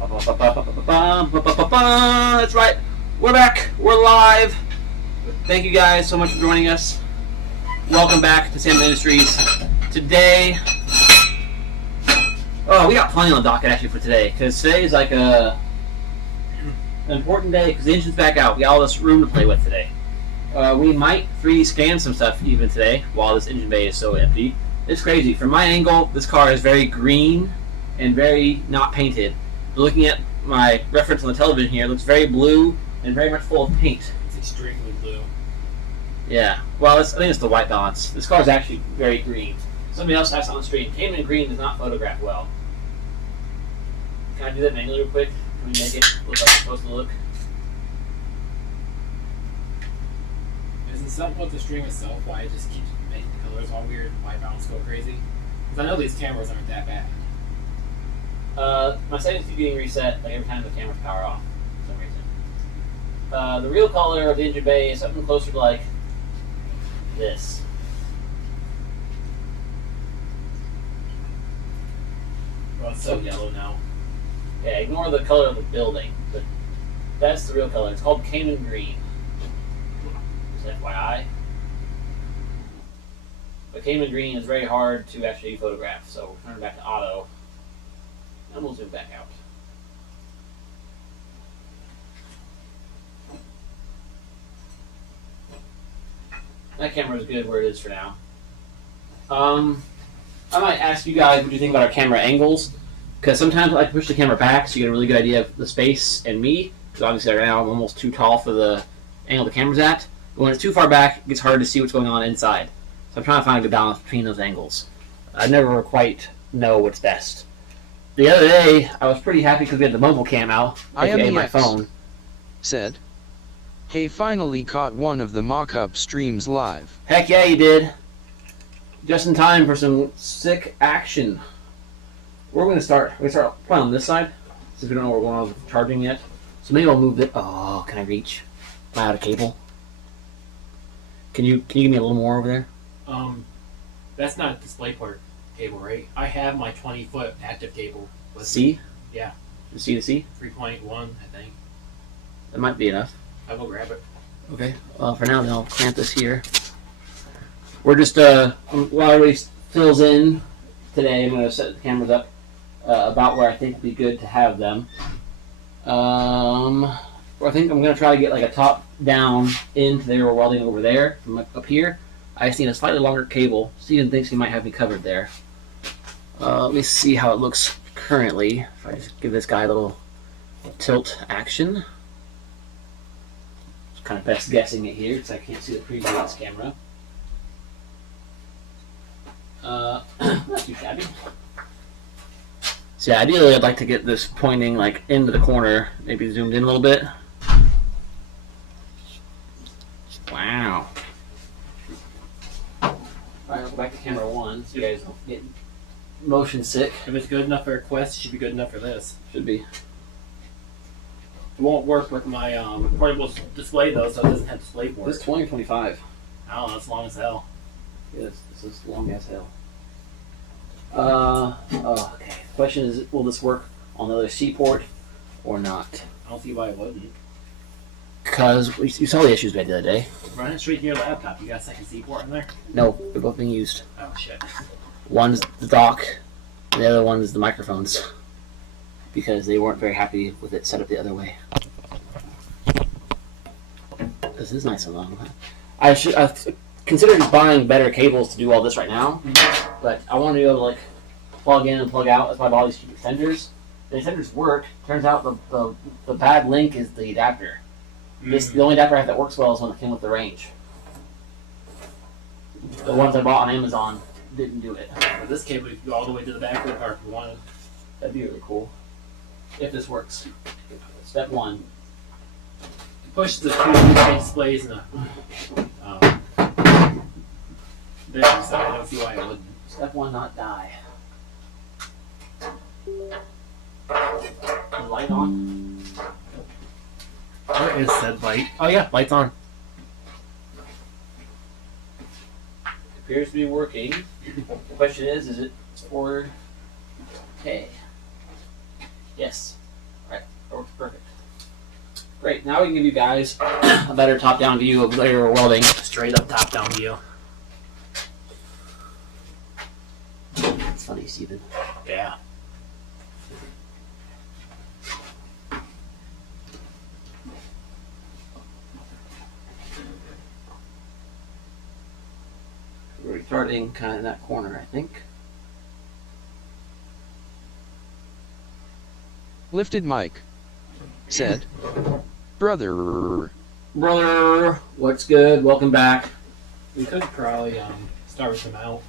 That's right. We're back. We're live. Thank you guys so much for joining us. Welcome back to Sam Industries. Today, we got plenty on the docket actually for today, because today is like an important day because the engine's back out. We got all this room to play with today. We might 3D scan some stuff even today while this engine bay is so empty. It's crazy. From my angle, this car is very green and very not painted. Looking at my reference on the television here, it looks very blue and very much full of paint. It's extremely blue. Yeah. Well, I think it's the white balance. This car is actually very green. Somebody else asked on the street, Cayman green does not photograph well. Can I do that manually real quick? Can we make it look like it's supposed to look? Isn't something with the stream itself why it just keeps making the colors all weird and white balance go crazy? Because I know these cameras aren't that bad. My settings keep getting reset like every time the camera's power off for some reason. The real color of the engine bay is something closer to like this. Well, it's so yellow now. Yeah, ignore the color of the building, but that's the real color. It's called Cayman green. Just FYI. But Cayman green is very hard to actually photograph, so we're turning back to auto. And we'll zoom back out. That camera is good where it is for now. I might ask you guys what you think about our camera angles, because sometimes I like to push the camera back so you get a really good idea of the space and me, because obviously right now I'm almost too tall for the angle the camera's at. But when it's too far back, it gets hard to see what's going on inside. So I'm trying to find a good balance between those angles. I never quite know what's best. The other day, I was pretty happy because we had the mobile cam out, aka my phone. Said, "Hey, finally caught one of the mock-up streams live." Heck yeah, you did. Just in time for some sick action. We're going to start probably on this side, since we don't know where we're going with charging yet. So maybe I'll move it. Oh, can I reach? Am I out of cable? Can you give me a little more over there? That's not a display port cable, right? I have my 20-foot active cable. With C? Yeah. From C to C? 3.1, I think. That might be enough. I will grab it. Okay. For now, then I'll clamp this here. We're just, while everybody fills in today, I'm going to set the cameras up about where I think would be good to have them. I think I'm going to try to get like a top down into there or welding over there from up here. I just need a slightly longer cable. Steven thinks he might have me covered there. Let me see how it looks currently. If I just give this guy a little tilt action. Just kind of best guessing it here because I can't see the preview of this camera. Not too shabby. So yeah, ideally I'd like to get this pointing like into the corner, maybe zoomed in a little bit. Wow. Alright, I'll go back to camera one so you guys don't get motion sick. If it's good enough for a Quest, it should be good enough for this. Should be. It won't work with my portable display though, so it doesn't have display port. This is 20 or 25. I don't know, it's long as hell. Yes, this is long as hell. Okay. The question is, will this work on the other C port or not? I don't see why it wouldn't. Because you saw the issues we had the other day. Run it straight to your laptop. You got a second C port in there? No, they're both being used. Oh shit. One's the dock, and the other one is the microphones. Because they weren't very happy with it set up the other way. This is nice and long. I've considered buying better cables to do all this right now, but I want to be able to like plug in and plug out. That's why I bought all these cheap extenders. The extenders work. Turns out the bad link is the adapter. The only adapter I have that works well is one that came with the range. The ones I bought on Amazon didn't do it. For this cable, you can go all the way to the back of the car if you wanted. That'd be really cool. If this works. Step one. Push the two displays in the there, so I don't see why it wouldn't. Step one, not die. The light on? Where is said light? Oh yeah, light's on. Appears to be working. The question is it 4K? Yes. works perfect. Great. Now we can give you guys a better top-down view of where we're welding. Straight up top-down view. That's funny, Steven. Yeah. We're starting kind of in that corner, I think. Lifted mic. Said. Brother. Brother, what's good? Welcome back. We could probably start with the mount,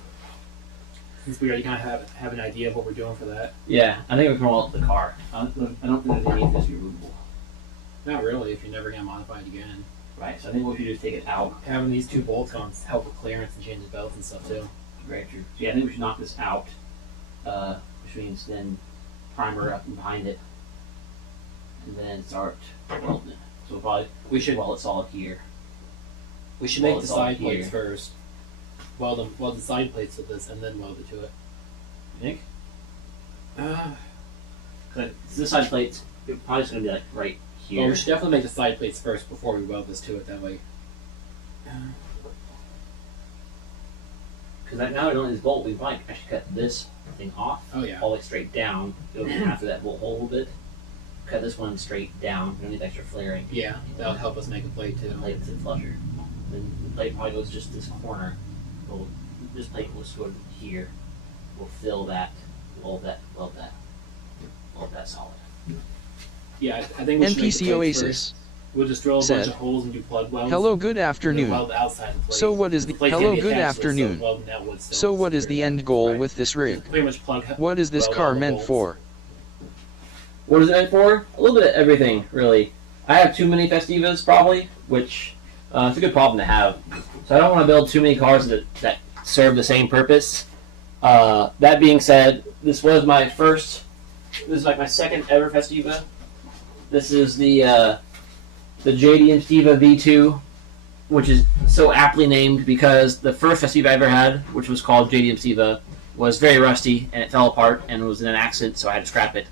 since we already kind of have an idea of what we're doing for that. Yeah, I think we can roll up the car. I don't think there's any of this removable. Not really, if you're never going to modify it again. Right, so I think what we should do is take it out. Having these 2 bolts on help with clearance and change the belts and stuff too. Very true. So yeah, I think we should knock this out, which means then primer up and behind it, and then start welding it. So probably we should weld it solid here. We should make Weld the it solid side plates here. first. Weld the side plates with this, and then weld it to it. You think? Uh, But this side plate's probably just gonna be like right here. well, we should definitely make the side plates first before we weld this to it. That way. Because now we don't need this bolt, we might actually cut this thing off. Oh yeah. All the way straight down. Go after that bolt hole a bit. Cut this one straight down. We don't need extra flaring. Yeah, that'll help us make a plate too. The plate's in flusher. Then the plate probably goes just this corner. This plate will just go here. We'll fill that, weld that solid. Yeah, I think we should make the NPC plates Oasis. first. We'll just drill a bunch Said. of holes and do plug welds. Hello, good and then afternoon. weld the outside of the plate. So what is the plate's hello, gonna be good attached to it, so afternoon. welding that wood still So is what is the secure. end goal Right. with this rig? Pretty much plug. What is this weld car all the meant bolts. for? What is it meant for? A little bit of everything, really. I have too many Festivas, probably, which it's a good problem to have. So I don't want to build too many cars that serve the same purpose. That being said, this was my first. This is like my second ever Festiva. This is the JD Festiva V2, which is so aptly named because the first Festiva I ever had, which was called JD Festiva, was very rusty and it fell apart and was in an accident, so I had to scrap it.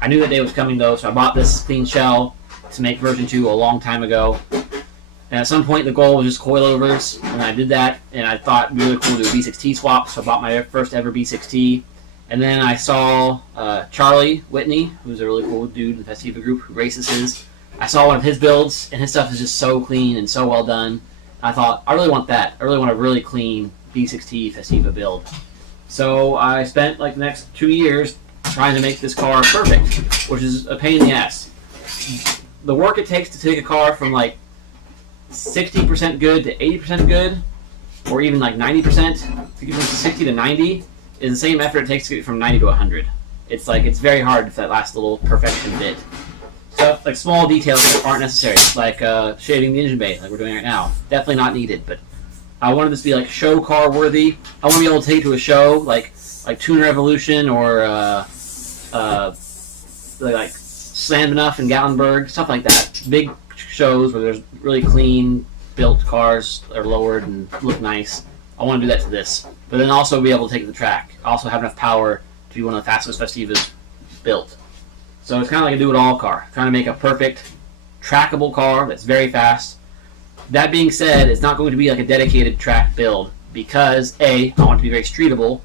I knew that day was coming though, so I bought this clean shell to make version 2 a long time ago. And at some point the goal was just coilovers, and I did that, and I thought it'd be really cool to do a B6T swap, so I bought my first ever B6T. And then I saw Charlie Whitney, who's a really cool dude in the Festiva group who races his. I saw one of his builds, and his stuff is just so clean and so well done. I thought, I really want that. I really want a really clean B6T Festiva build. So I spent like the next 2 years trying to make this car perfect, which is a pain in the ass. The work it takes to take a car from like 60% good to 80% good, or even like 90%, to get from 60 to 90, is the same effort it takes to get from 90 to 100. It's like, it's very hard for that last little perfection bit. Stuff like small details that aren't necessary, like shaving the engine bay, like we're doing right now. Definitely not needed, but I wanted this to be like show car worthy. I want to be able to take it to a show, like Tuner Evolution or like Slam Enough in Gatlinburg, stuff like that. Big shows where there's really clean built cars are lowered and look nice. I want to do that to this, but then also be able to take it to the track. Also have enough power to be one of the fastest Festivas built. So it's kind of like a do-it-all car. Trying to make a perfect, trackable car that's very fast. That being said, it's not going to be like a dedicated track build because A, I want it to be very streetable,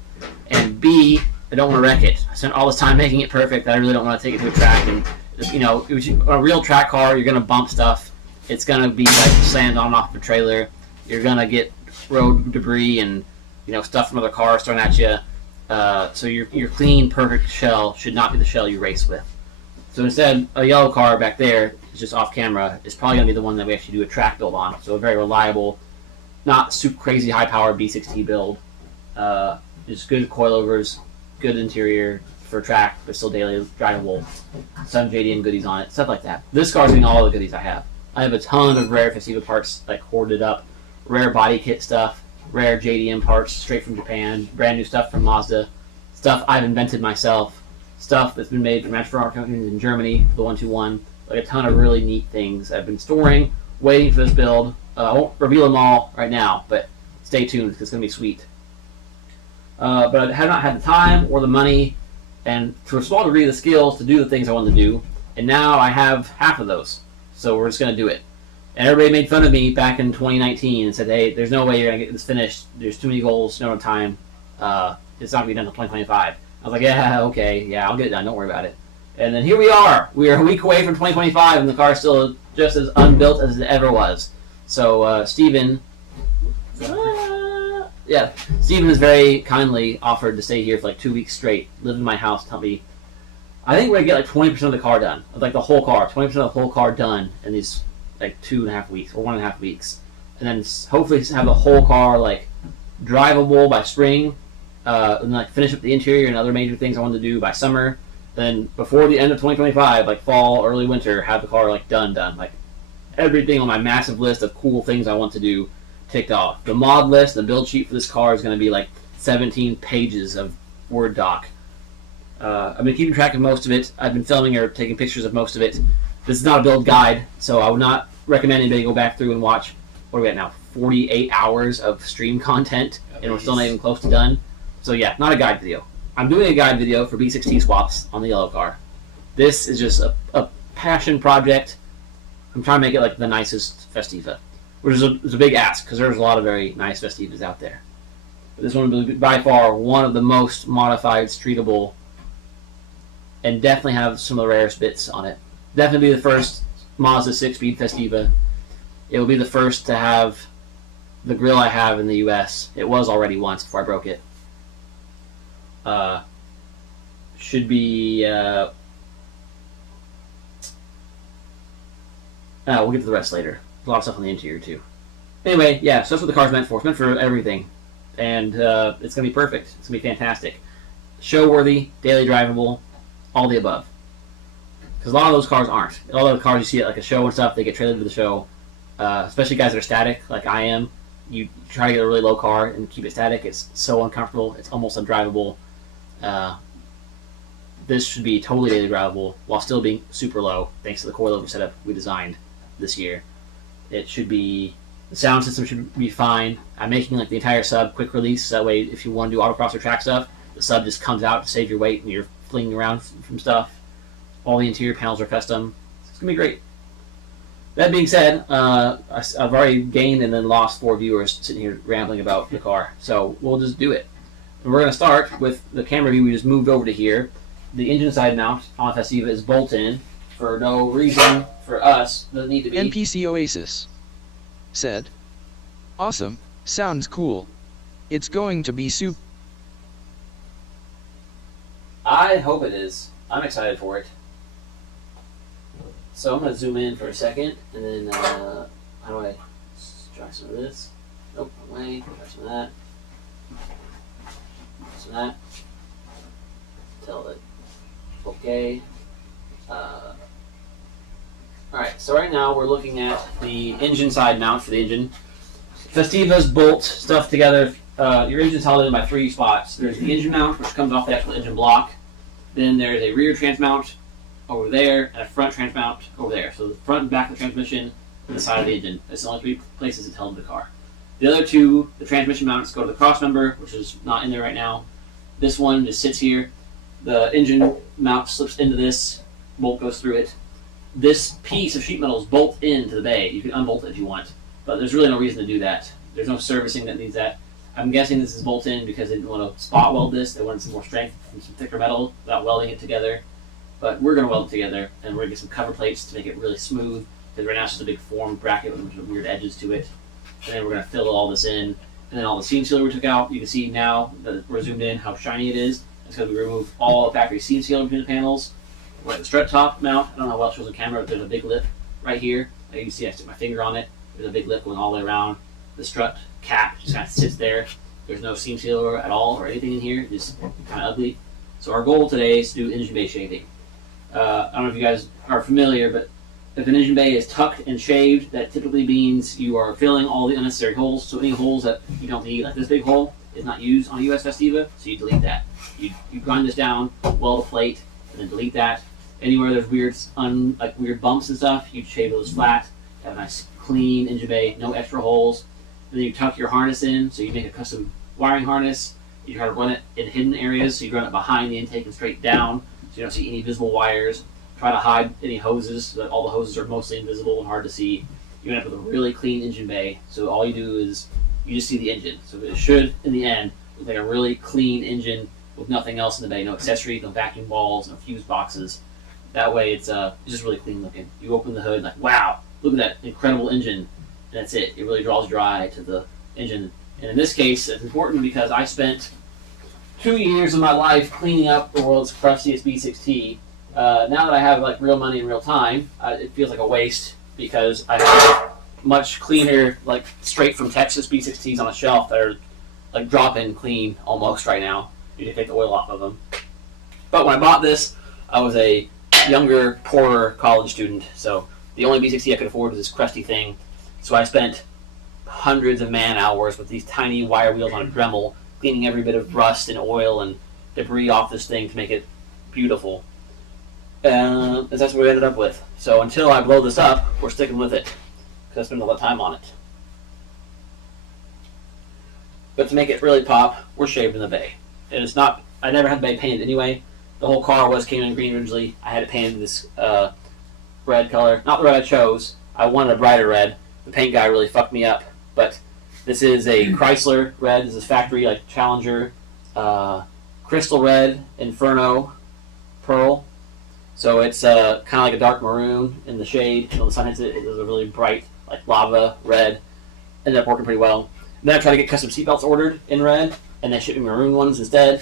and B, I don't want to wreck it. I spent all this time making it perfect that I really don't want to take it to a track. And you know, a real track car, you're going to bump stuff. It's going to be like slammed on and off the trailer. You're going to get road debris and stuff from other cars thrown at you. So your clean, perfect shell should not be the shell you race with. So instead, a yellow car back there, is just off camera, is probably going to be the one that we actually do a track build on. So a very reliable, not super crazy high-powered B6T build. Just good coilovers, good interior for track, but still daily drivable. Some JDM goodies on it, stuff like that. This car's getting all the goodies I have. I have a ton of rare Festiva parts like hoarded up, rare body kit stuff, rare JDM parts straight from Japan, brand new stuff from Mazda, stuff I've invented myself, stuff that's been made from aftermarket companies in Germany, the 121, like a ton of really neat things I've been storing, waiting for this build. I won't reveal them all right now, but stay tuned because it's going to be sweet. But I have not had the time or the money, and to a small degree the skills to do the things I want to do. And now I have half of those. So we're just going to do it. And everybody made fun of me back in 2019 and said, hey, there's no way you're going to get this finished. There's too many goals, no time. It's not going to be done until 2025. I was like, yeah, okay, yeah, I'll get it done. Don't worry about it. And then here we are. We are a week away from 2025, and the car is still just as unbuilt as it ever was. So Steven, Steven has very kindly offered to stay here for like 2 weeks straight, live in my house, tell me. I think we're going to get like 20% of the car done. Like the whole car, 20% of the whole car done in these like 2.5 weeks or 1.5 weeks. And then hopefully have the whole car like drivable by spring. And like finish up the interior and other major things I wanted to do by summer. Then before the end of 2025, like fall, early winter, have the car like done. Like everything on my massive list of cool things I want to do ticked off. The mod list, the build sheet for this car is going to be like 17 pages of Word doc. I've been keeping track of most of it. I've been filming or taking pictures of most of it. This is not a build guide, so I would not recommend anybody go back through and watch, what are we at now, 48 hours of stream content, and we're still not even close to done. So yeah, not a guide video. I'm doing a guide video for B6T swaps on the yellow car. This is just a passion project. I'm trying to make it like the nicest Festiva, which is a big ask because there's a lot of very nice Festivas out there. But this one will be by far one of the most modified, streetable, and definitely have some of the rarest bits on it. Definitely be the first Mazda 6-speed Festiva. It will be the first to have the grill I have in the US. It was already once before I broke it. Should be we'll get to the rest later. There's a lot of stuff on the interior too. Anyway, yeah, so that's what the car's meant for. It's meant for everything. And it's going to be perfect. It's going to be fantastic. Show worthy, daily drivable, all the above. Because a lot of those cars aren't. A lot of the cars you see at like a show and stuff, they get trailered to the show. Especially guys that are static, like I am. You try to get a really low car and keep it static. It's so uncomfortable. It's almost undrivable. This should be totally daily drivable while still being super low, thanks to the coilover setup we designed this year. It should be, the sound system should be fine. I'm making like the entire sub quick release, so that way if you want to do autocross or track stuff, the sub just comes out to save your weight and you're flinging around from stuff. All the interior panels are custom. It's going to be great. That being said, I've already gained and then lost 4 viewers sitting here rambling about the car, so we'll just do it. And we're going to start with the camera view we just moved over to here. The engine side mount on Festiva is bolt-in for no reason for us. Doesn't need to be. NPC Oasis said, "Awesome, sounds cool. It's going to be soup." I hope it is. I'm excited for it. So I'm going to zoom in for a second, and then how do I try some of this? Nope, wrong way. Try some of that. Some of that. Tell it. Okay. Alright, so right now we're looking at the engine side mount for the engine. Festivas bolt stuff together. Your engine's held in by 3 spots. There's the engine mount, which comes off the actual engine block. Then there's a rear transmount over there, and a front transmount over there. So the front and back of the transmission and the side of the engine. That's the only 3 places it's held in the car. The other 2, the transmission mounts, go to the cross member, which is not in there right now. This one just sits here. The engine mount slips into this, bolt goes through it. This piece of sheet metal is bolt into the bay. You can unbolt it if you want, but there's really no reason to do that. There's no servicing that needs that. I'm guessing this is bolt in because they didn't want to spot weld this. They wanted some more strength from some thicker metal without welding it together. But we're going to weld it together, and we're going to get some cover plates to make it really smooth, because right now it's just a big formed bracket with a bunch of weird edges to it. And then we're going to fill all this in. And then all the seam sealer we took out, you can see now that we're zoomed in how shiny it is. It's because we removed all the factory seam sealer between the panels. We're at the strut top mount. I don't know how well it shows on camera, but there's a big lip right here. Like you can see I stick my finger on it. There's a big lip going all the way around. The strut cap just kind of sits there. There's no seam sealer at all or anything in here. It's just kind of ugly. So our goal today is to do engine bay shading. I don't know if you guys are familiar, but if an engine bay is tucked and shaved, that typically means you are filling all the unnecessary holes. So any holes that you don't need, like this big hole, is not used on a US Festiva, so you delete that. You grind this down, weld a plate, and then delete that. Anywhere there's weird bumps and stuff, you shave those flat, have a nice clean engine bay, no extra holes. And then you tuck your harness in, so you make a custom wiring harness. You try to run it in hidden areas, so you run it behind the intake and straight down, so you don't see any visible wires. try to hide any hoses so that all the hoses are mostly invisible and hard to see. You end up with a really clean engine bay. So all you do is you just see the engine. So it should, in the end, look like a really clean engine with nothing else in the bay. No accessories, no vacuum balls, no fuse boxes. That way it's just really clean looking. You open the hood like, wow, look at that incredible engine. And that's it. It really draws your eye to the engine. And in this case, it's important because I spent 2 years of my life cleaning up the world's crustiest B6T. Now that I have like real money in real time, it feels like a waste because I have much cleaner, like straight from Texas B6Ts on a shelf that are like drop-in clean almost right now. You can take the oil off of them. But when I bought this, I was a younger, poorer college student, so the only B6T I could afford was this crusty thing. So I spent hundreds of man hours with these tiny wire wheels on a Dremel, cleaning every bit of rust and oil and debris off this thing to make it beautiful. And that's what we ended up with. So until I blow this up, we're sticking with it because I spent a lot of time on it. But to make it really pop, we're shaving the bay. And it's not, I never had the bay painted anyway. The whole car came in green originally. I had it painted this red color. Not the red I chose. I wanted a brighter red. The paint guy really fucked me up. But this is a Chrysler red. This is factory like Challenger, crystal red, Inferno, pearl. So it's kind of like a dark maroon in the shade. When the sun hits it, it is a really bright, like lava red. Ended up working pretty well. And then I tried to get custom seatbelts ordered in red, and they shipped me maroon ones instead.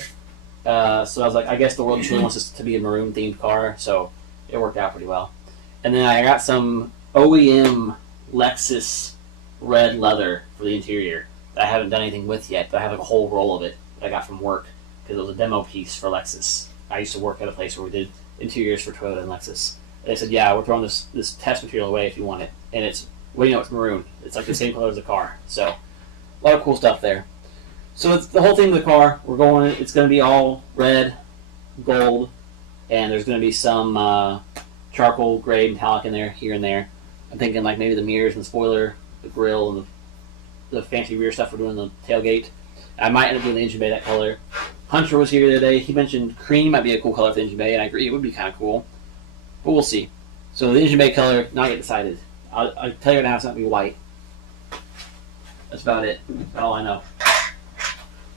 So I was like, I guess the world really wants us to be a maroon themed car, so it worked out pretty well. And then I got some OEM Lexus red leather for the interior that I haven't done anything with yet, but I have like a whole roll of it that I got from work because it was a demo piece for Lexus. I used to work at a place where we did interiors for Toyota and Lexus. And they said, yeah, we're throwing this test material away if you want it. And it's, well, you know, it's maroon. It's like the same color as the car. So a lot of cool stuff there. So it's the whole thing of the car. It's going to be all red, gold, and there's going to be some charcoal gray metallic in there, here and there. I'm thinking like maybe the mirrors and the spoiler, the grill, and the fancy rear stuff we're doing the tailgate. I might end up doing the engine bay that color. Hunter was here the other day. He mentioned cream might be a cool color for the engine bay, and I agree, it would be kind of cool. But we'll see. So the engine bay color, not yet decided. I'll tell you right now, it's not going to be white. That's about it. That's all I know.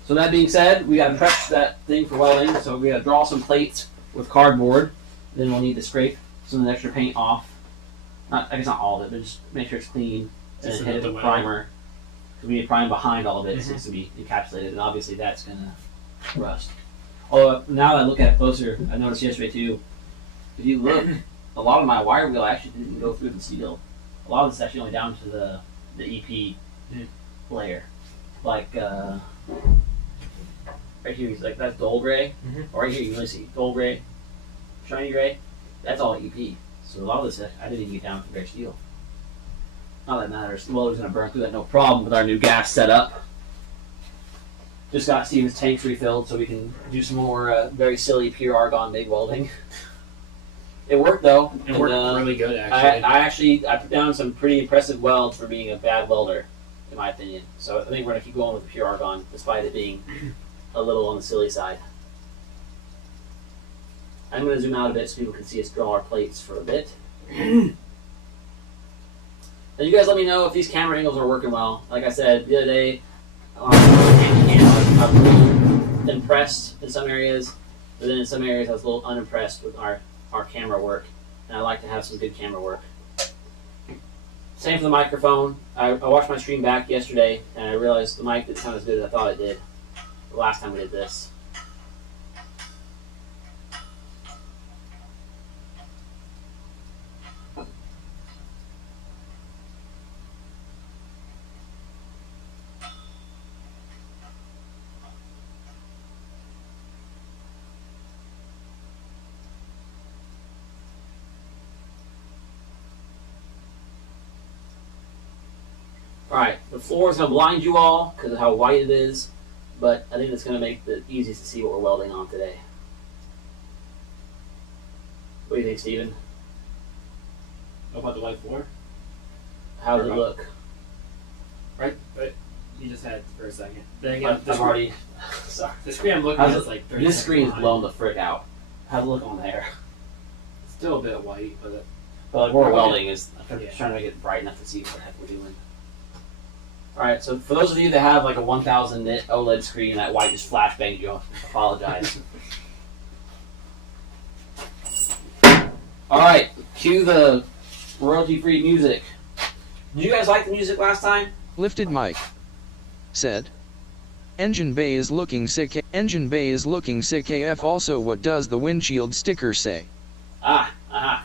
So that being said, we got to prep that thing for welding. So we got to draw some plates with cardboard. Then we'll need to scrape some of the extra paint off. I guess not all of it, but just make sure it's clean. And then hit it with primer. Because we need to prime behind all of it, so it's to be encapsulated. And obviously that's going to rust. Although now that I look at it closer, I noticed yesterday too, if you look, a lot of my wire wheel actually didn't go through the seal. A lot of this is actually only down to the EP layer. Like, right here, like that's dull gray. Or right here, you really see dull gray, shiny gray. That's all EP. So a lot of this, I didn't even get down to gray steel. Not that it matters. The welder's going to burn through that, no problem with our new gas setup. Just got Steven's tanks refilled so we can do some more very silly pure argon MIG welding. It worked though. It worked really good actually. I put down some pretty impressive welds for being a bad welder, in my opinion. So I think we're going to keep going with the pure argon, despite it being a little on the silly side. I'm going to zoom out a bit so people can see us draw our plates for a bit. Then you guys let me know if these camera angles are working well. Like I said the other day, I'm really impressed in some areas, but then in some areas I was a little unimpressed with our camera work, and I like to have some good camera work. Same for the microphone. I watched my stream back yesterday, and I realized the mic didn't sound as good as I thought it did the last time we did this. Alright, the floor is going to blind you all because of how white it is, but I think it's going to make it easiest to see what we're welding on today. What do you think, Steven? About the white floor? How does it look? Right, but you just had it for a second. Then again, I'm already... Sorry. The screen I'm looking at is like 30 This screen is behind. blown the frick out. How's it look on there? Still a bit white, but But like more welding is, I'm Yeah. trying to make it bright enough to see what the heck we're doing. Alright, so for those of you that have like a 1000 nit OLED screen, that white just flashbanged you, I apologize. Alright, cue the royalty-free music. Did you guys like the music last time? Lifted mic. Said. Engine bay is looking sick. Engine bay is looking sick AF. Also, what does the windshield sticker say?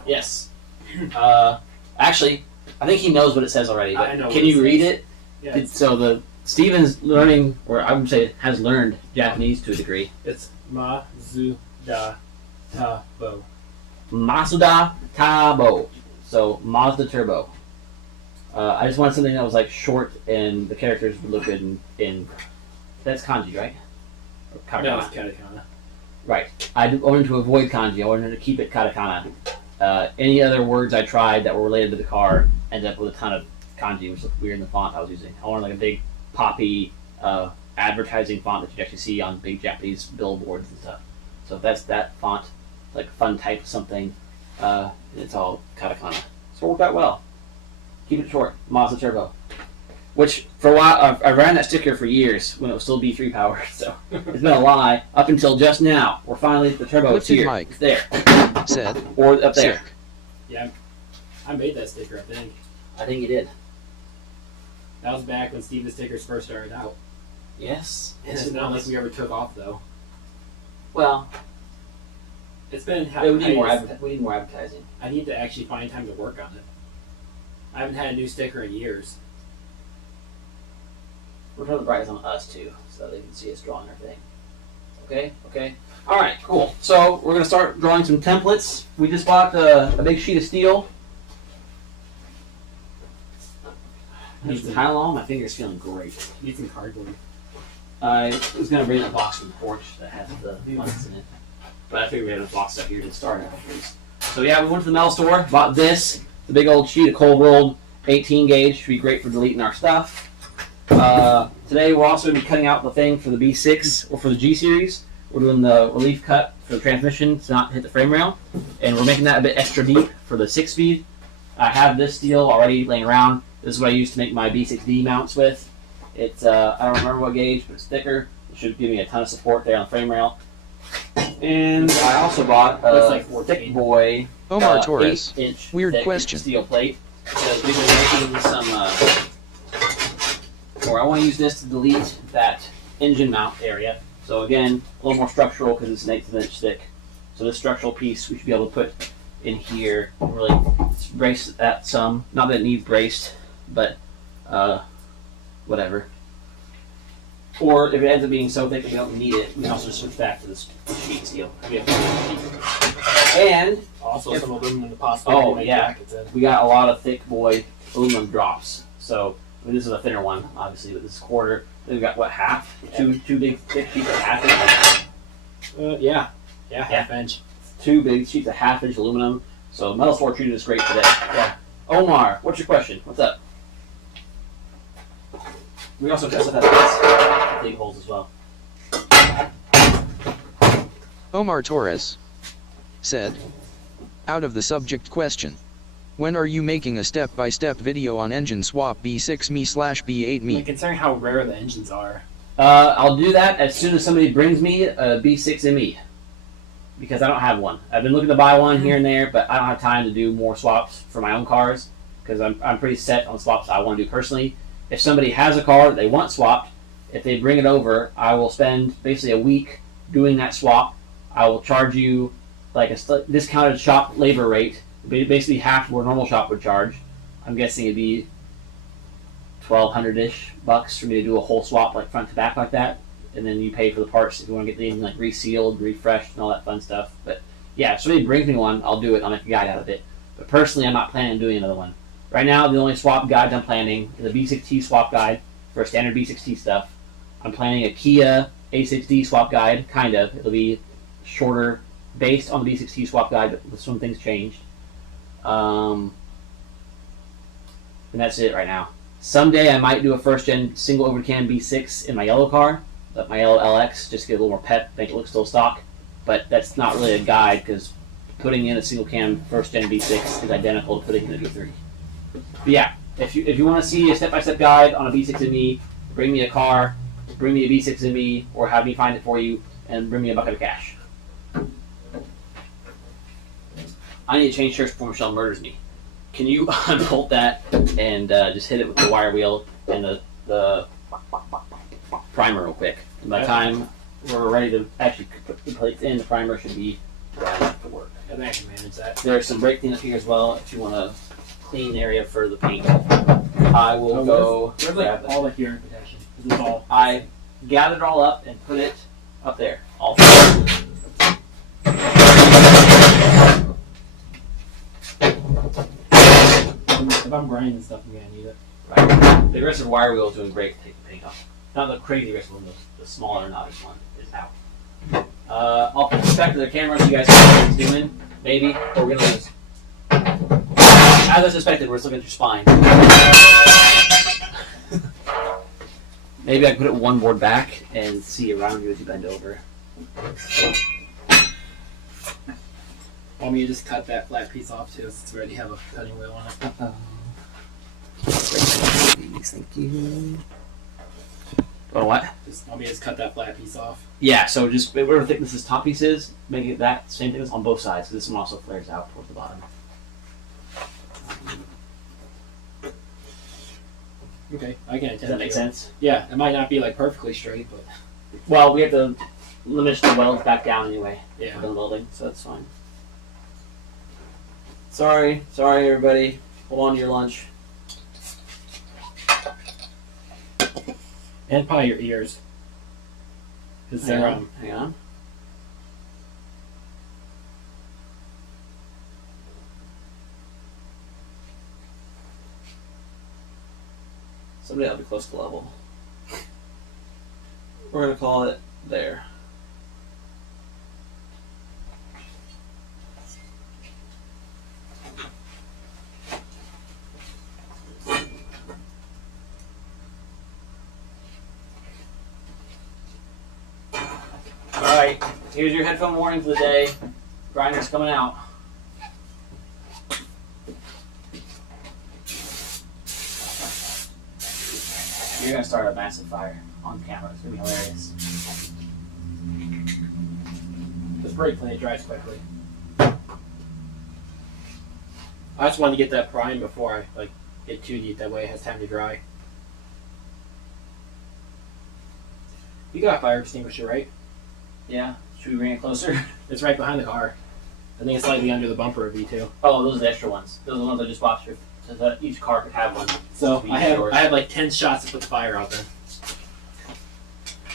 Yes. Actually, I think he knows what it says already, but I know can what you it read says. it? yeah, So Steven's learning, or I would say has learned Japanese to a degree. it's Mazuda Tabo. Masuda Tabo. So Mazda Turbo. I just wanted something that was like short and the characters would look good in that's kanji, right? Or katakana. No, it's katakana. Right. I wanted to avoid kanji. I wanted to keep it katakana. Any other words I tried that were related to the car ended up with a ton of kanji, which looked weird in the font I was using. I wanted like a big poppy advertising font that you'd actually see on big Japanese billboards and stuff. So if that's that font, like fun type of something, it's all katakana. So it worked out well. Keep it short. Mazda Turbo. Which, for a while, I ran that sticker for years when it was still B3 powered, so it's been a lie up until just now. We're finally at the turbo. It's Lifted here. mic. It's there. Said. Or up there. Sick. Yeah, I made that sticker, I think. I think you did. That was back when Steven's stickers first started out. Yes. It's not like we ever took off, though. Well, It's been we need more advertising. I need to actually find time to work on it. I haven't had a new sticker in years. We're trying to brightness on us too, so they can see us drawing our thing. Okay. All right, cool. So we're gonna start drawing some templates. We just bought a big sheet of steel. Need some Tylenol. My finger's feeling great. Need some cardboard. I was gonna bring a box from the porch that has the ones in it, but I figured we had a box up here to start at least. So yeah, we went to the metal store, bought this, the big old sheet of cold rolled 18 gauge. Should be great for deleting our stuff. Today we're also going to be cutting out the thing for the B6 or for the G series. We're doing the relief cut for the transmission to not hit the frame rail, and we're making that a bit extra deep for the 6-speed. I have this steel already laying around. This is what I use to make my B6D mounts with. It's I don't remember what gauge, but it's thicker. It should give me a ton of support there on the frame rail. And I also bought Looks a like 14. thick boy Omar Torres. 8-inch Weird thick question. steel plate. Because we've been making some or I want to use this to delete that engine mount area. So again, a little more structural because it's an 1/8 inch thick. So this structural piece we should be able to put in here, really brace that some. Not that it needs braced, but whatever. Or if it ends up being so thick that we don't need it, we can also just switch back to this sheet steel. And Also, If- some aluminum to possibly make yeah. jackets in. we got a lot of thick boy aluminum drops. So I mean, this is a thinner one, obviously, but this is quarter. Then we got what, half? Two big thick sheets of half inch. Yeah, half inch. Two big sheets of half-inch aluminum. So metal store treated us great today. Yeah. Omar, what's your question? What's up? We also got stuff that big holes as well. Omar Torres. Said. Out of the subject question. When are you making a step-by-step video on engine swap B6 me/B8 me? Considering how rare the engines are. I'll do that as soon as somebody brings me a B6 ME. Because I don't have one. I've been looking to buy one here and there, but I don't have time to do more swaps for my own cars. Because I'm pretty set on swaps I want to do personally. If somebody has a car that they want swapped, if they bring it over, I will spend basically a week doing that swap. I will charge you like a discounted shop labor rate, basically half what a normal shop would charge. I'm guessing it'd be $1,200-ish for me to do a whole swap, like front to back like that, and then you pay for the parts if you want to get the engine like resealed, refreshed, and all that fun stuff. But yeah, if somebody brings me one, I'll do it. I'll make a guide out of it. But personally, I'm not planning on doing another one. Right now, the only swap guides I'm planning is a B6T swap guide for standard B6T stuff. I'm planning a Kia A6D swap guide, kind of. It'll be shorter, based on the B6T swap guide, but with some things changed. And that's it right now. Someday I might do a first-gen single overcam B6 in my yellow car, my yellow LX, just to get a little more pep, make it look still stock. But that's not really a guide because putting in a single cam first gen V6 is identical to putting in a V3. But yeah, if you want to see a step-by-step guide on a V6 in me, bring me a car, bring me a V6 in me, or have me find it for you, and bring me a bucket of cash. I need to change shirts before Michelle murders me. Can you unbolt that and just hit it with the wire wheel and the primer real quick? And by the time we're ready to actually put the plates in, the primer should be dry enough to work. I think I can manage that. There's some brake cleanup here as well if you want a clean area for the paint. I will go Where's grab like all the hearing protection? Is this all? I gathered it all up and put it up there. All If I'm grinding stuff, I'm gonna need it. right. The aggressive wire wheel is doing great to take the paint off. Not the crazy aggressive one, the smaller knobbish one is out. I'll put this back to the camera so you guys can see what it's doing, maybe, or we're gonna lose. As I suspected, we're looking at your spine. Maybe I can put it one board back and see around you as you bend over. Want me to just cut that flat piece off too, since we already have a cutting wheel on it? Thank you. Oh, what? Just want me to just cut that flat piece off? Yeah, so just whatever thickness this top piece is, make it that same thickness on both sides, because this one also flares out towards the bottom. Okay, I can attend. Does that make sense? Yeah, it might not be like perfectly straight, but Well, we have to limit the welds back down anyway yeah. for the welding, so that's fine. Sorry everybody. Hold on to your lunch. And probably your ears. Because Hang they're on. Hang on. Somebody ought to be close to level. We're gonna call it there. Alright, here's your headphone warning for the day. Grinder's coming out. You're gonna start a massive fire on camera. It's gonna be hilarious. Just brake clean, it dries quickly. I just wanted to get that prime before I get too deep. That way it has time to dry. You got a fire extinguisher, right? Yeah. Should we bring it closer? It's right behind the car. I think it's slightly under the bumper of V2. Oh, those are the extra ones. Those are the ones I just bought for, so that each car could have one. So I have like 10 shots to put the fire out there.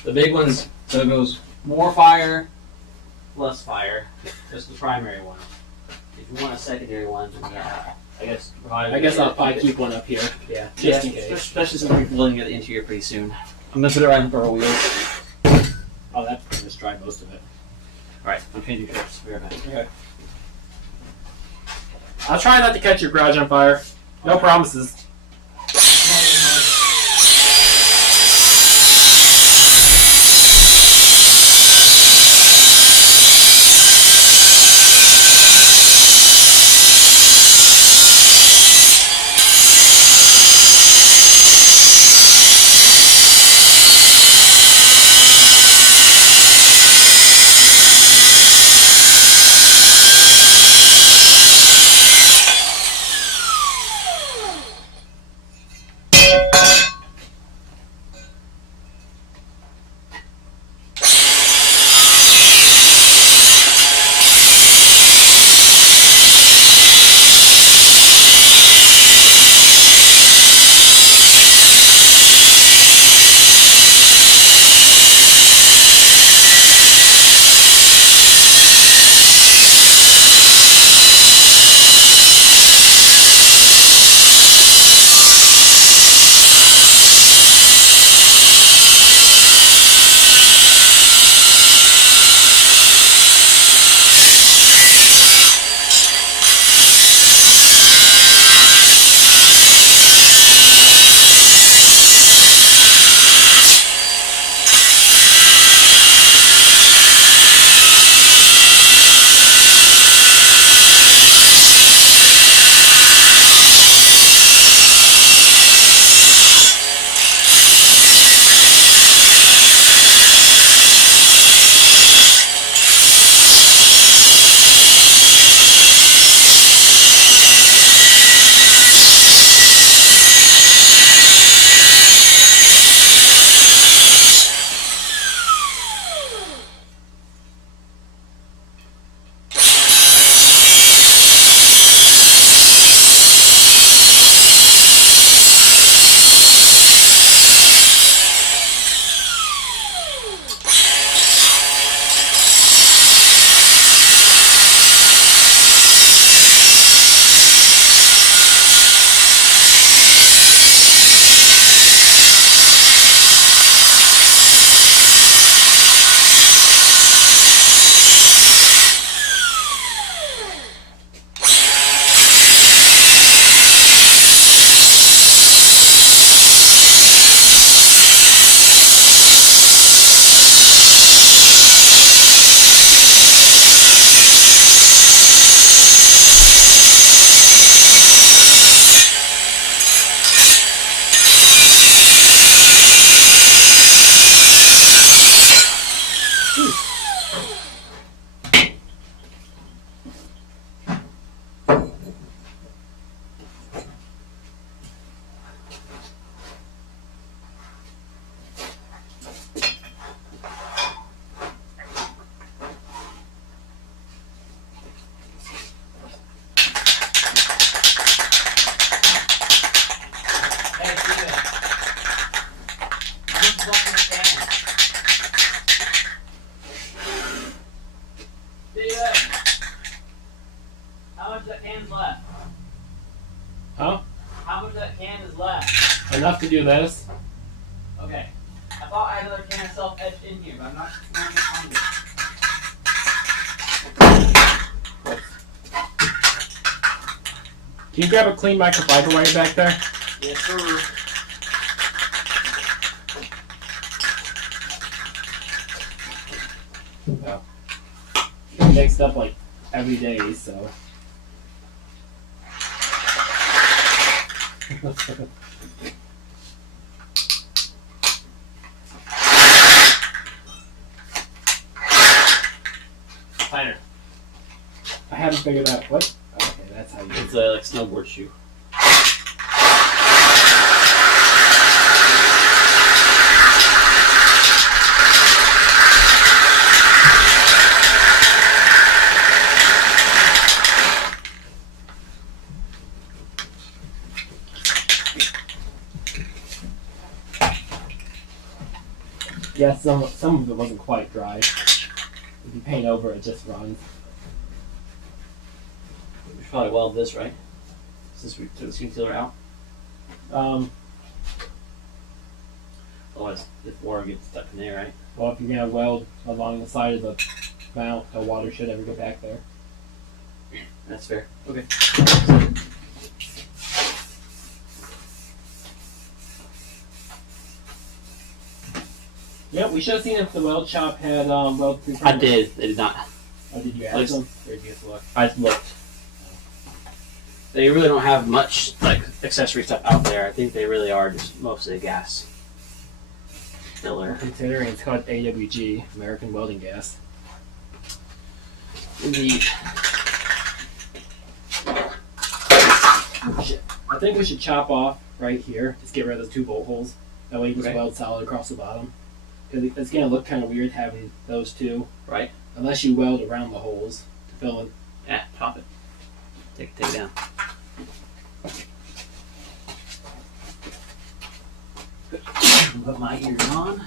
The big ones, so it goes more fire, less fire. That's the primary one. If you want a secondary one, then yeah, I guess. I'll probably keep one up here. Yeah, just in case. Especially since we're building the interior pretty soon. I'm gonna put it right on the burrow wheels. Oh, that just dried most of it. Alright, I'm changing shirts. Be right back. Okay. I'll try not to catch your garage on fire. No promises. Hey, Steven. I'm just blocking the can. Steven! How much of that can is left? Huh? How much of that can is left? Enough to do this. Okay. I thought I had another can of self-etched in here, but I'm not finding it. Can you grab a clean microfiber while you're back there? Yes, sir. No. It mixed up like every day, so. Tighter. I haven't figured out what. Okay, that's how you. It's a like snowboard shoe. Yeah, some of it wasn't quite dry. If you paint over, it just runs. We should probably weld this, right? Since we took the skin sealer out. Otherwise, if water gets stuck in there, right? Well, if you're gonna weld along the side of the mount, the water should ever get back there. That's fair. Okay. Yeah, we should have seen if the weld shop had weld pre. I did. They did not. Oh, did you ask Like- them? Or did you get to look? I looked. They really don't have much like accessory stuff out there. I think they really are just mostly gas filler. Considering it's called AWG, American Welding Gas. Indeed. I think we should chop off right here. Just get rid of those 2 bolt holes. That way you can just Okay. weld solid across the bottom. Because it's going to look kind of weird having those 2. Right. Unless you weld around the holes to fill in. Yeah, chop it. Take it down. Good. Put my ears on.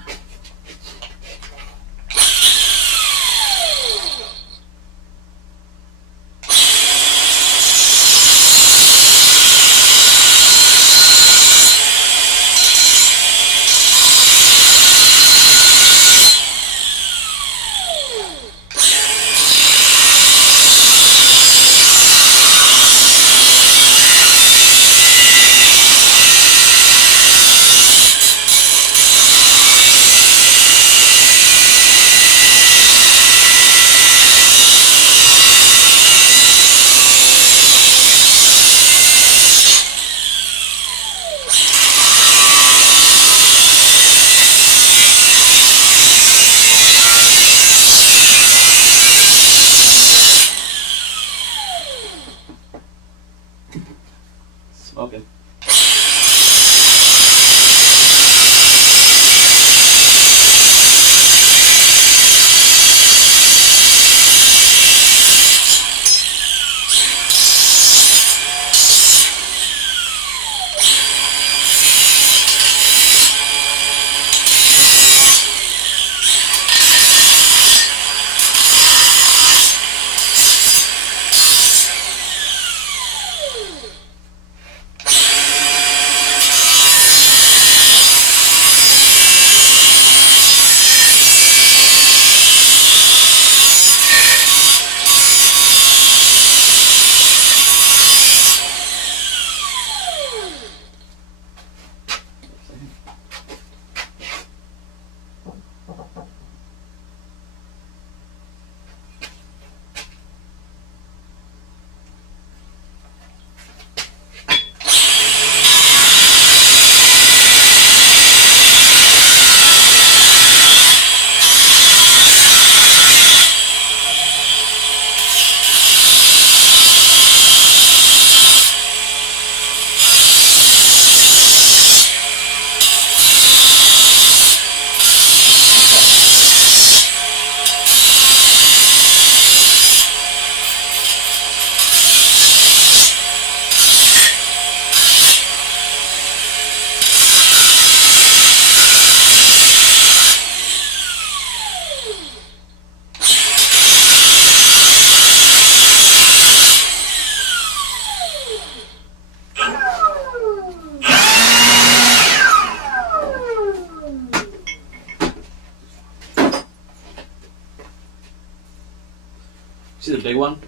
See the big one?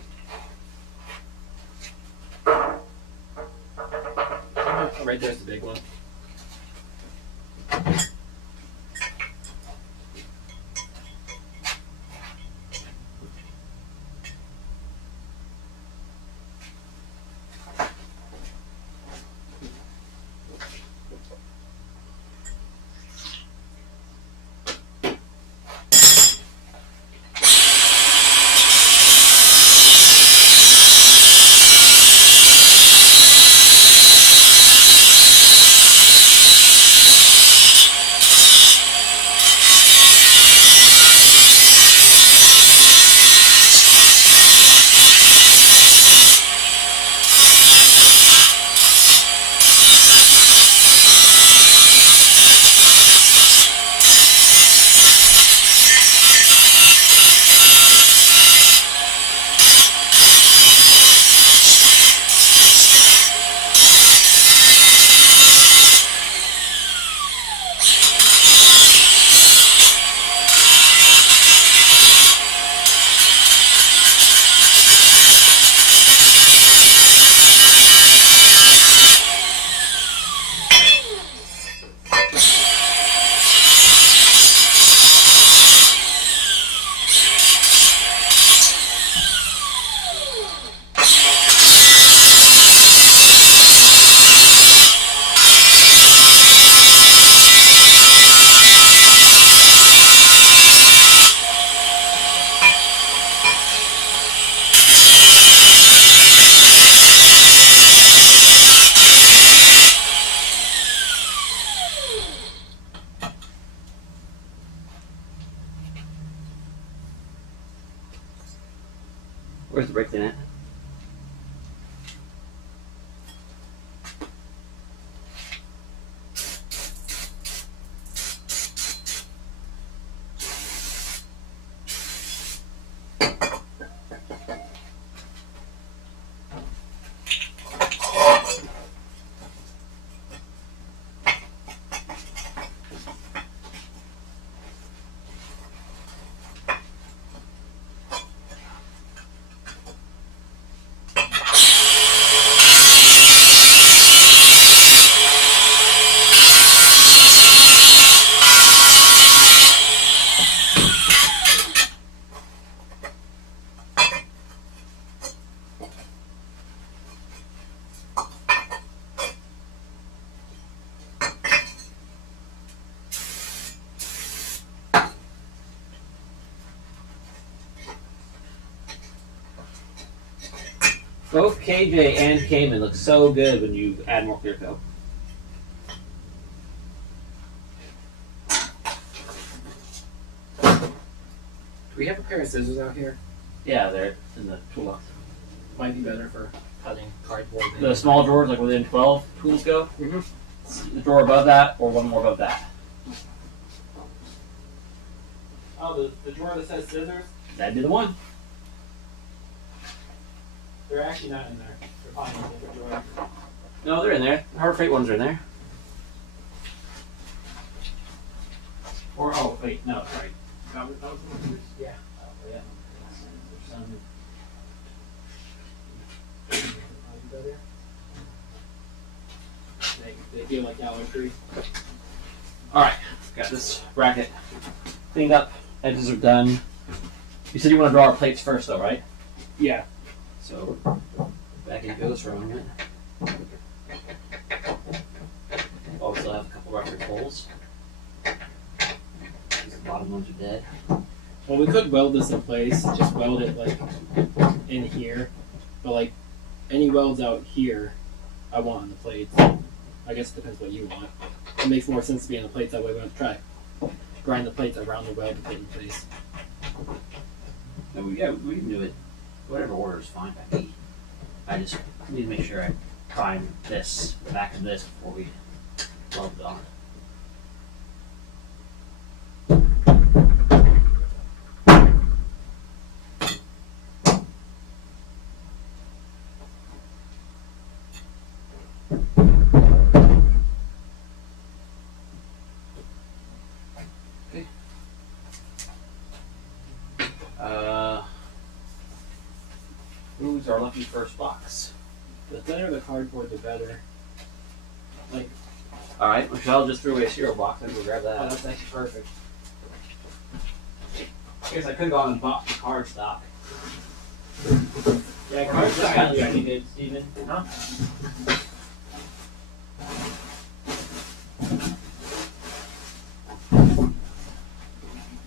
Right there's the big one. Where's the brake pin at? Both KJ and Cayman look so good when you add more clear coat. Do we have a pair of scissors out here? Yeah, they're in the toolbox. Might be better for cutting cardboard. The small drawers, like within 12 tools go. Mm-hmm. The drawer above that, or one more above that. Oh, the drawer that says scissors? That'd be the one. They're actually not in there. They're probably in a different drawer. No, they're in there. The hard freight ones are in there. Or, oh, wait, no, sorry. Yeah. Oh, yeah. There's some. They feel like Dollar Tree. Alright, got this bracket cleaned up. Edges are done. You said you want to draw our plates first, though, right? Yeah. So, back it goes for a moment. Also have a couple reference holes. These bottom ones are dead. Well, we could weld this in place. Just weld it like in here, but like any welds out here, I want on the plates. I guess it depends what you want. It makes more sense to be on the plates. That way we don't have to try to grind the plates around the weld to put it in place. No, we can do it. Whatever order is fine by me. I just need to make sure I prime this, the back of this, before we weld it on. Who's our lucky first box? The thinner the cardboard, the better. Like, Alright, Michelle just threw away a cereal box. I'm gonna grab oh, that. that's actually perfect. I guess I could have gone and bought the card stock. Yeah, Card stock cardstock. kind of pretty good, Steven. Huh?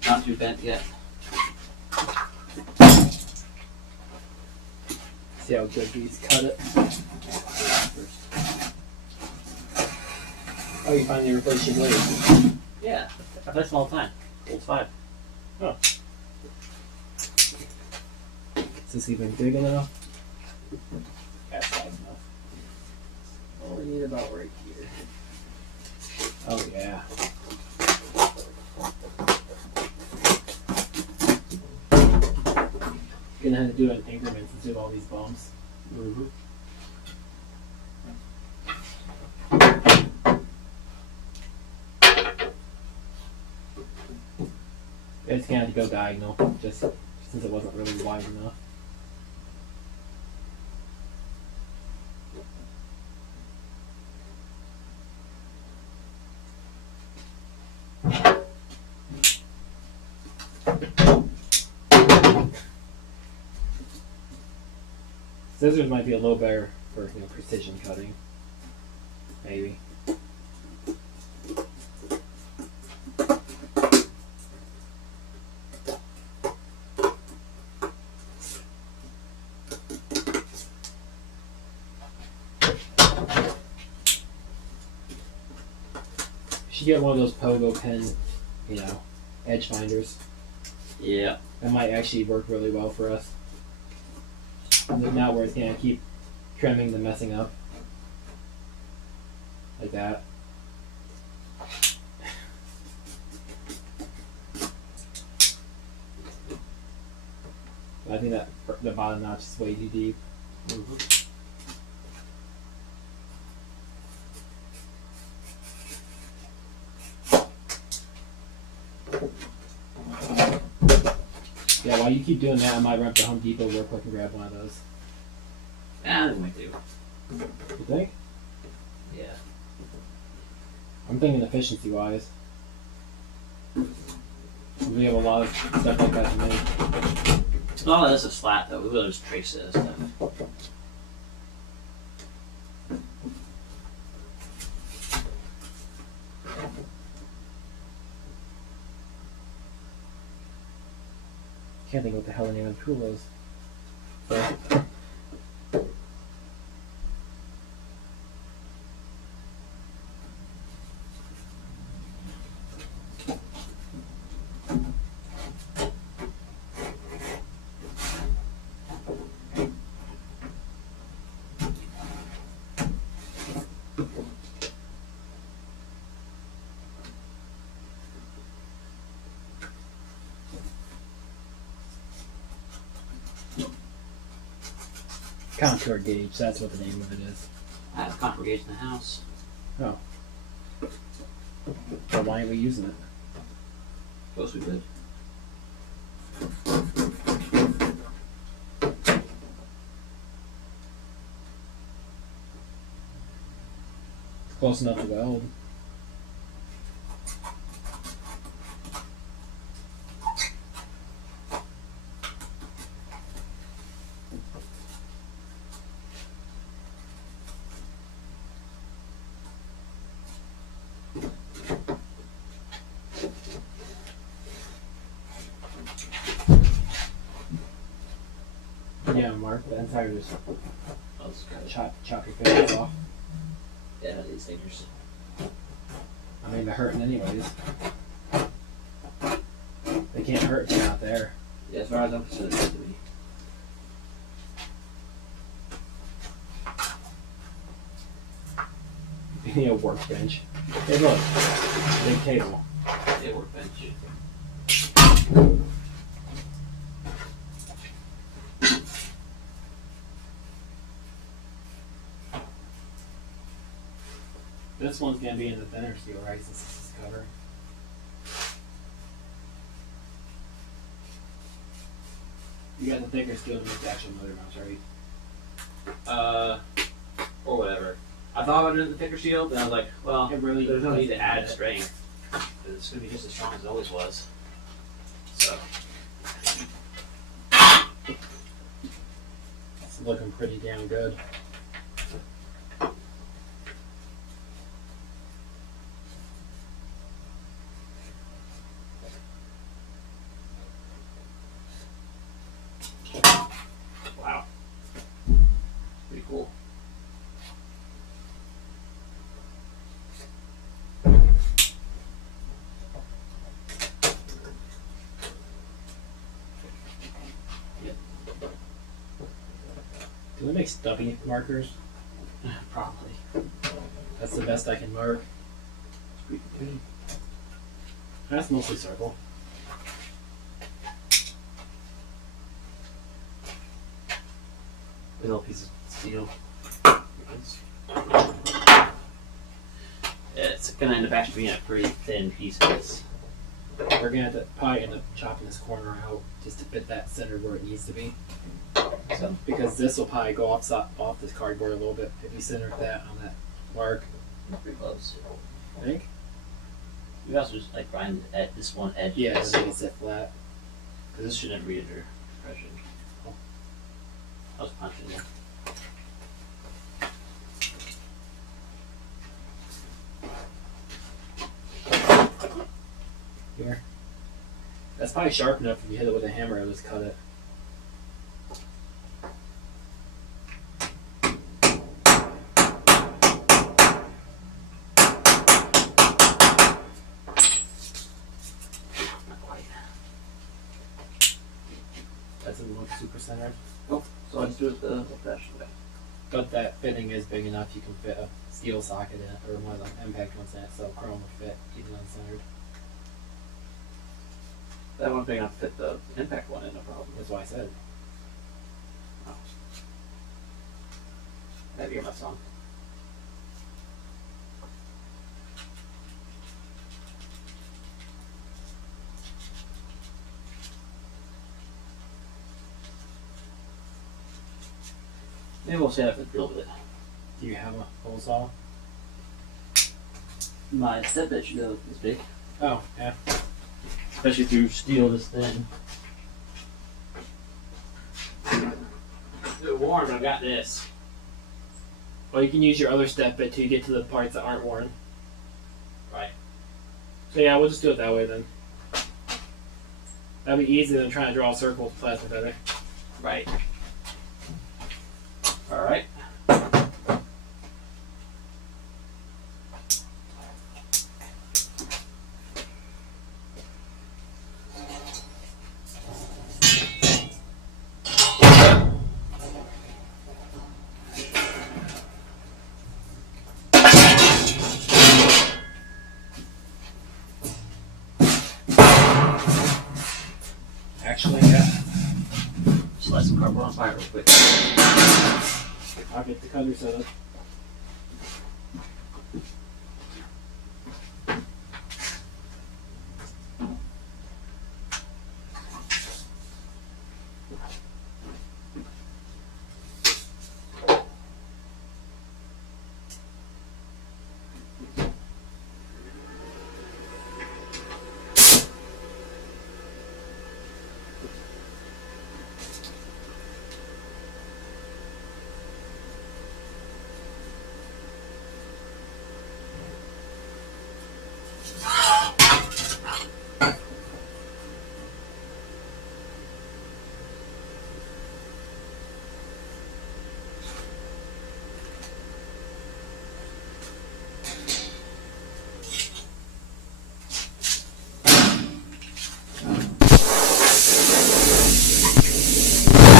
Not too bent yet. See how good these cut it. Oh, you finally replaced your blade. Yeah, I play them all the time. Old 5. Is this even big enough? That's wide enough. All we need about right here. Oh yeah. Gonna have to do it in increments instead of all these bumps. Mm-hmm. It's gonna have to go diagonal, just since it wasn't really wide enough. Scissors might be a little better for precision cutting. Maybe. Should get one of those pogo pen, edge finders. Yeah. That might actually work really well for us. Not where it's gonna keep trimming the messing up. Like that. I think that the bottom notch is way too deep. Mm-hmm. Yeah, while you keep doing that, I might run up to Home Depot real quick and grab one of those. I think we do. You think? Yeah. I'm thinking efficiency wise. We have a lot of stuff like that to make. A lot of this is flat though. We will just trace it and stuff. Can't think what the hell the name of the tool is. Contour gauge, that's what the name of it is. I have a congregation in the house. So why aren't we using it? Suppose we could. It's close enough to weld. Yeah, Mark, the entire just Let's cut it. chop your fingers off. Yeah, these fingers. I mean, they're hurting anyways. They can't hurt if they're not there. Yeah, as far as I'm concerned, it's good to me. You need a workbench. Hey, look, big table. Yeah, workbench. This one's gonna be in the thinner steel, right? Since this is cover. You got the thicker steel to make the actual motor mounts, right? Or whatever. I thought about doing the thicker steel, but I was like, well, It really there's no need to doesn't add matter. strength. It's going to be just as strong as it always was. So, It's looking pretty damn good. wow. Pretty cool. Do they make stubby markers? Probably. That's the best I can mark. Pretty good. That's mostly circle. Little piece of steel. It's going to end up actually being a pretty thin piece of this. We're gonna have to probably end up chopping this corner out just to fit that center where it needs to be. So, Because this will probably go off this cardboard a little bit if you center that on that mark. pretty close. I think. We also just like grind at this one edge. Yeah, Because it'll make it sit flat. this shouldn't read under pressure. I was punching it. Here. That's probably sharp enough if you hit it with a hammer, it'll just cut it. Not quite. Doesn't look super centered. So I just do it the old-fashioned way. But that fitting is big enough you can fit a steel socket in it, or one of the impact ones in it, so chrome would fit even uncentered. That one big enough to fit the impact one in, no problem. That's why I said. Oh. I had to get my song. Maybe we'll set up and deal with it. Do you have a hole saw? My step bed should go this big. Oh, yeah. Especially through steel this thin. It's warm, but I've got this. Well, you can use your other step bit till you get to the parts that aren't worn. Right. So yeah, we'll just do it that way then. That'd be easier than trying to draw a circle with plastic feather. Right. Alright. Actually, yeah. Just light some cardboard on fire real quick. I'll get the cutter set up.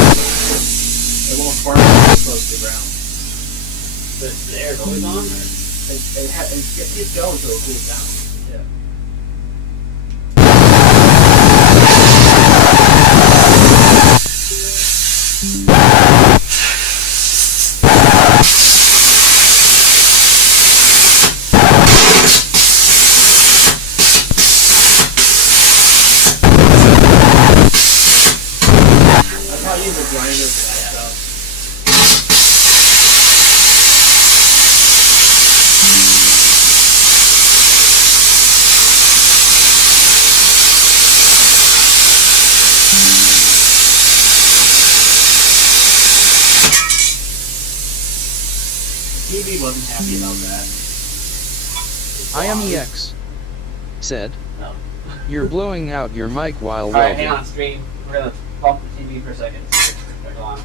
It won't spark close to the ground. The air's always on? Or? It gets going until it cools down. Yeah. use a grinder for that stuff. TV wasn't happy about that. IMEX said, No. "You're blowing out your mic while Alright, hang welding." on, stream. We're gonna bump the TV for a second. Go on.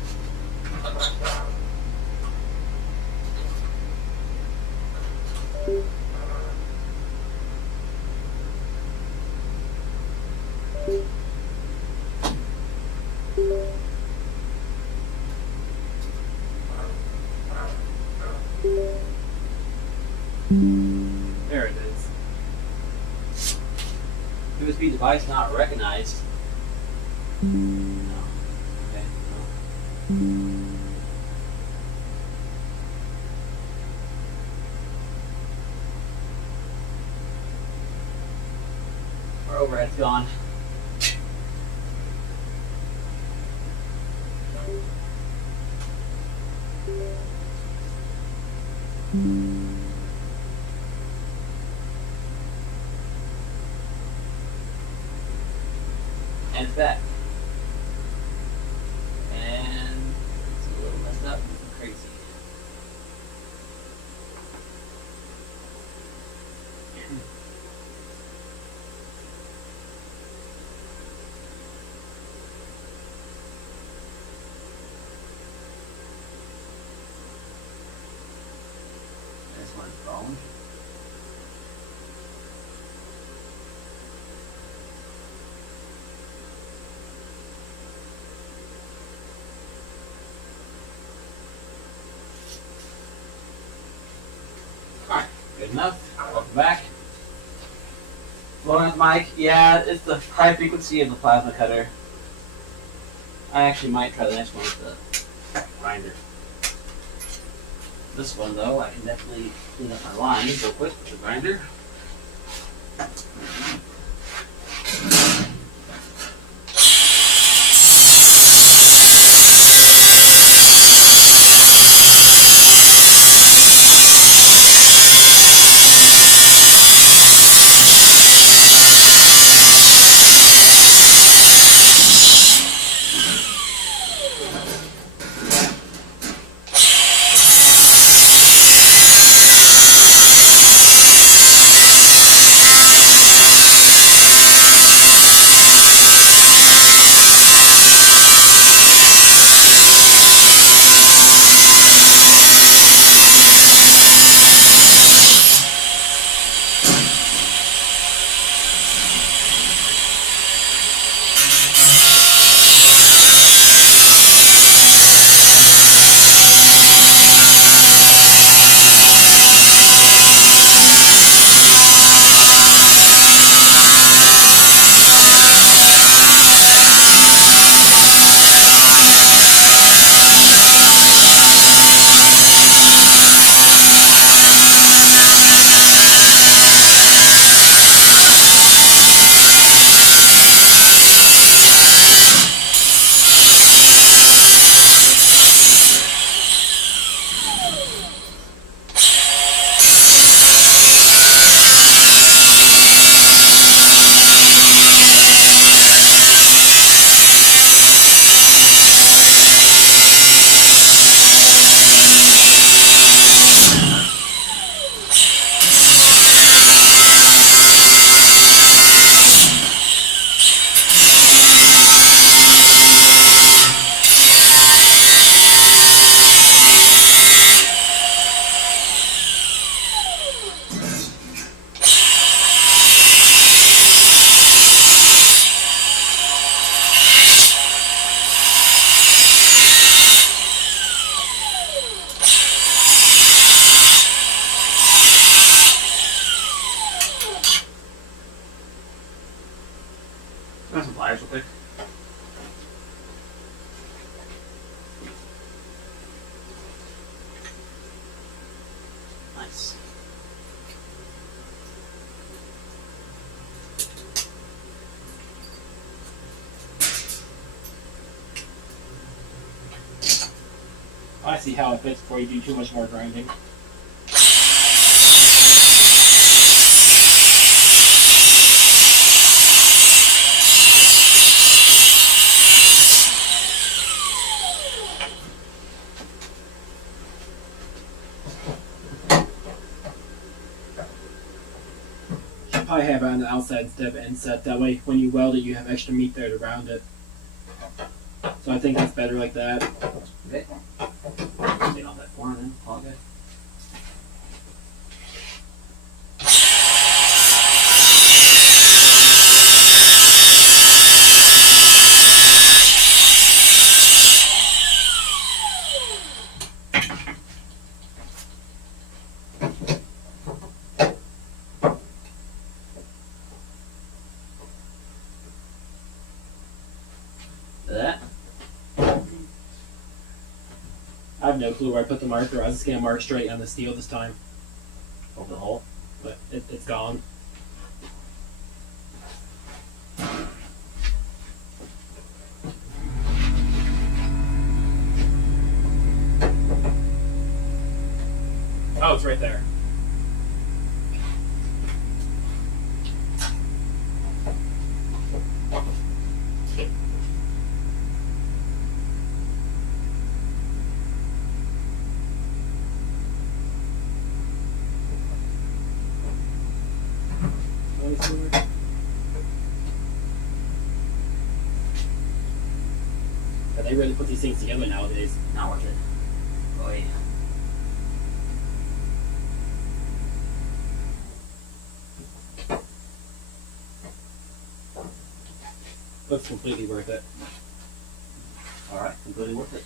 There it is. USB device not recognized. No. Okay. No. Our overhead's gone. And it's back. And it's a little messed up. Crazy. This one's wrong. Alright, good enough. Welcome back. Blowing up the mic. Yeah, it's the high frequency of the plasma cutter. I actually might try the next one with the grinder. This one though, I can definitely clean up my lines real quick with the grinder. Got some pliers real quick. Nice. I see how it fits before you do too much more grinding. Should probably have it on the outside instead of inset. That way, when you weld it, you have extra meat there to round it. So I think that's better like that. Okay. Get all that corn in. All good. That. I have no clue where I put the marker. I was just gonna mark straight on the steel this time, Over the hole. but it's gone. Oh, it's right there. Yeah, they really put these things together nowadays. Not worth it. Oh yeah. Looks completely worth it. Alright, completely worth it.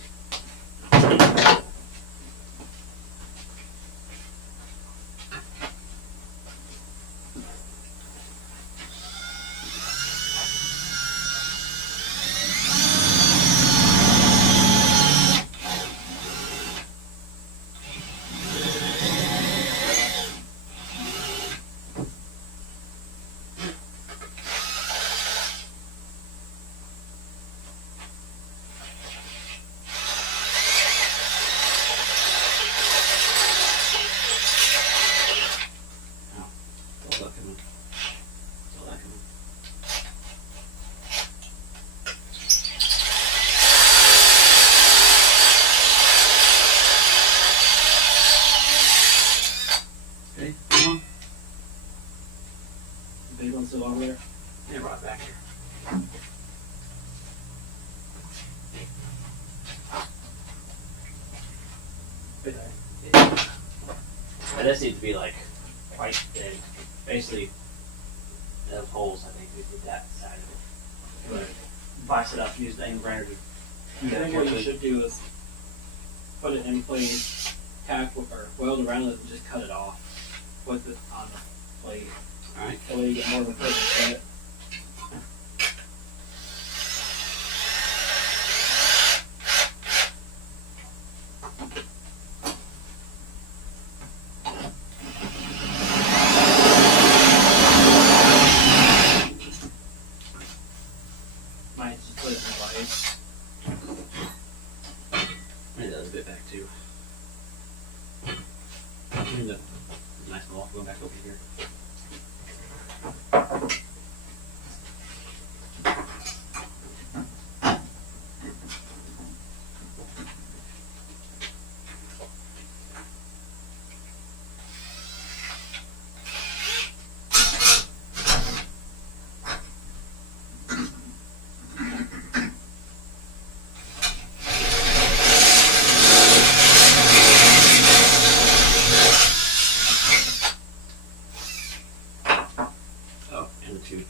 Okay, come on. The big one's still over there. Yeah, right back here. Right there. It does need to be like quite thin. Basically, those holes, I think, we did that side of it. But vice it up, use the angle grinder to I think what you should do is put it in place, tack or weld around it, and just cut it off. Put it on the plate. Alright. That way you get more of a perfect fit. Might just put it in place. Maybe that was a bit back too. Here's a nice wall going back over here. Oh, and the tube.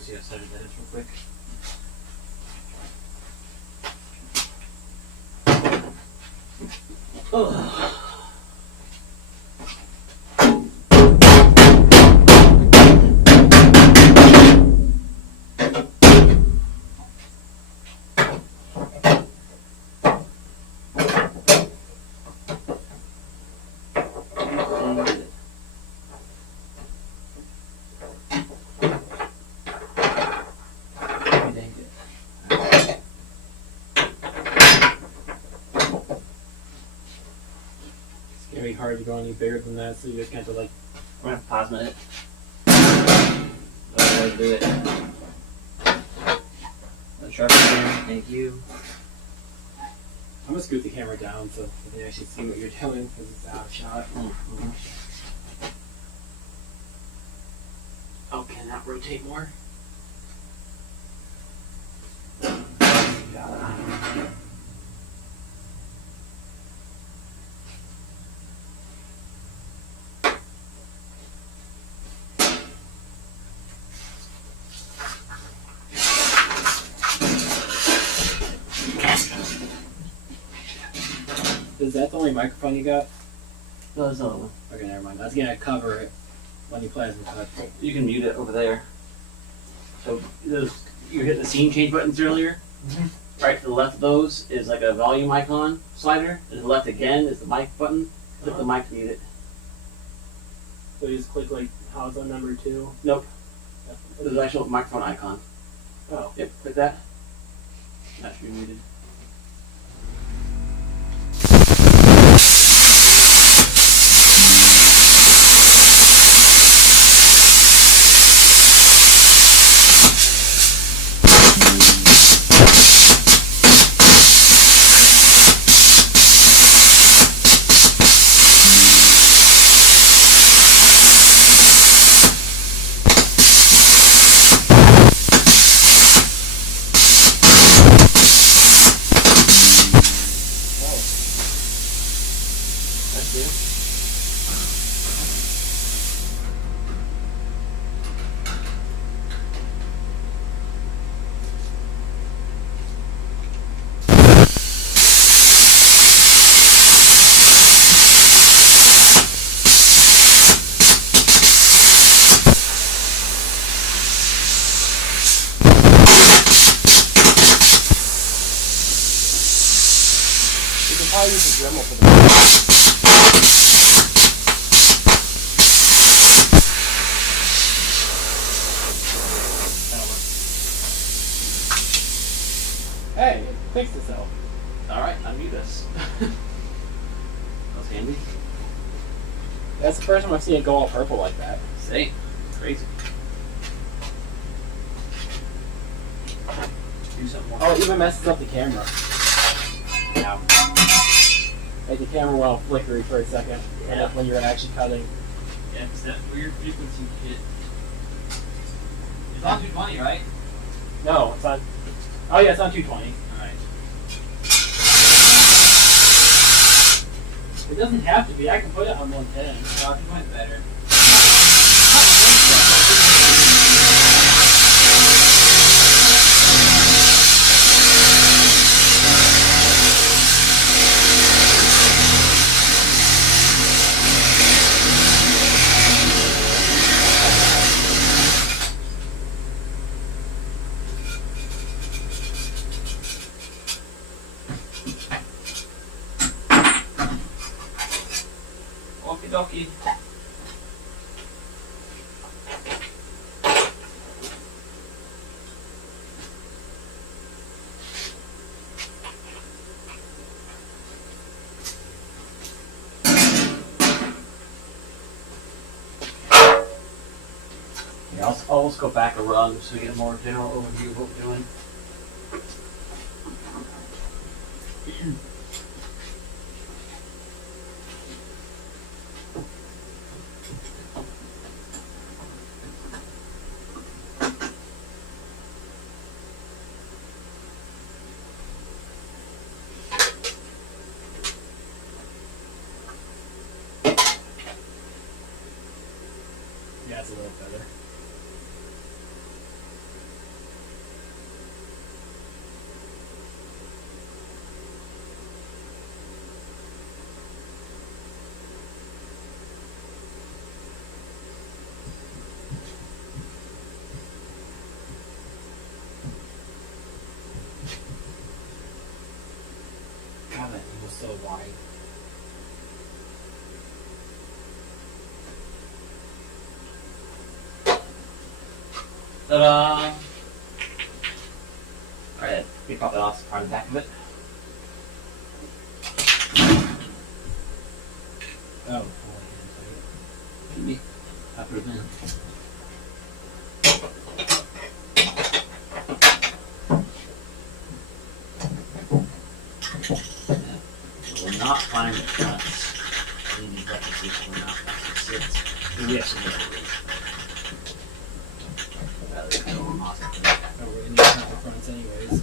See how centered that is real quick. Ugh. hard to go any bigger than that, so you just kind of like. We're gonna pause a minute. Let's do it. Sharp again. Thank you. I'm gonna scoot the camera down so you can actually see what you're doing because it's out of shot. Mm-hmm. Oh, can that rotate more? Is that the only microphone you got? No, there's another one. Okay, never mind. I was gonna cover it when you plasma cut. You can mute it over there. So you hit the scene change buttons earlier. Mm-hmm. Right to the left of those is like a volume icon slider. To the left again is the mic button. Click the mic to mute it. So you just click like how's on number 2? Nope. There's an actual microphone icon. Oh. Yep, click that. That should be muted. I'll use a Dremel for the. Hey, it fixed itself. Alright, unmute this. That was handy. That's the first time I've seen it go all purple like that. Same. Crazy. Do something more. Oh, it even messes up the camera. Now. Like the camera went all flickery for a second. Yeah. When you're actually cutting. Yeah, it's that weird frequency hit. It's on 220, right? No, it's on. Oh yeah, it's on 220. Alright. It doesn't have to be. I can put it on 110. No, 220 is better. Okie dokie. Yeah, I'll just go back a rung so we get a more general overview of what we're doing. Yeah, it's a little better. God, that needle's so wide. Ta-da! Alright, let me pop that off part of the back of it. Oh. Should be. I put it in. We're not finding the fronts. We need to see if we're not finding sits. Yes. Oh, we're gonna need to find the fronts anyways.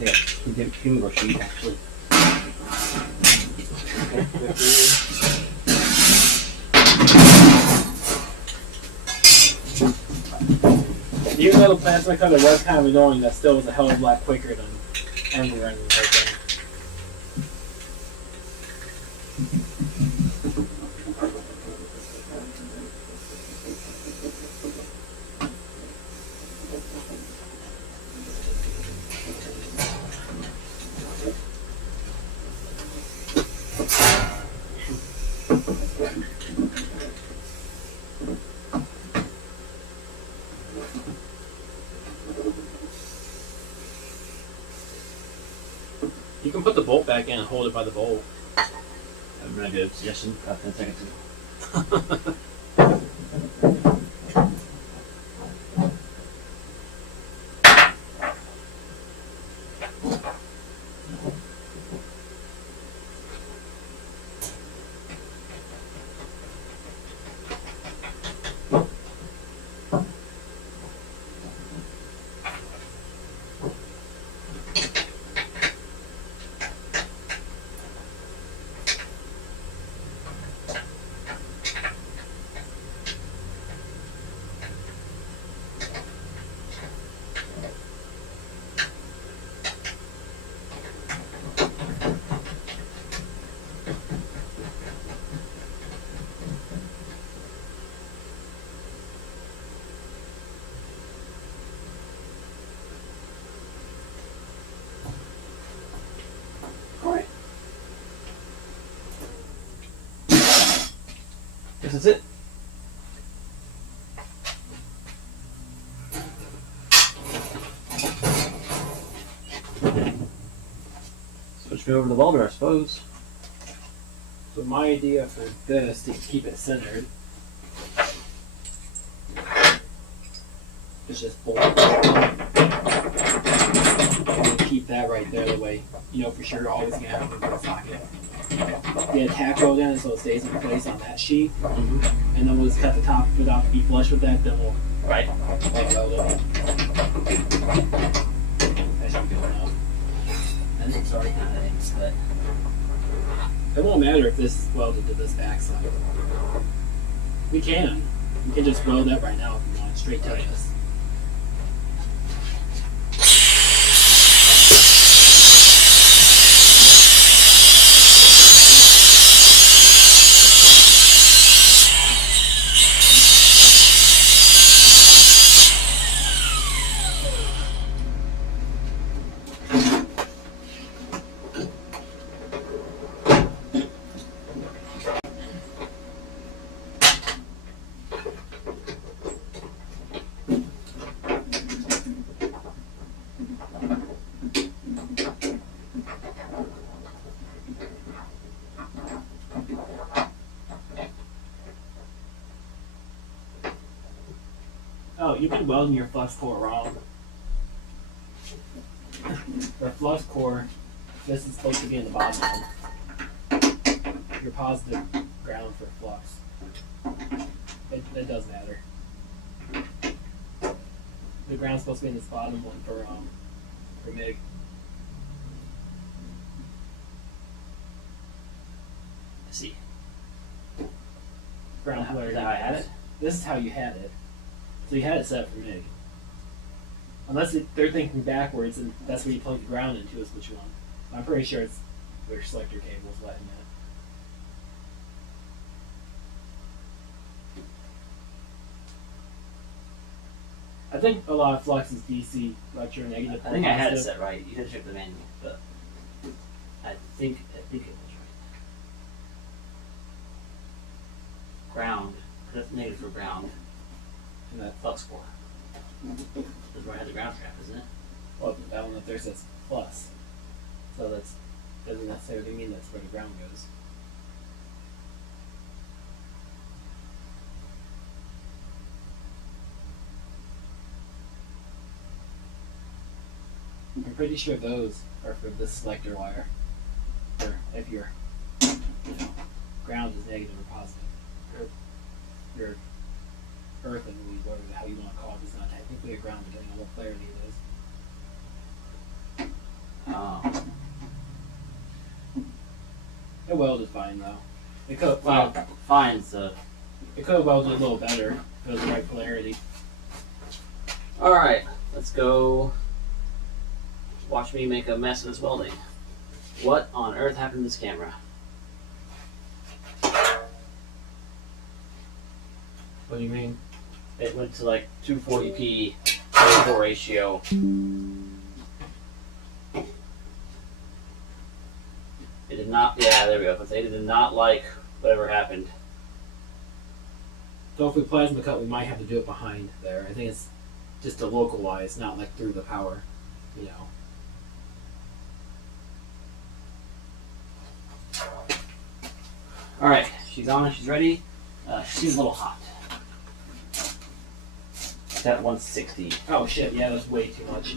Yeah, give me your sheet actually. Even though the plasma cutter was kind of annoying, that still was a hell of a lot quicker than angle grinding the whole thing. You can put the bolt back in and hold it by the bolt. That's a really good suggestion. Got 10 seconds. Alright. Guess that's it. Switch me over to the welder, I suppose. So my idea for this, to keep it centered, is just bolt. And keep that right there, the way you know for sure you're always gonna have a good socket. Get a tack weld in so it stays in place on that sheet, and then we'll just cut the top of it off to be flush with that. Then we'll Right. weld it. That should be good enough. I think it's already kind of things, but It won't matter if this is welded to this backside. We can just weld that right now if we want straight to this. Oh, you've been welding your flux core wrong. The flux core, this is supposed to be in the bottom. Your positive ground for flux. It does matter. The ground's supposed to be in this bottom one for MIG. I see. Ground Is polarity. that how I had it? This is how you had it. So you had it set for MIG. Unless they're thinking backwards, and that's where you plug the ground into is what you want. I'm pretty sure it's their selector cables letting it. I think a lot of flux is DC, electronegative. I think I had it set right. You had to check the manual, but I think it was right. Ground. That's negative for ground. And that flux core. This is where I had the ground trap, isn't it? Well, that one up there says plus. So that's doesn't necessarily mean that's where the ground goes. I'm pretty sure those are for this selector wire. Or if your ground is negative or positive. Your earth, I believe, whatever the hell you want to call it, is not technically a ground depending on what polarity it is. The weld is fine though. It could fine. So, it could have welded a little better if it was the right polarity. all right, let's go. Watch me make a mess of this welding. What on earth happened to this camera? What do you mean? It went to like 240p 24 ratio. It did not. Yeah, there we go. It did not like whatever happened. So if we plasma cut, we might have to do it behind there. I think it's just to localize, not like through the power, you know. All right, she's on. She's ready. She's a little hot. It's at 160. Oh shit! Yeah, that's way too much.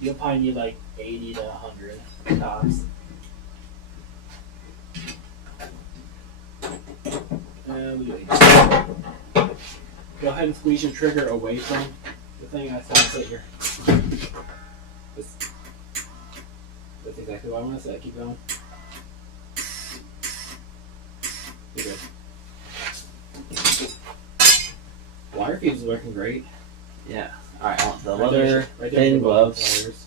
You'll probably need like 80 to 100 tops. We'll do 80. Go ahead and squeeze your trigger away from the thing. I thought that you're. That's exactly what I want to say. Keep going. You're good. Wire fuse is working great. Yeah. All right. I want the Right leather there, right there, thin the gloves. wires.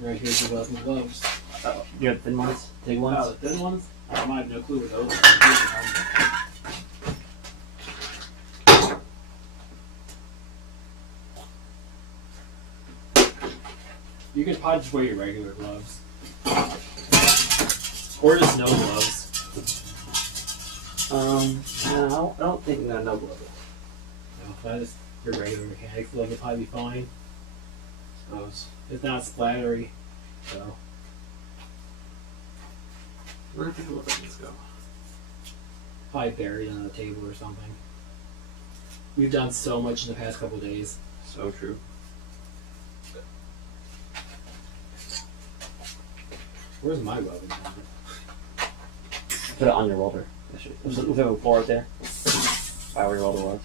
Right here's your welding gloves. Oh, you have thin ones, big ones. Oh, the thin ones? I might have no clue what those are. You can probably just wear your regular gloves. Or just no gloves. No, I don't think I'm gonna know gloves. No, if I just your regular mechanics glove would probably be fine. Suppose. It's not splattery, so. Where did the things go? Probably buried on a table or something. We've done so much in the past couple days. So true. Where's my welding helmet? Put it on your welder. Was there a floor right there? By where your welder was.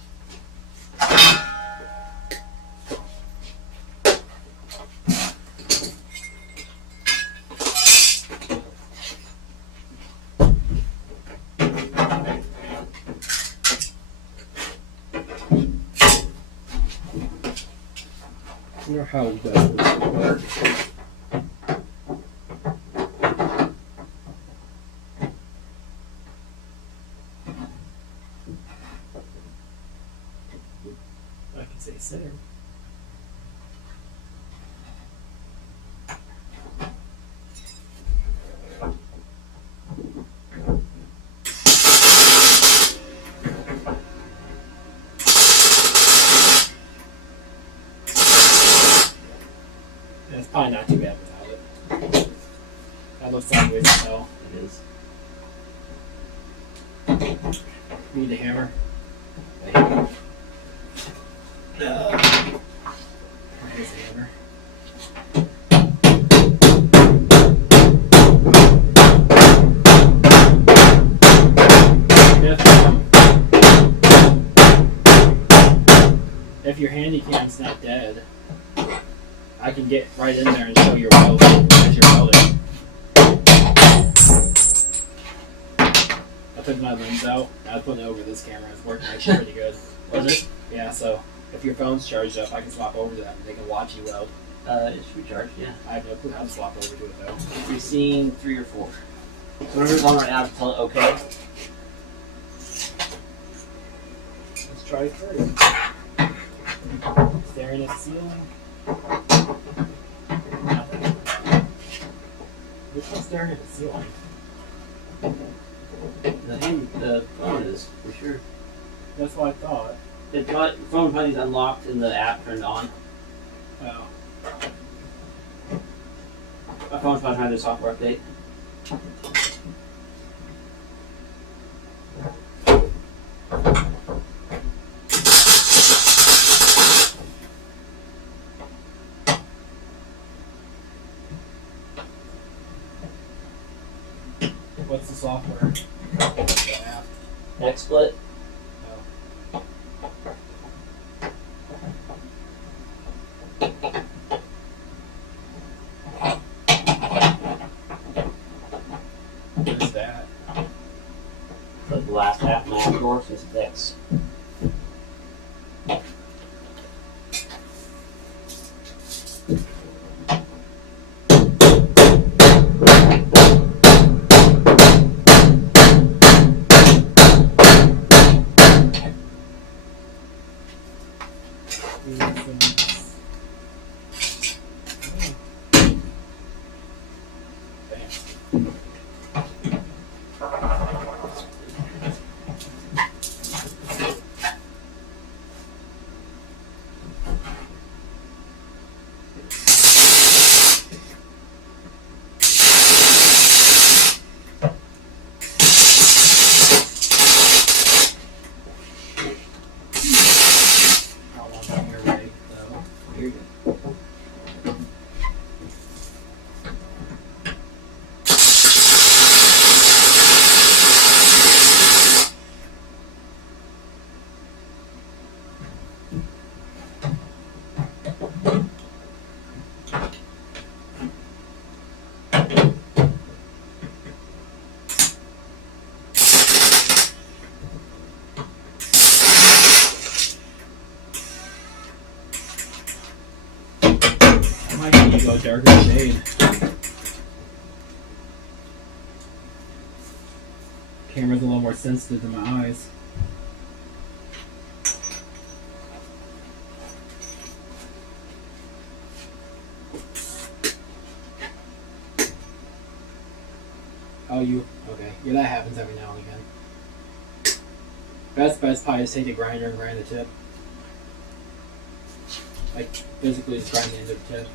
I wonder how well this would work. I can say center. It's probably not too bad without it. That looks sideways as hell. It is. Need the hammer. Here's the hammer. If your handy cam's not dead, I can get right in there and show your weld as you're welding. I took my lens out. I was putting it over this camera. It's working actually pretty good. Was it? Yeah, so if your phone's charged up, I can swap over to that and they can watch you weld. It should be charged, yeah. I have no clue how to swap over to it though. We've seen 3 or 4. Whatever's on right now, tell it okay. Let's try first. Staring at the ceiling. Nothing. Which one's staring at the ceiling? The phone is, for sure. That's what I thought. The phone probably is unlocked and the app turned on. Oh. My phone's probably trying to do a software update. What's the software? The app. XSplit. Oh. What is that? The last app in my app store says it's X. How long on your way, though? Here you go. I might need to go darker shade. Camera's a little more sensitive to my eyes. Oh, okay. Yeah, that happens every now and again. Best bet is probably just take the grinder and grind the tip. Like, physically just grind the end of the tip.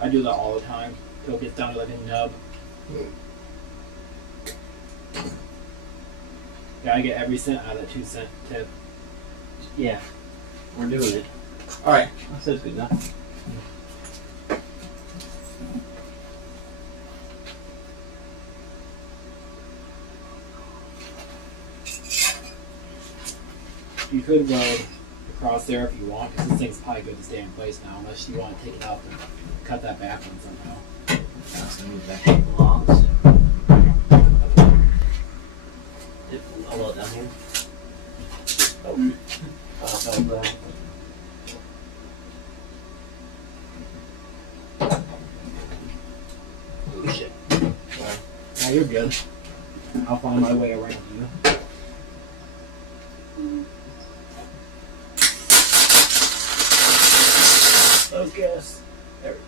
I do that all the time till it gets down to like a nub. Gotta get every cent out of that 2-cent tip. Yeah, we're doing it. All right, that sounds good enough. You could weld across there if you want, because this thing's probably good to stay in place now, unless you want to take it out and cut that back one somehow. Let's move back to the logs. I'll load it down here. Oh, oh shit. Sorry. Now you're good. I'll find my way around you. Focus. There we go.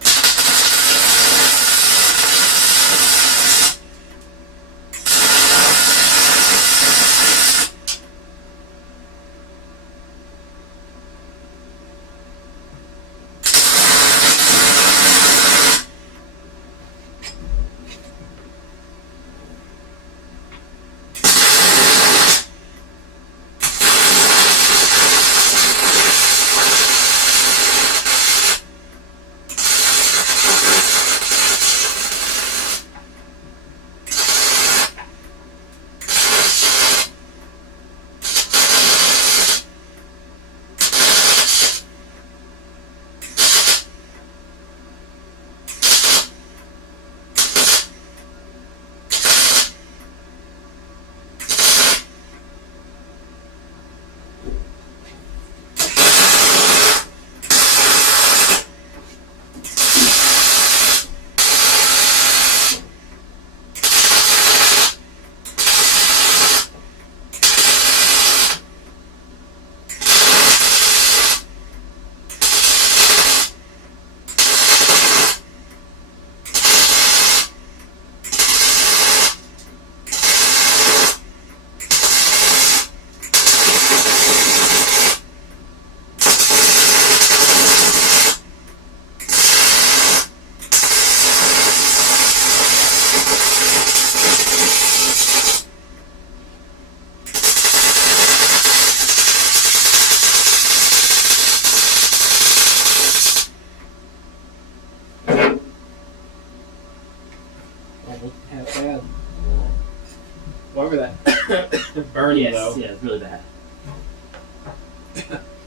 burning yes, though. yeah, it's really bad.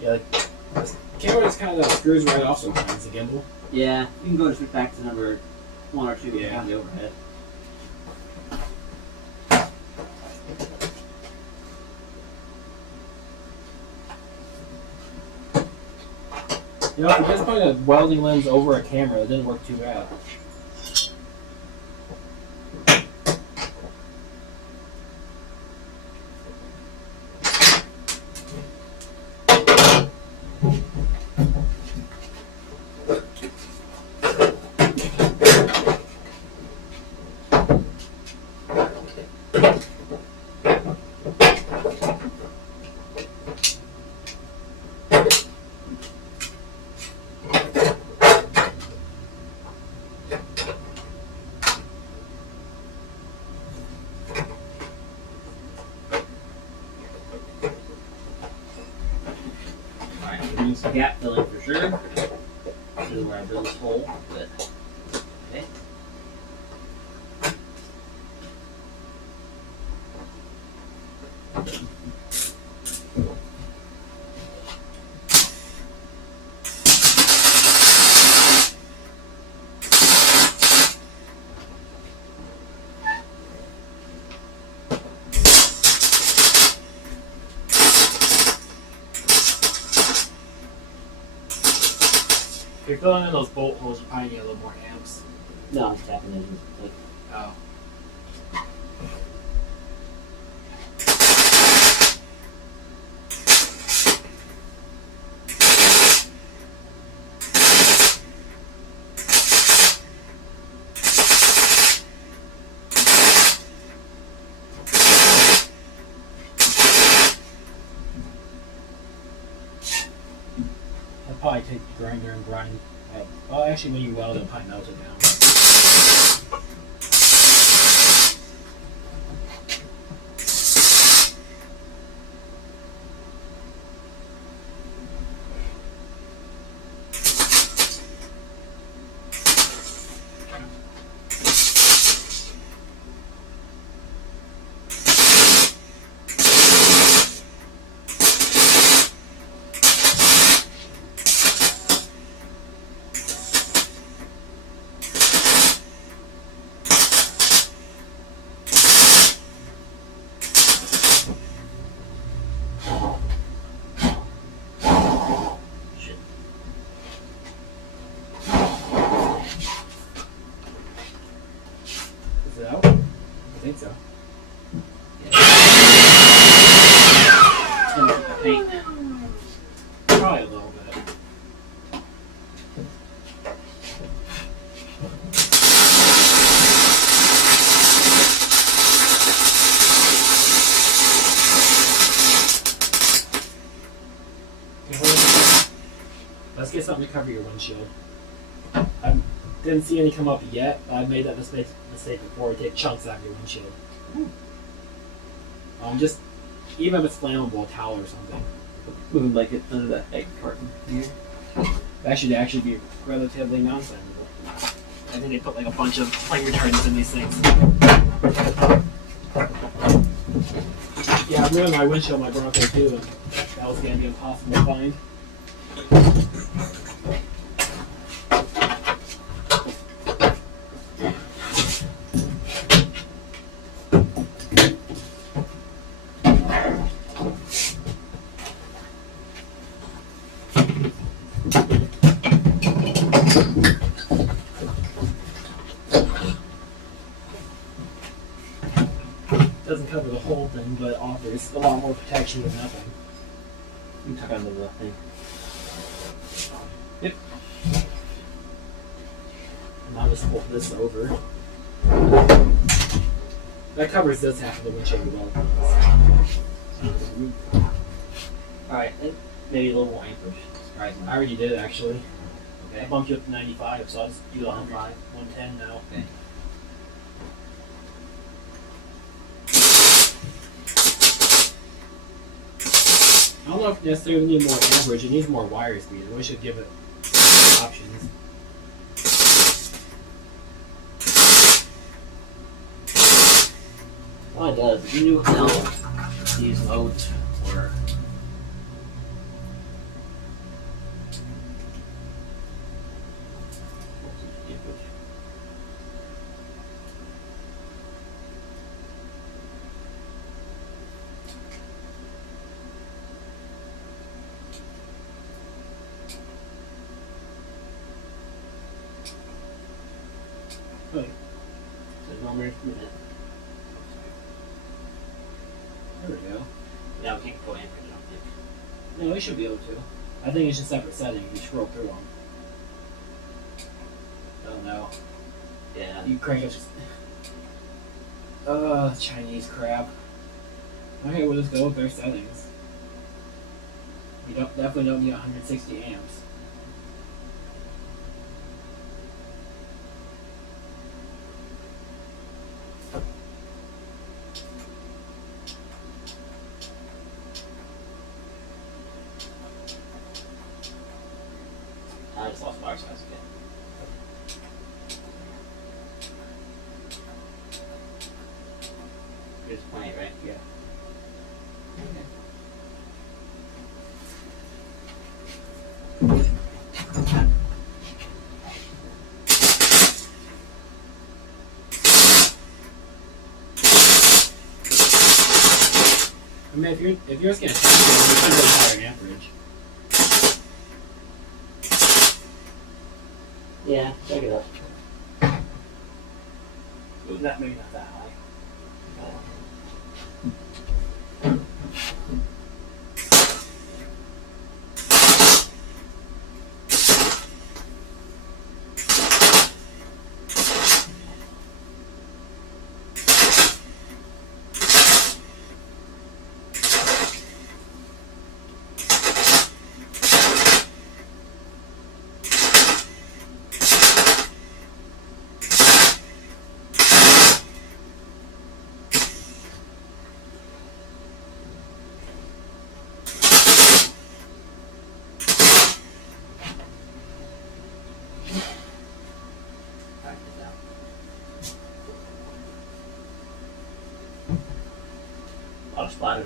Yeah, like, this camera just kind of screws right off sometimes, the gimbal. Yeah, you can go to switch back to number 1 or 2 Yeah. on the overhead. You know, if you just put a welding lens over a camera, it didn't work too bad. Alright, we're doing some gap filling for sure. This is where I drill this hole, but okay. If you're filling in those bolt holes, you probably need a little more amps. No, I'm tapping in. Like, Oh. I'd probably take the grinder and grind. Well, actually, when you weld, it'll probably melt it down. shit. Is it out? I think so. It's gonna be the paint. Probably a little bit. Let's get something to cover your windshield. I didn't see any come up yet, but I've made that mistake before. Take chunks out of your windshield. Just even if it's flammable, a towel or something. Moving blanket under that egg carton here. That should actually be relatively non-flammable. I think they put like a bunch of flame retardants in these things. Yeah, I ruined my windshield, my Bronco too, and that was gonna be impossible to find. Doesn't cover the whole thing, but offers a lot more protection than nothing. You can tuck under the thing. Yep. And I'll just fold this over. That covers this half of the windshield well. Alright, maybe a little more amperage. Surprisingly. I already did actually. I Okay. bumped you up to 95, so I'll just do 100, 105. 110 now. Okay. I don't know if it necessarily need more amperage, it needs more wire speed. We should give it options. Well, it does. You knew how. these loads or Wait, there's no more fitment. there we go. Now we can't go amperage, I don't think. No, we should be able to. I think it's just separate settings. You scroll through them. Oh no. Yeah. You crank it. Chinese crap. Okay, we'll just go with their settings. We definitely don't need 160 amps. I just lost bar size again. Here's 20, right? Yeah. Okay. I mean, if yours gonna change, you should go higher in amperage. Yeah, check it out. Ooh, that maybe not that high. Back this out. A lot of splatter.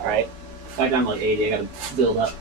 Alright. Back down to like 80, I gotta build up.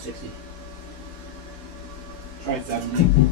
60. Try 70.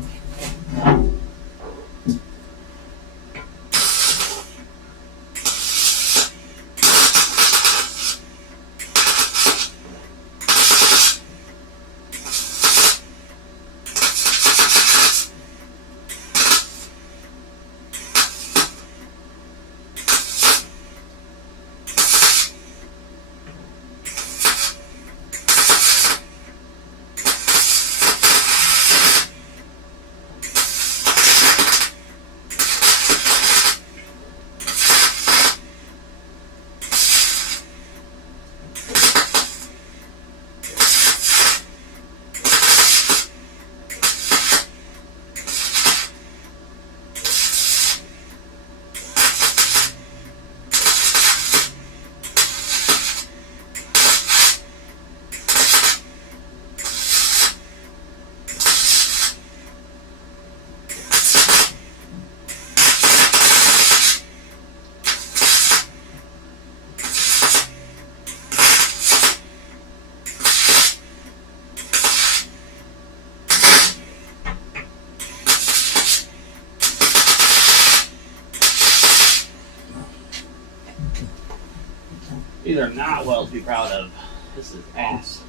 These are not welds to be proud of. This is ass.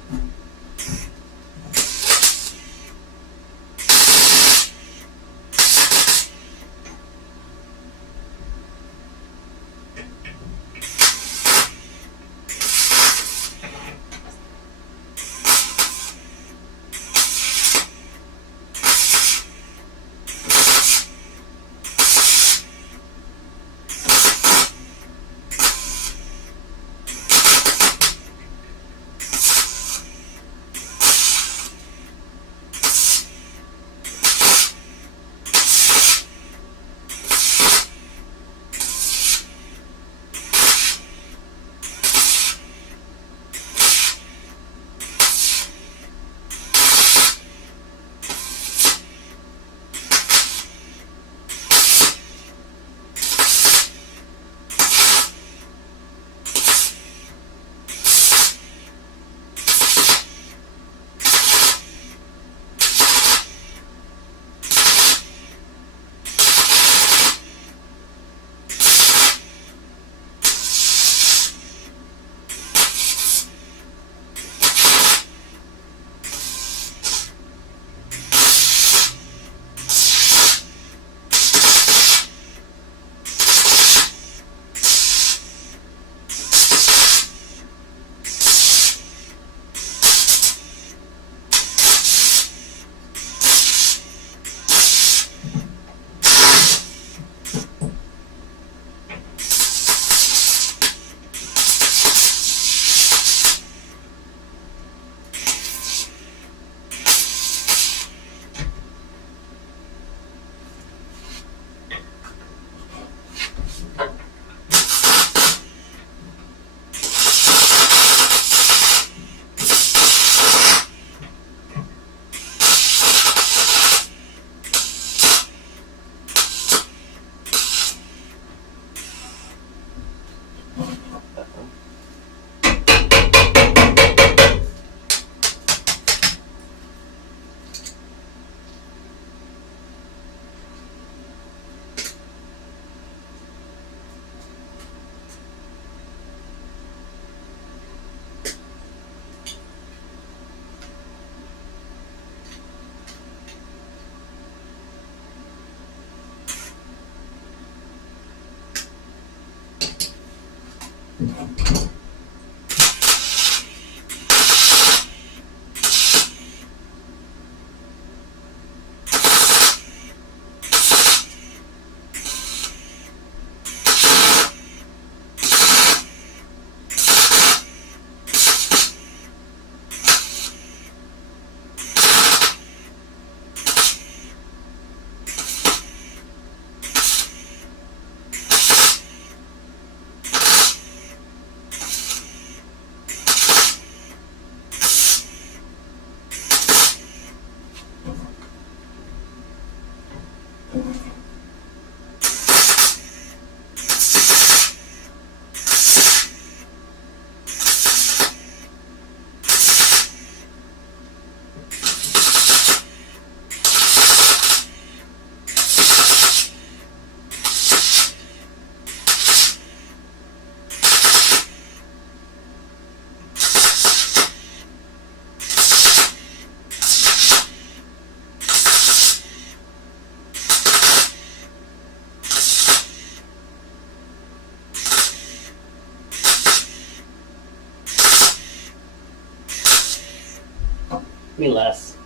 Give me less.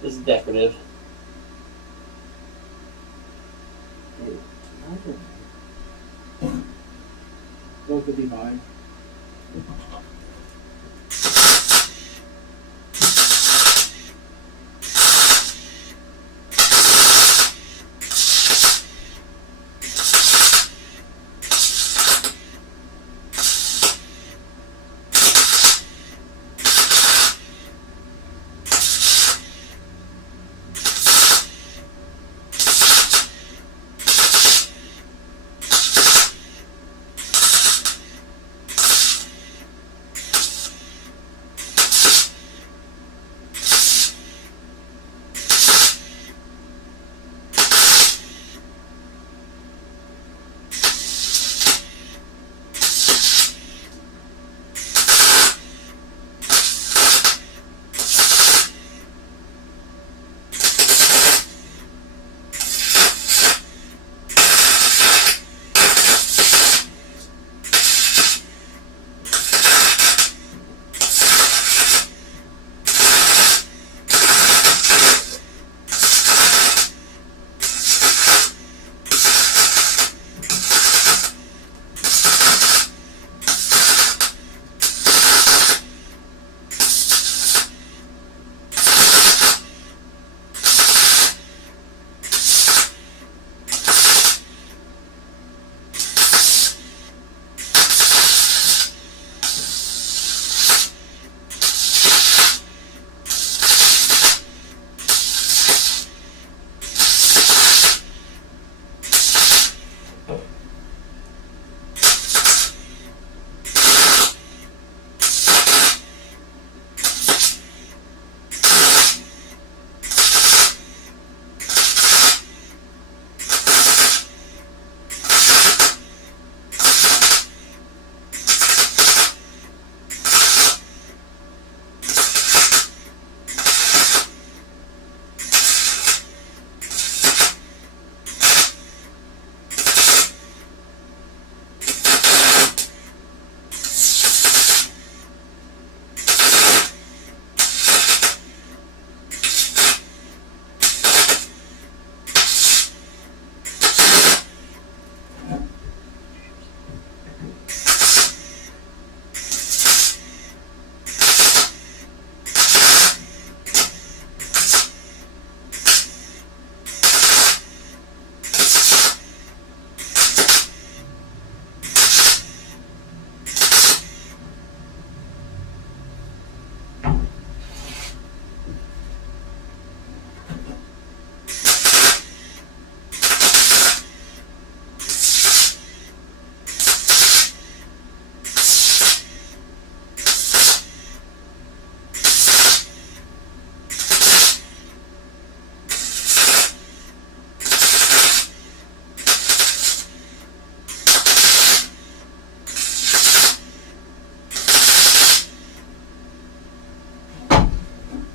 This is decorative. What could be fine?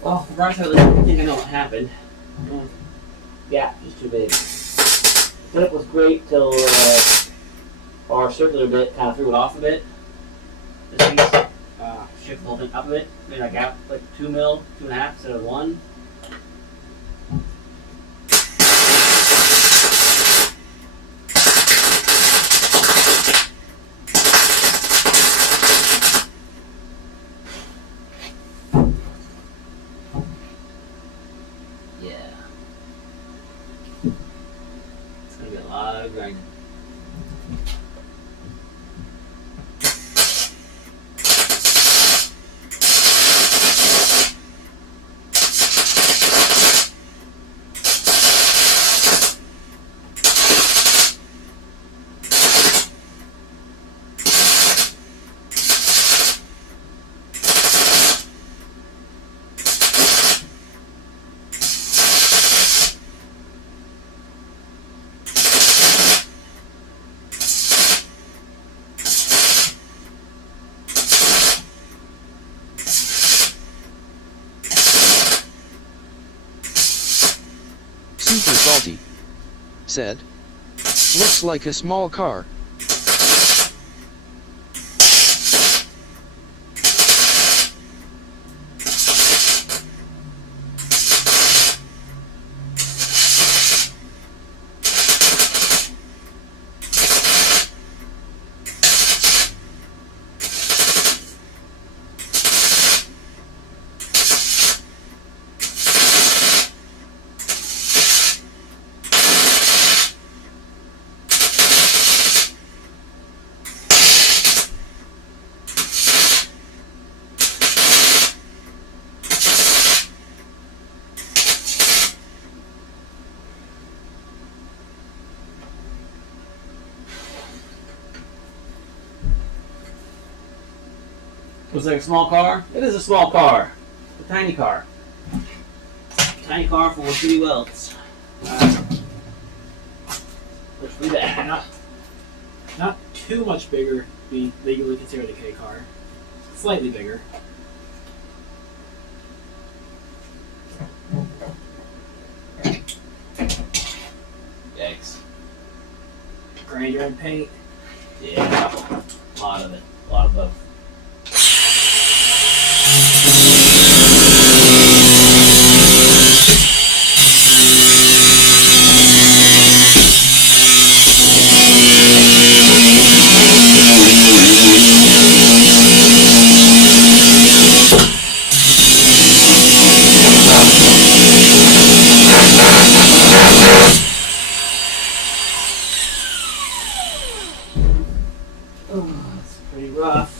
Well, regardless, I think I know what happened. Yeah, just too big. Setup was great till our circular bit kind of threw it off a bit. This piece shift the whole thing up a bit, made a gap like 2 mil, 2.5 instead of 1. Yeah. It's gonna be a lot of grinding. Super salty. Said. Looks like a small car. Looks like a small car. It is a small car. A tiny car. Tiny car full of 3 welds. Looks pretty bad. Not too much bigger to be legally considered a K car. Slightly bigger. Yikes. Grinder and paint. Yeah. A lot of it. A lot of both. Oh, that's pretty rough.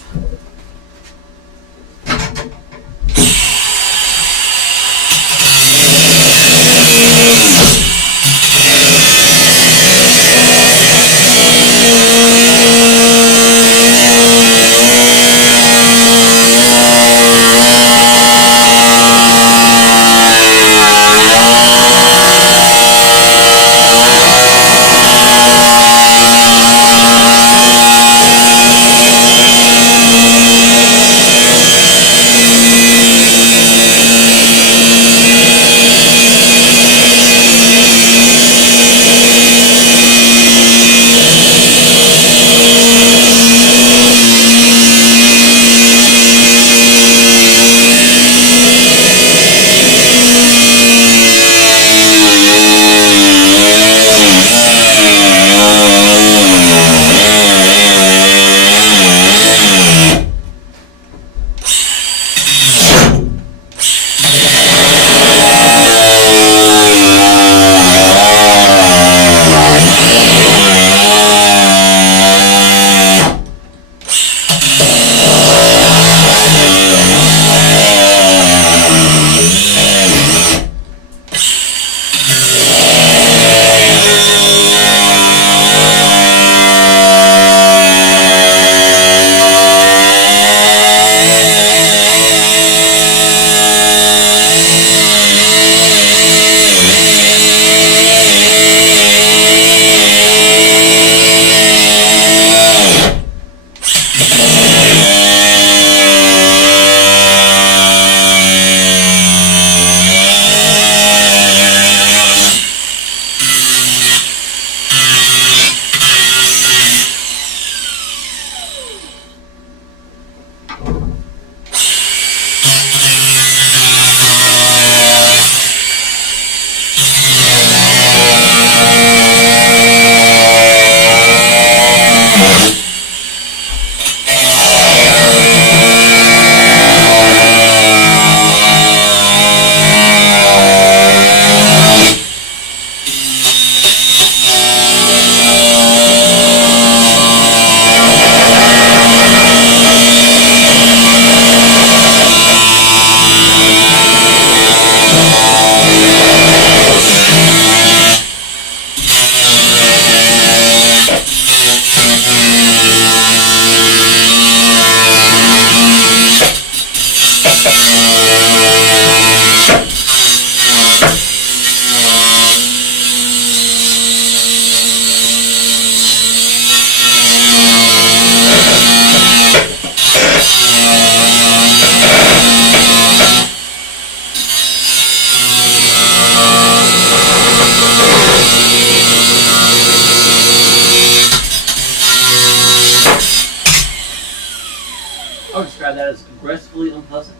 I would describe that as aggressively unpleasant.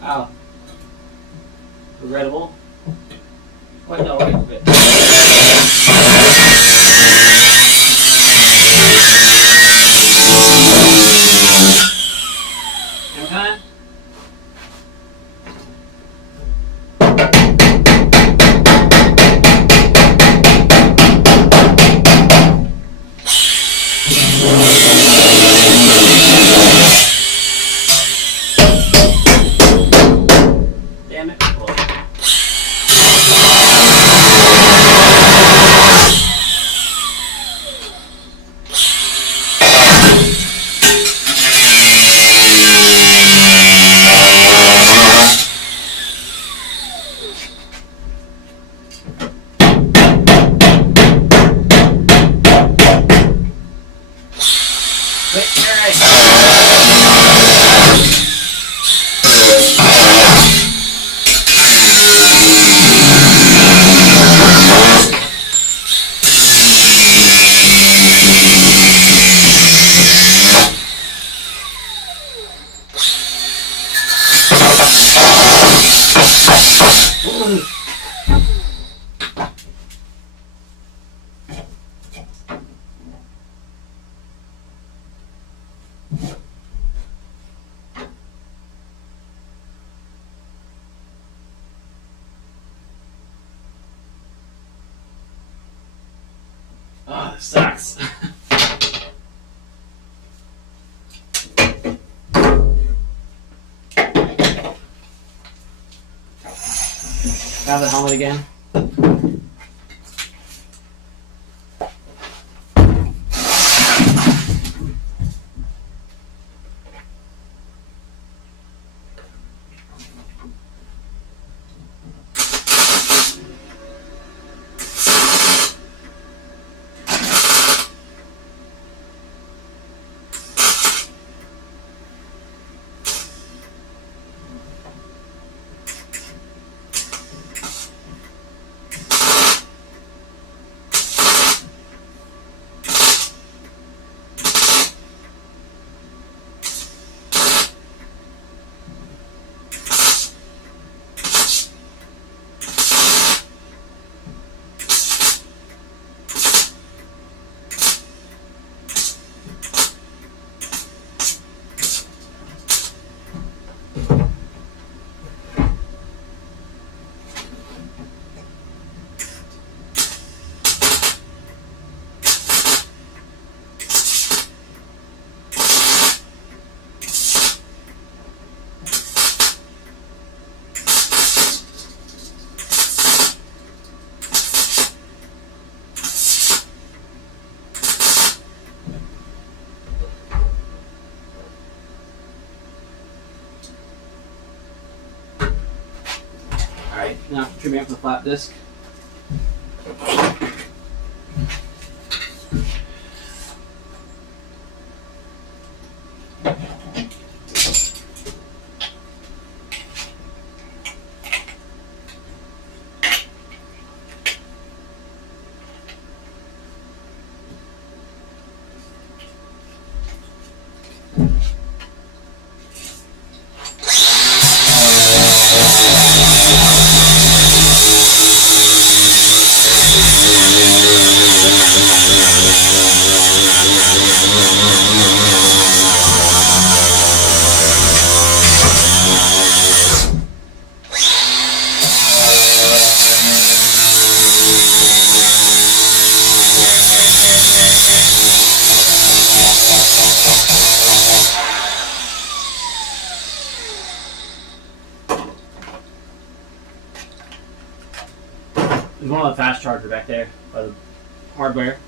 Wow. Regrettable. Wait, no, wait a bit. Hammer time? Damn it. Close. Oh, this sucks. Have the helmet again. Alright, now trim me up the flat disc. There's one on the fast charger back there by the hardware.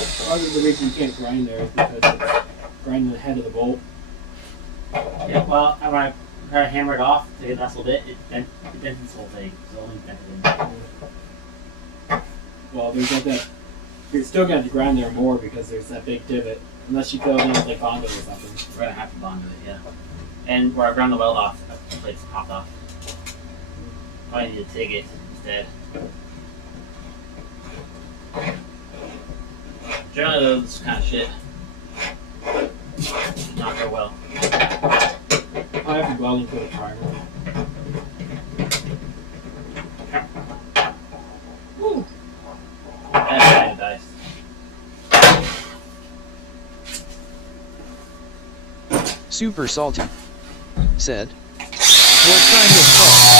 Part of the reason you can't grind there is because it's grinding the head of the bolt. Yeah, well, when I try to hammer it off to get the little bit, it dents this whole thing. So only dented in. Well, there's like that. You're still gonna have to grind there more because there's that big divot. Unless you fill it in with like Bondo or something. We're gonna have to bond with it, yeah. And where I ground the weld off, the plate's popped off. I need to TIG it instead. Generally, those kind of shit not go well. I have to welding for the primer. Woo! That's nice. Super Salty said, "What kind of fault?"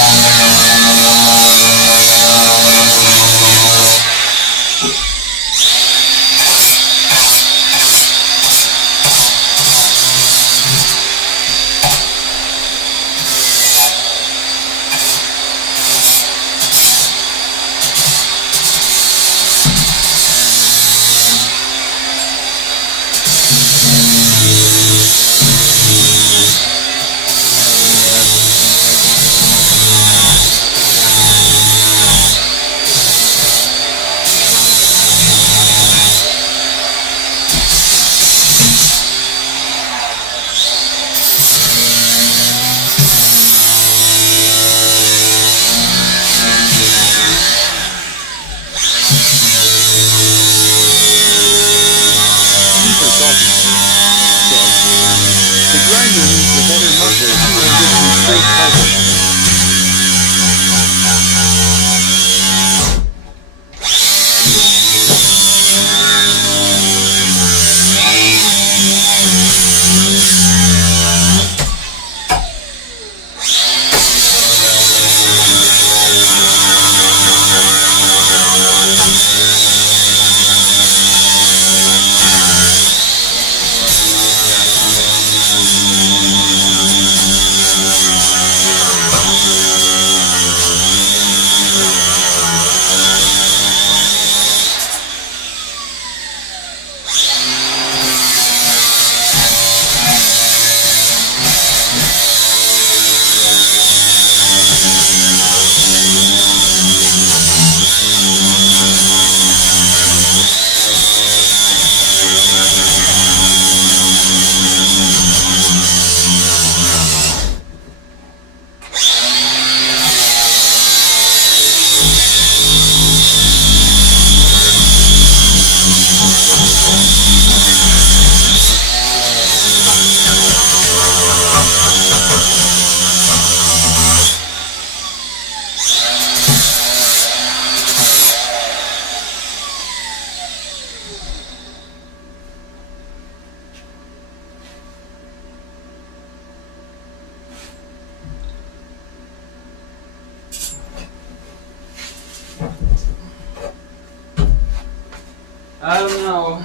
I don't know.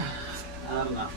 I don't know.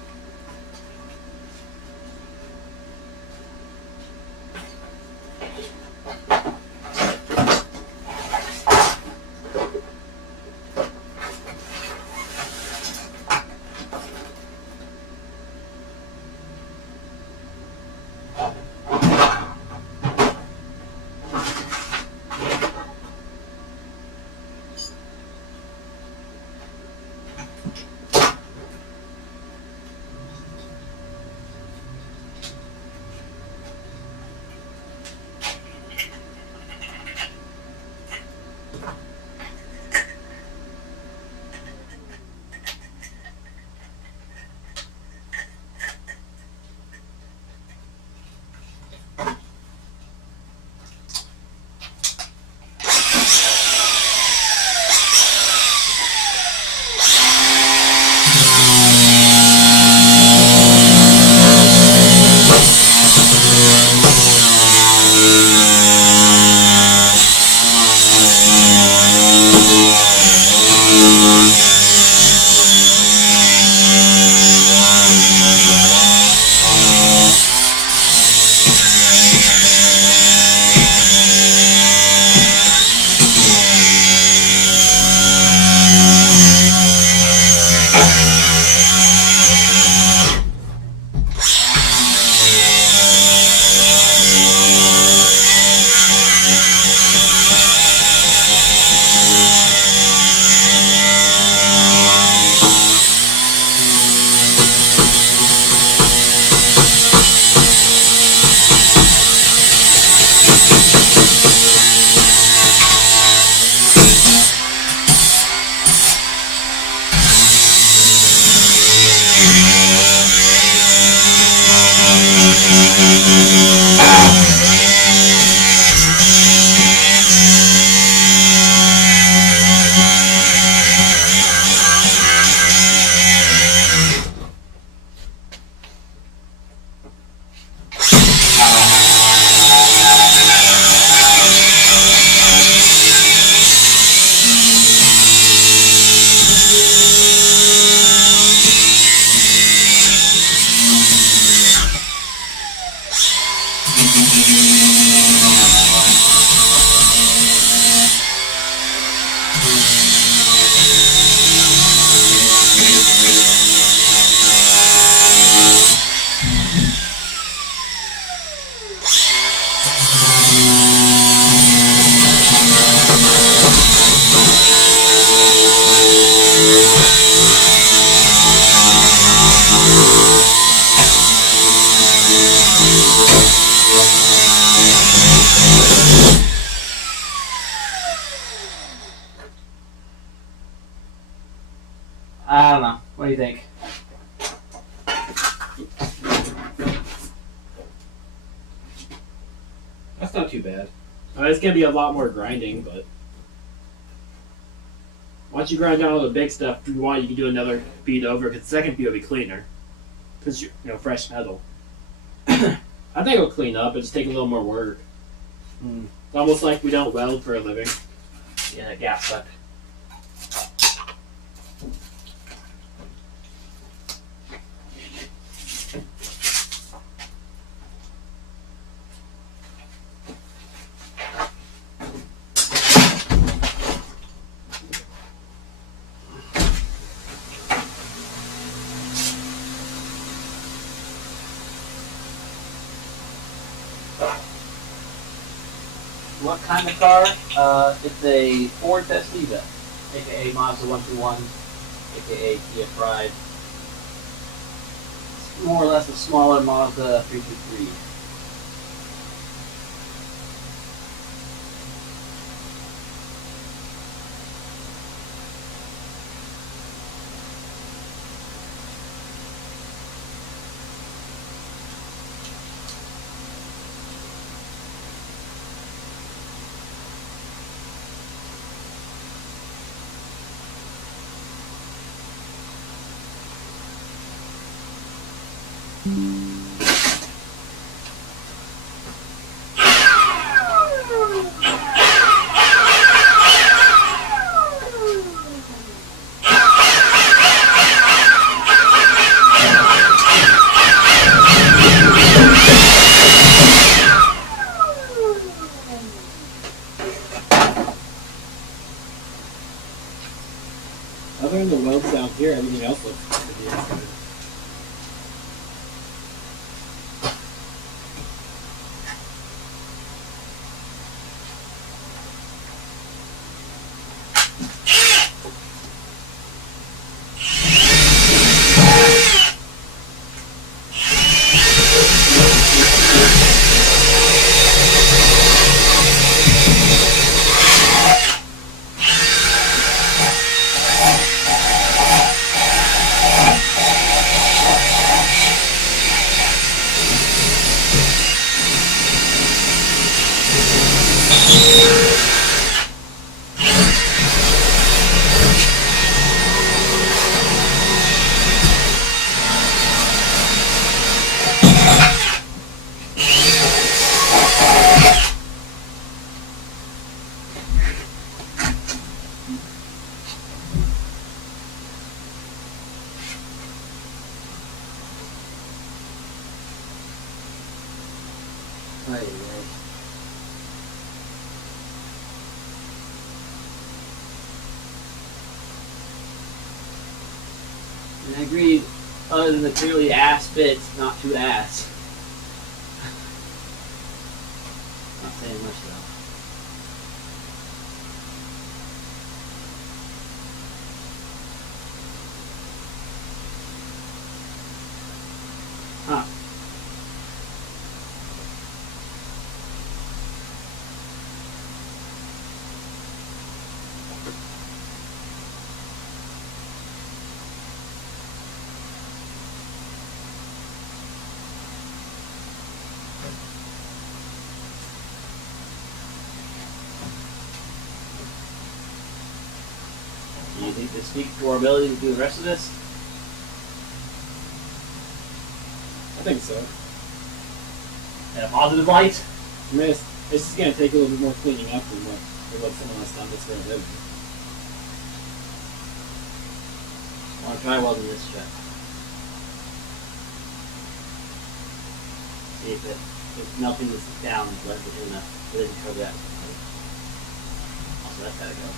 I don't know. What do you think? That's not too bad. It's gonna be a lot more grinding, but once you grind down all the big stuff, if you want, you can do another bead over, because the second bead will be cleaner. Because you know, fresh metal. I think it'll clean up, but just take a little more work. It's almost like we don't weld for a living. Yeah, gas suck. What kind of car? It's a Ford Festiva, aka Mazda 121, aka Kia Pride. It's more or less a smaller Mazda 323. Other than the welds down here, everything else looks pretty good. And I agree, other than the clearly ass bits, not too ass. Not saying much though. Huh. Do you think this speaks to our ability to do the rest of this? I think so. In a positive light? I mean, it's just going to take a little bit more cleaning up than what someone else done that's for a living. I want to try welding this shut. See if it So melting this down lets it in the, so they can cover that. Also, that's gotta go.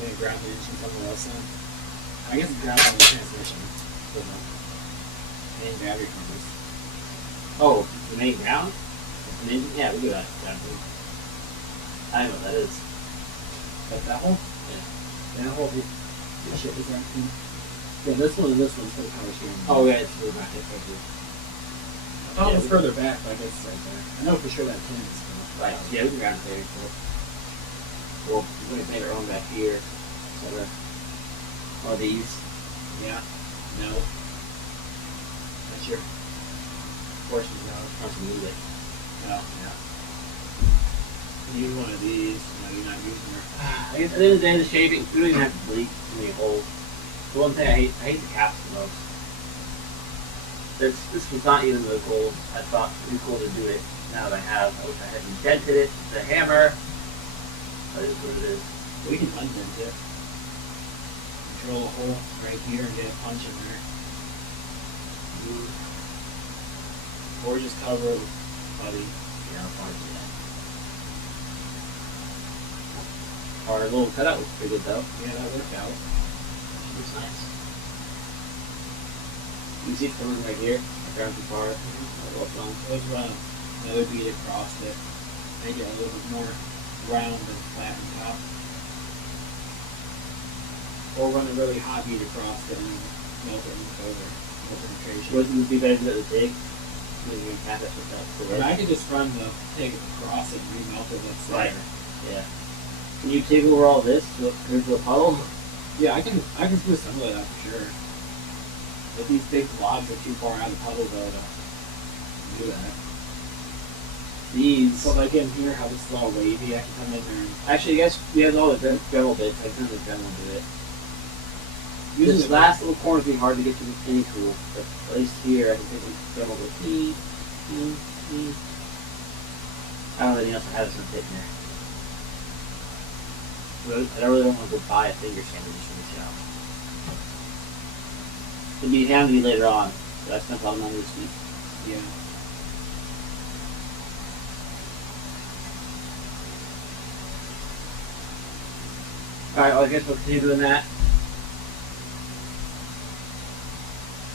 Maybe ground the engine somewhere else then. I guess it's ground on the transmission. So the main battery covers. Oh, the main ground? The main, yeah, we do that. I know what that is. Like that hole? Yeah. Yeah, that hole, the shit is empty. Yeah, this one and this one's for the power steering. Oh, yeah, it's really back there. I thought it was further back, but I guess it's right there. I know for sure that pin is Right, yeah, we can ground it there. Well, we can make our own back here. etc. Or these. Yeah. No. That's your portion of Once we need it. No. Yeah. Use one of these. No, you're not using her. I guess at the end of the day, the shaving, we don't even have to bleed too many holes. The one thing I hate the caps the most. This was not even the goal. I thought it would be cool to do it. Now that I have, I wish I had indented it with a hammer. That is what it is. We can undent it. Drill a hole right here and get a punch in there. Or just cover it with putty. Yeah, I'll probably do that. Our little cutout was pretty good though. Yeah, that worked out. Looks nice. You can see it's coming right here. I ground too far. Let's run another bead across it. Make it a little bit more round and flat on top. Or run a really hot bead across it and melt it in the cover. No penetration. Wouldn't it be better to do it with the TIG? Maybe you can pass it with that. But I could just run the TIG across it and remelt it with Right. cider. Yeah. Can you TIG over all this to a puddle? Yeah, I can do some of that for sure. But these big blobs are too far out of the puddle though to do that. These. So like in here, how this is all wavy, I can come in there and Actually, you guys, we have all the Dremel bits. I can the Dremel do it. Using This the last little corner is being hard to get to with any tool, but at least here I can take the Dremel with me. I don't know anything else I have some tape in there. I don't really want to go buy a finger sander just for the shop. It'd be handy later on, but I spent all the money this week. yeah. Alright, well, I guess we'll continue doing that.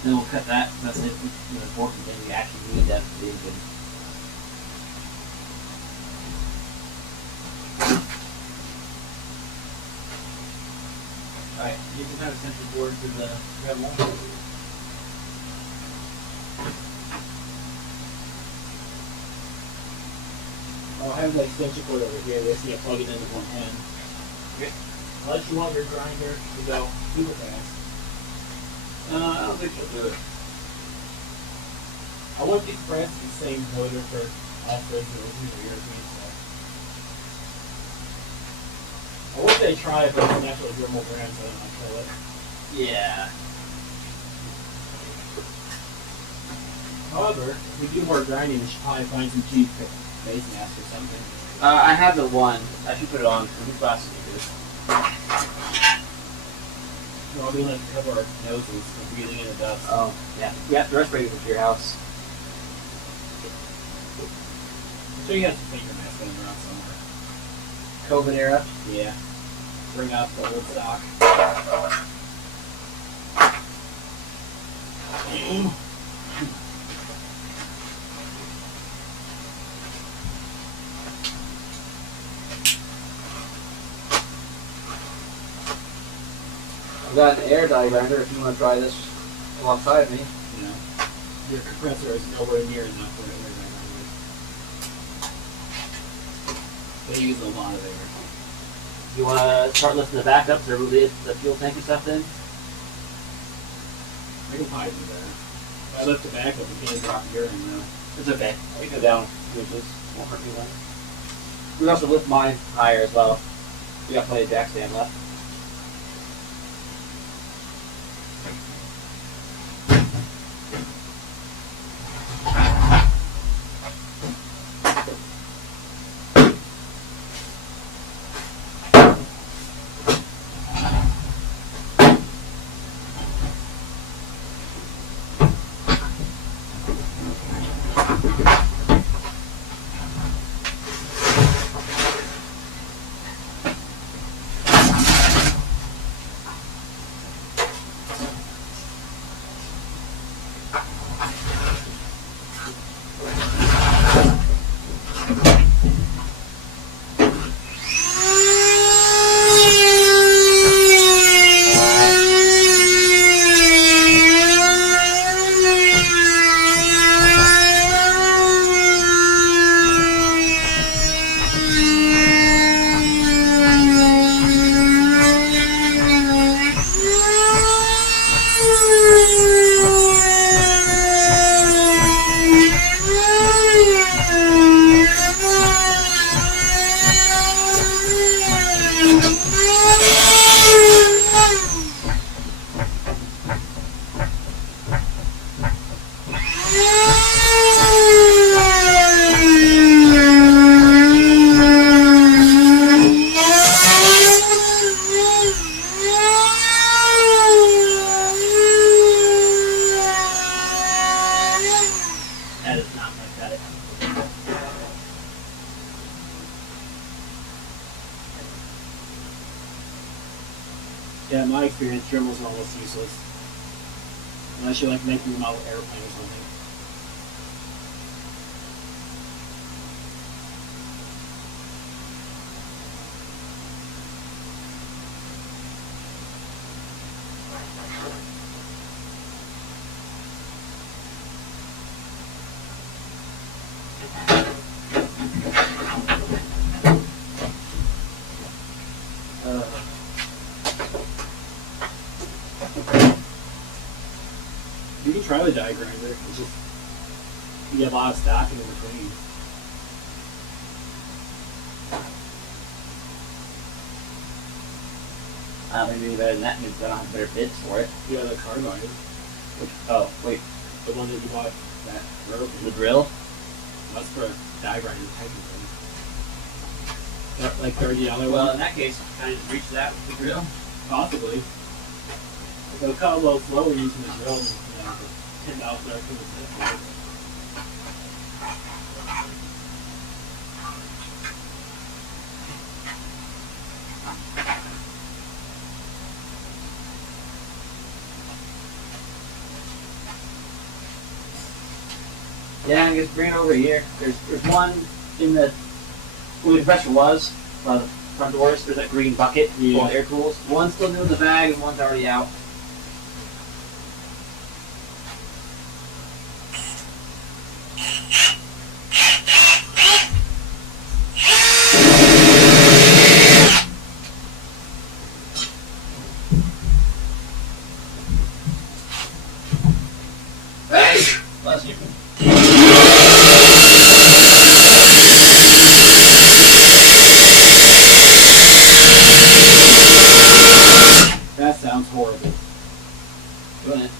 Then we'll cut that. That's it. The important thing. We actually need that to be good. Alright, you can have a central board to the Dremel. I'll have the extension cord over here. They see I plug it into one hand. Okay. Unless you want your grinder to go super fast. I don't think she'll do it. I wouldn't be surprised if it's the same motor for all fridge or European stuff. I would say try it, but it's natural Dremel brand, so I don't want to kill it. Yeah. However, if we do more grinding, we should probably find some cheap base mask or something. I have the one. I should put it on. These glasses are good. We're all doing that to cover our noses from breathing in the dust. Oh, yeah. You have to respirator for your house. I'm sure you have some finger masks laying around somewhere. COVID era. Yeah. Bring out the old stock. I've got an air dye grinder if you want to try this alongside me. You know, your compressor is nowhere near enough for it right now. They use a lot of air. You want to start lifting the back up to remove the fuel tank and stuff then? I can probably do that. If I lift the back up, you can't drop urine now. It's okay. I can go down 2 inches. Won't hurt me much. We can also lift mine higher as well. We got plenty of jack stand left. That is not my cut. Yeah, in my experience, Dremels are almost useless. Unless you're like making a model airplane or something. You can try the die grinder. It's just you get a lot of stacking in between. Maybe better than that means I don't have better bids for it. You have the carbide, Oh, wait. the one that you bought that drill. The drill? That's for a die grinder technically. Like $30 Well, one? in that case, can I just reach that with the drill? Possibly. If it'll cut a little slower using the drill, $10 extra for the set. Yeah, I guess bring it over here. There's one in the where the compressor was, the front doors. There's that green bucket full of air tools. One's still new in the bag and one's already out. Bless you. That sounds horrible. Doing it.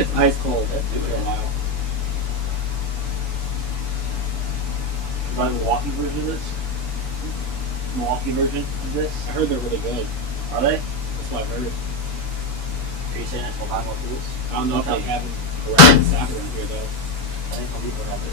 gets ice cold That's for a while. Buy the Milwaukee version of this? Milwaukee version of this? I heard they're really good. Are they? That's what I've heard. Are you saying this will buy more tools? I don't know if they have it around staff around here though. I think some people have it.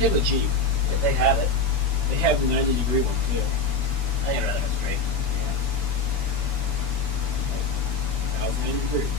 They have a Jeep. If they have it, They have the 90-degree one too. I think I'd rather go straight. That was 90 degrees.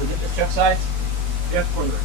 Was it the chuck size? Yeah, quarter inch.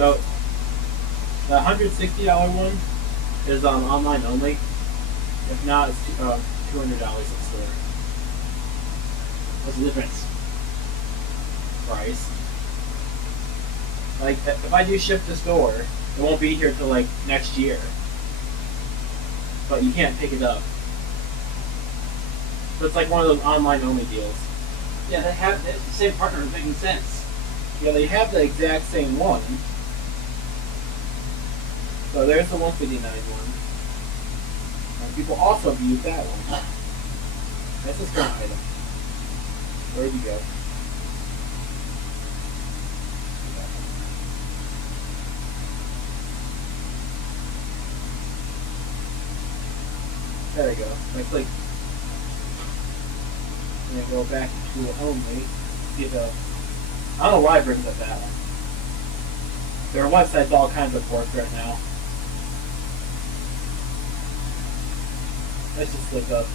So the $160 one is online only. If not, it's $200 in store. What's the difference? Price. Like, if I do ship to store, it won't be here till like next year. But you can't pick it up. So it's like one of those online only deals. Yeah, they have the same partner is making sense. Yeah, they have the exact same one. So there's the 159 one. And people also have used that one. That's a strong item. Where'd you go? There we go. I click. And then go back to tool only. See the. I don't know why it brings up that one. There are websites all kinds of work right now. Let's just look up.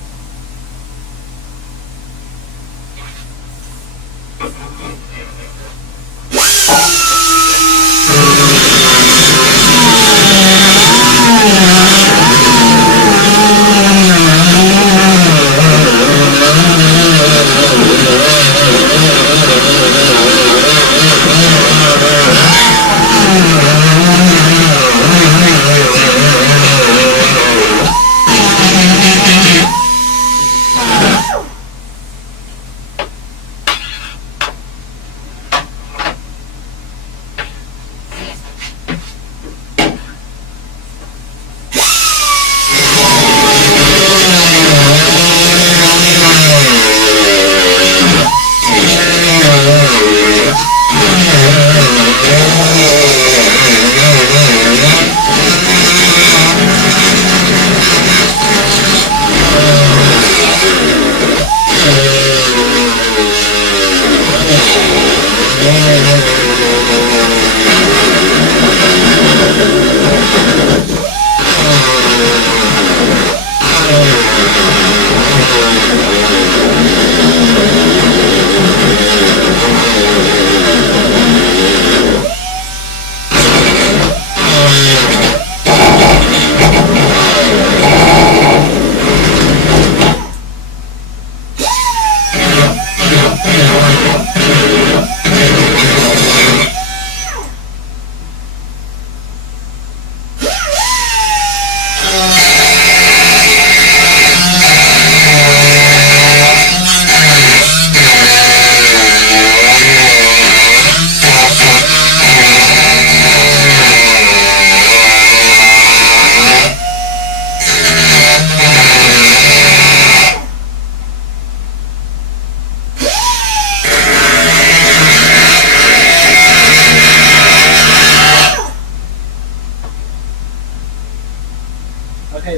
Okay,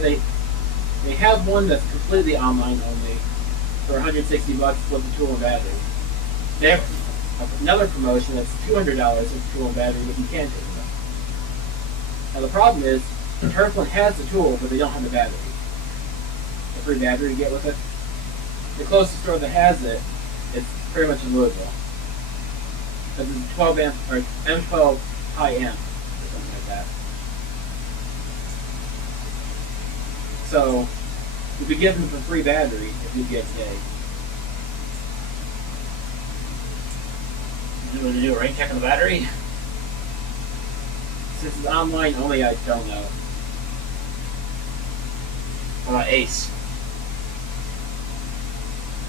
they have one that's completely online only for $160 with the tool and battery. They have another promotion that's $200 with the tool and battery, but you can't take it up. Now the problem is, Turfland has the tool, but they don't have the battery. The free battery you get with it. The closest store that has it, it's pretty much in Louisville. This is 12 amp or M12 high amp or something like that. So You'd be giving them a free battery if you get today. Would you do a rank check on the battery? Since it's online only, I don't know. What about Ace?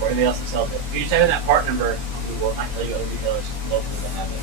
Or anything else that sells it? If you just type in that part number on Google, I can tell you other retailers locally that have it.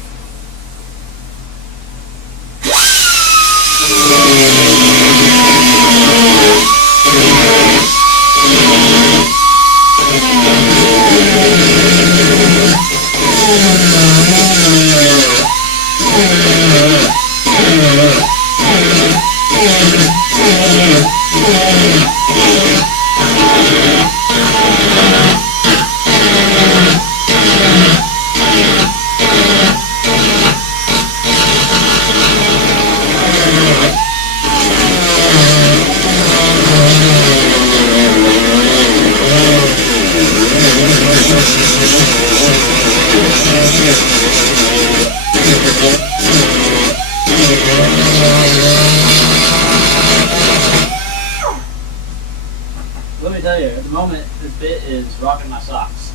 Let me tell you, at the moment, this bit is rocking my socks.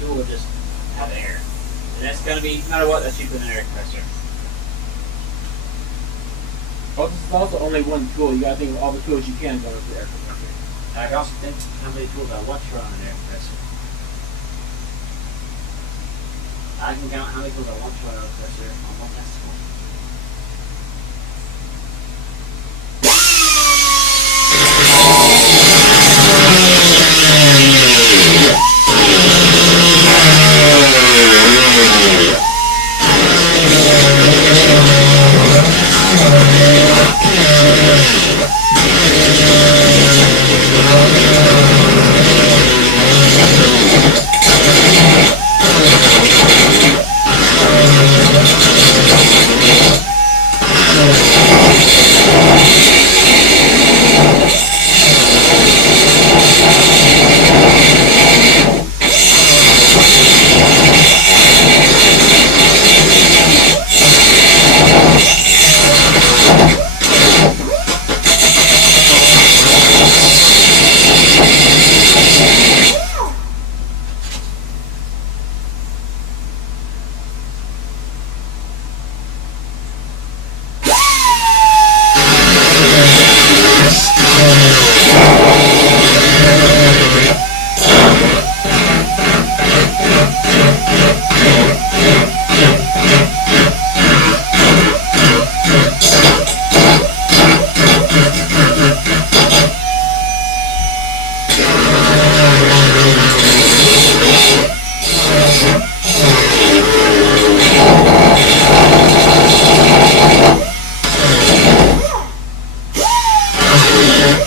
The tool will just have air. And that's going to be, no matter what, that's cheaper than an air compressor. Oh, this is also only one tool. You gotta think of all the tools you can go with the air compressor. And I can also think how many tools I want to run on an air compressor. I can count how many tools I want to run on an air compressor on one decimal.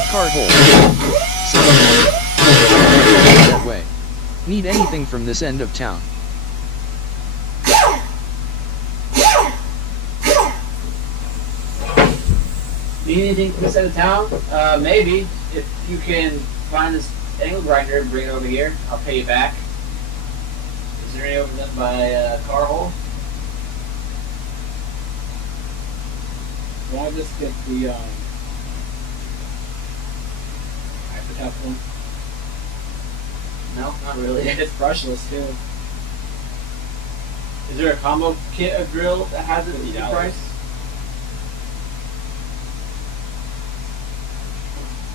Card hole. That way. Need anything from this end of town? Need anything from this side of town? Maybe. If you can find this angle grinder and bring it over here, I'll pay you back. Is there any over there by car hole? Well, I'll just get the hypertop one. No, not really. It's brushless too. Is there a combo kit of drill that has it at the $50. price?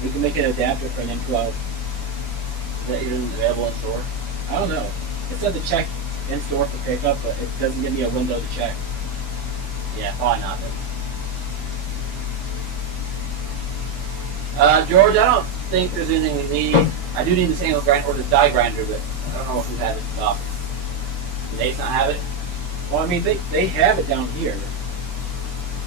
We can make an adapter for an M12. Is that even available in store? I don't know. It said to check in store for pickup, but it doesn't give me a window to check. Yeah, probably not then. George, I don't think there's anything we need. I do need this angle grinder or this die grinder, but I don't know who has it stock. Do they not have it? Well, I mean, they have it down here.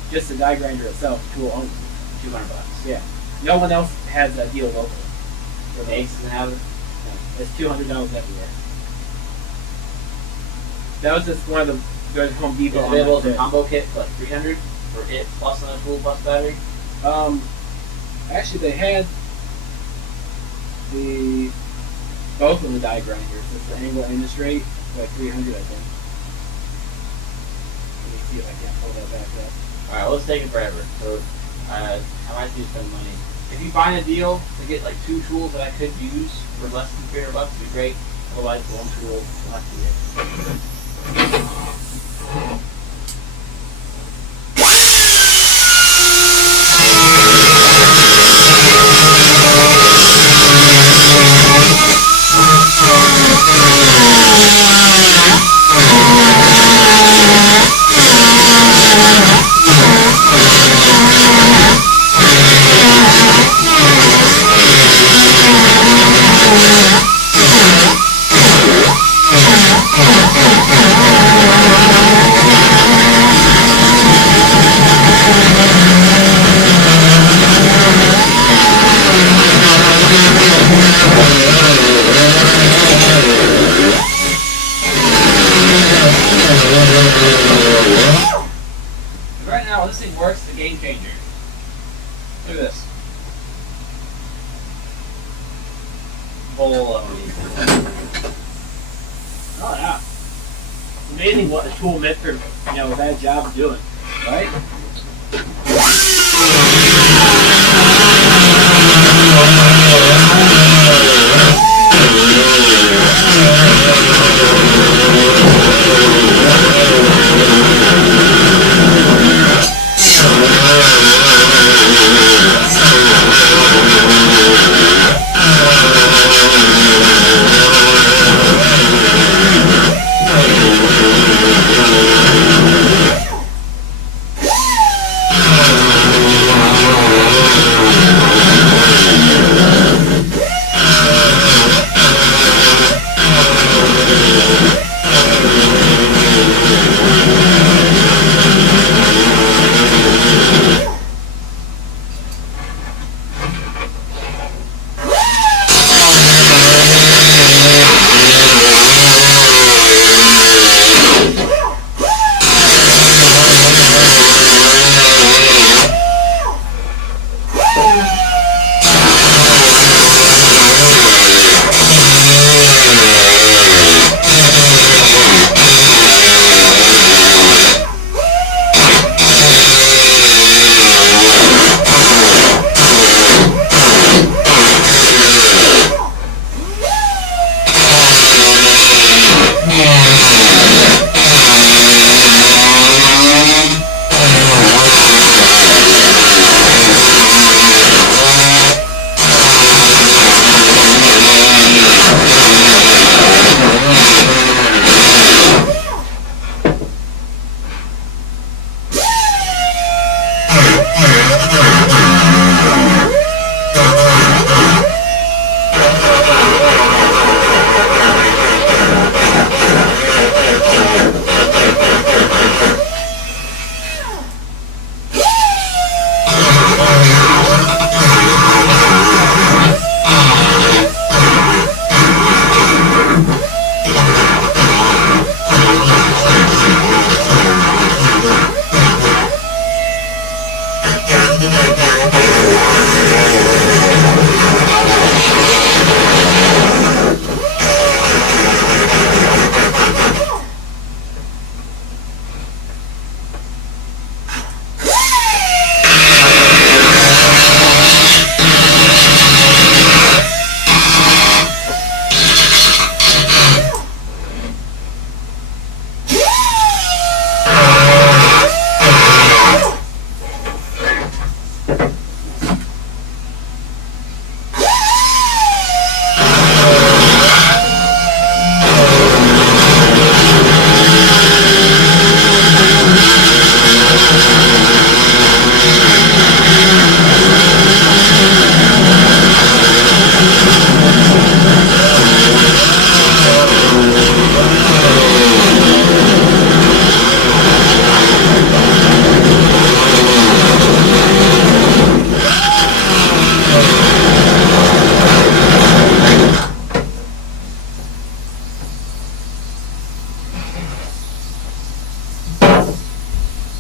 Just the die grinder itself, the tool owns it. $200. Yeah. No one else has that deal local. The Ace doesn't have it. No, it's $200 everywhere. That was just one of the good Home Depot. It's available as a combo kit for like $300 for it plus another tool plus battery. Actually, they had the both of the die grinders. It's the angle and the straight, for like $300, I think. Let me see if I can pull that back up. Alright, well, it's taking forever. So, how much do you spend money? If you find a deal to get like 2 tools that I could use for less than $300, it'd be great. Otherwise, 1 tool will have to be it. Right now, this thing works, it's a game changer. Look at this. Oh yeah. It's amazing what a tool meant for, a bad job of doing, right?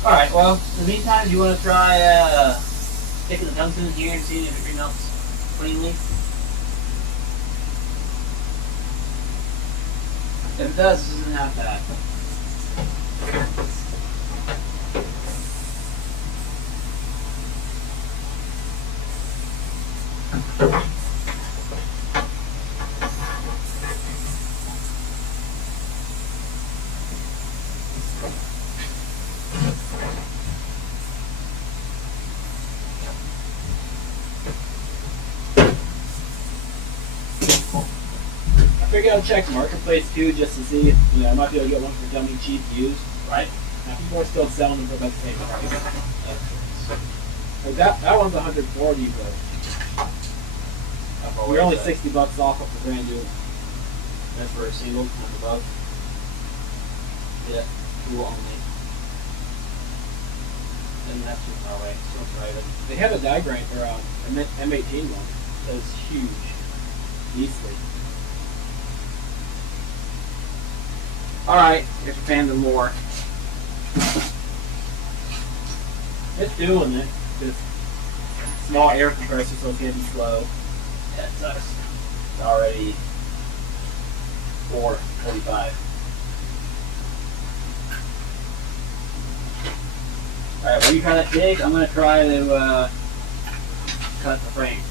Alright, well, in the meantime, do you want to try sticking the tungsten in here and seeing if everything melts cleanly? If it does, this isn't half bad. I figured I'd check Marketplace too, just to see if, I might be able to get one for dummy cheap used. Right. Now people are still selling them for about the same price. Like that one's 140, but we're only $60 off of the brand new one. That's for a single, not above. Yeah, tool only. And that's too far away. So it's right. They have a die grind or an M18 one that's huge, easily. All right, here's a fan of more. It's doing it. Just small air compressor, so it's gonna be slow. Yeah, it sucks. It's already 4:45. All right, when you try that jig, I'm gonna try to cut the frame.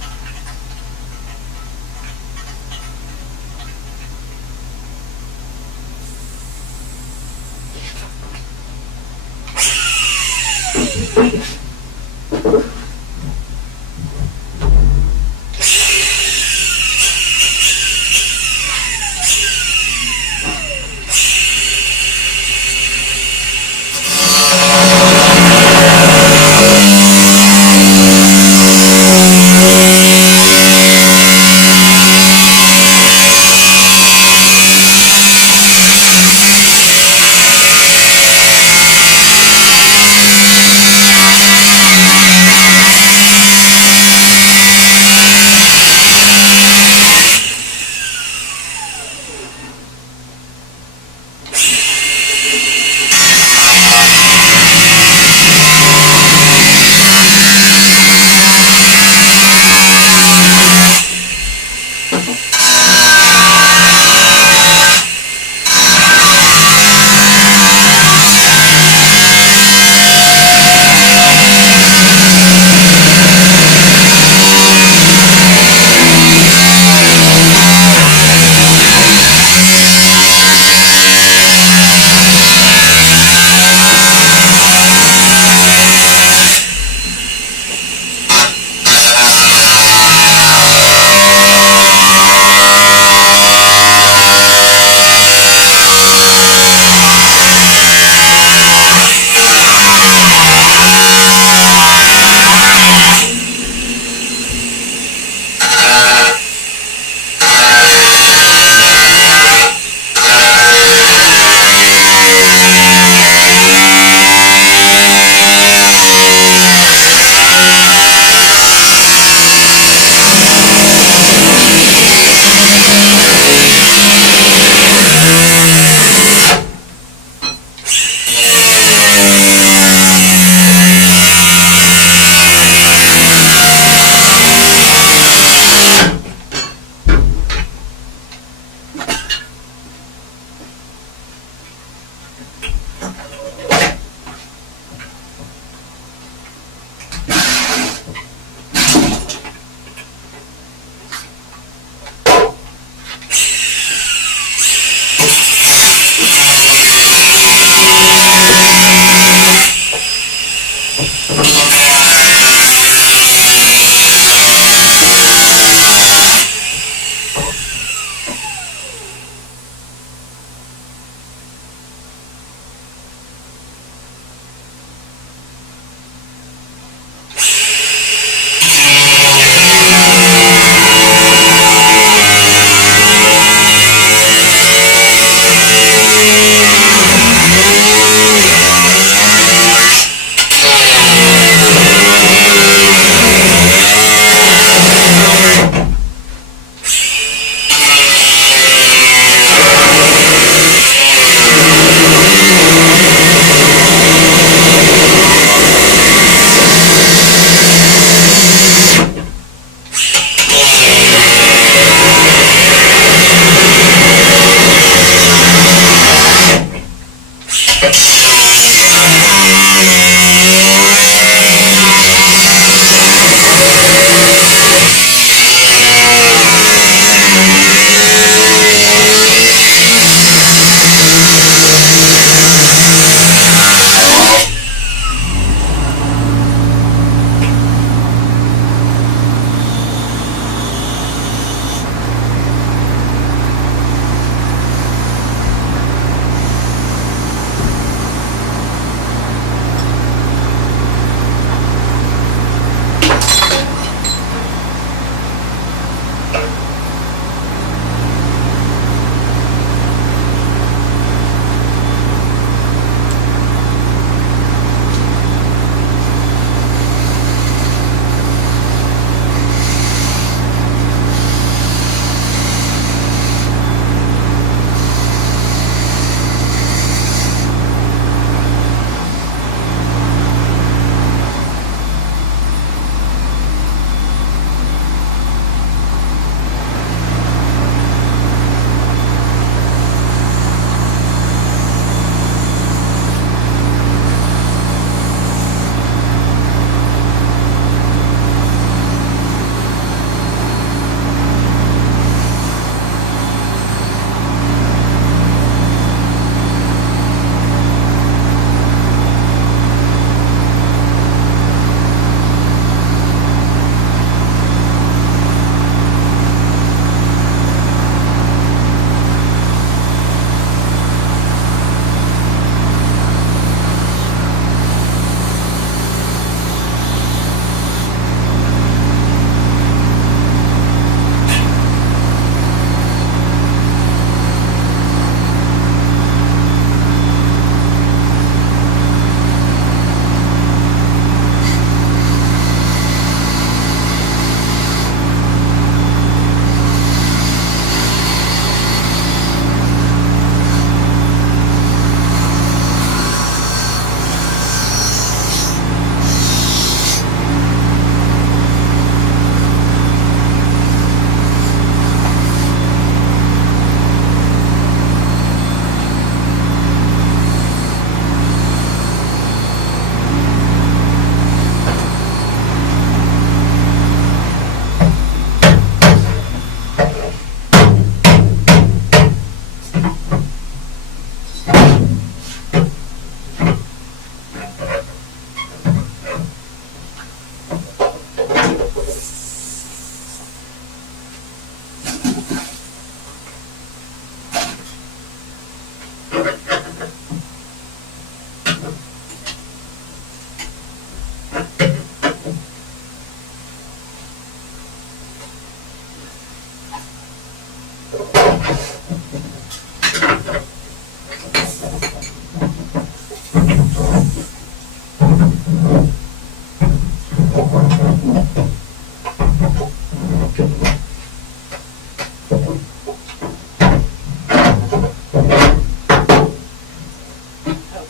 Helps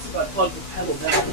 if I plug the pedal back in.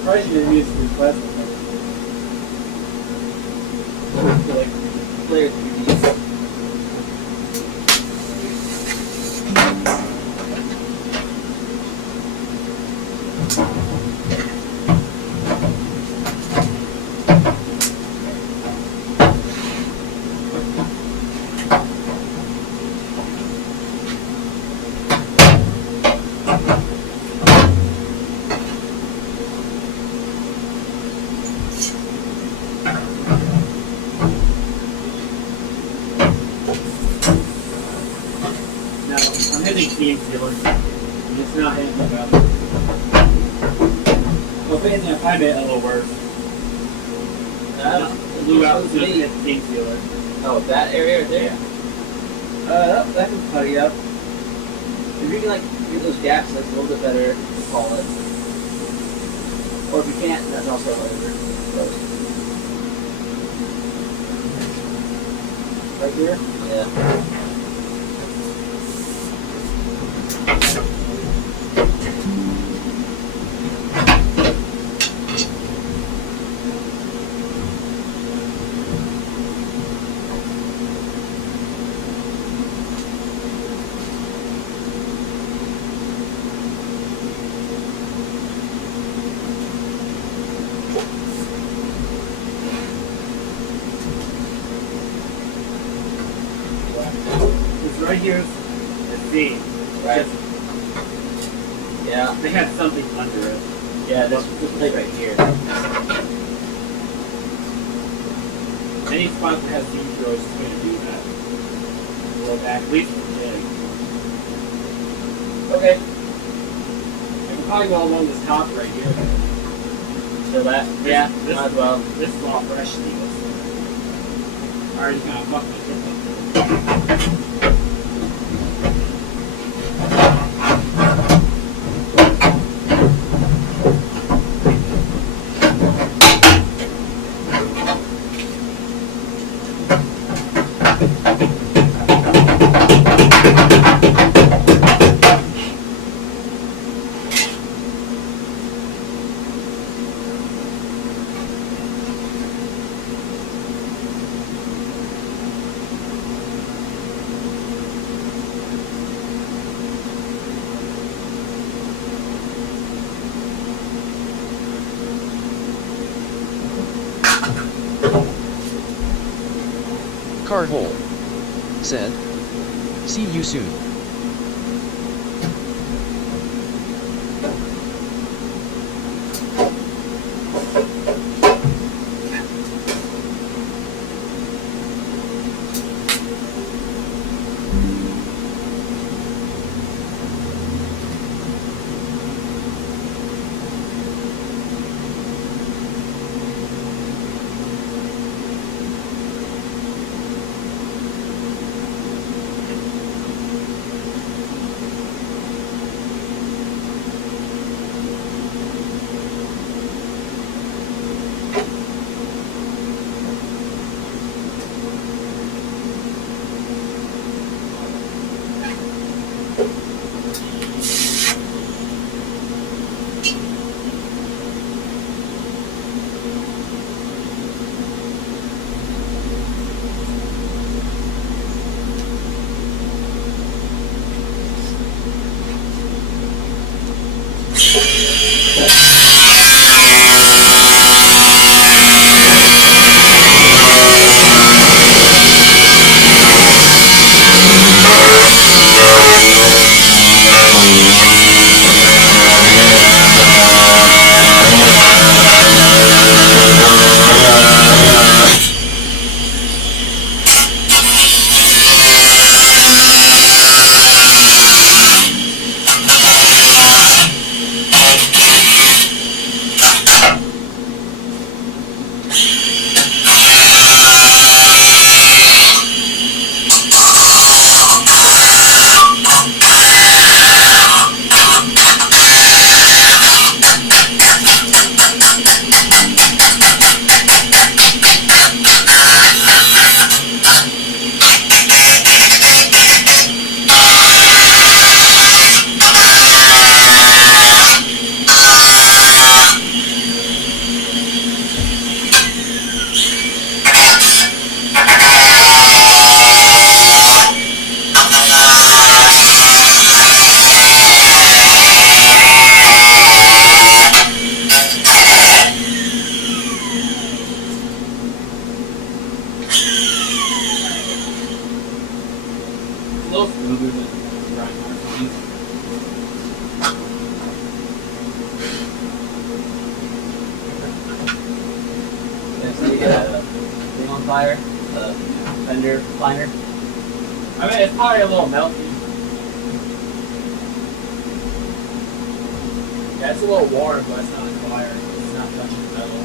Surprised you didn't use the request. Like, player 3D. I'm hitting seam sealant, and it's not hitting the weld. Well, if it hits in a pipe, it'll work. Just glue out the seam sealer. Oh, that area right there? That can putty up. If you can, like, get those gaps, that's a little bit better to call it. Or if you can't, that's also whatever. Right here? Yeah. Right here is the seam. Right. Just, Yeah. they have something under it. Yeah, this plate right here. Any spot that has seam throws is going to do that. Go back, at least for the jig. Okay. I can probably go along this top right here. So that, yeah, this, might as well. This is all fresh steel. I already kind of fucked my tip up. Card hole. Said. See you soon. Thing on fire, fender liner. I mean, it's probably a little melty. Yeah, it's a little warm, but it's not on fire. It's not touching the metal.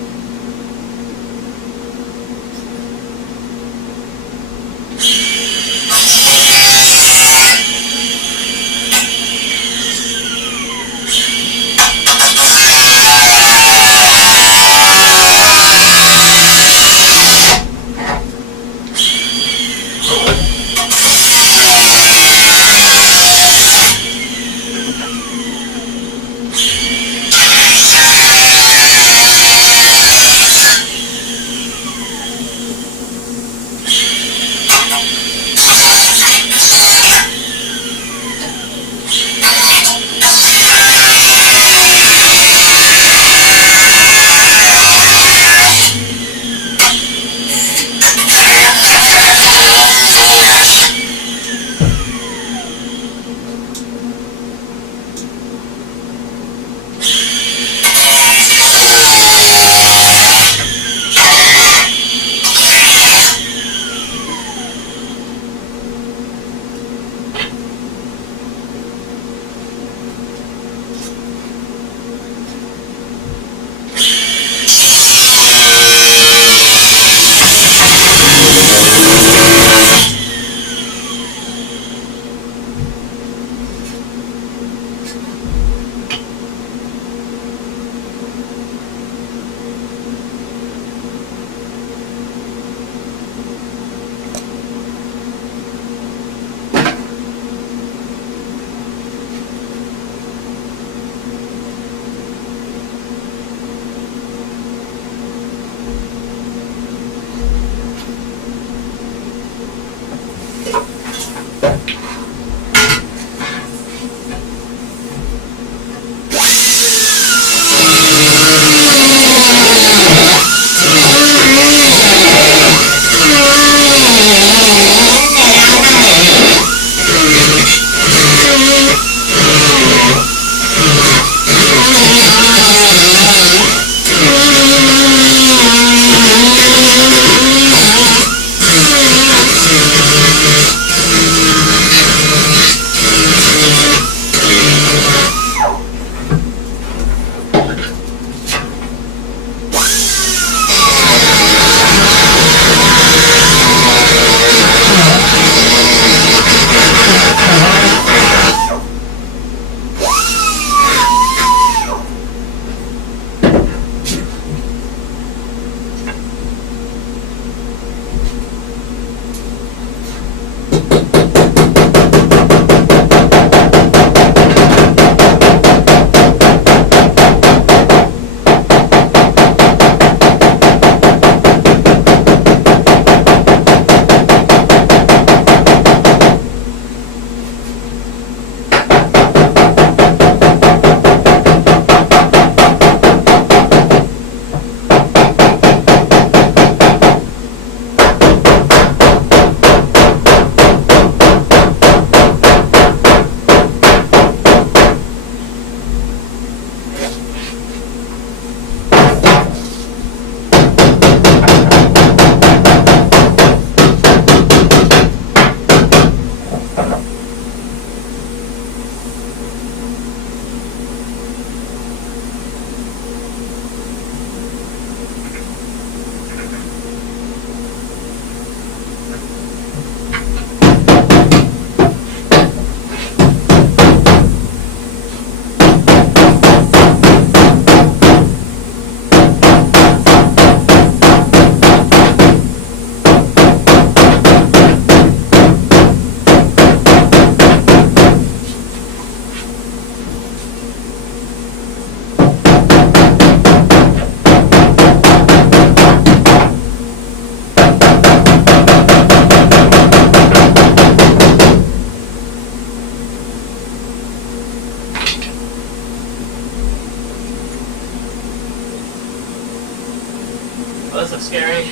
Oh, this looks scary.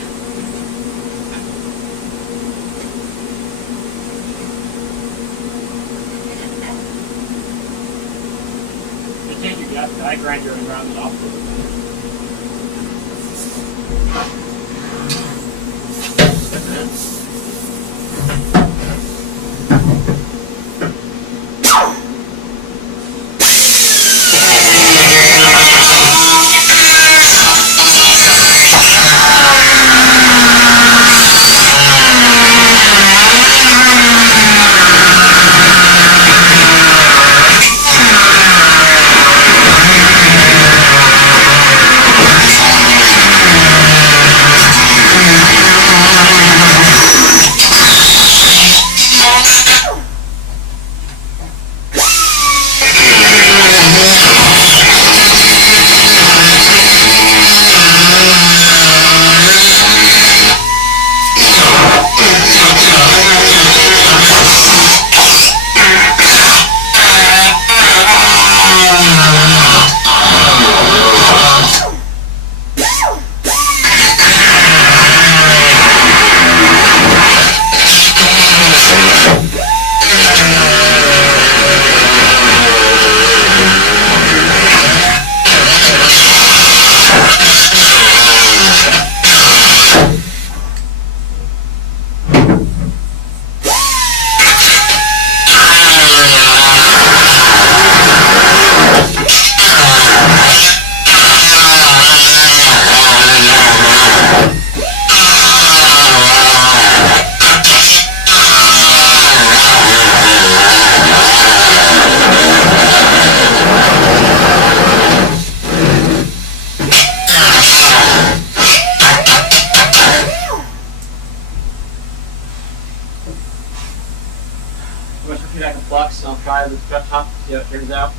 You take your die grinder and round it off. I'm going to put back in flux and I'll try the strut top, see how it turns out.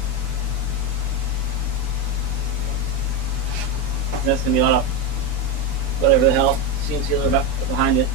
And that's going to be a lot of whatever the hell seam sealer behind it.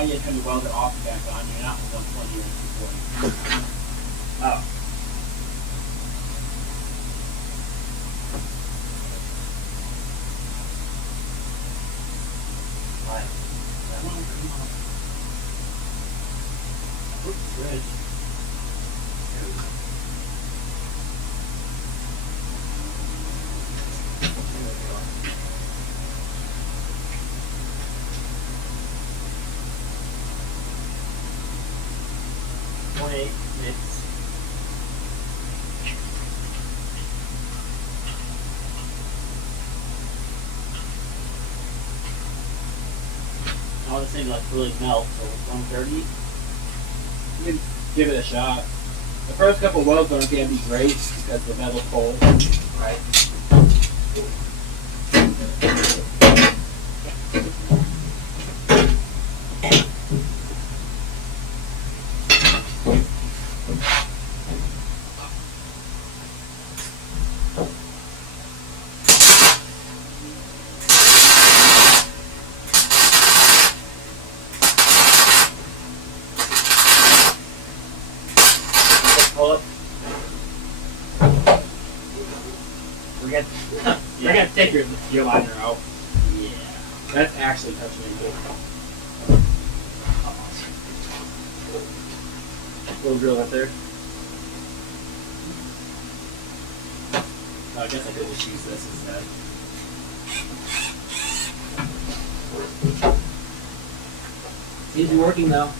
why you have to weld it off and back on? You're not 120 or 240. Oh. Right. That one, come on. Oops, good. There we go. There we go. Minutes. I want this thing to like really melt, so 130. You can give it a shot. The first couple welds aren't going to be great because the metal's cold. Right. Pull up. You're going to take your liner out. Yeah. That's actually touching it good. Little drill up there. I guess I could just use this instead. Seems to be working though.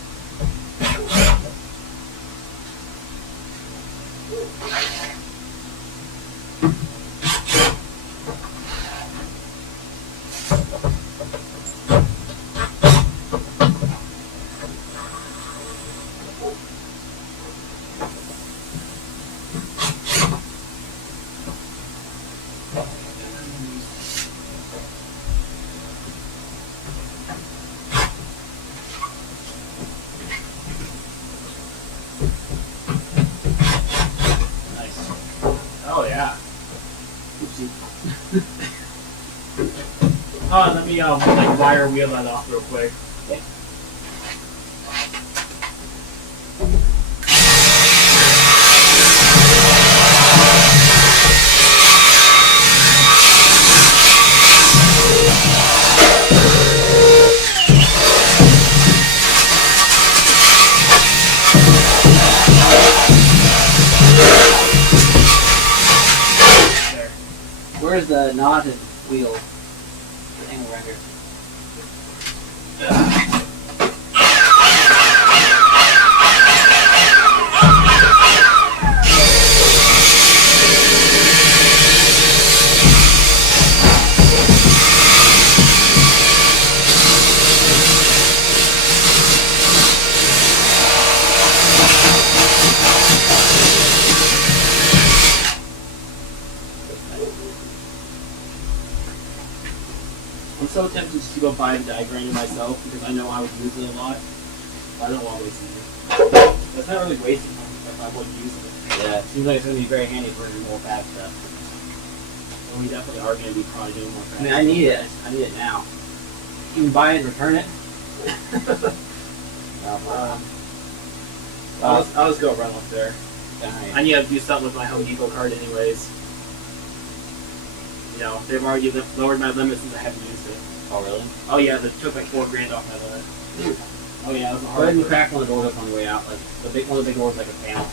Oh yeah. Oopsie. Oh, let me like wire wheel that off real quick. Okay. There. Where's the knotted wheel? The angle right here. I'm so tempted just to go buy the die grinder myself because I know I would use it a lot. I don't want to waste it. That's not really wasting time if I wouldn't use it. Yeah, it seems like it's going to be very handy for more fab stuff. And we definitely are going to be probably doing more fast. I mean, I need it. I need it now. You can buy it and return it. I'll just go run up there. Alright. I need to do something with my Home Depot card anyways. You know, they've already lowered my limit since I haven't used it. Oh, really? Oh yeah, they took like $4,000 off my limit. Oh yeah, that was a Go hard ahead and one. crack one of the doors up on the way out. Like one of the big doors, like a panel.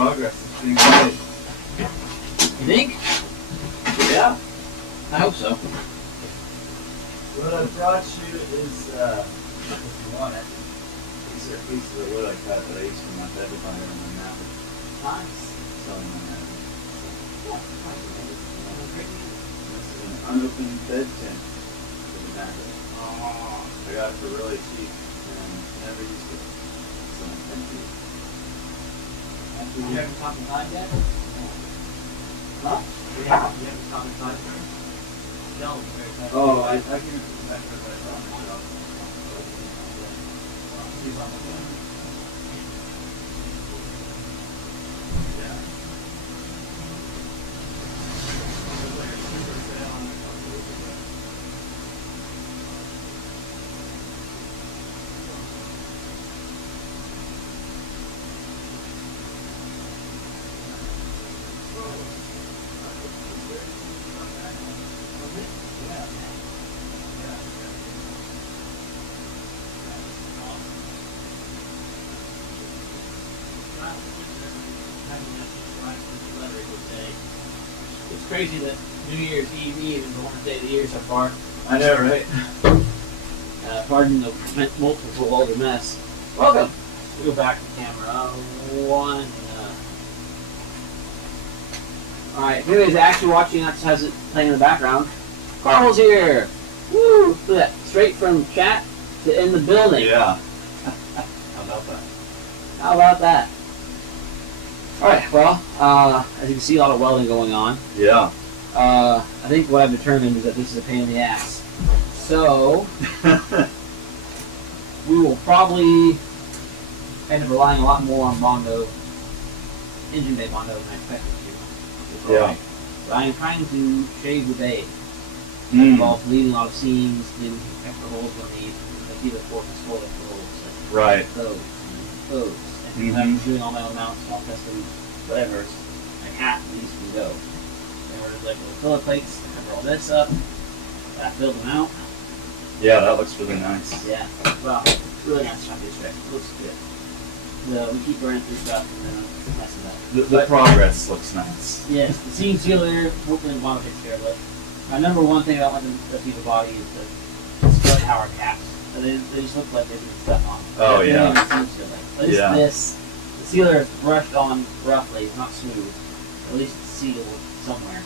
progress is being made. You think? Yeah. I hope so. What I brought you is, if you want it, these are pieces of wood I cut that I used for my bed divider and my map. Nice. Selling my map. Yeah. This is an unopened bed tent for the map. Oh. I got it for really cheap and never used it. So thank you. You haven't talked inside yet? Huh? You haven't talked inside yet? No. Oh, I can use the back of it on the shelf. He's on the phone. Yeah. It's crazy that New Year's Eve is the longest day of the year so far. I know, right? Pardon the multiple vulgar mess. Welcome. We'll go back to the camera. One. Alright, if anybody's actually watching, that just has it playing in the background. Carl's here! Woo! Look at that. Straight from chat to in the building. Yeah. How about that? How about that? Alright, well, as you can see, a lot of welding going on. Yeah. I think what I've determined is that this is a pain in the ass. So, we will probably end up relying a lot more on Bondo, engine bay Bondo than I expected to. Yeah. But I am trying to shave the bay. It Mm. involves leaving a lot of seams, leaving extra holes when need, like either fork and spoil extra holes. Right. Like those. And I'm doing all my own mounts, all custom whatever. Like half of these can go. And we're just like little filler plates to cover all this up. That fills them out. Yeah, that looks really nice. Yeah. Well, it's really nice choppy strip. It looks good. We keep burning through stuff and then messing up. The progress looks nice. Yes, the seam sealer, hopefully the bottom takes care of it. My number one thing about letting the people body is the split tower caps. They just look like they've been stuck on. Oh, They're yeah. not even seam sealing. At least Yeah. the sealer is brushed on roughly, it's not smooth. At least it's sealed somewhere.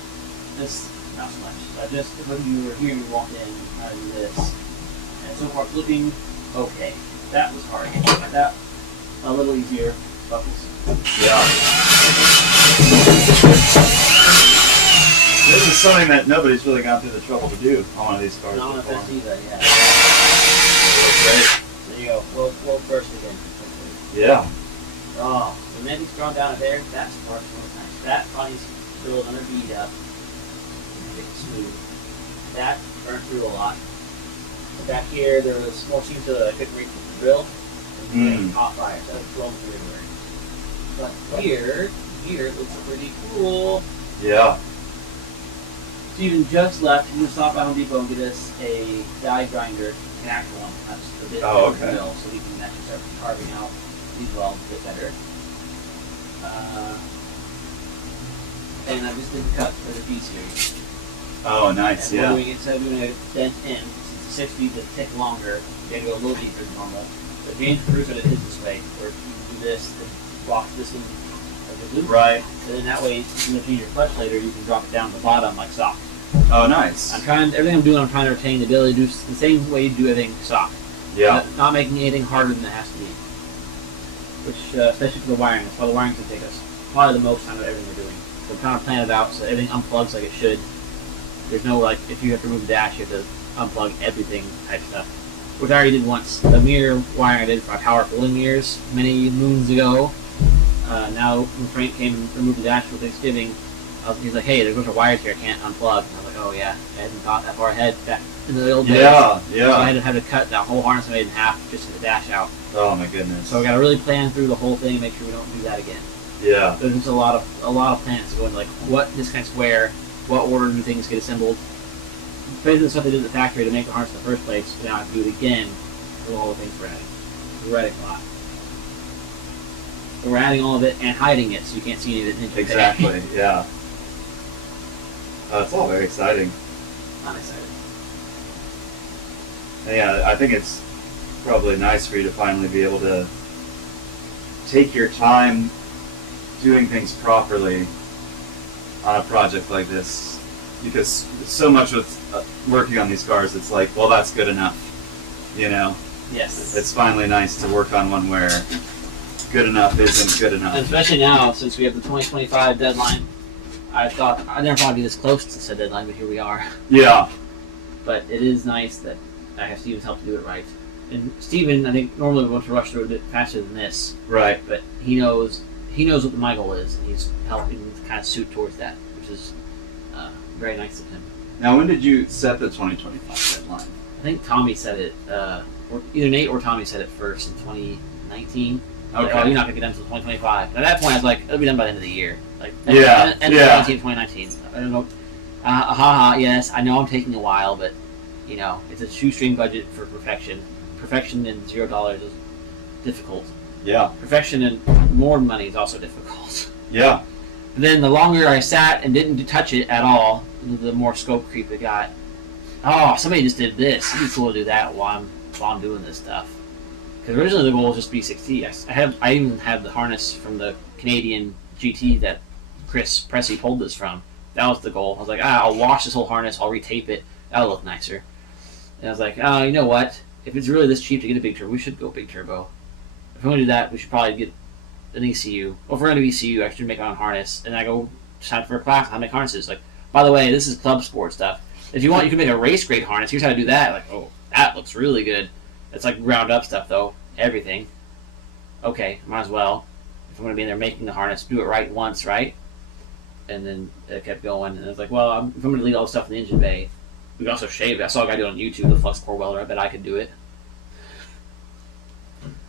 This, not so much. I just, when you were here, you walked in, I do this. And so far it's looking okay. That was hard. That, a little easier. Buckles. Yeah. This is something that nobody's really gone through the trouble to do on one of these cars Not on a before. 50 either, yeah. Great. There you go. We'll burst again. Yeah. Oh, the minute it's drawn down there, that's the part that looks nice. That body's still another bead up. And it's smooth. That burnt through a lot. But back here, there was more seams that I couldn't reach with the drill. And hot fire, so that was blowing through everywhere. But here it looks pretty cool. Yeah. Steven just left. He was stop by Home Depot and get us a die grinder, an actual one, not just a bit Oh, of okay. mill, so we can actually start carving out these welds a bit better. And I just did the cut for the B series. Oh, nice. And Yeah. we're doing, instead of doing a dent in, since it's 6 feet to tick longer, you're going to go a little deeper than normal. But James Cruz it is this way, where you do this, and lock this in like a loop. Right. And then that way, when you change your clutch later, you can drop it down to the bottom like soft. Oh, nice. Everything I'm doing, I'm trying to retain the ability to do the same way you do everything soft. Yeah. Not making anything harder than it has to be. Which, especially for the wiring, that's why the wiring can take us probably the most time of everything we're doing. So I'm trying to plan it out so everything unplugs like it should. There's no, like, if you have to remove the dash, you have to unplug everything type stuff. Which I already did once. The mirror wiring I did for my power folding mirrors many moons ago. Now, when Frank came and removed the dash for Thanksgiving, he's like, hey, there's a bunch of wires here I can't unplug. And I was like, oh yeah, I hadn't thought that far ahead back in the old days. Yeah. So I Yeah. had to cut that whole harness I made in half just to get the dash out. Oh my goodness. So we got to really plan through the whole thing and make sure we don't do that again. Yeah. There's just a lot of plans to go into like what disconnects where, what order do things get assembled. Basically the stuff they did in the factory to make the harness in the first place, we now have to do it again for all the things we're adding. We're adding a lot. we're adding all of it and hiding it so you can't see any of it. Today. Exactly. Yeah. It's all very exciting. I'm excited. And yeah, I think it's probably nice for you to finally be able to take your time doing things properly on a project like this, because so much with working on these cars, it's like, well, that's good enough, you know. Yes. It's finally nice to work on one where good enough isn't good enough. And especially now, since we have the 2025 deadline. I thought I never thought I'd be this close to said deadline, but here we are. Yeah. But it is nice that I have Steven's help to do it right. And Steven, I think normally we want to rush through it a bit faster than this, Right. but he knows what my goal is, and he's helping kind of suit towards that, which is very nice of him. Now, when did you set the 2025 deadline? I think Tommy said it, or either Nate or Tommy said it first in 2019. Like, Okay. oh, you're not going to get done until 2025. And at that point, I was like, it'll be done by the end of the year. Like, Yeah, end yeah. of 2019. I don't know. Yes, I know I'm taking a while, but, you know, it's a shoestring budget for perfection. Perfection in $0 is difficult. Yeah. Perfection and more money is also difficult. Yeah. But then the longer I sat and didn't touch it at all, the more scope creep it got. Oh, somebody just did this. You need to do that while I'm doing this stuff. Because originally the goal was just B6T. I even have the harness from the Canadian GT that Chris Pressey pulled this from. That was the goal. I was like, I'll wash this whole harness, I'll retape it, that'll look nicer. And I was like, you know what? If it's really this cheap to get a big turbo, we should go big turbo. If we're going to do that, we should probably get an ECU. Well, if we're going to do ECU, I should make our own harness. And I go sign for a class, I'll make harnesses. Like, by the way, this is club sport stuff. If you want, you can make a race grade harness. Here's how to do that. Like, oh, that looks really good. It's like ground up stuff, though. Everything. Okay, might as well. If I'm going to be in there making the harness, do it right once, right? And then it kept going. And it's like, well, if I'm going to leave all the stuff in the engine bay, we can also shave it. I saw a guy do it on YouTube, the flux core welder. I bet I could do it.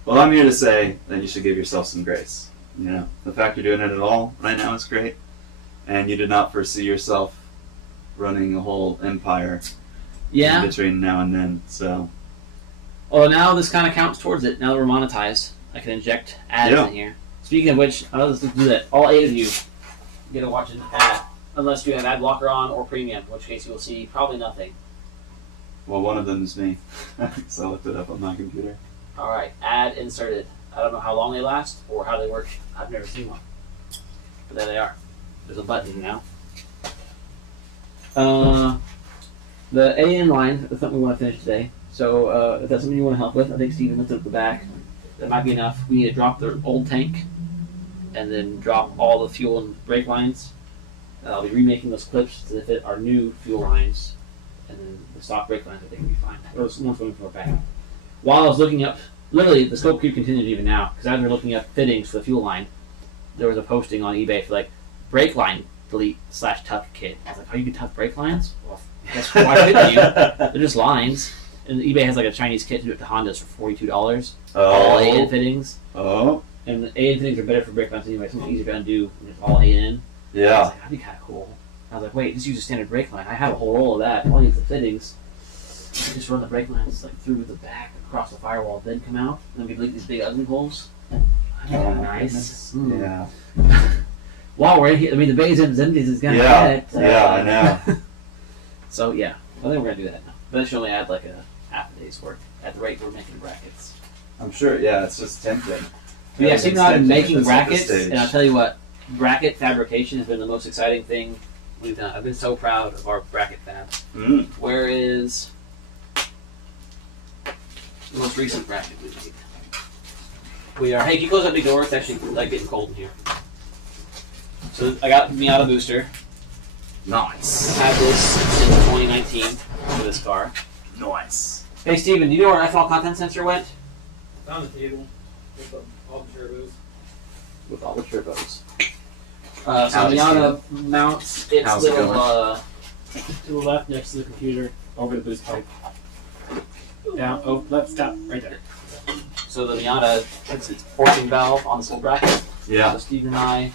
Well, I'm here to say that you should give yourself some grace. You know, the fact you're doing it at all right now is great. And you did not foresee yourself running a whole empire in between now and then, so... Well, now this kind of counts towards it. Now that we're monetized, I can inject ads in here. Speaking of which, let's do that. All 8 of you get to watch an ad, unless you have ad blocker on or premium, in which case you will see probably nothing. Well, one of them is me, so I looked it up on my computer. All right, ad inserted. I don't know how long they last or how they work. I've never seen one, but there they are. There's a button now. The AN line is something we want to finish today. So if that's something you want to help with, I think Steven lifted up the back. That might be enough. We need to drop the old tank and then drop all the fuel and brake lines. I'll be remaking those clips to fit our new fuel lines. And then the stock brake lines I think will be fine. Or one's going for a back. While I was looking up, literally the scope creep continued even now, because as we were looking up fittings for the fuel line, there was a posting on eBay for like brake line delete / tuck kit. I was like, oh, you can tuck brake lines? Well, guess why couldn't you? They're just lines. And eBay has like a Chinese kit to do it to Hondas for $42. All AN fittings. Oh. And the AN fittings are better for brake lines anyway. Something easier to undo when it's all AN. Yeah. I was like, that'd be kind of cool. I was like, wait, just use a standard brake line. I have a whole roll of that. All I need is the fittings. I just run the brake lines like through the back, across the firewall, then come out. And then we delete these big ugly holes. Nice. Yeah. While we're in here, I mean, the bay's empty. It's gonna get it. I know. So yeah, I think we're gonna do that now. But that should only add like a half a day's work at the rate we're making brackets. I'm sure. Yeah, it's just tempting. But yeah, Steve and I have been making brackets, stage. and I'll tell you what, bracket fabrication has been the most exciting thing we've done. I've been so proud of our bracket fab. Mm. Where is the most recent bracket we made? We are. Hey, can you close that big door? It's actually like getting cold in here. So I got Miata booster. Nice. I've had this since 2019 for this car. Nice. Hey Steven, do you know where our ethanol content sensor went? On the table with all the turbos. With all the turbos. So Miata mounts its How's it little going? To the left, next to the computer, over the boost pipe. Down. Oh, left. Stop. Right there. So the Miata puts its forcing valve on this little bracket. Yeah. So Steve and I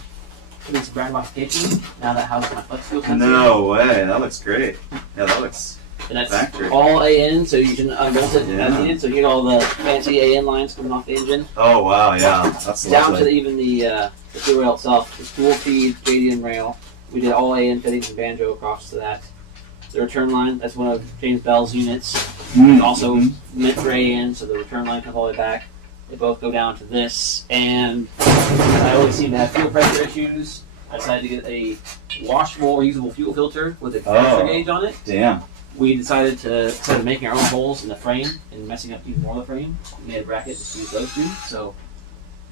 put in some brand modification. Now that houses my flex fuel sensor. No way. That looks great. Yeah, that looks And that's Factory. all AN, so you can unbolt it Yeah. as needed. So you get all the fancy AN lines coming off the engine. Oh wow, yeah, that's Down to lovely. even the fuel rail itself, the dual feed JDM rail. We did all AN fittings and banjo across to that. The return line, that's one of James Bell's units. Mm, Also mhm. meant for AN, so the return line comes all the way back. They both go down to this, and I always seem to have fuel pressure issues. I decided to get a washable, reusable fuel filter with a pressure gauge on it. Damn. We decided to, instead of making our own holes in the frame and messing up even more of the frame, we made a bracket just to use those two. So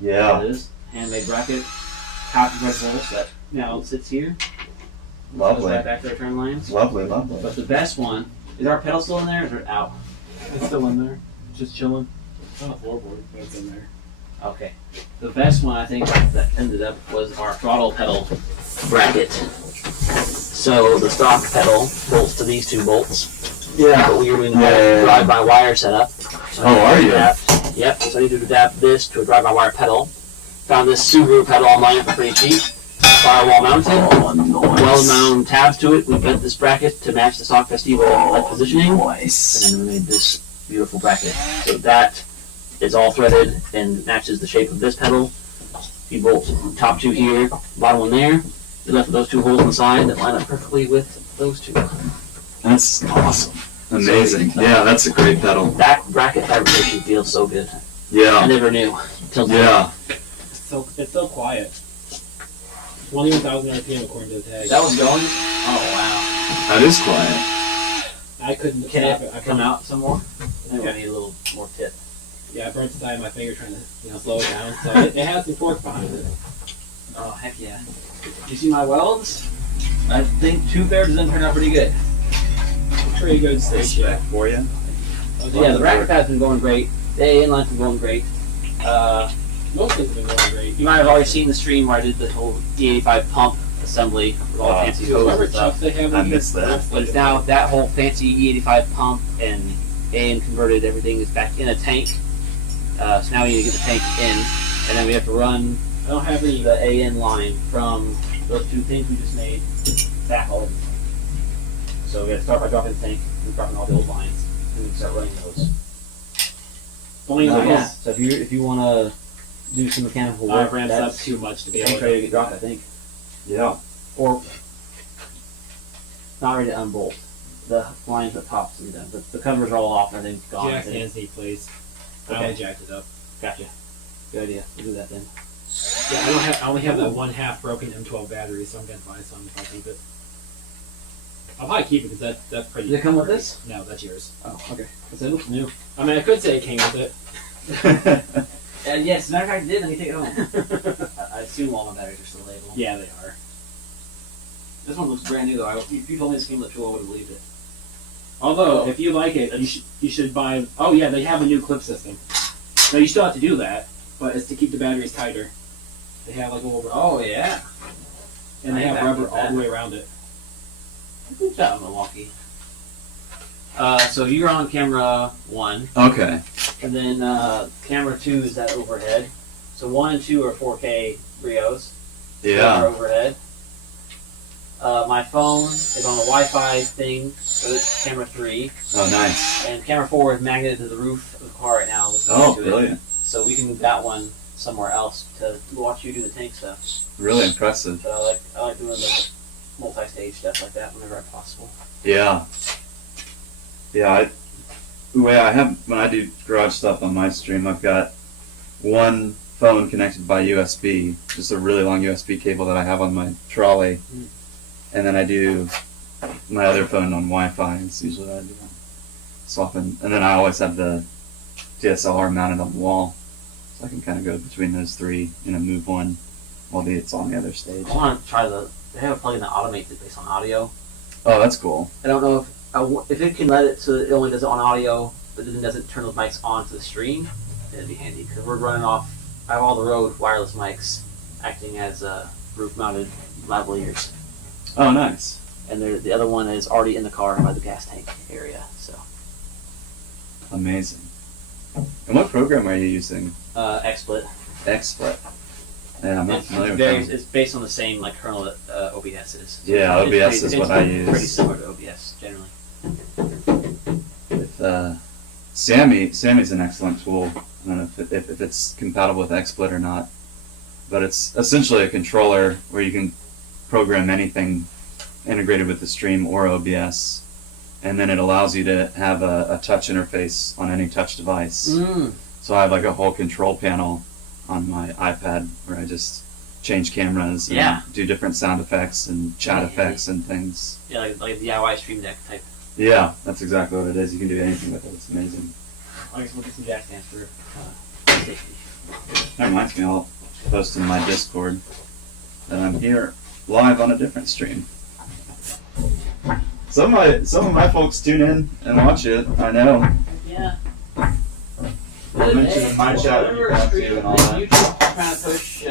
Yeah. there it is, handmade bracket, top red holes that now sits here. Goes Lovely. right back to the return lines. Lovely, lovely. But the best one, is our pedal still in there or is it out? It's still in there, just chilling. It's on the floorboard, but it's in there. Okay. The best one I think that ended up was our throttle pedal bracket. So the stock pedal bolts to these two bolts. Yeah. But we were doing Yeah, yeah, yeah. drive-by-wire setup. So Oh, are you? Yep. So I need to adapt this to a drive-by-wire pedal. Found this Subaru pedal online for pretty cheap. Firewall mounted. Weld mount tabs to it. We bent this bracket to match the stock Festival light positioning. Nice. And then we made this beautiful bracket. So that is all threaded and matches the shape of this pedal. You bolt top two here, bottom one there. You're left with those two holes on the side that line up perfectly with those two. That's awesome. Amazing. Yeah, that's a great pedal. That bracket fabrication feels so good. I Yeah. never knew until today. Yeah. It's so quiet. 21,000 RPM according to the tag. That was going. Oh That is quiet. I couldn't wow. Can stop it it. come out some more? I think I need a little more tip. Yeah, I burnt the side of my finger trying to slow it down. So it has some torque behind it. Oh heck yeah! You see my welds? I think 2/3 of them turned out pretty good. Pretty good station. Back for you. Yeah, the rack pad's been going great. The inline's been going great. Most things have been going great. You might have already seen the stream where I did the whole E85 pump assembly with all the fancy hoses Remember and Chuck stuff. they have I in missed that. But it's now that whole fancy E85 pump and AN converted, everything is back in a tank. So now we need to get the tank in, and then we have to run I don't have any. the AN line from those two things we just made back all over. So we got to start by dropping the tank and dropping all the old lines, and we can start running those. Only So, the yeah. So if you want to do some mechanical work, ramps up that's too much to be tank's able ready to. to get dropped, I think, Yeah. or not ready to unbolt. The lines at the top to be done. The covers are all off and everything's gone. I Jack think. hands need place. I Okay. only jacked it up. Gotcha. Good idea. We'll do that then. Yeah, I only have that one half broken M12 battery, so I'm gonna buy some if I keep it. I'll probably keep it because that's pretty. Does it come with this? No, that's yours. Oh, okay. It looks new. I mean, I could say it came with it. Yes, as a matter of fact, it did. Let me take it home. I assume all my batteries are still labeled. Yeah, they are. This one looks brand new though. If you told me this came with the tool, I would have believed it. Although, if you like it, you should buy. Oh yeah, they have a new clip system. Now you still have to do that, but it's to keep the batteries tighter. They have like a little, Oh yeah. and they I have can rubber get all that. the way around it. Good job, Milwaukee. So you're on camera 1, Okay. and then camera 2 is that overhead. So 1 and 2 are 4K Rios. They're Yeah. overhead. My phone is on the Wi-Fi thing, so it's camera 3, Oh, nice. and camera 4 is magneted to the roof of the car right now. Listening Oh, to it. brilliant. So we can move that one somewhere else to watch you do the tank stuff. Really impressive. But I like doing the multi-stage stuff like that whenever possible. Yeah. Yeah. The way I have when I do garage stuff on my stream, I've got one phone connected by USB, just a really long USB cable that I have on my trolley, and then I do my other phone on Wi-Fi. It's usually what I do. Swapping, and then I always have the DSLR mounted on the wall, so I can kind of go between those three and move one while it's on the other stage. I want to try they have a plugin that automates it based on audio. Oh, that's cool. I don't know if it can let it so that it only does it on audio, but then doesn't turn those mics on to the stream. It'd be handy because we're running off. I have all the Rode wireless mics acting as roof-mounted lavaliers, Oh, nice. and the other one is already in the car by the gas tank area. So Amazing. And what program are you using? XSplit. XSplit. Yeah, I'm not familiar with that. It's based on the same like kernel that OBS is. So Yeah, it's OBS is what I Pretty use. similar to OBS generally. with Sammy. Sammy's an excellent tool. I don't know if it's compatible with XSplit or not, but it's essentially a controller where you can program anything integrated with the stream or OBS, and then it allows you to have a touch interface on any touch device. So I have like a whole control panel on my iPad where I just change cameras and do different sound effects and chat effects and things. Yeah, like a DIY stream deck type. Yeah, that's exactly what it is. You can do anything with it. It's amazing. I guess we'll get some jack stands for safety. That reminds me, I'll post in my Discord that I'm here live on a different stream. Some of my folks tune in and watch it. I know. Yeah. I'll mention in my chat what you want to and all that. YouTube trying to push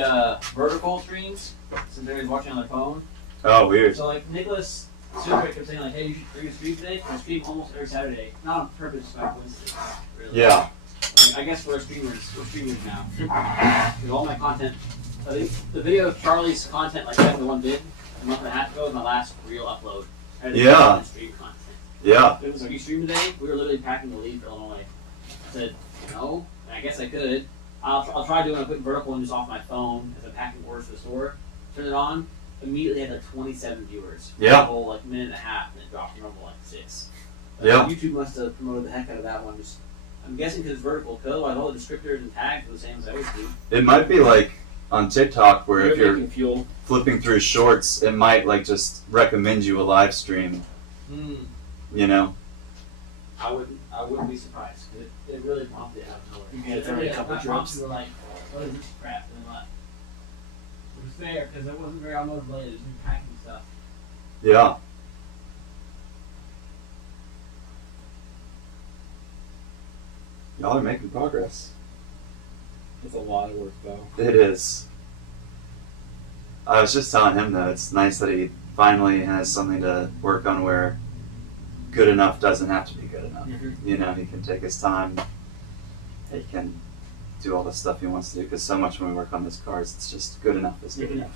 vertical streams since everybody's watching on their phone. Oh, weird. So like Nicholas Silver kept saying like, hey, are you gonna stream today? I stream almost every Saturday. Not on purpose, by coincidence. Really. Yeah. I guess we're streamers now. With all my content, I think the video of Charlie's content, like that, the one did a month and a half ago, was my last real upload. I didn't stream content. Yeah. It was like, you stream today? We were literally packing the lead for Illinois. I said, no, and I guess I could. I'll try doing a quick vertical one just off my phone as I'm packing orders for the store. Turn it on, immediately had like 27 viewers. Yeah. A whole like minute and a half, and it dropped to normal like 6. Yeah. YouTube must have promoted the heck out of that one. Just, I'm guessing because it's vertical, because otherwise all the descriptors and tags are the same as I always do. It might be like on TikTok where if you're making fuel. flipping through shorts, it might like just recommend you a live stream. You know? I wouldn't be surprised. It really prompted it out of nowhere. You get It really a couple got drops. prompted, we were like, what is this crap? And then left. It was fair because it wasn't very automotive related. It was just packing stuff. Yeah. Y'all are making progress. It's a lot of work, though. It is. I was just telling him though, it's nice that he finally has something to work on where good enough doesn't have to be good enough. You know, he can take his time. He can do all the stuff he wants to do because so much when we work on his cars, it's just good enough is good enough.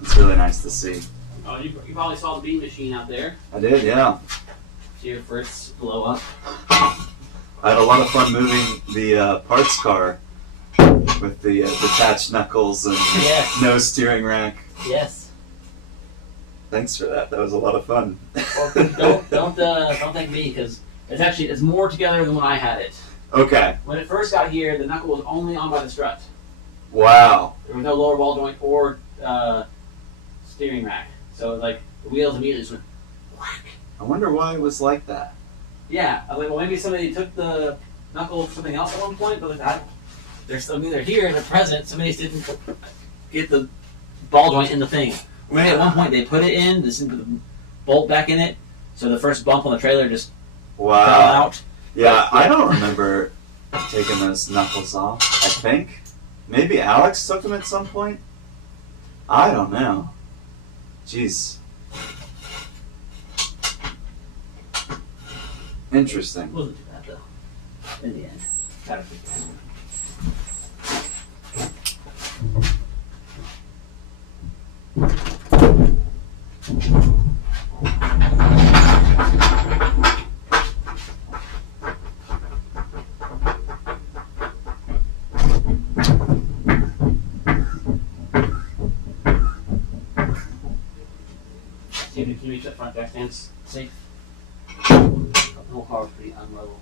It's really nice to see. Oh, you probably saw the beam machine out there. I did, yeah. See your first blow up. I had a lot of fun moving the parts car with the detached knuckles and no steering rack. Yes. Thanks for that. That was a lot of fun. Well, don't thank me because it's more together than when I had it. Okay. When it first got here, the knuckle was only on by the strut. Wow. There was no lower ball joint or steering rack, so like the wheels immediately just went whack. I wonder why it was like that. Yeah, I was like, well, maybe somebody took the knuckle for something else at one point, but like they're still they're here, they're present. Somebody just didn't get the ball joint in the thing. Maybe at one point they put it in, just put the bolt back in it, so the first bump on the trailer just fell out. Yeah, I don't remember taking those knuckles off. I think maybe Alex took them at some point. I don't know. Jeez. Interesting. It wasn't too bad though. In the end, got it fixed. See if you can reach that front jack stands safe. The whole car was pretty unlevel.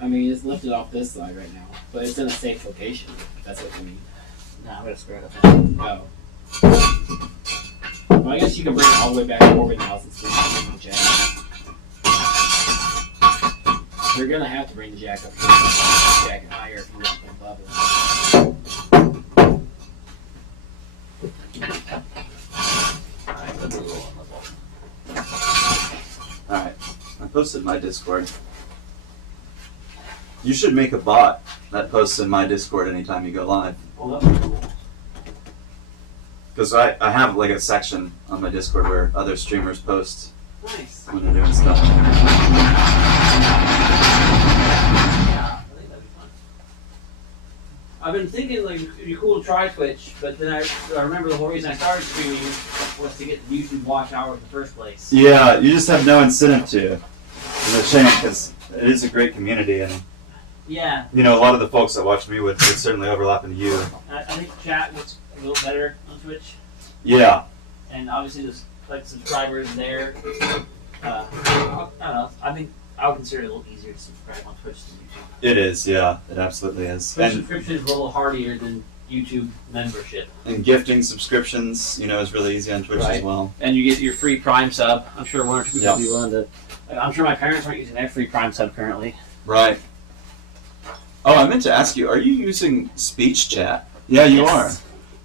I mean, it's lifted off this side right now, but it's in a safe location. If that's what you mean. Nah, I'm gonna square it up there. Oh. Well, I guess you can bring it all the way back over now since we're not bringing the jack. You're gonna have to bring the jack up here. The jack higher if you want the level. Alright, let's do a little unlevel. Alright. I posted my Discord. You should make a bot that posts in my Discord anytime you go live. Oh, that was cool. Because I have like a section on my Discord where other streamers post Nice. when they're doing stuff. Yeah, I think that'd be fun. I've been thinking like it'd be cool to try Twitch, but then I remember the whole reason I started streaming was to get the YouTube watch hours in the first place. Yeah, you just have no incentive to. It's a shame because it is a great community, and Yeah, you know a lot of the folks that watch me would certainly overlap into you. I think chat was a little better on Twitch, Yeah, and obviously there's like subscribers there. I don't know. I think I would consider it a little easier to subscribe on Twitch than YouTube. it is. Yeah, it absolutely is. Twitch And subscription is a little hardier than YouTube membership. gifting subscriptions, you know, is really easy on Twitch as Right. well. And you get your free Prime sub. I'm sure one or two people Yeah. would be willing to. I'm sure my parents aren't using their free Prime sub currently. Right. Oh, I meant to ask you, are you using speech chat? Yeah, you Yes. are.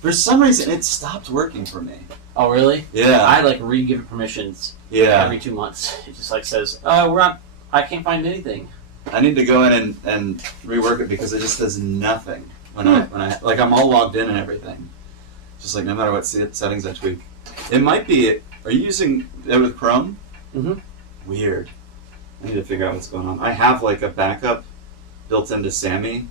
For some reason, it stopped working for me. Oh, really? Yeah. I like re-give it permissions Yeah. every 2 months. It just like says, I can't find anything. I need to go in and rework it because it just does nothing when I like I'm all logged in and everything. Just like no matter what settings I tweak. It might be. Are you using it with Chrome? Mhm. Weird. I need to figure out what's going on. I have like a backup built into Sammy,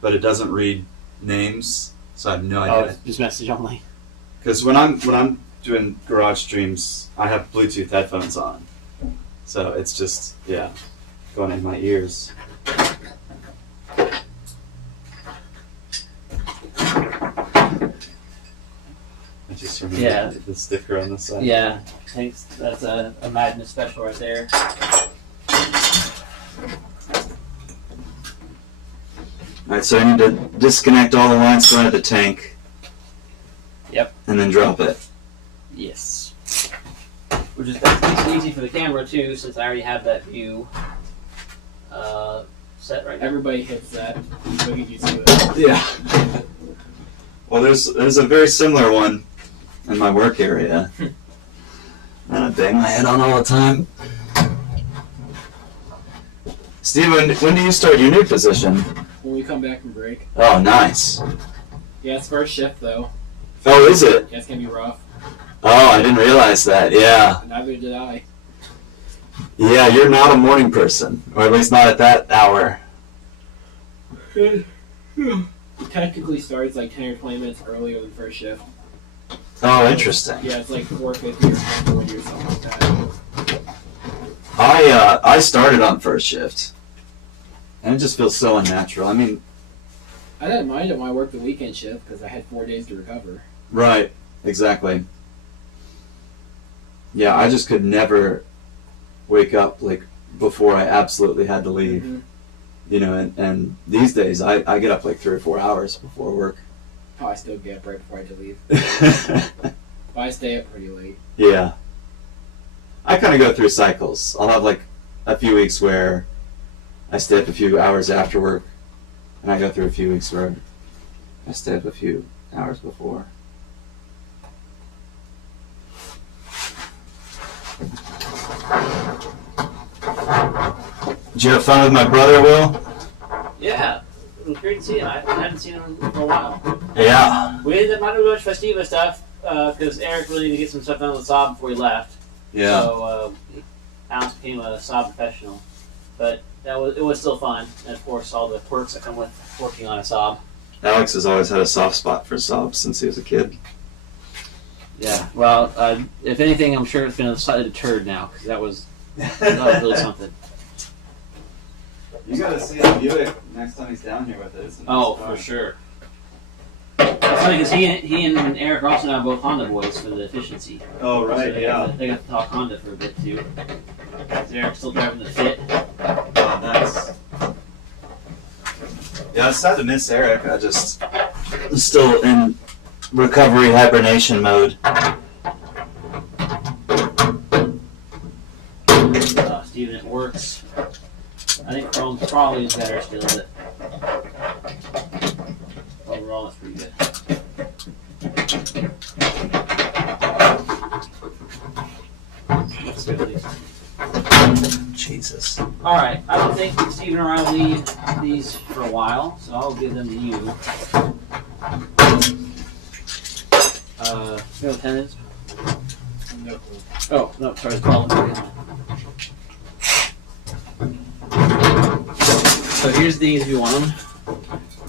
but it doesn't read names, so I have no Oh, idea. it's just message only. Because when I'm doing garage streams, I have Bluetooth headphones on, so it's just going in my ears. I just remember Yeah. the sticker on the side. Yeah, thanks. That's a Madness special right there. Alright, so I need to disconnect all the lines going to the tank. Yep. And then drop it. Yes. Which is that's nice and easy for the camera too, since I already have that view set right now. Everybody hits that. So you do it. Yeah. Well, there's a very similar one in my work area. And I bang my head on all the time. Steve, when do you start your new position? When we come back from break. Oh, nice. Yeah, it's first shift though. Oh, is it? Yeah, it's gonna be rough. Oh, I didn't realize that. Yeah. Neither did I. Yeah, you're not a morning person. Or at least not at that hour. It technically starts like 10 or 20 minutes earlier than first shift. Oh, interesting. Yeah, it's like 4:50 or 4:40 or something like that. I started on first shift. And it just feels so unnatural. I mean, I didn't mind it when I worked the weekend shift because I had 4 days to recover. right. Exactly. Yeah, I just could never wake up like before I absolutely had to leave. Mhm. You know, and these days I get up like 3 or 4 hours before work. Oh, I still get up right before I had to leave. But I stay up pretty late. Yeah. I kind of go through cycles. I'll have like a few weeks where I stay up a few hours after work, and I go through a few weeks where I stay up a few hours before. Did you have fun with my brother, Will? Yeah, it was great to see him. I hadn't seen him for a while. Yeah. We didn't not do much Festiva stuff because Eric really needed to get some stuff done with Saab before he left. Yeah. So Alex became a Saab professional, but it was still fun, and of course all the quirks that come with working on a Saab. Alex has always had a soft spot for Saab since he was a kid. Yeah. Well, if anything, I'm sure it's been a slightly deterred now because that was really something. You gotta see the Buick next time he's down here with it. It's a nice Oh, car. for sure. It's funny because he and Eric are also now both Honda boys for the efficiency. Oh, So right, they yeah. got to talk Honda for a bit too. Eric's still driving the Fit. Oh, nice. Yeah, it's sad to miss Eric. I just still in recovery hibernation mode. Steven, it works. I think Chrome's probably better still, but overall it's pretty good. Looks good at least. Jesus. Alright, I don't think Steven or I will need these for a while, so I'll give them to you. You know what 10 is? No clue. Oh, no, sorry, it's 12. So here's these if you want them.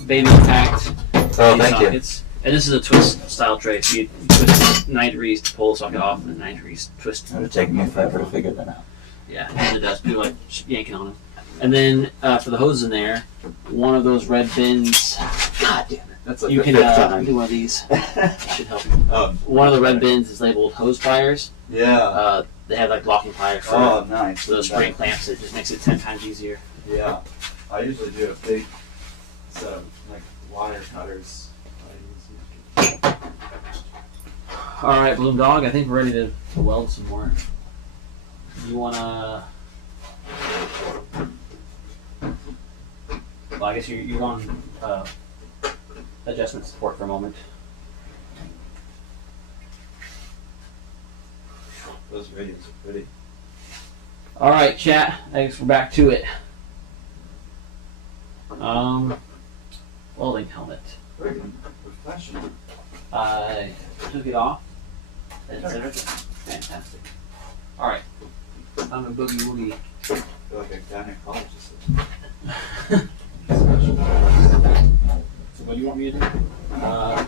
baby packed. Oh, thank you. Sockets. And this is a twist style tray, so you twist 9 degrees to pull the socket off, and then 9 degrees twist. It would have taken me forever to figure that out. Yeah, and it does. People like yanking on them. And then for the hoses in there, one of those red bins. God damn it. That's like You the can fifth time. do one of these. It should help you. Oh, One of the red bins is labeled hose pliers. yeah. They have like locking pliers for Oh, nice. those spring clamps. It just makes it 10 times easier. Yeah. I usually do a big set of like wire cutters. All right, Bloom Dog. I think we're ready to weld some more. You wanna? Well, I guess you're on adjustment support for a moment. Those videos are pretty. All right, chat. I guess we're back to it. Welding helmet. Very professional. I took it off. That's everything. Fantastic. All right. I'm a boogie woogie. I feel like a gynecologist. So what do you want me to do?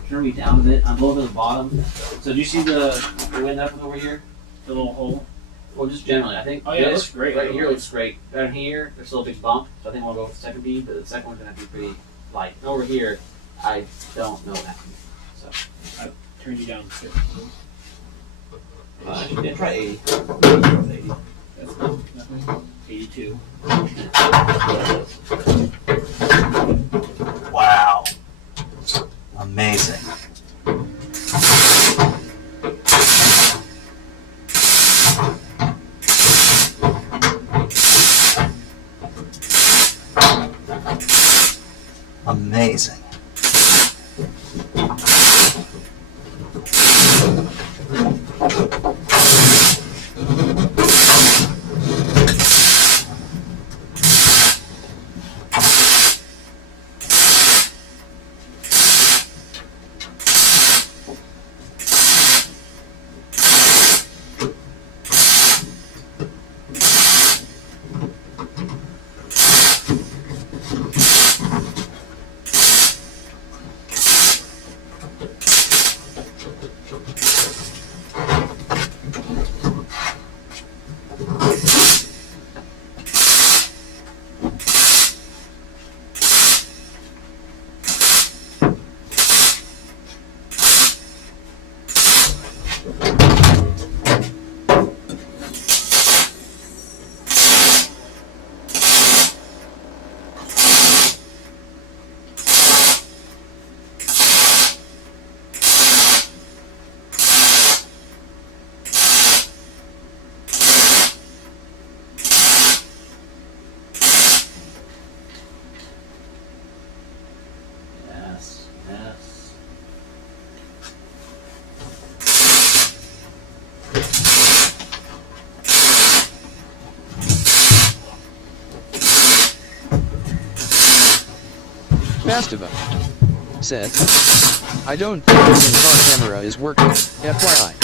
Turn me down a bit. I'm low to the bottom. So do you see the wind up over here? The little hole? Well, just generally, I think. Oh, yeah, it looks great. Right here looks great. Down here, there's still a big bump, so I think I'll go with the second bead, but the second one's gonna be pretty light. And over here, I don't know what happened. So, Turn you down. yeah, try 80. 80. That's nothing. 82. Wow. Amazing. Amazing. Yes, yes. Fastiva said, I don't think the in-car camera is working, FYI.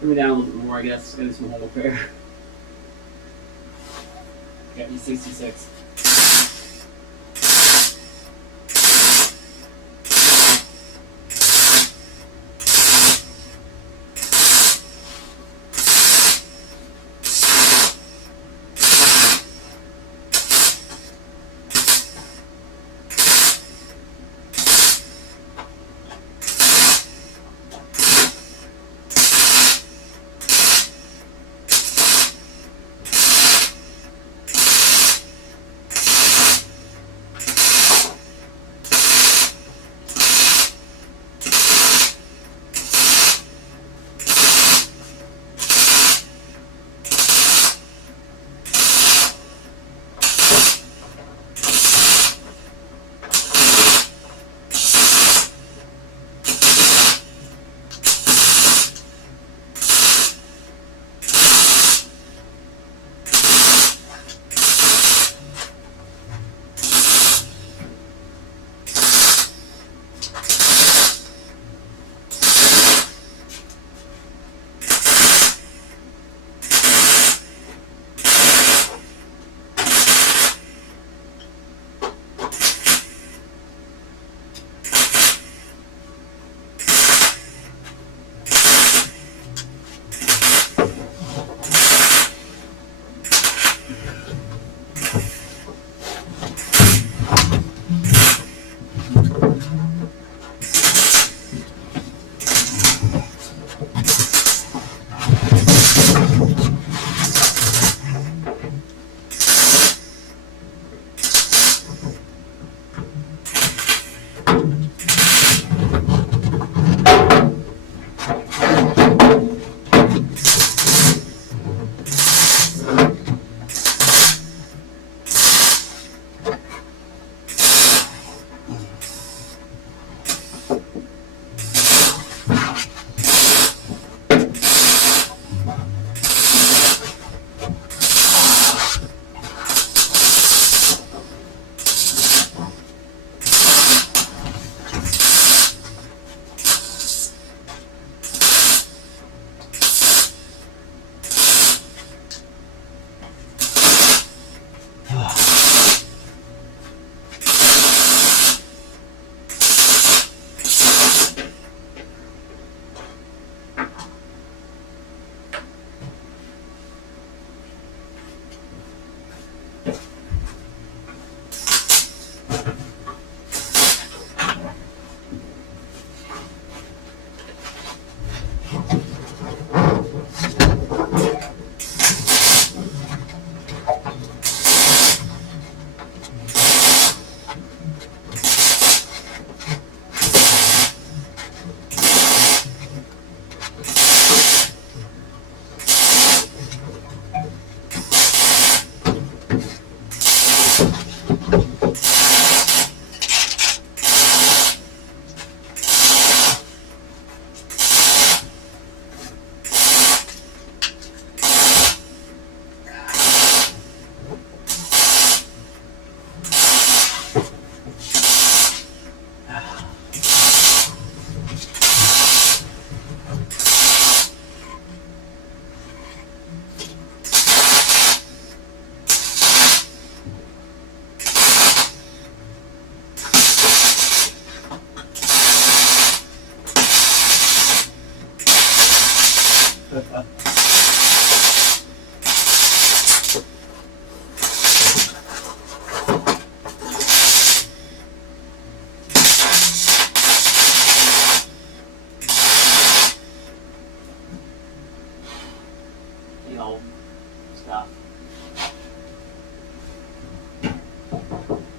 Bring me down a little bit more, I guess. Gotta do some hole repair. Okay, he's 66.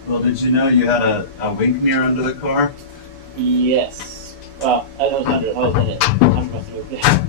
Well, did you know you had a wing mirror under the car? Yes. Well, I was under it. I was in it. I'm going through it.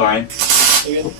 Sorry. You good?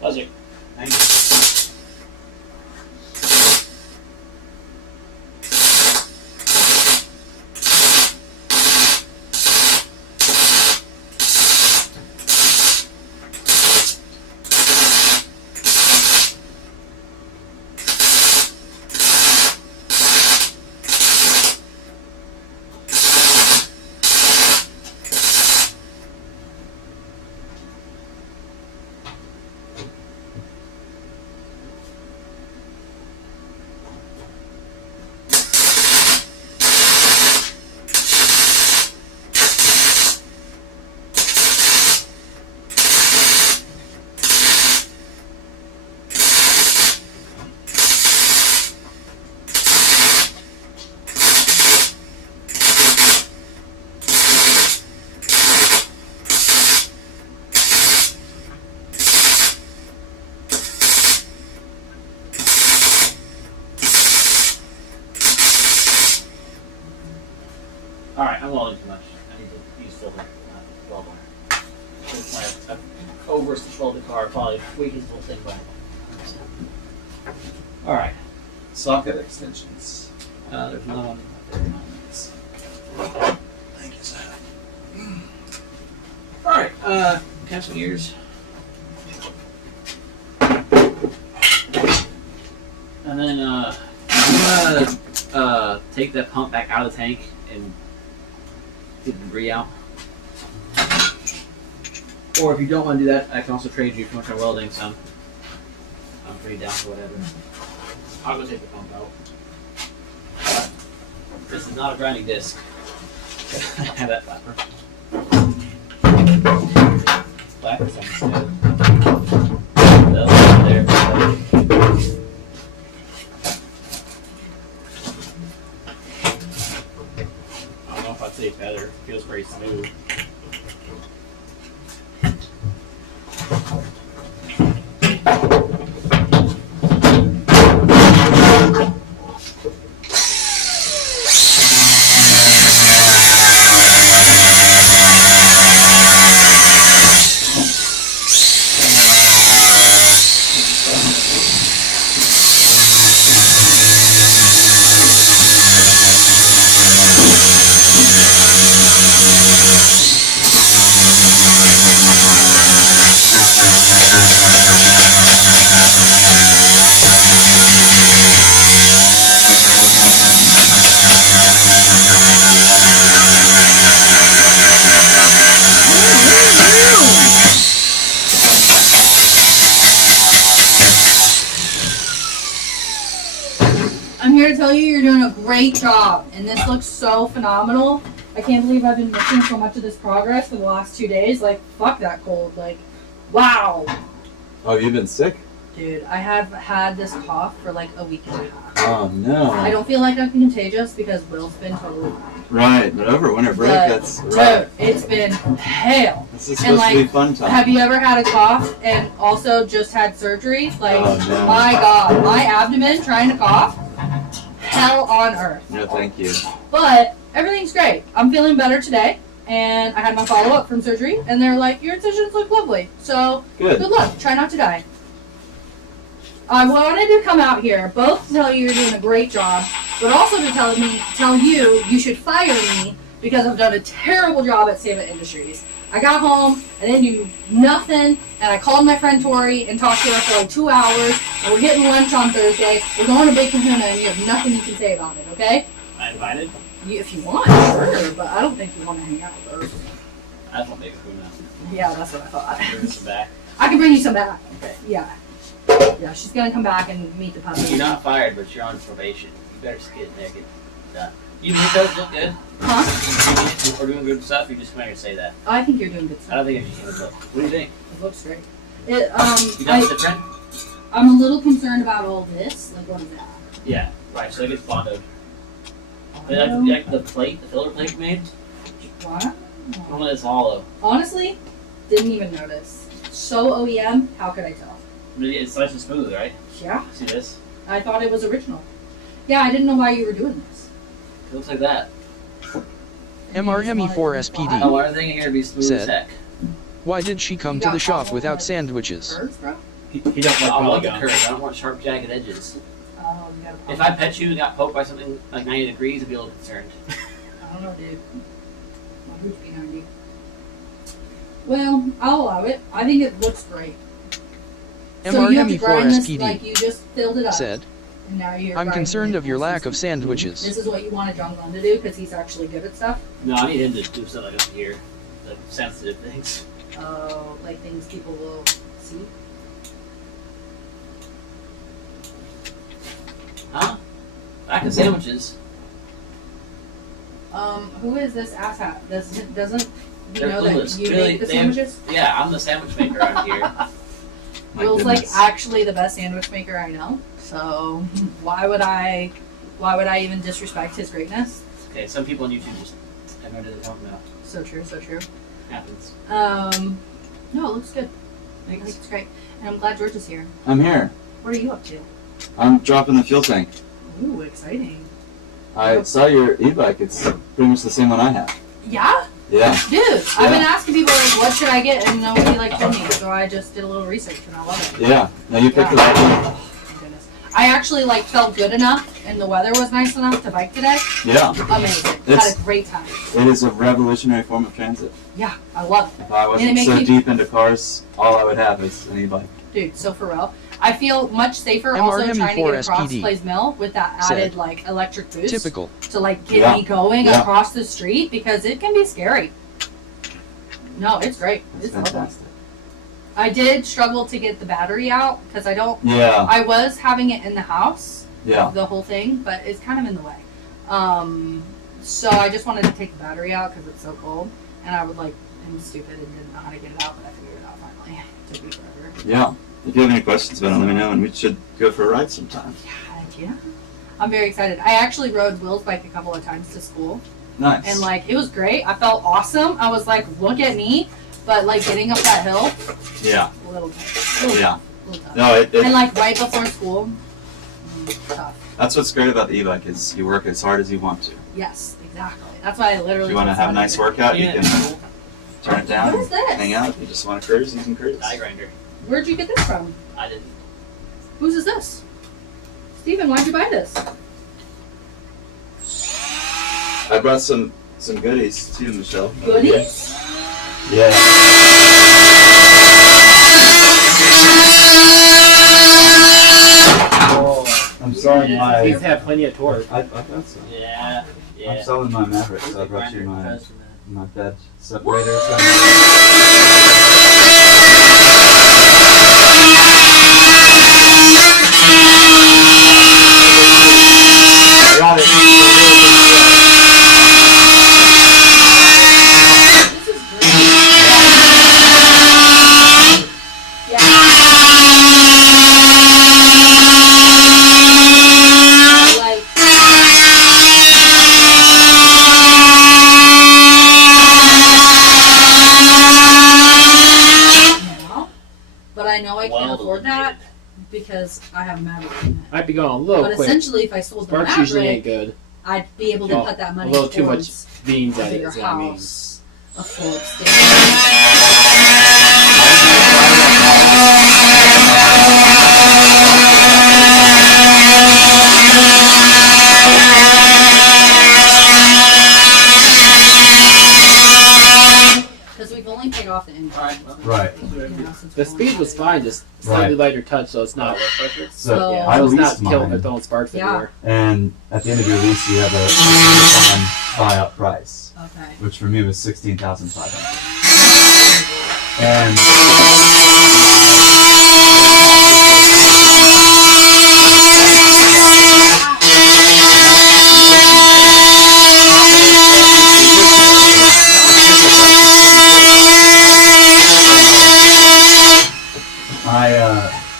Pleasure. Thank you. Alright, I'm welding too much. I need to use silver, weld wire. Since I've oversold the car, probably weakens the whole thing by. Alright, Socket extensions. there's none. Thank you, Sam. Alright, catch some ears. And then, I'm gonna, take that pump back out of the tank and get the debris out. Or if you don't want to do that, I can also trade you for welding some. I'm pretty down for whatever. I'll go take the pump out. This is not a grinding disc. I have that flapper. Flapper sounds good. That's there. I don't know if I'd say better. It feels very smooth. I'm here to tell you you're doing a great job, and this looks so phenomenal. I can't believe I've been missing so much of this progress for the last 2 days. Like, fuck that cold. Like, wow. Oh, you've been sick? Dude, I have had this cough for like a week and a half. Oh, no. I don't feel like I'm contagious because Will's been totally fine. Right, but over winter break, But, that's rough. dude, it's been hell. This is And, supposed to be like, fun time. Have you ever had a cough and also just had surgery? Like, Oh, no. my God, my abdomen trying to cough, hell on earth. No, thank you. But everything's great. I'm feeling better today, and I had my follow-up from surgery, and they're like, your incisions look lovely. So, Good. good luck. Try not to die. I wanted to come out here, both to tell you you're doing a great job, but also to tell you you should fire me because I've done a terrible job at Fitment Industries. I got home, I didn't do nothing, and I called my friend Tori and talked to her for like 2 hours, and we're getting lunch on Thursday. We're going to Big Kahuna, and you have nothing you can say about it, okay? I invited. If you want, sure, but I don't think you want to hang out with her. I just want to make a food Yeah, that's what I thought. now. Bring some back. I can bring you some back. Okay. Yeah. Yeah, she's gonna come back and meet the puppy. You're not fired, but you're on probation. You better just get there, get done. You think those look good? Huh? We're doing good stuff. You just come here and say that. Oh, I think you're doing good I stuff. don't think it's good stuff. What do you think? It looks great. You got different? I'm a little concerned about all this. Like, what is that? Yeah. Right. So it gets bondoed. Like the plate, the filler plate you made. Wow. One that's hollow. Honestly, didn't even notice. So OEM, how could I tell? But it's nice and smooth, right? Yeah, See this? I thought it was original. Yeah, I didn't know why you were doing this. It looks like that. MRME4SPD I want everything in here to be smooth as Said. heck. Why did she come to the shop without sandwiches? Curves, bro? He doesn't like I want the polygons. curves. I don't want sharp, jagged edges. Oh, you got a If I pet you and got poked by something like 90 degrees, I'd be a little concerned. I don't know, dude. My boot's behind you. Well, I'll allow it. I think it looks great. So you have to grind this like MRME4SPD you just filled it up. said, And now you're I'm grinding concerned it. of your lack of This sandwiches. is what you wanted John Glenn to do because he's actually good at stuff. No, I need him to do something like up here. Like sensitive things. Oh, like things people will see. Huh? Back of sandwiches. Who is this asshat? Doesn't you They're know clueless. that you Really, make the they have- sandwiches? Yeah, I'm the sandwich maker around here. My Will's like goodness. actually the best sandwich maker I know. So why would I even disrespect his greatness? Okay, some people on YouTube just have no idea what they're talking about. So true, so true. Happens. No, it looks good. I think it's great. And I'm glad George is here. I'm here. What are you up to? I'm dropping the fuel tank. Ooh, exciting. I saw your e-bike. It's pretty much the same one I have. Yeah? Yeah. Dude, I've been asking people like what should I get and nobody like told me, so I just did a little research and I love it. Yeah. No, you picked it up. Thank goodness. I actually like felt good enough and the weather was nice enough to bike today. Yeah. Amazing. It's- Had a great time. It is a revolutionary form of transit. Yeah, I love it. If I And it wasn't makes so me- deep into cars, all I would have is an e-bike. Dude, so for real. I feel much safer also trying to get across MRME4SPD Plays Mill with that said. added like electric boost Typical. to like get Yeah. me going Yeah. across the street because it can be scary. No, it's great. It's It's lovely. fantastic. I did struggle to get the battery out because I don't. Yeah. I was having it in the house, Yeah. the whole thing, but it's kind of in the way. So I just wanted to take the battery out because it's so cold, and I would like, I'm stupid and didn't know how to get it out, but I figured it out finally. It took me forever. Yeah. If you have any questions about it, let me know, and we should go for a ride sometime. Yeah. I'm very excited. I actually rode Will's bike a couple of times to school, Nice. and like it was great. I felt awesome. I was like, look at me, but like getting up that hill, Yeah. a little tough. Yeah. A little tough. No, And like right before school, tough. that's what's great about the e-bike is you work as hard as you want to. Yes, exactly. That's why I literally. If you want to told have a somebody nice to- workout, you Yeah, can cool. turn it down What is this? and hang out. If you just want to cruise, you can cruise. Die grinder. Where'd you get this from? I didn't. Whose is this? Steven, why'd you buy this? I brought some goodies too, Michelle. Goodies? Yeah. Oh, I'm selling he's my. had plenty of torque. I thought so. Yeah. Yeah. I'm selling my Maverick, so I The brought you grinder my does that. my bed separator. Got it. This is great. Yeah. Like. Now, but I know I can't Weld afford that eliminated. because I have Maverick in it. Might be going a little But quick. essentially, if I sold the Sparks usually ain't Maverick, good. I'd be able to Well, put that money a little too much towards beans a at it bigger is what I mean. house, a full extension. we've only paid off the engine. Right. You know, since The we're speed on was it. fine, just slightly lighter touch, so it's not. So Yeah. I So it's not leased killing or mine, throwing sparks Yeah. everywhere. and at the end of your lease, you have a buy-up price, Okay. which for me was $16,500. And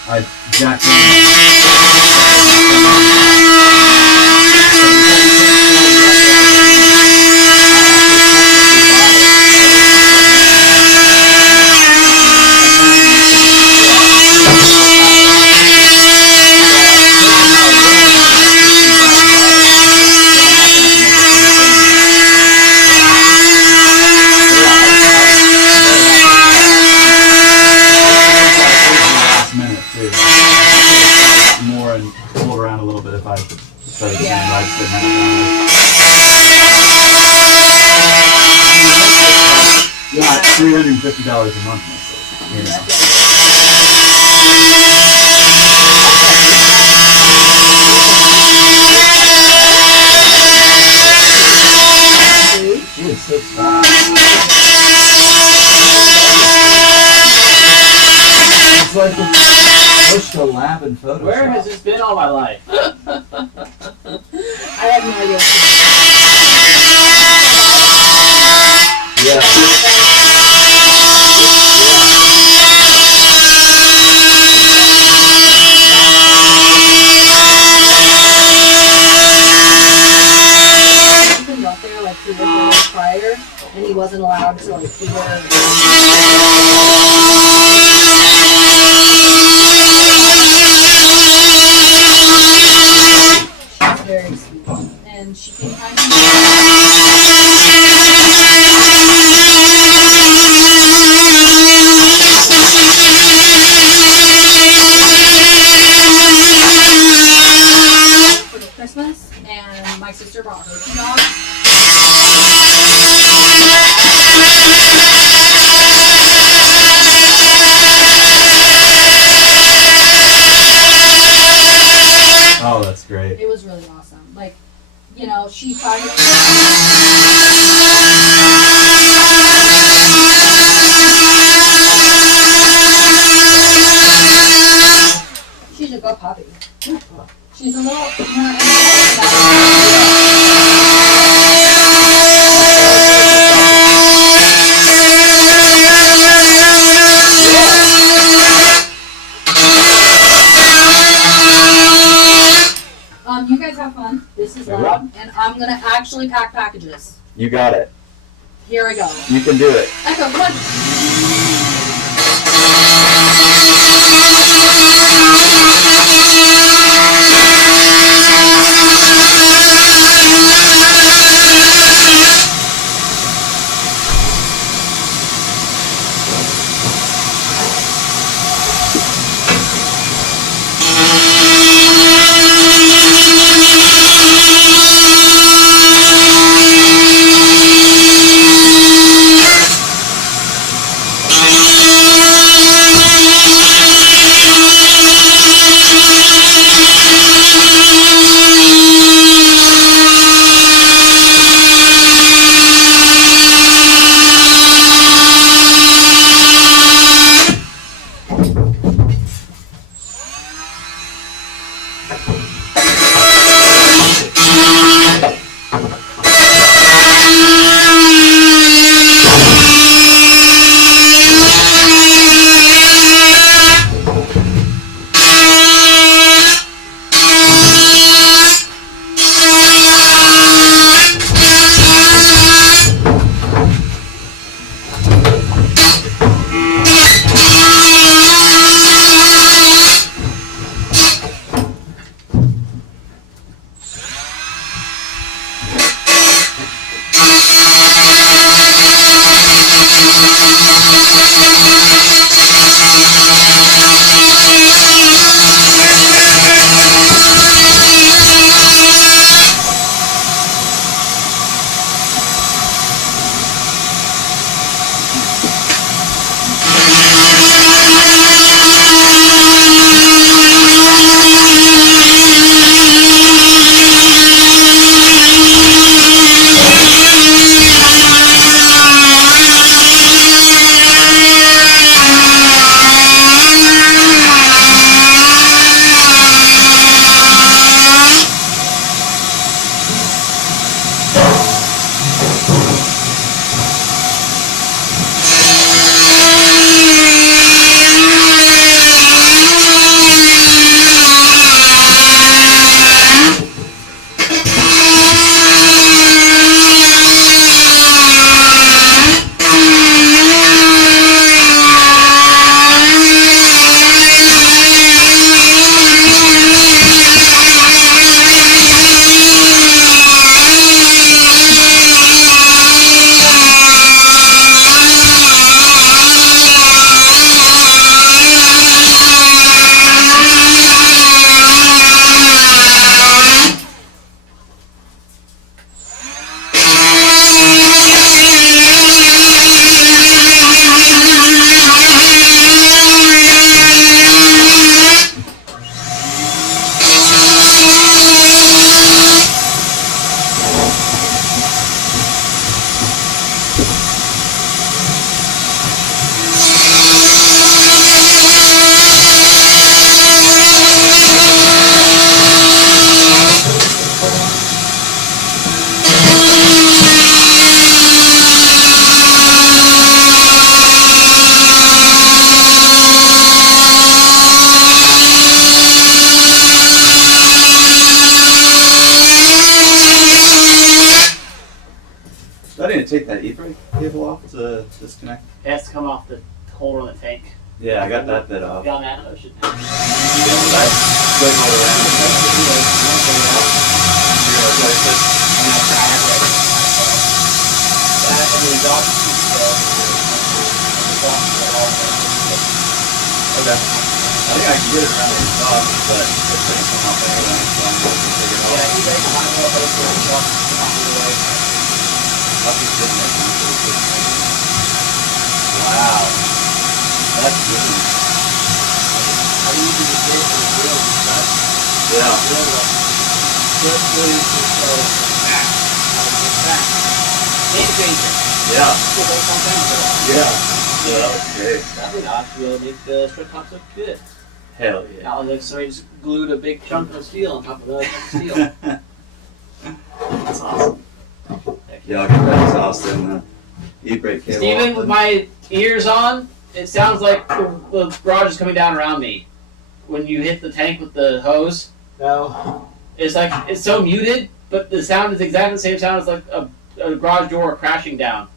I jacked last minute too. More and pulled around a little bit if I started doing Yeah. rides didn't have it. Yeah, $350 a month mostly. You know. She is so small. It's like the push to lab in Photoshop. Where has this been all my life? I have no idea. Yeah. He's been up there like 3 or 4 days prior, and he wasn't allowed to like do She's very sweet, and she came kind for the Christmas, and my sister brought her 2 dogs. Oh, that's great. It was really awesome. Like, you know, she finally. She's a good puppy. She's a little. You guys have fun. This is loud, and I'm gonna actually pack packages. You got it. Here I go. You can do it. Echo, come on. to take that e-brake cable off to disconnect? It has to come off the holder on the tank. Yeah, I got that bit off. Got that? Oh, shit. You got that? Wiggle it around. You're gonna replace it? Okay. I think I can get it around the exhaust, but it's gonna come off anyway, so I'm going to take it off. I'll just get it. Wow. That's good. Yeah. Yeah. Yeah, that was great. That would actually make the strip tops look good. Hell yeah. Now, like somebody just glued a big chunk of steel on top of the steel. That's awesome. Yeah, I'll get that exhaust in the e-brake cable. Steven, off with then. my ears on, it sounds like the garage is coming down around me. When you hit the tank with the hose, No. it's like it's so muted, but the sound is exactly the same sound as like a garage door crashing down.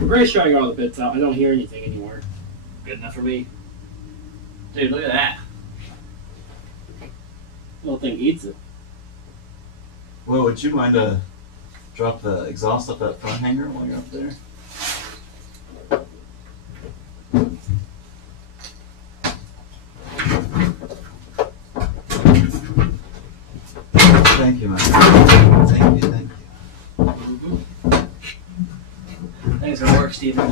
I'm pretty sure I got all the bits out. I don't hear anything anymore. Good enough for me. Dude, look at that. Little thing eats it. Well, would you mind to drop the exhaust up that front hanger while you're up there? Thank you, man. Thank you. Thanks for work, Steven.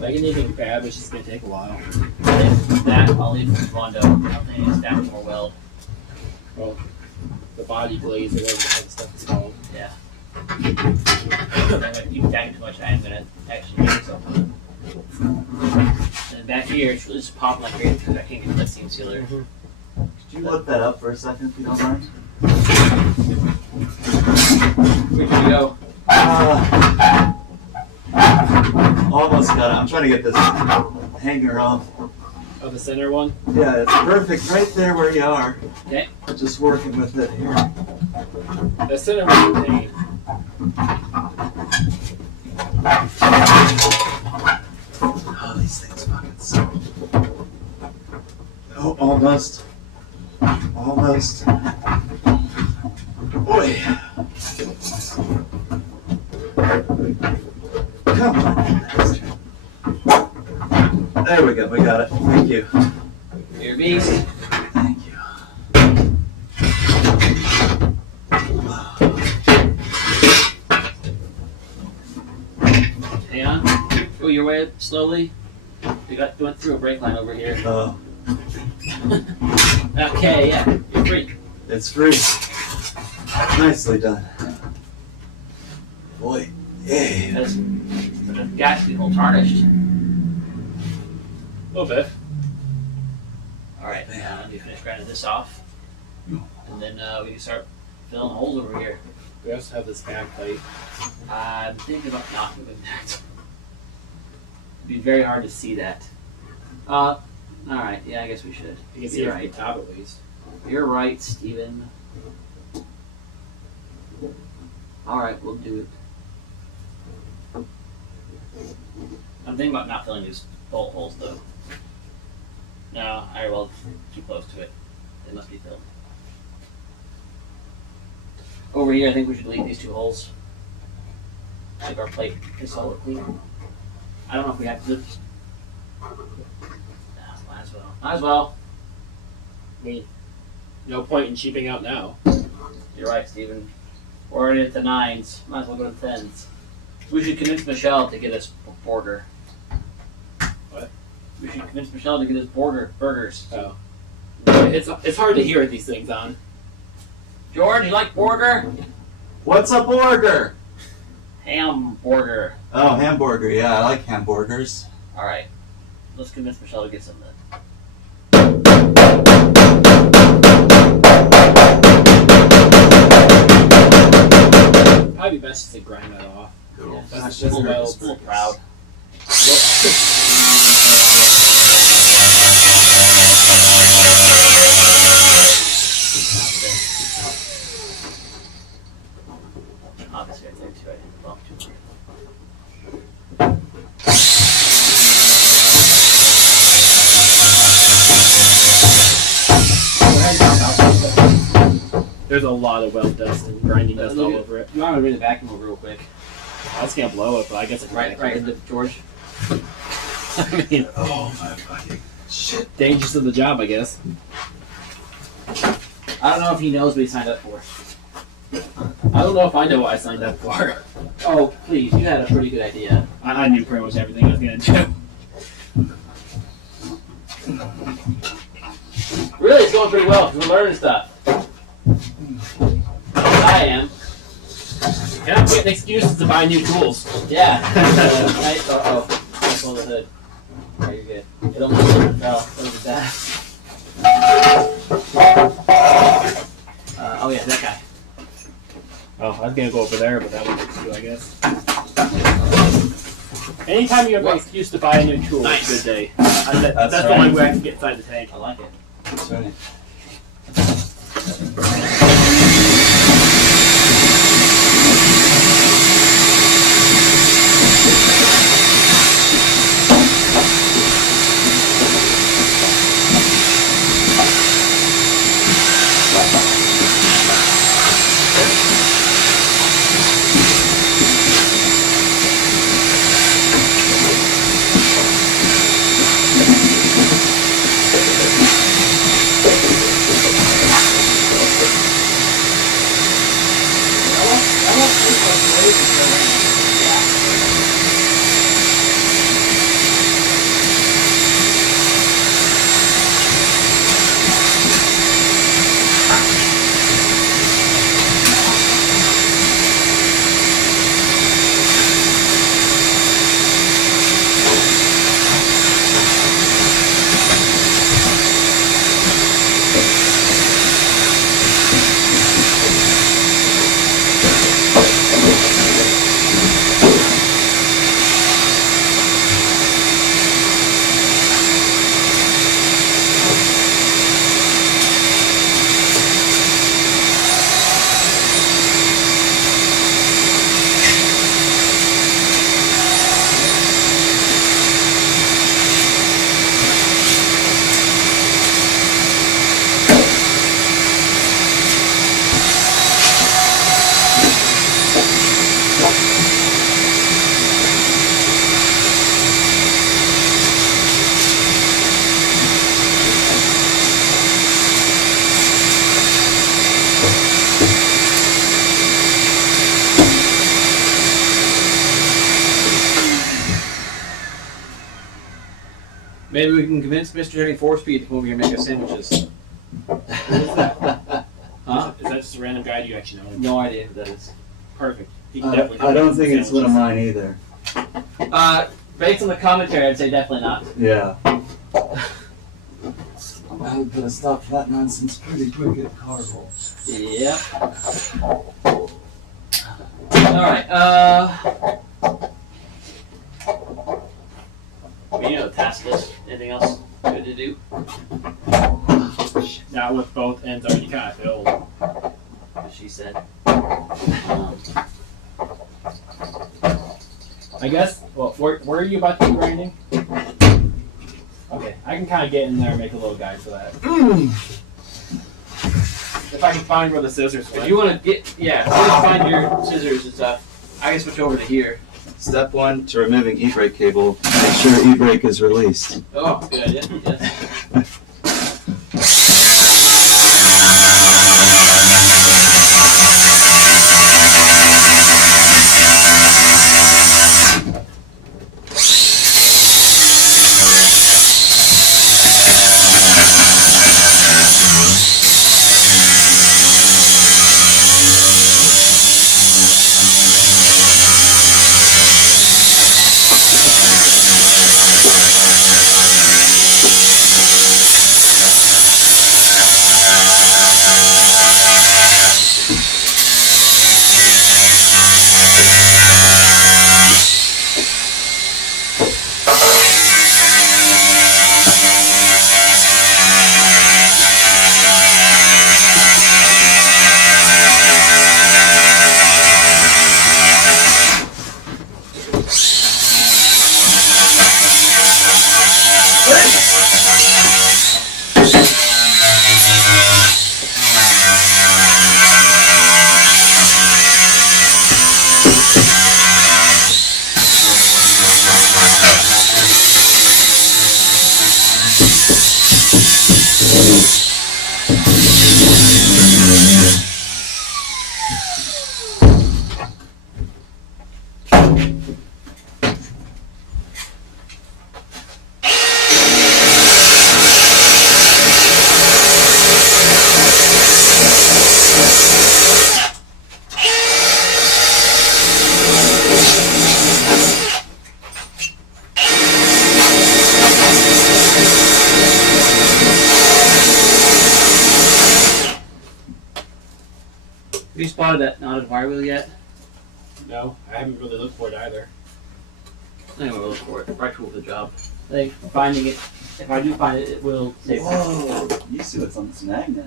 Like anything fab, it's just gonna take a while. That I'll leave for Rondo. I think it's down more weld. Well, the body glaze or whatever the hell the stuff is called. Yeah. I'm gonna keep stacking too much. I am gonna actually make something. And back here, it's really just popping like crazy because I can't get that seam sealer. Could you look that up for a second, if you don't mind? Where can we go? Almost got it. I'm trying to get this hanger off. Oh, the center one? Yeah, it's perfect right there where you are. Okay. Just working with it here. The center one is pain. Oh, these things fucking suck. Oh, almost. Almost. Boy. Come on. There we go. We got it. Thank you. Here, beast. Thank you. Hang on. Go your way slowly. We went through a brake line over here. Oh, Okay, yeah. You're free. it's free. Nicely done. Boy. Yay. That's the gasket hole tarnished. A little bit. Alright, now let me finish grinding this off. And then we can start filling the holes over here. We also have this back plate. I'm thinking about not moving that. It'd be very hard to see that. Alright, yeah, I guess we should. You can see You're it right. from the top at least. You're right, Steven. Alright, we'll do it. I'm thinking about not filling these bolt holes though. No, I well too close to it. They must be filled. Over here, I think we should delete these two holes. Make our plate is solid clean. I don't know if we have to. No, might as well. Might as well. I mean, no point in cheaping out now. You're right, Steven. We're already at the 9s. Might as well go to the 10s. We should convince Michelle to get us burger. What? We should convince Michelle to get us burgers. Oh. It's hard to hear these things on. George, you like burger? What's a burger? Hamburger. Oh, hamburger. Yeah, I like hamburgers. All right. Let's convince Michelle to get some of that. Probably best to grind that off. Cool. Yeah, That's just just a welds. little proud. Obviously, right there too. I didn't bump too much. There's a lot of weld dust and grinding dust all over it. You want me to bring the vacuum over real quick? I just can't blow it, but I guess it's Right into George. I mean, Oh, my fucking shit. dangerous to the job, I guess. I don't know if he knows what he signed up for. I don't know if I know what I signed up for. Oh, please, you had a pretty good idea. I knew pretty much everything I was gonna do. Really, it's going pretty well because we're learning stuff. I am. You're not getting excuses to buy new tools. Yeah. Right? Oh, that's on the hood. Yeah, you're good. It almost fell. What was that? Oh yeah, that guy. Oh, I was gonna go over there, but that one works too, I guess. Anytime you have an excuse to buy a new tool, it's a good day. That's the right. only way I can get inside the tank. I like it. That's right. Maybe we can convince Mr. Jenny 4-Speed to come over here and make us sandwiches. Huh? Is that just a random guy? Do you actually know him? No idea who that is. Perfect. He can I definitely come don't and think it's one of sandwiches. mine either. Based on the commentary, I'd say definitely not. Yeah. I would put a stop to that nonsense pretty quick at Cargill. Yep. Alright, you know the task list. Anything else good to do? Not with both ends already kind of filled. As she said. I guess. Well, where are you about to be grinding? Okay, I can kind of get in there and make a little guide for that. If I can find where the scissors If went. you want to get, yeah, if you want to find your scissors and stuff, I can switch over to here. Step 1 to removing e-brake cable. Make sure e-brake is released. Oh, good idea. Yes. Have you spotted that knotted wire wheel yet? No, I haven't really looked for it either. Anyway, we'll look for it. Right tool for the job. I think finding it, if I do find it, it will save me. Whoa! You see what's on this magnet?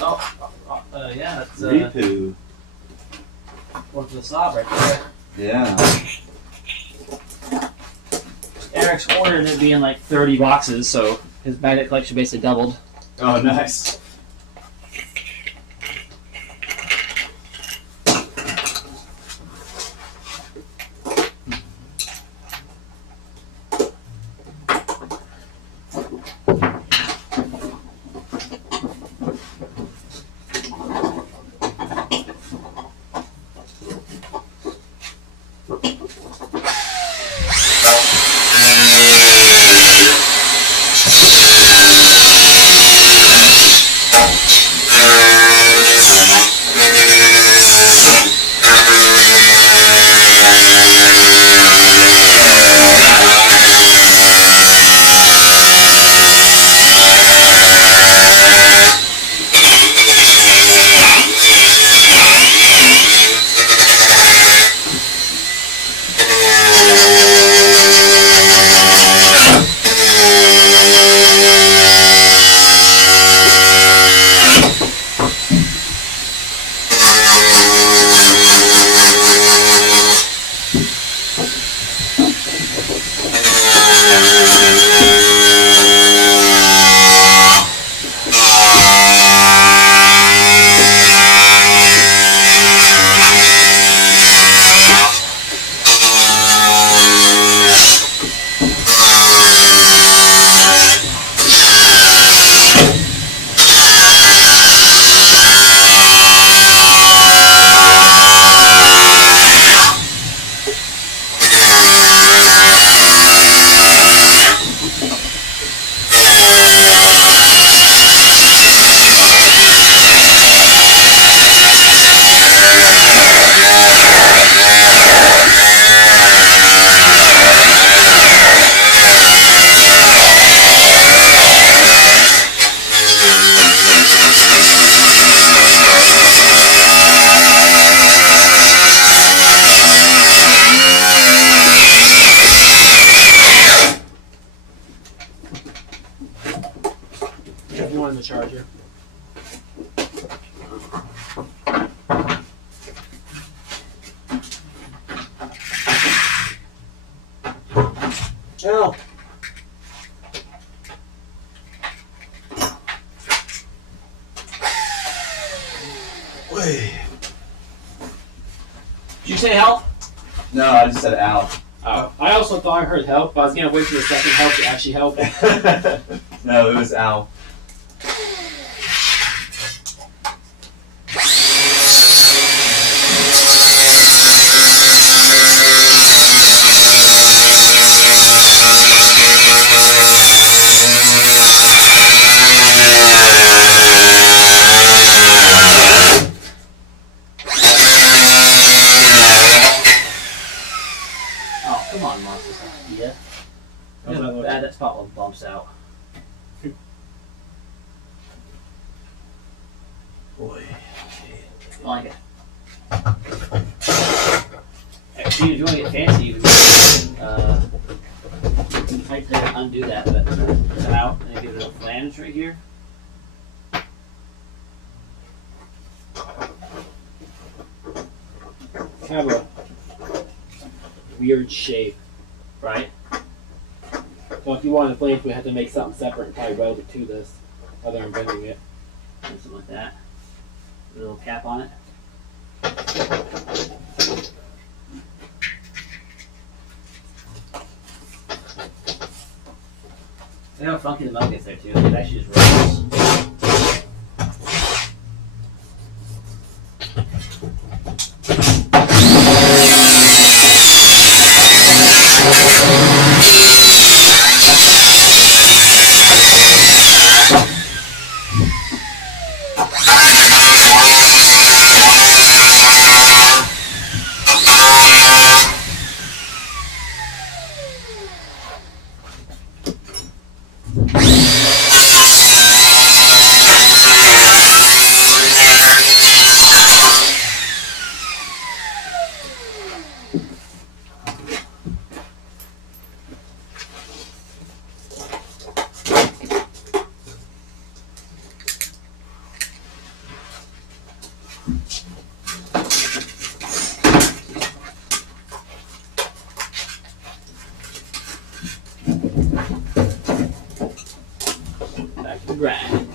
Yeah, that's Repu. one for the sob right there. Yeah. Eric's ordered it being like 30 boxes, so his magnet collection basically doubled. Oh, nice. charger. Oh. Wait. Did you say help? No, I just said ow. Oh. I also thought I heard help, but I was gonna wait for the second help to actually help. No, it was ow. Oh, come on, monsters. Yeah. How's that look? That spot one bumps out. Boy. I like it. Actually, if you want to get fancy, you can type there and undo that, but it's out and give it a flange right here. Kind of a weird shape. Right? So if you wanted to flange, we had to make something separate and probably weld it to this, other than bending it. Something like that. With a little cap on it. Look how funky the metal gets there too. It actually just rolls. Back to the grind.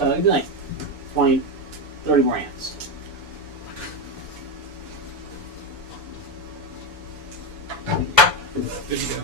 It'd be like 20, 30 more amps. Good to go.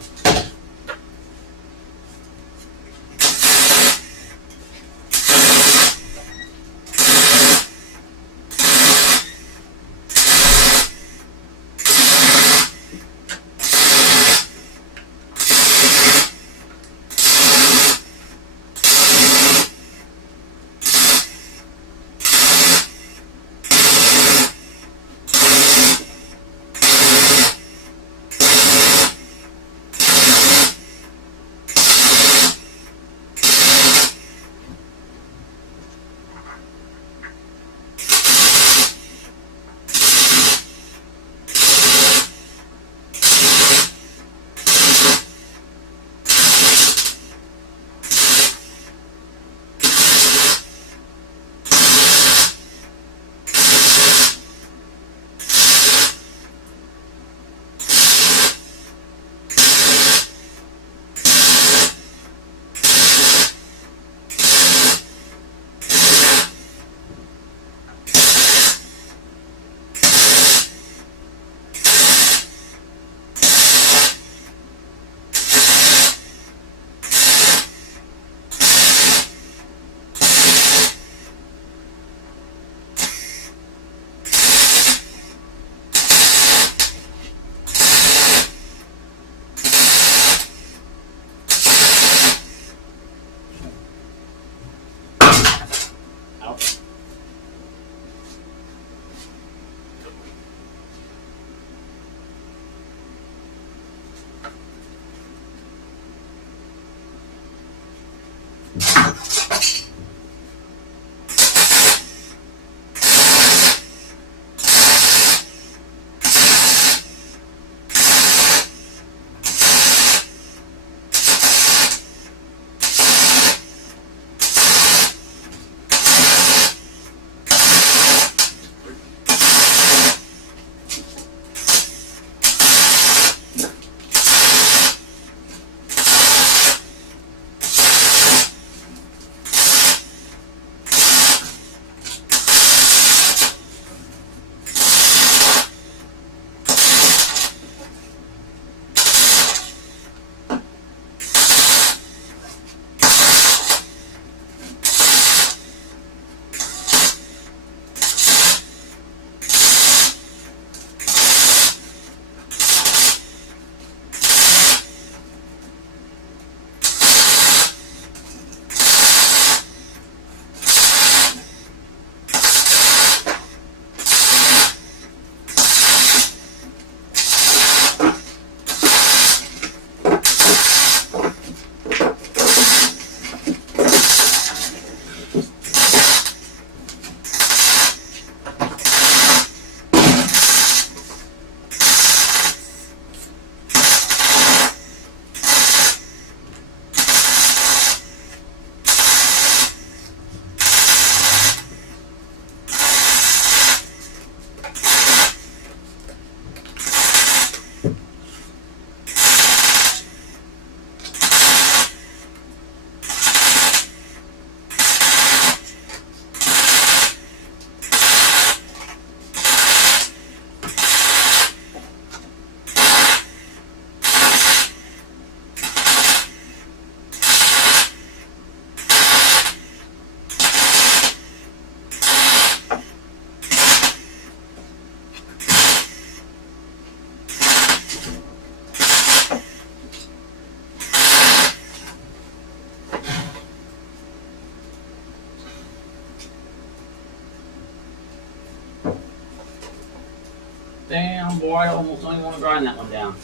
Damn, boy, I almost don't even want to grind that one down.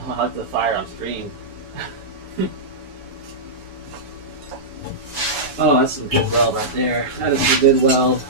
Oh, I like the fire on stream. Oh, that's some good weld right there. That is a good weld.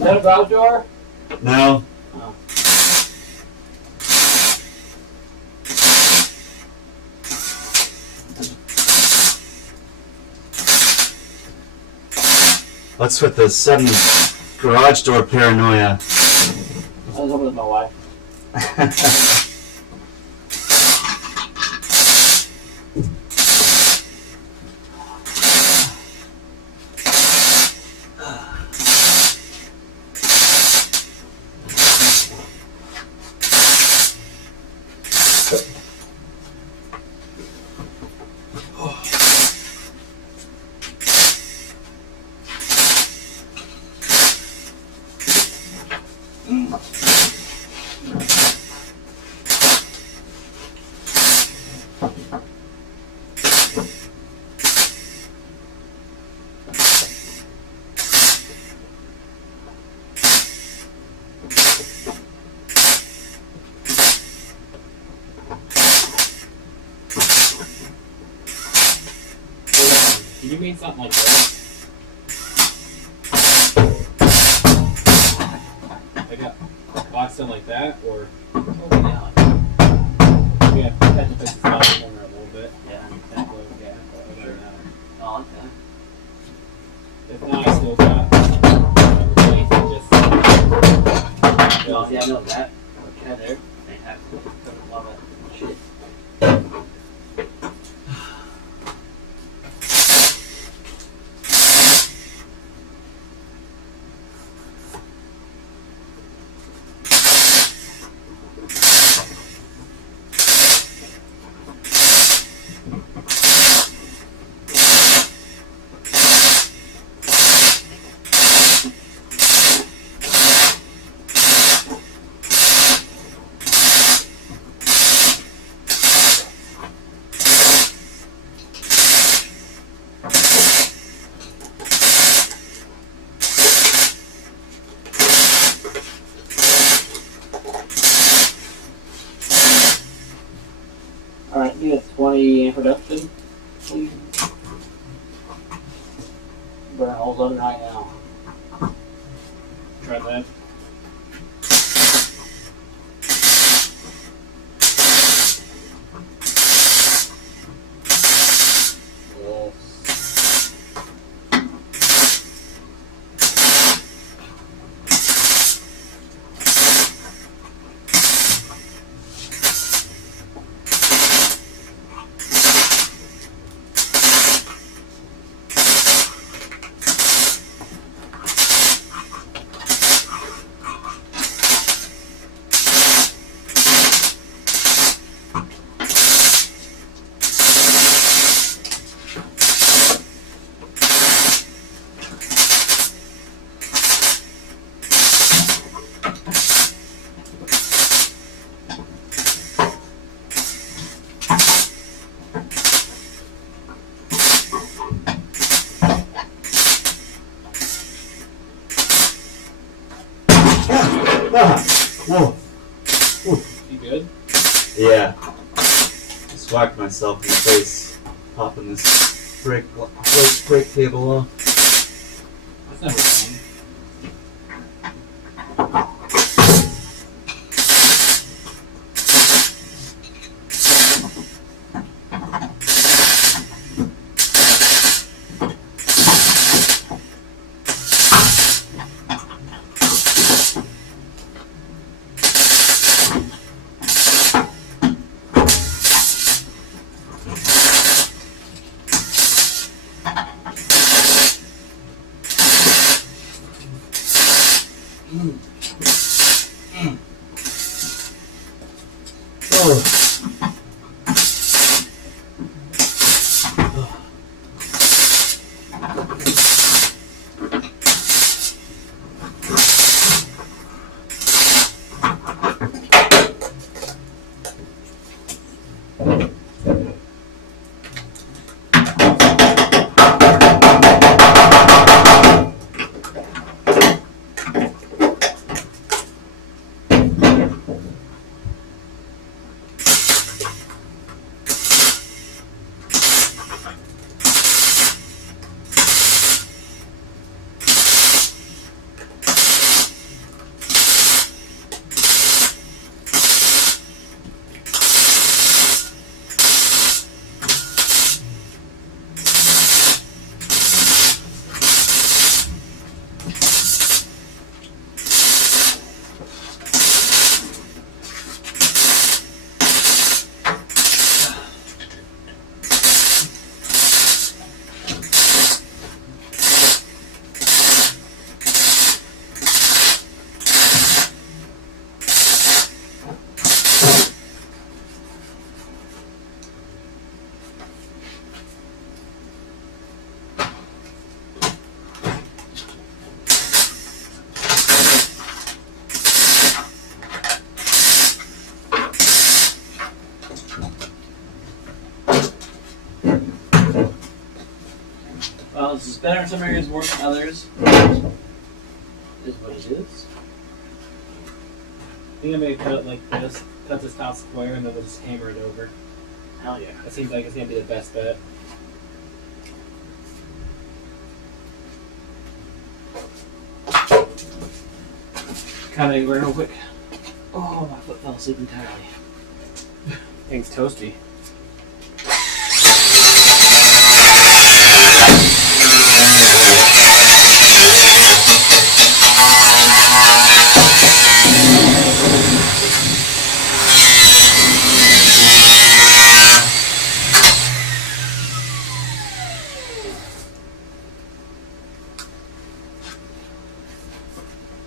Is that a garage door? No. Oh. What's with the sudden garage door paranoia? I was over with my wife. Can you make something like that? Like a box in like that, or Yeah. we have to fix the top corner a little bit. Yeah. Exactly. Yeah. Whatever. Oh, okay. If not, I still got plates that just. Oh, yeah, I know that. Okay, there. Fantastic. Love it. Shit. Alright, you get 20 in production, please. Burn holes on right now. Try that. Yes. You good? Yeah. Just whacked myself in the face, popping this brake cable off. That's never fun. Well, this is better in some areas, worse in others. Is what it is. I think I'm gonna cut it like this. Cut this top square and then we'll just hammer it over. Hell yeah. That seems like it's gonna be the best bet. Kind of real quick. Oh, my foot fell asleep entirely. Thing's toasty.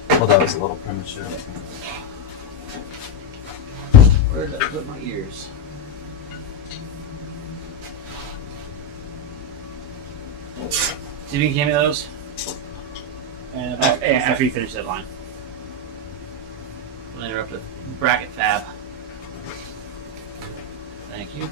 Well, that was a little premature. Where did I put my ears? See if you can give me those And after you finish that line. We'll interrupt the bracket fab. Thank you.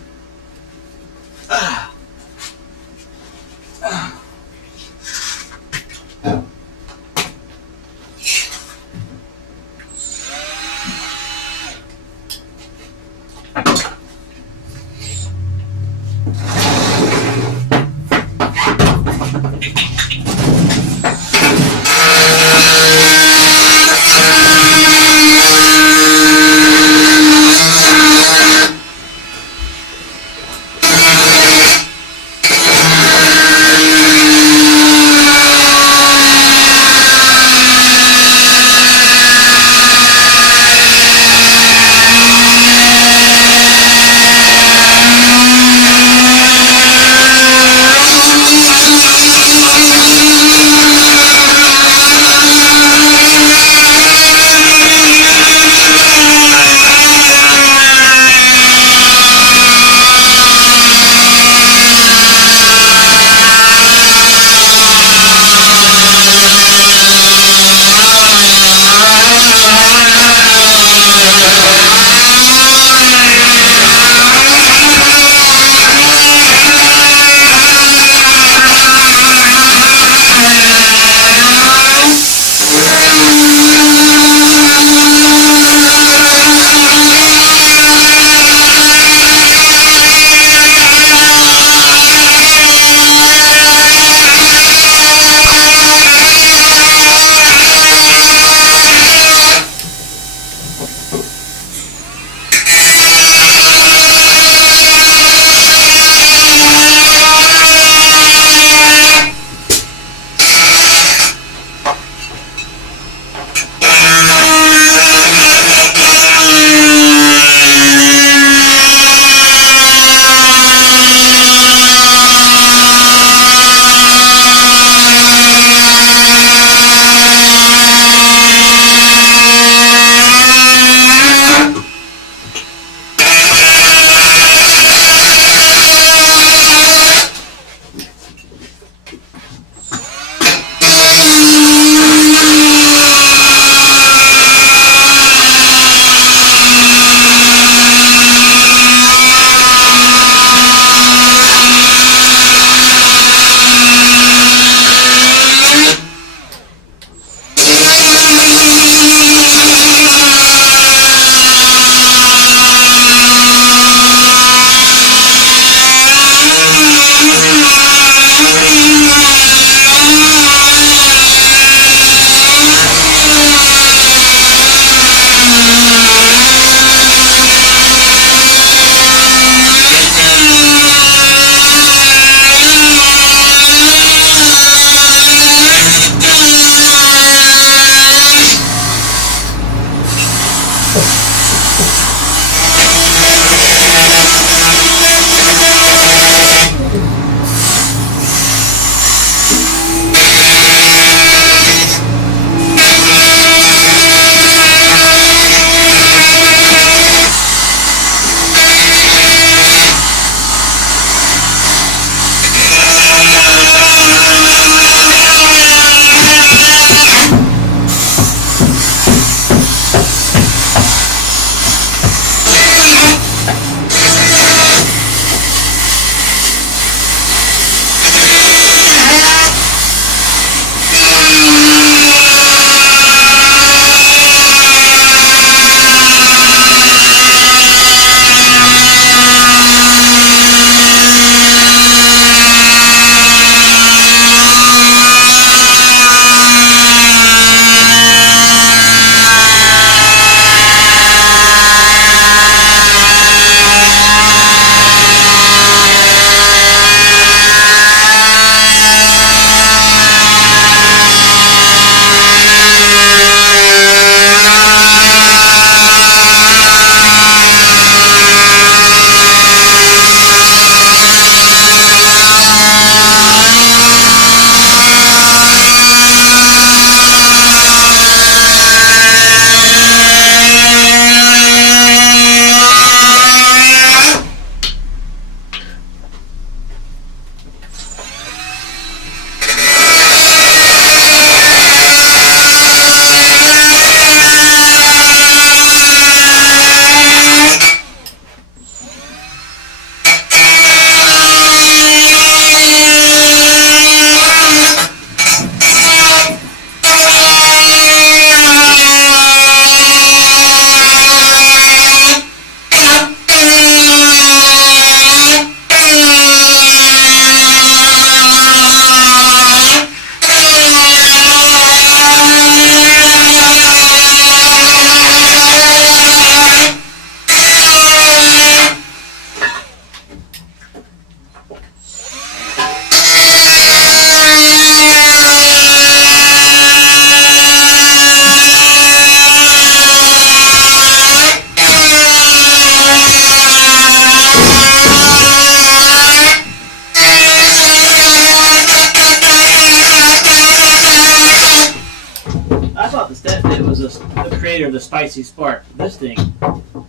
The creator of the spicy spark. This thing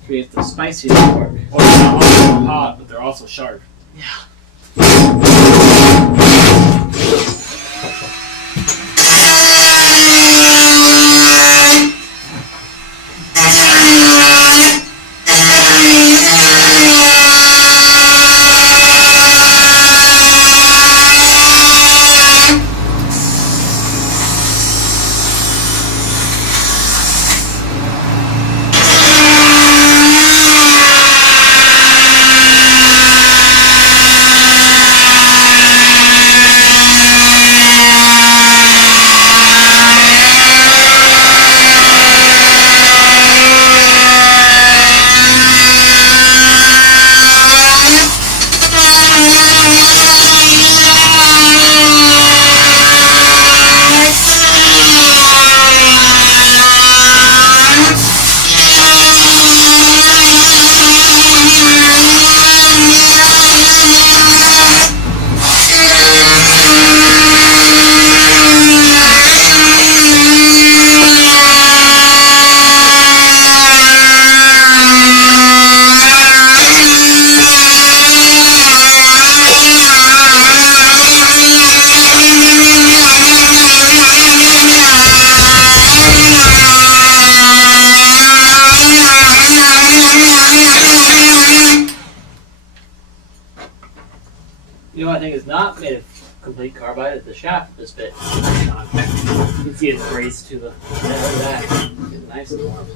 creates the spicy spark. Well, they're not also hot, but they're also sharp. You know what I think is not made of complete carbide is the shaft of this bit. You can see it's braced to the back. It's nice and warm.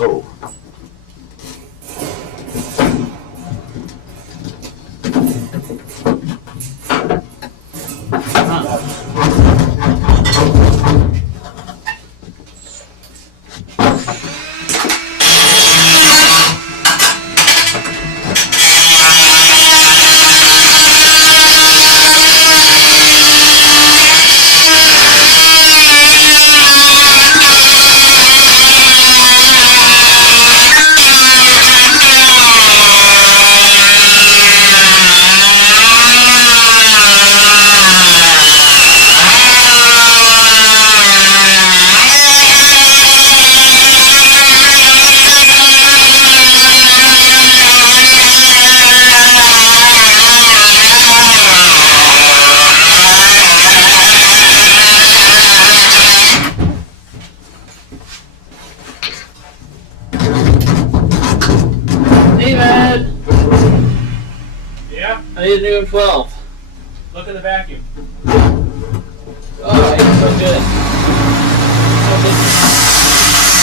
Oh. David! Yeah? I need a new M12. Look in the vacuum. Oh, it's so good. So good.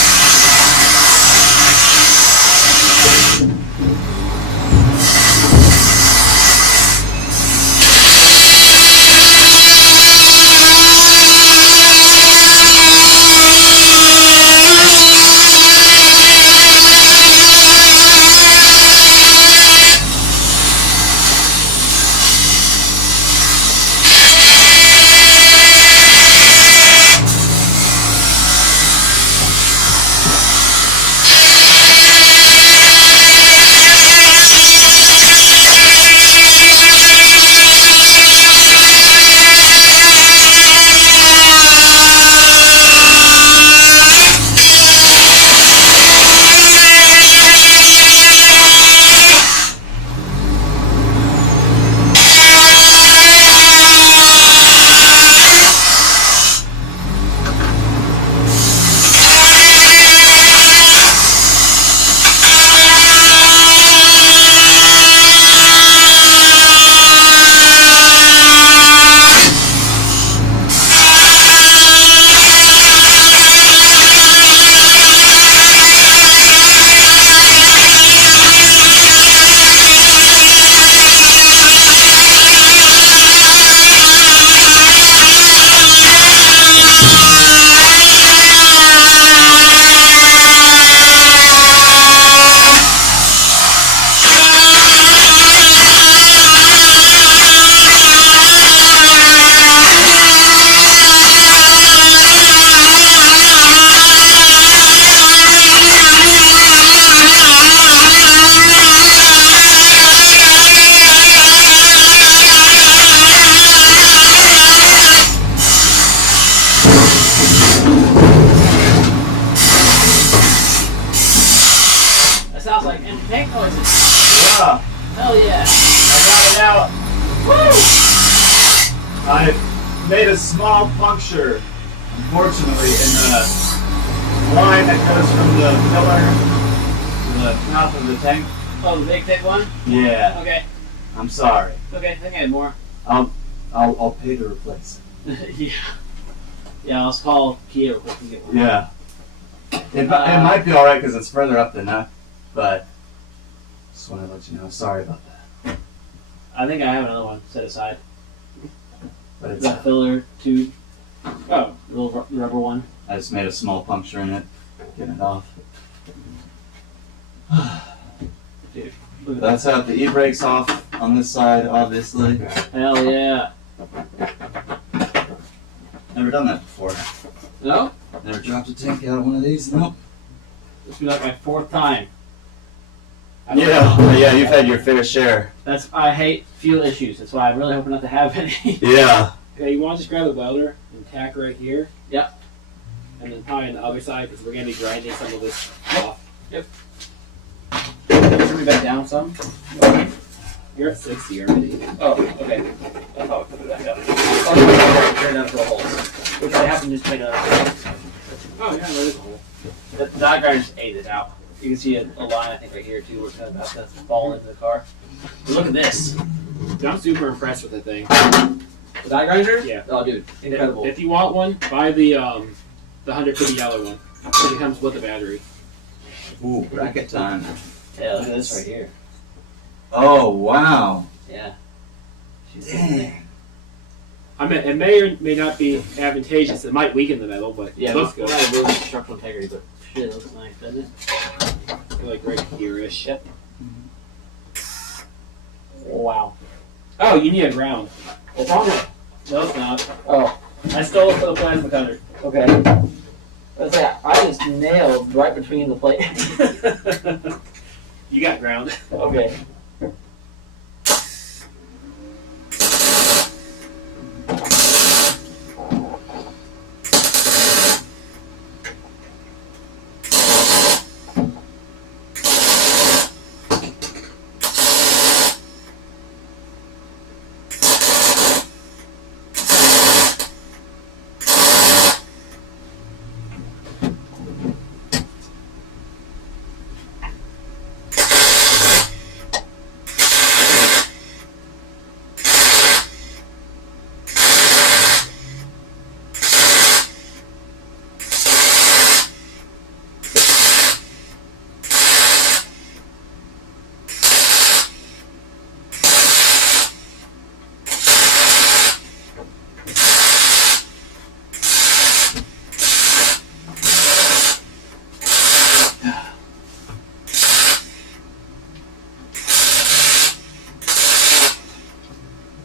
Sounds like empty tank noises. Yeah, Hell yeah. I got it out. Woo! I made a small puncture, unfortunately, in the line that goes from the filler to the mouth of the tank. Oh, the big thick one? Yeah, Okay. I'm sorry. Okay, I think I had more. I'll pay to replace Yeah. Yeah, let's call Kia real quick and get it. one. Yeah. It might be alright because it's further up than that, but just want to let you know. Sorry about that. I think I have another one set aside. But it's The filler tube. Oh, the little rubber one. I just made a small puncture in it, getting it off. Dude, look at that. That's how the e-brake's off on this side, obviously. Hell yeah. Never done that before. No? Never dropped a tank out of one of these. Nope. This will be like my fourth time. Yeah, you've had your fair share. I hate fuel issues. That's why I'm really hoping not to have any. Yeah. Okay, you want to just grab a welder and tack right here? Yep. And then probably on the other side because we're going to be grinding some of this off. Turn me back down some. You're at 60 already. Oh, okay. I thought we put it back up. Oh, turn it down to the holes. Which I happen to just made a. Oh, yeah, there is a hole. The die grinder just ate it out. You can see a line, I think, right here, too, where it's kind of about to fall into the car. But look at this. Dude, I'm super impressed with the thing. The die grinder? Yeah. Oh, dude. Incredible. 50-watt one, buy the 150 one. Because it comes with a battery. Ooh, bracket time. Yeah, look at this right here. Oh, wow. Yeah. She's sitting there. Dang. I mean, it may or may not be advantageous. It might weaken the metal, but Yeah, it looks good. Not a really structural integrity, but shit, it looks nice, doesn't it? Like right here-ish. Yep. Wow. Oh, you need a ground. It's on there. No, it's not. Oh, I stole it for the plasma cutter. okay. I just nailed right between the plate. You got ground. Okay.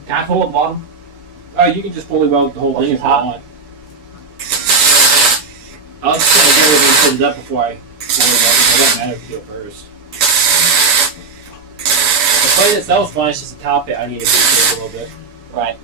Can I pull the bottom? Oh, you can just fully weld the whole thing if you Top. want. I was trying to get everything fitted up before I fully weld it. It doesn't matter if you do it first. The plate itself is fine. It's just the top bit I need to do a little bit. Right.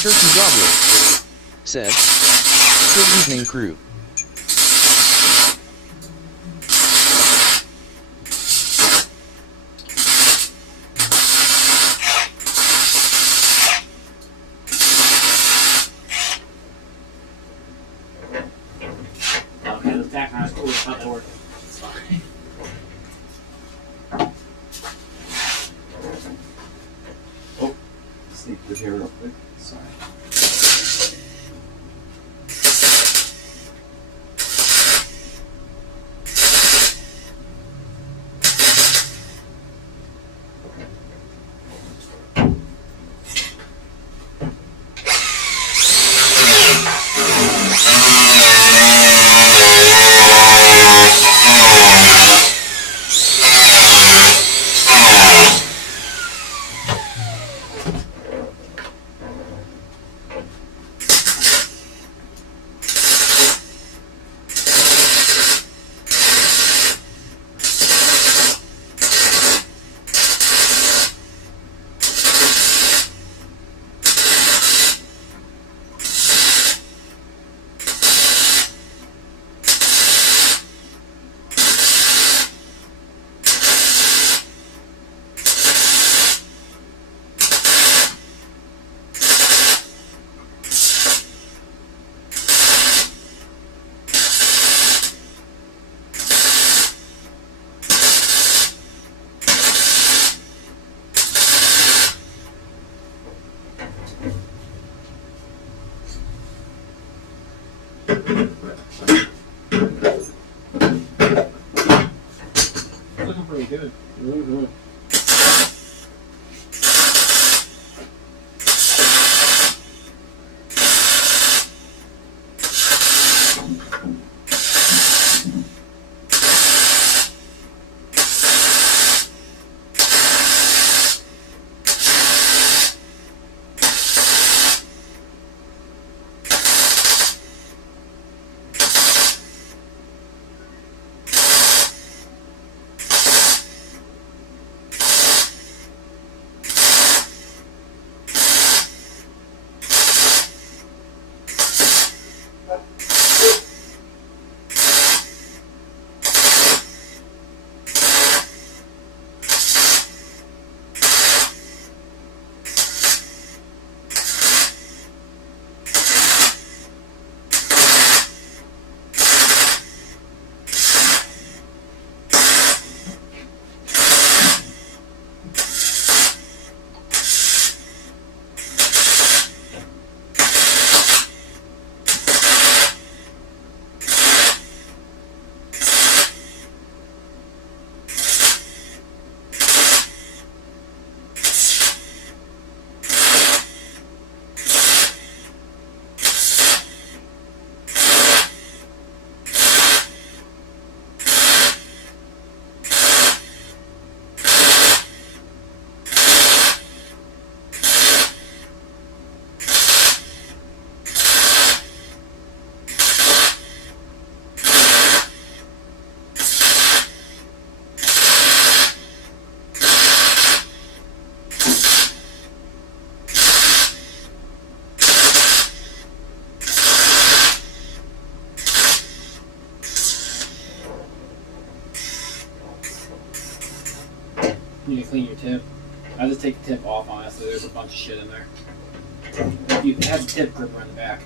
Turkey Gobbler said, "Good evening, crew. Okay, the tack on is cool. It's not working. It's fine. Sneak through here real quick. Sorry. Looking pretty good. Mm-hmm. You need to clean your tip. I just take the tip off, honestly. There's a bunch of shit in there. You have the tip gripper in the back.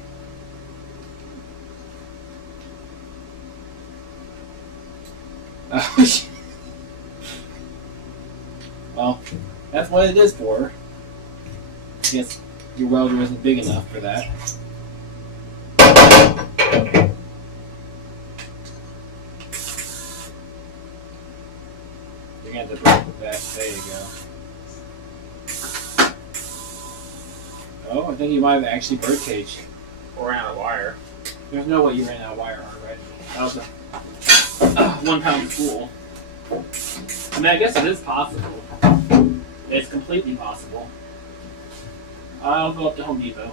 Oh, shit. Well, that's what it is for. I guess your welder isn't big enough for that. You're gonna have to break the back. There you go. Oh, I think you might have actually birdcaged. Or ran out of wire. There's no way you ran out of wire already. That was a 1 pound spool. I mean, I guess it is possible. It's completely possible. I'll go up to Home Depot.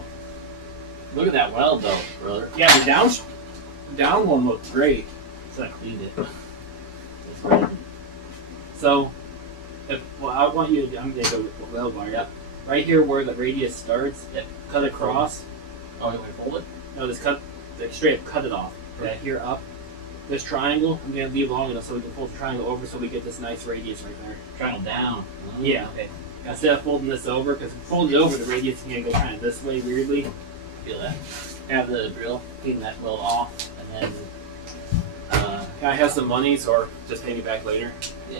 Look at that weld though, brother. Yeah, the down one looked great. So I cleaned it. It's great. So, I want you to, I'm going to go with weld wire. Yep. Right here where the radius starts, Yep. cut across. Oh, you want me to fold it? No, just cut, like straight up cut it off. Yeah, here up. This triangle, I'm going to leave long enough so we can fold the triangle over so we get this nice radius right there. Triangle down. Oh, Yeah. Okay. Instead of folding this over, because if you fold it over, the radius is going to go kind of this way weirdly. Feel that. Have the drill, clean that weld off, and then. Can I have some monies or just pay me back later? Yeah.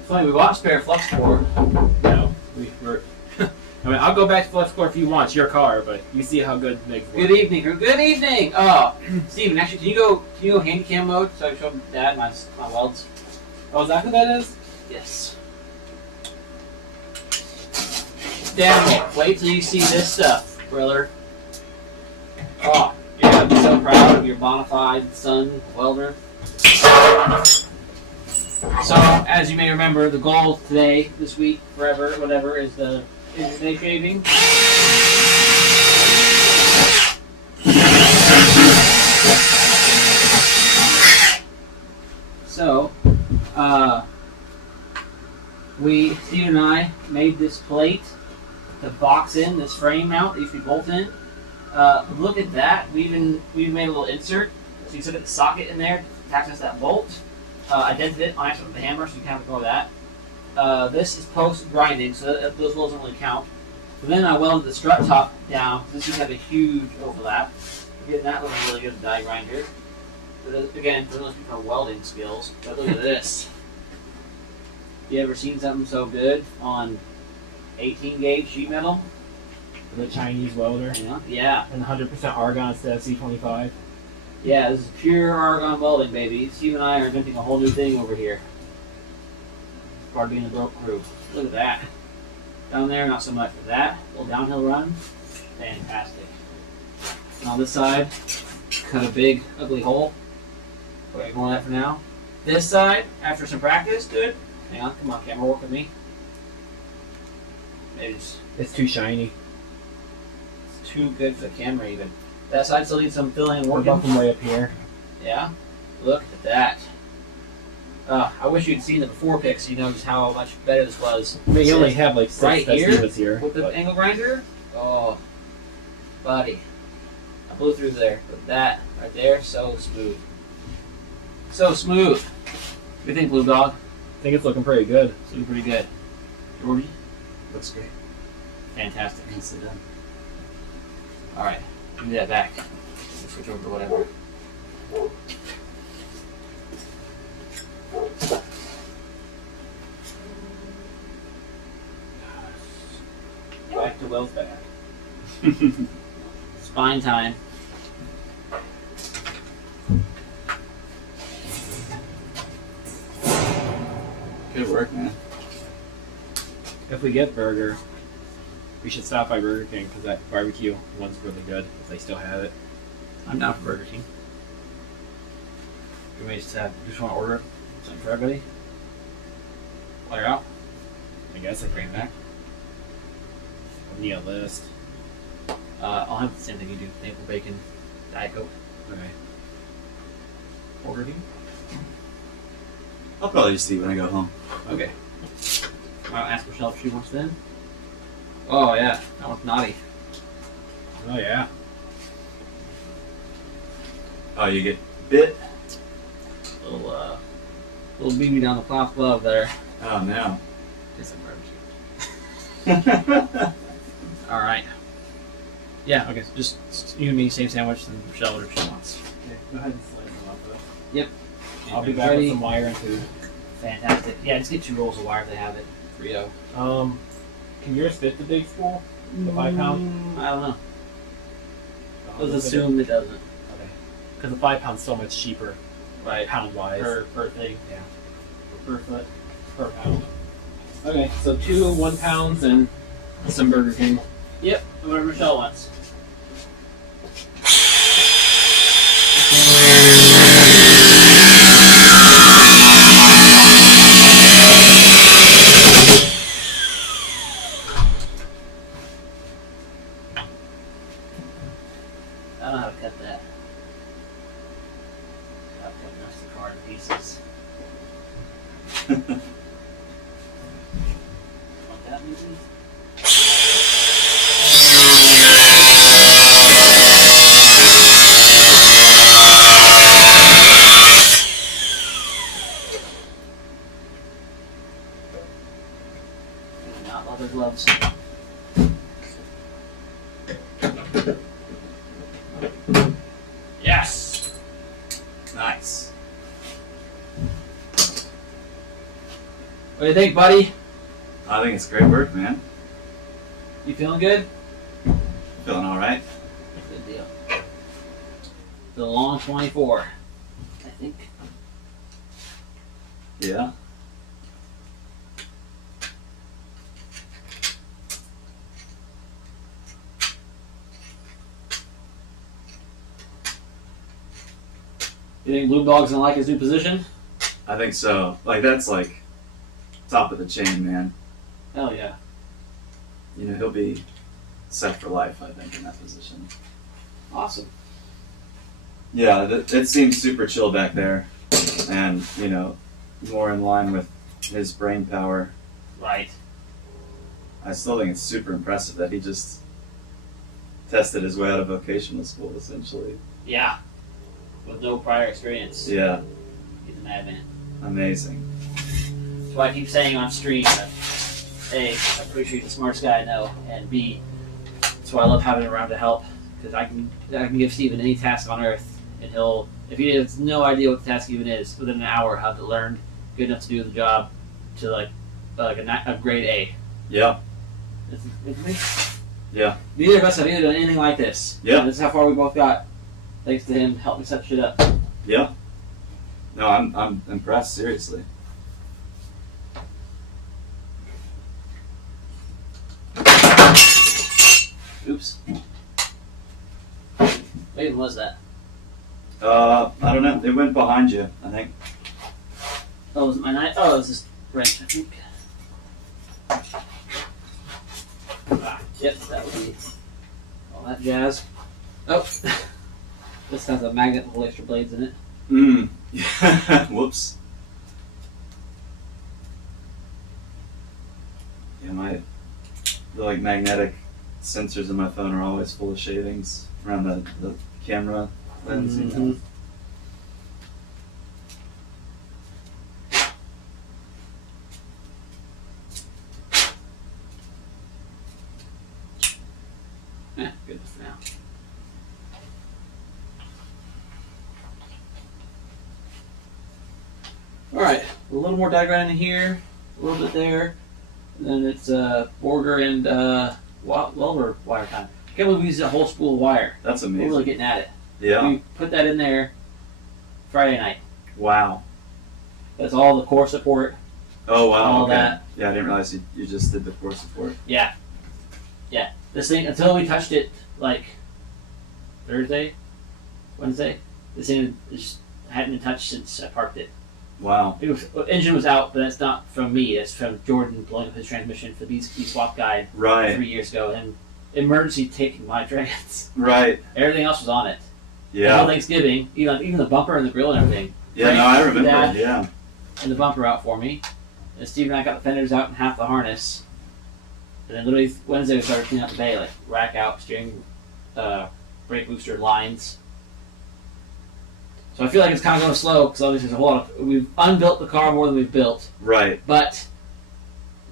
It's funny, we bought spare flux core. No. We're I mean, I'll go back to FlexCore if you want. It's your car, but you see how good it makes Good evening. Good evening. Oh, Steven, actually, can you go handy cam mode so I can show Dad my welds? Oh, is that who that is? Yes. Dad, wait till you see this stuff, brother. Oh, you're gonna be so proud of your bona fide son welder. So, as you may remember, the goal today, this week, forever, whatever, is the day shaving. So, Steve and I made this plate to box in this frame mount that you should bolt in. Look at that. We even made a little insert. So you took the socket in there to access that bolt. I dented it on actually with the hammer, so you can't ignore that. This is post grinding, so those welds don't really count. But then I welded the strut top down. This used to have a huge overlap. We're getting that looking really good die grinder. But again, for those people with welding skills, but look at this. You ever seen something so good on 18 gauge sheet metal? The Chinese welder. Yeah. And 100% argon instead of C25. Yeah, this is pure argon welding, baby. Steve and I are inventing a whole new thing over here. Part of being a broke crew. Look at that. Down there, not so much. But that little downhill run, fantastic. And on this side, cut a big, ugly hole. But ignore that for now. This side, after some practice, good. Hang on, come on, camera, work with me. Maybe It's too shiny. it's too good for the camera, even. That side still needs some filling and We're working. bumping way up here. Yeah, look at that. I wish you'd seen the before pic so you know just how much better this was. I mean, you only have like 6 Right best here, units here. With the but- angle grinder? Oh, buddy. I blew through there. But that right there, so smooth. So smooth. What do you think, Blue Dog? I think it's looking pretty good. It's looking pretty good. Jordy? Looks great. Fantastic. Nicely done. Alright, give me that back. We'll switch over to whatever. Back to welds back. Spine time. Good work, man. If we get burger, we should stop by Burger King because that barbecue one's really good if they still have it. I'm down for Burger King. Do we just want to order something for everybody? While you're out? I guess I bring it back. I need a list. I'll have the same thing you do. Maple bacon, Diet Coke, Okay. Burger King. I'll probably just eat when I go home. Okay. I'll ask Michelle if she wants then. Oh yeah, that one's naughty. Oh yeah. Oh, you get bit? Little BB down the cloth glove there. Oh, no. It's a barbecue. All right. Yeah. Okay. So just you and me, same sandwich, and Michelle whatever she wants. Okay, go ahead and slice them up. Yep. I'll be back with some wire and food. Fantastic. Yeah, just get 2 rolls of wire if they have it. For you. Can yours fit the big spool? The 5 pound? I don't know. I'll Let's fit it. assume it doesn't. Okay. Because the 5 pound's so much cheaper, Right. pound wise. Per thing. Yeah. Per foot. Per pound. Okay, so 2 1 pounds and some Burger King. Yep. Whatever Michelle wants. I don't know how to cut that. I'll cut the rest of the car in pieces. Want that maybe? Not leather gloves. Yes! Nice. What do you think, buddy? I think it's great work, man. You feeling good? Feeling all right? Good deal. The long 24, I think. Yeah. You think Blue Dog's gonna like his new position? I think so. Like, that's like top of the chain, man. Hell yeah. You know, he'll be set for life, I think, in that position. Awesome. Yeah, it seems super chill back there. And, you know, more in line with his brain power. Right. I still think it's super impressive that he just tested his way out of vocational school, essentially. Yeah. With no prior experience. Yeah, He's a madman. amazing. That's why I keep saying on stream that A, I'm pretty sure he's the smartest guy I know, and B, that's why I love having him around to help. Because I can give Steven any task on earth, and he'll, if he has no idea what the task even is, within an hour how to learn good enough to do the job to like a grade A. Yeah, Isn't he? Yeah. Neither of us have either done anything like this. Yeah. And this is how far we both got. Thanks to him helping set shit up. Yeah. No, I'm impressed, seriously. Oops. What even was that? I don't know. It went behind you, I think. Oh, was it my knife? Oh, it was this wrench, I think. Yep, that would be all that jazz. Oh, this has a magnet with extra blades in it. Whoops. Yeah, the like magnetic sensors in my phone are always full of shavings around the camera lens. You know? Good for now. Alright, a little more diagram in here, a little bit there, and then it's Borger and welder wire time. I can't believe we used a whole spool of wire. That's We're amazing. really getting at it. Yeah. We put that in there Friday night. Wow. That's all the core support. Oh wow. All Okay. that. Yeah, I didn't realize you just did the core support. Yeah. Yeah. This thing, until we touched it like Thursday, Wednesday, this thing just hadn't been touched since I parked it. Wow. Engine was out, but that's not from me. It's from Jordan blowing up his transmission for the swap guide Right. 3 years ago and emergency taking my trans. Right. Everything else was on it. Until Yeah. Thanksgiving, even the bumper and the grill and everything. Yeah. Frank No, I took remember. that Yeah. And the bumper out for me. And Steve and I got the fenders out and half the harness. And then literally Wednesday we started cleaning out the bay, like rack out, steering, brake booster lines. So I feel like it's kind of going slow because obviously there's a whole lot of, we've unbuilt the car more than we've built. Right. But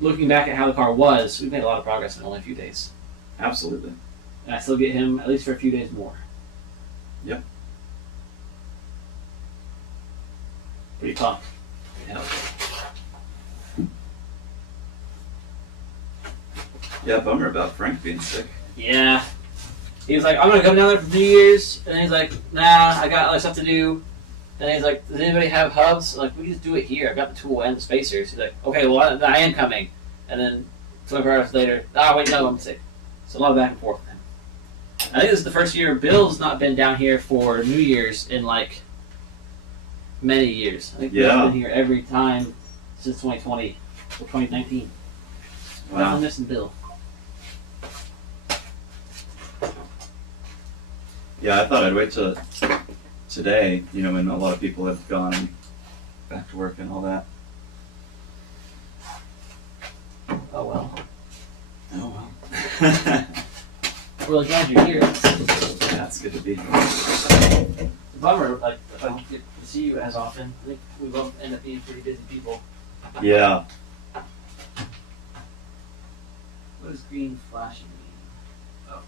looking back at how the car was, we've made a lot of progress in only a few days. Absolutely. And I still get him at least for a few days more. Yep. Pretty pumped. Yeah. Bummer about Frank being sick. Yeah. He was like, I'm gonna come down there for New Year's, and then he's like, nah, I got other stuff to do. And then he's like, does anybody have hubs? I'm like, we can just do it here. I've got the tool and the spacers. He's like, okay, well, I am coming. And then 24 hours later, wait, no, I'm sick. So a lot of back and forth with him. I think this is the first year Bill's not been down here for New Year's in like many years. I think Bill's been here every time since 2020 or 2019. Wow. I'm missing Bill. Yeah, I thought I'd wait till today, when a lot of people have gone back to work and all that. Oh well. Oh We're really glad you're here. Yeah, it's good to be here. It's a bummer, like, if I don't get to see you as often. I think we both end up being pretty busy people. Yeah. What does green flashing mean? Oh,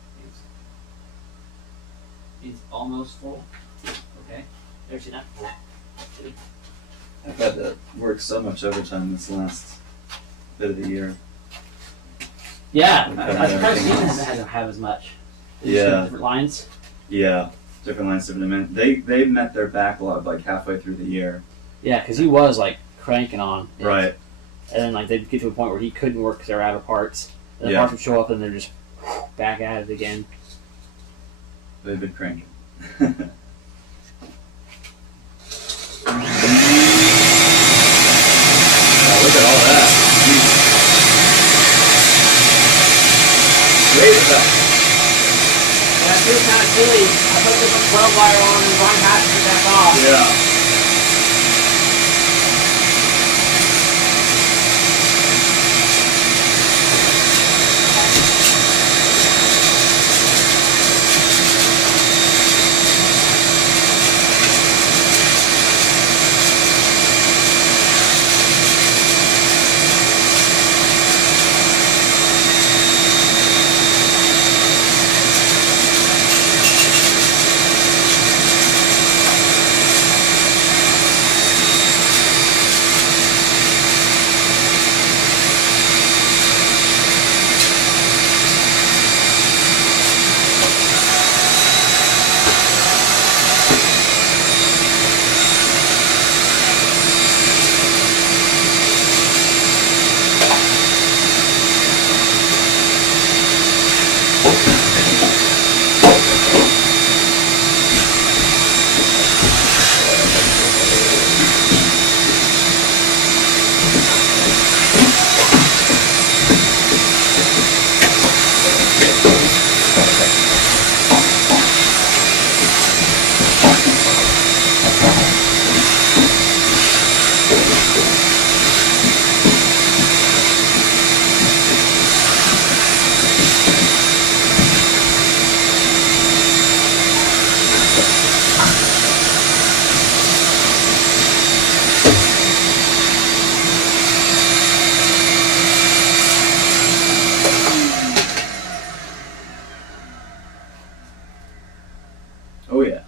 means almost full. Okay. Never seen that before. I've had to work so much overtime this last bit of the year. Yeah, Okay, I've kind of everything seen else. that hasn't have as much. Yeah. Different lines. Yeah. Different lines, different amount. They met their backlog like halfway through the year. Yeah, because he was like cranking on. it. Right. And then like they'd get to a point where he couldn't work because they were out of parts. And the Yeah. parts would show up and they're just back at it again. They've been cranking. Wow, look at all that. Jeez. Great stuff. And I feel kind of silly. I put this 12 wire on and Ryan has to back off. Yeah. Oh yeah.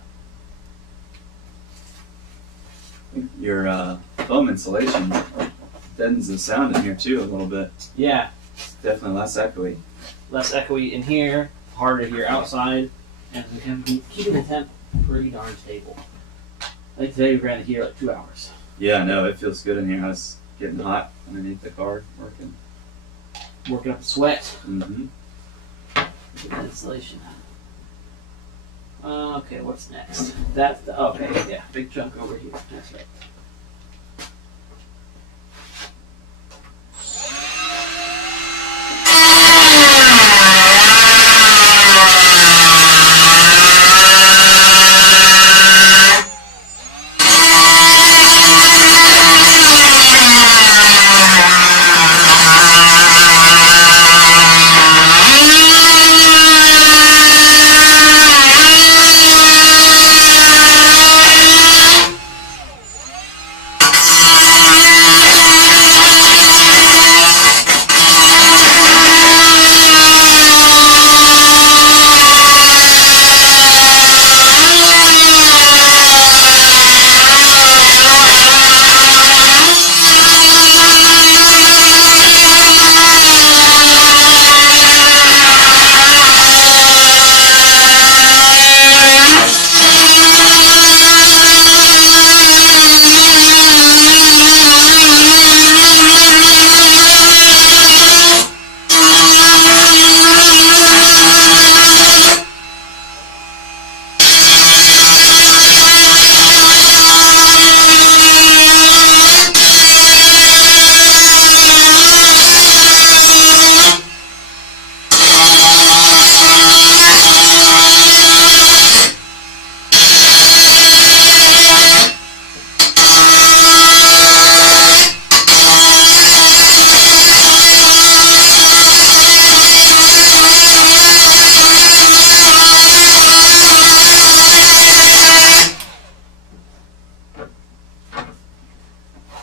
Your foam insulation deadens the sound in here too a little bit. Yeah, It's definitely less echoey. less echoey in here, harder to hear outside, and we can be keeping the temp pretty darn stable. Like today, we ran it here like 2 hours. Yeah, no, it feels good in here. I was getting hot underneath the car working. Working up the sweat. Mm-hmm. Look at that insulation. Okay, what's next? That's the, okay, yeah, big chunk over here. That's right.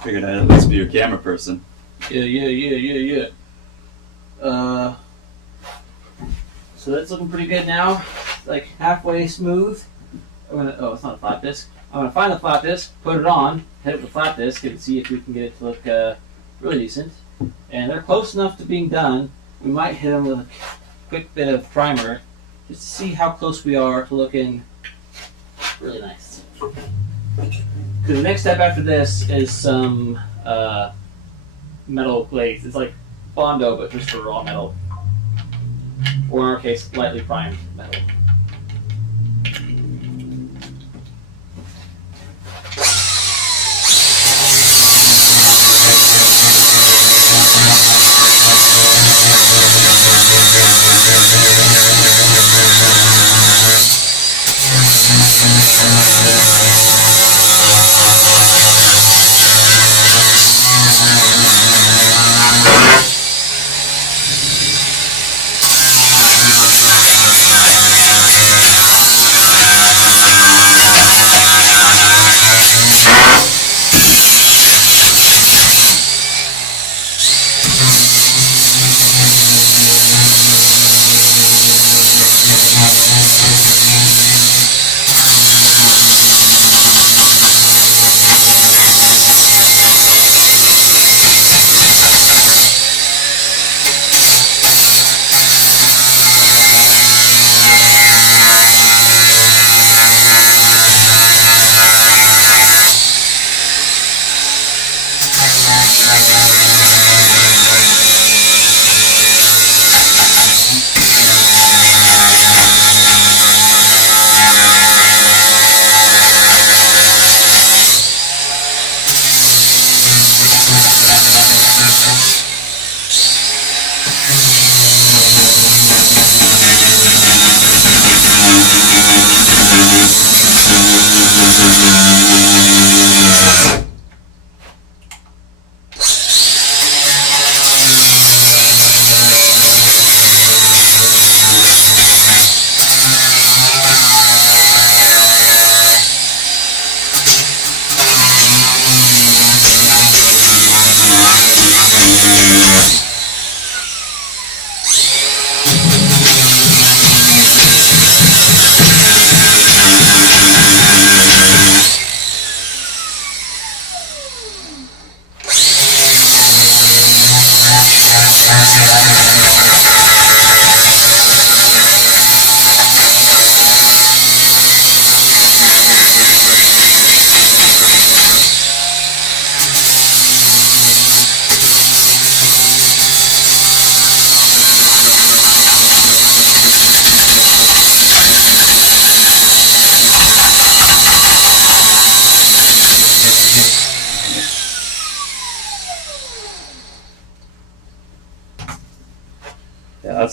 Figured I'd at least be your camera person. Yeah. So that's looking pretty good now. Like halfway smooth. Oh, it's not a flat disc. I'm gonna find the flat disc, put it on, hit it with the flat disc, and see if we can get it to look really decent. And they're close enough to being done. We might hit them with a quick bit of primer, just to see how close we are to looking really nice. Because the next step after this is some metal glaze. It's like Bondo, but just for raw metal. Or in our case, lightly primed metal.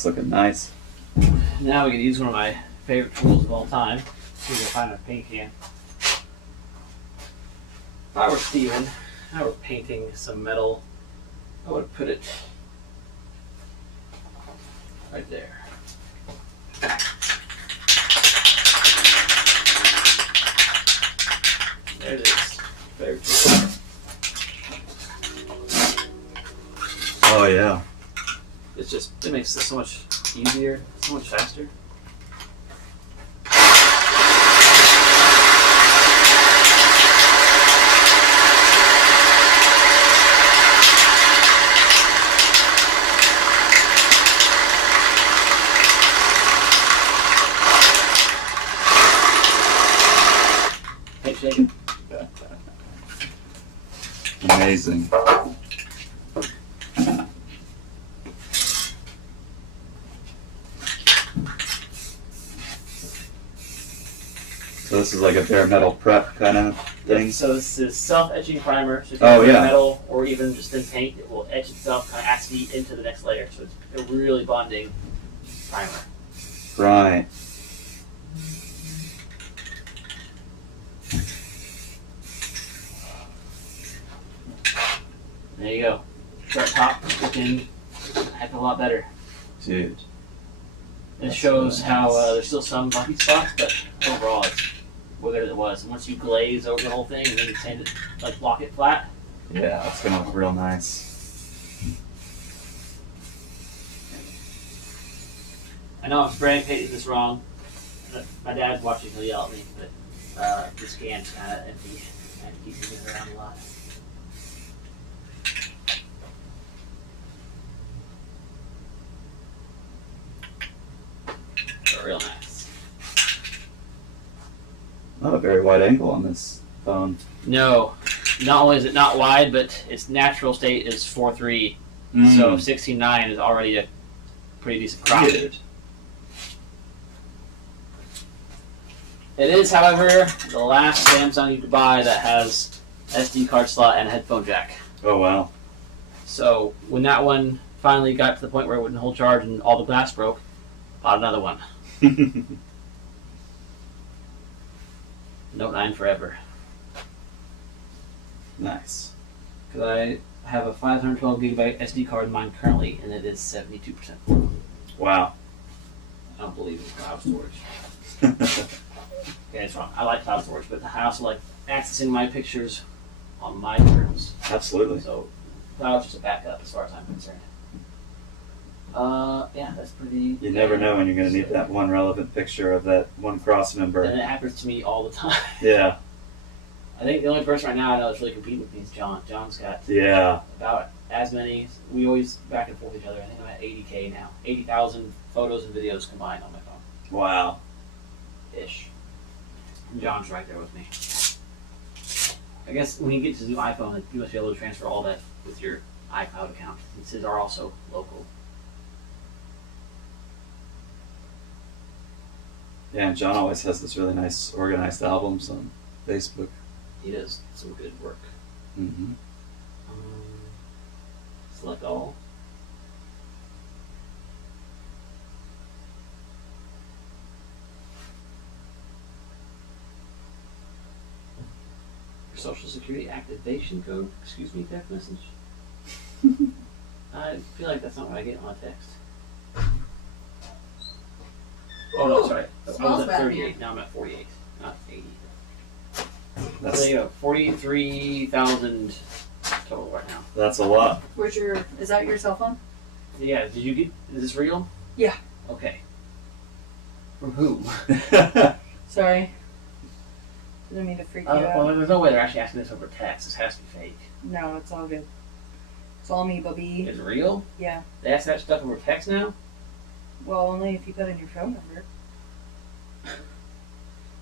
that's looking nice. Now we can use one of my favorite tools of all time. See if we can find a paint can. If I were Steven, I were painting some metal, I would put it right there. There it is. Favorite tool. Oh yeah. It's just, it makes this so much easier, so much faster. Hey, shake it. Amazing. So this is like a bare metal prep kind of thing. So this is self-etching primer. So if you Oh, put yeah. metal or even just in paint, it will etch itself kind of acetate into the next layer. So it's a really bonding primer. Right. There you go. Start top, looking a heck of a lot better. Dude. It That's shows really how nice. there's still some bumpy spots, but overall it's way better than it was. And once you glaze over the whole thing and then you sand it, like block it flat, Yeah, it's gonna look real nice. I know I'm spray painting this wrong. My dad's watching, he'll yell at me, but this can's kind of empty. I have to keep moving it around a lot. But real nice. Not a very wide angle on this phone. No, not only is it not wide, but its natural state is 4.3. So 16.9 is already a pretty decent crop. Dude. It is, however, the last Samsung you could buy that has SD card slot and a headphone jack. Oh wow. So when that one finally got to the point where it wouldn't hold charge and all the glass broke, bought another one. Note 9 forever. Nice. Because I have a 512 gigabyte SD card in mine currently, and it is 72% full. Wow. I don't believe in cloud storage. Okay, it's wrong. I like cloud storage, but I also like accessing my pictures on my terms. Absolutely. So cloud's just a backup as far as I'm concerned. Yeah, that's pretty. You never know when you're gonna need that one relevant picture of that one cross member. And it happens to me all the time. Yeah. I think the only person right now I know that's really competing with me is John. John's got Yeah. about as many. We always back and forth with each other. I think I'm at 80K now. 80,000 photos and videos combined on my phone. Wow. Ish. And John's right there with me. I guess when you get to the new iPhone, you must be able to transfer all that with your iCloud account, since his are also local. Yeah, and John always has this really nice organized albums on Facebook. He does some good work. Mm-hmm. Select all. Your Social Security activation code. Excuse me, text message. I feel like that's not what I get on a text. Oh no, sorry. I Smells was at bad 38. here. Now I'm at 48, not 80. That's There you go. 43,000 total right now. that's a lot. Where's your? Is that your cell phone? Yeah. Did you get? Is this real? Yeah. Okay. From whom? Sorry. Didn't mean to freak you Well, out. there's no way they're actually asking this over text. This has to be fake. No, it's all good. It's all me, Bubby. Is it real? Yeah. They ask that stuff over text now? Well, only if you put in your phone number.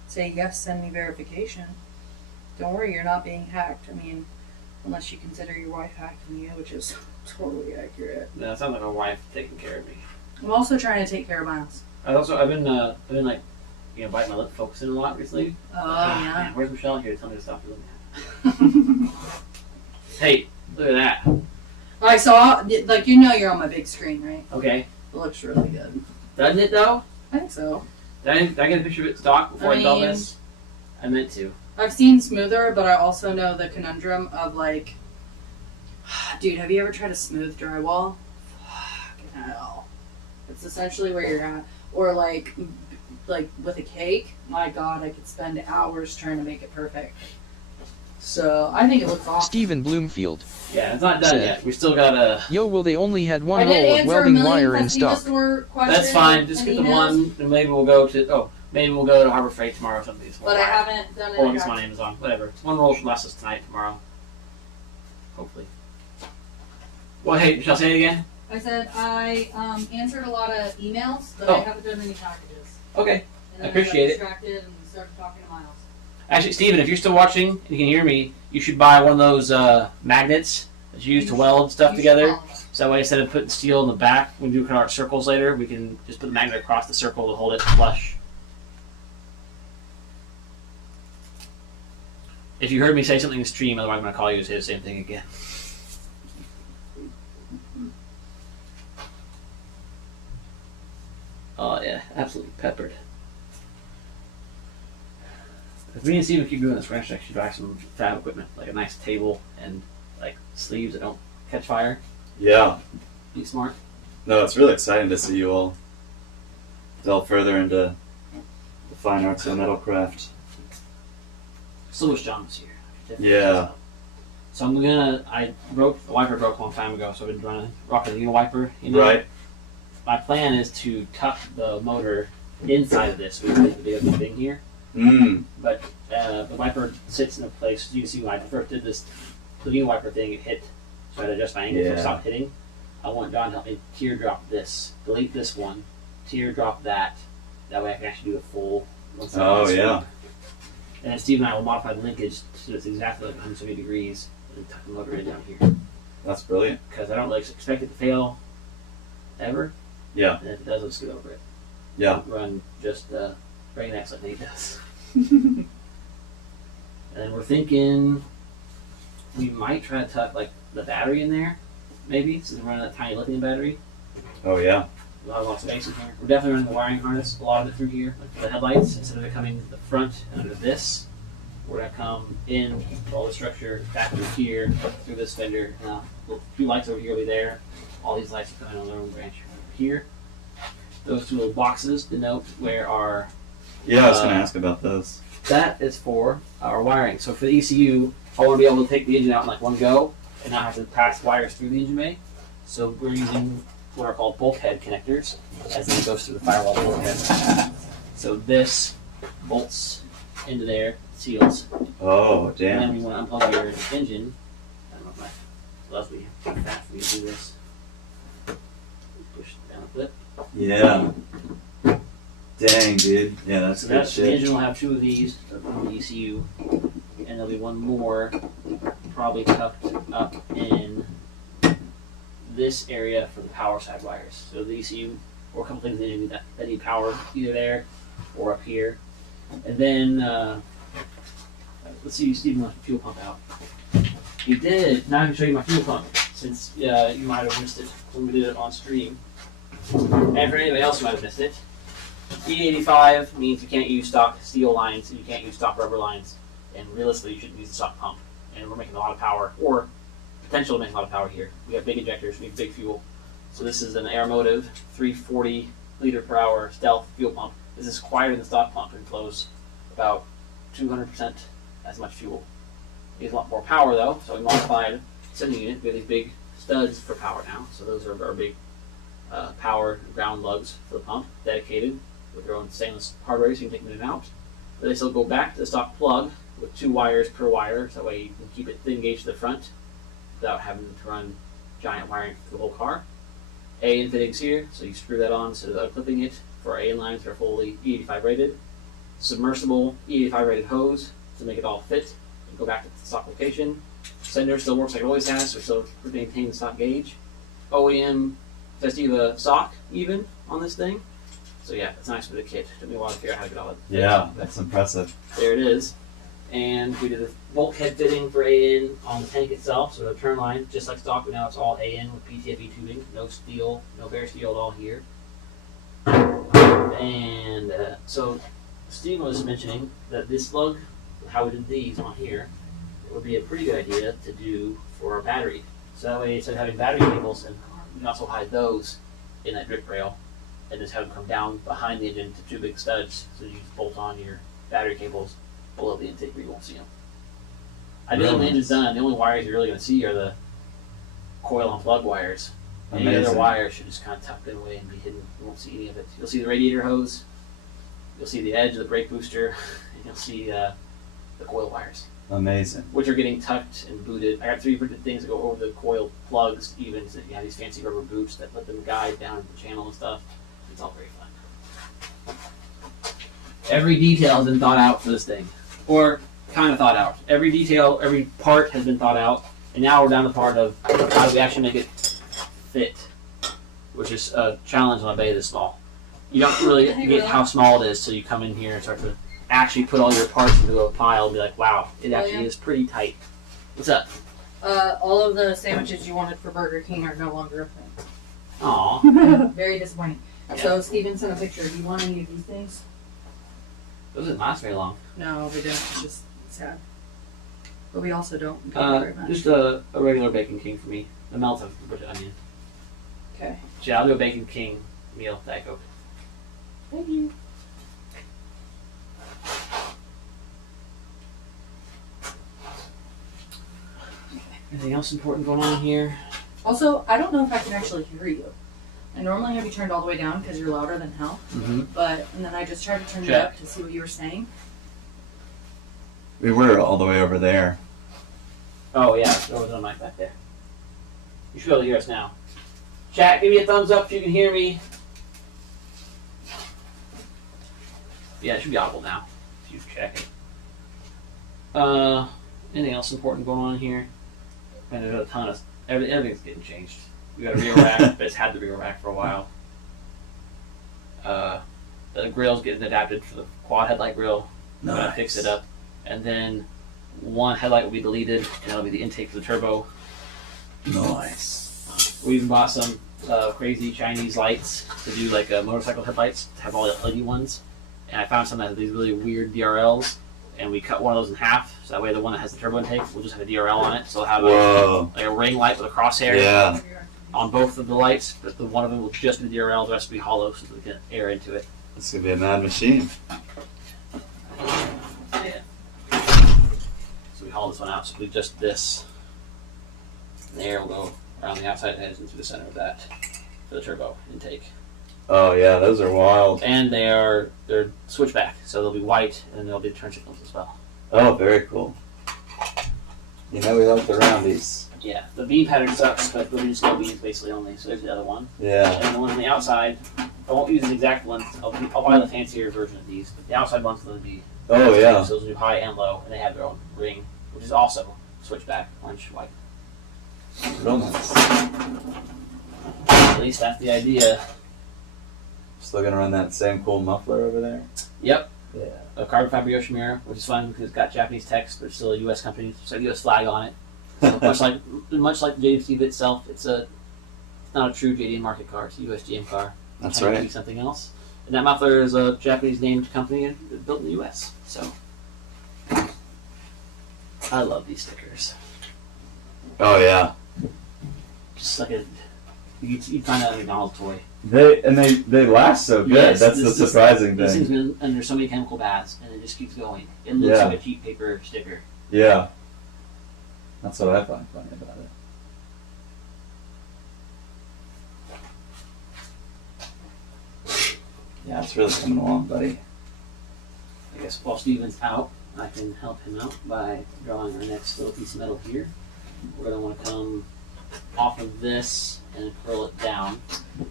Say yes, send me verification. Don't worry, you're not being hacked. I mean, unless you consider your wife hacking you, which is totally accurate. No, it sounds like my wife taking care of me. I'm also trying to take care of Miles. I've been like, biting my lip, focusing a lot recently. Oh, Man, where's Michelle here to tell me to stop doing that? Hey, look at that. I saw, like, you're on my big screen, right? Okay. looks really good. Doesn't it though? I think so. Did I get a picture of it stock before I did all mean- this? I meant to. I've seen smoother, but I also know the conundrum of like, dude, have you ever tried a smooth drywall? Fucking hell. It's essentially where you're at. Or like with a cake, my God, I could spend hours trying to make it perfect. So I think it looks awesome. Stephen Bloomfield. Yeah, it's not done Said. yet. We still gotta. Yo, well, they only had one I did roll of answer a welding million wire in customer stock. store questions That's fine. Just and get the emails, one, and maybe we'll go to. Maybe we'll go to Harbor Freight tomorrow or something. But I haven't done it. Or get some on Amazon. Whatever. One roll should last us tonight, tomorrow. Hopefully. Well, hey, shall I say it again? I said I answered a lot of emails, but Oh. I haven't done any packages. Okay. And then Appreciate I it. got distracted and started talking to Miles. Actually, Steven, if you're still watching and you can hear me, you should buy one of those magnets that you use to weld stuff You should together. follow me. So that way, instead of putting steel in the back, when we do our circles later, we can just put the magnet across the circle to hold it flush. If you heard me say something in the stream, otherwise I'm going to call you to say the same thing again. Oh yeah, absolutely peppered. If me and Steven keep doing this, we're actually buy some fab equipment, like a nice table and like sleeves that don't catch fire. Yeah. Be smart. No, it's really exciting to see you all delve further into the fine arts of metalcraft. Still wish John was here. Yeah. So the wiper broke a long time ago, so I've been rocking the wiper. You know? Right. My plan is to tuck the motor inside of this, so we can get the big thing here. Mm. But the wiper sits in a place. You can see when I first did this, the new wiper thing, it hit, so I had to adjust my angle so it Yeah. stopped hitting. I want John to help me teardrop this, delete this one, teardrop that. That way I can actually do a full. Oh, yeah. And then Steve and I will modify the linkage so it's exactly like 170 degrees and tuck the motor in down here. That's brilliant. Because I don't really expect it to fail ever. Yeah. And if it does, let's get over it. Yeah. Run just brain X like Nate does. And then we're thinking we might try to tuck like the battery in there, maybe, since we're running a tiny lithium battery. Oh, yeah. A lot of space in here. We're definitely running the wiring harness, a lot of it through here, like for the headlights. Instead of it coming to the front and under this, we're gonna come in all the structure back through here, through this fender. A few lights over here will be there. All these lights are coming on their own branch over here. Those two little boxes denote where our Yeah, I was going to ask about those. that is for our wiring. So for the ECU, I want to be able to take the engine out in like one go and not have to pass wires through the engine bay. So we're using what are called bulkhead connectors, as then it goes through the firewall bulkhead. So this bolts into there, seals, Oh, and then damn. we want to unplug your engine. I don't know if my gloves will be fast for me to do this. Push it down a clip. Yeah. Dang, dude. Yeah, that's So good that's, the shit. engine will have two of these on the ECU, and there'll be one more probably tucked up in this area for the power side wires. So the ECU or a couple things that need power either there or up here. And then let's see, Stephen left the fuel pump out. He did. Now I can show you my fuel pump since you might have missed it when we did it on stream. And for anybody else who might have missed it, E85 means you can't use stock steel lines and you can't use stock rubber lines, and realistically you shouldn't use the stock pump. And we're making a lot of power, or potential to make a lot of power here. We have big injectors, we have big fuel. So this is an Aeromotive 340 liter per hour stealth fuel pump. This is quieter than the stock pump and flows about 200% as much fuel. It needs a lot more power though, so we modified sending unit. We have these big studs for power now, so those are our big power ground lugs for the pump, dedicated with their own stainless hardware, so you can take them in and out. But they still go back to the stock plug with 2 wires per wire, so that way you can keep it thin gauge to the front without having to run giant wiring for the whole car. A-in fittings here, so you screw that on instead of unclipping it. For our A-in lines, they're fully E85 rated. Submersible E85 rated hose to make it all fit and go back to the stock location. Sender still works like it always has, so we still maintain the stock gauge. OEM Festiva sock even on this thing. So yeah, it's nice for the kit. Took me a while to figure out how to get all that. Yeah, that's impressive. There it is. And we did a bulkhead fitting for AN on the tank itself, so the turn line, just like stock, but now it's all AN with PTFE tubing, no steel, no bare steel at all here. And so Steve was mentioning that this lug, how we did these on here, it would be a pretty good idea to do for our battery. So that way, instead of having battery cables, and you can also hide those in that drip rail, and just have them come down behind the engine to two big studs, so you just bolt on your battery cables below the intake where you won't see them. Ideally, when the engine's done, the only wires you're really going to see are the coil and plug wires. Any other wire should just kind of tuck it away and be hidden. You won't see any of it. You'll see the radiator hose, you'll see the edge of the brake booster, and you'll see the coil wires. Amazing. Which are getting tucked and booted. I got 3 different things that go over the coil plugs, even so you have these fancy rubber boots that let them guide down the channel and stuff. It's all very fun. Every detail has been thought out for this thing. Or kind of thought out. Every detail, every part has been thought out, and now we're down to the part of how do we actually make it fit, which is a challenge on a bay this small. You don't really get how small it is till you come in here and start to actually put all your parts into a pile and be like, wow, it actually is pretty tight. What's up? All of the sandwiches you wanted for Burger King are no longer a thing. Aw. Very disappointing. Yeah. So Steven sent a picture. Do you want any of these things? Those didn't last very long. No, they didn't. It's just sad. But we also don't get very much. Just a regular Bacon King for me. The melt of onion. Okay. Yeah, I'll do a Bacon King meal, Diet Coke. Thank you. Anything else important going on here? Also, I don't know if I can actually hear you. I normally have you turned all the way down because you're louder than hell. Mm-hmm. And then I just tried to turn it up to see what you were saying. We were all the way over there. Oh yeah, there was a mic back there. You should be able to hear us now. Chat, give me a thumbs up if you can hear me. Yeah, it should be audible now. If you check it. Anything else important going on here? Man, there's a ton of everything's getting changed. We got a rear rack, but it's had the rear rack for a while. The grill's getting adapted for the quad headlight grill. We're gonna fix it up, and then one headlight will be deleted, and that'll be the intake for the turbo. Nice. We even bought some crazy Chinese lights to do like motorcycle headlights, to have all the LED ones. And I found some that have these really weird DRLs, and we cut one of those in half, so that way the one that has the turbo intake will just have a DRL on it. So it'll have a ring light with a crosshair on both of the lights, but the one of them will just be the DRL, the rest will be hollow, so we can air into it. This could be a mad machine. Yeah. So we haul this one out, so we do just this. And the air will go around the outside edge into the center of that for the turbo intake. Oh yeah, those are wild. And they're switchback, so they'll be white, and they'll be turn signals as well. Oh, very cool. You know we like the roundies. Yeah, the beam pattern sucks, but they'll use no beams basically only. So there's the other one. Yeah. And the one on the outside, I won't use the exact ones. I'll buy the fancier version of these. But the outside ones will be. Oh yeah. So those will do high and low, and they have their own ring, which is also switchback, orange, white. Real nice. At least that's the idea. Still gonna run that same cool muffler over there? Yep. Yeah. A carbon fiber Yoshi mirror, which is fun because it's got Japanese text, but it's still a U.S. company, so a U.S. flag on it. So much like the JDM itself, it's not a true JDM market car. It's a USGM car. That's trying to right. be something else. And that muffler is a Japanese named company and built in the U.S. So I love these stickers. Oh yeah. Just like you find that in a McDonald's toy. They last so good. Yes, That's the surprising This thing's thing. been under so many chemical baths, and it just keeps going. It looks like a cheap paper sticker. Yeah. That's what I find funny about it. Yeah, it's really coming along, buddy. I guess while Steven's out, I can help him out by drawing our next little piece of metal here. We're going to want to come off of this and curl it down.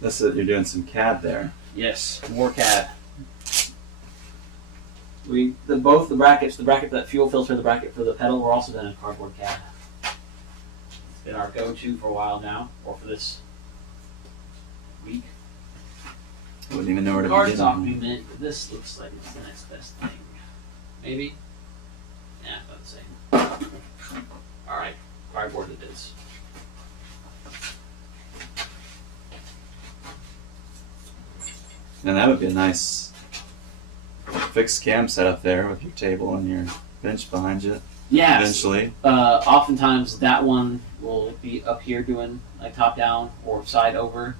That's it. You're doing some CAD there. Yes, more CAD. Both the bracket for that fuel filter, the bracket for the pedal, were also done in cardboard CAD. It's been our go-to for a while now, or for this week. Wouldn't even know where to begin. Cardstock we meant, but this looks like it's the next best thing. Maybe? Yeah, about the same. Alright, cardboard it is. And that would be a nice fixed cam setup there with your table and your bench behind you. Yes. Eventually. Oftentimes that one will be up here doing like top down or side over,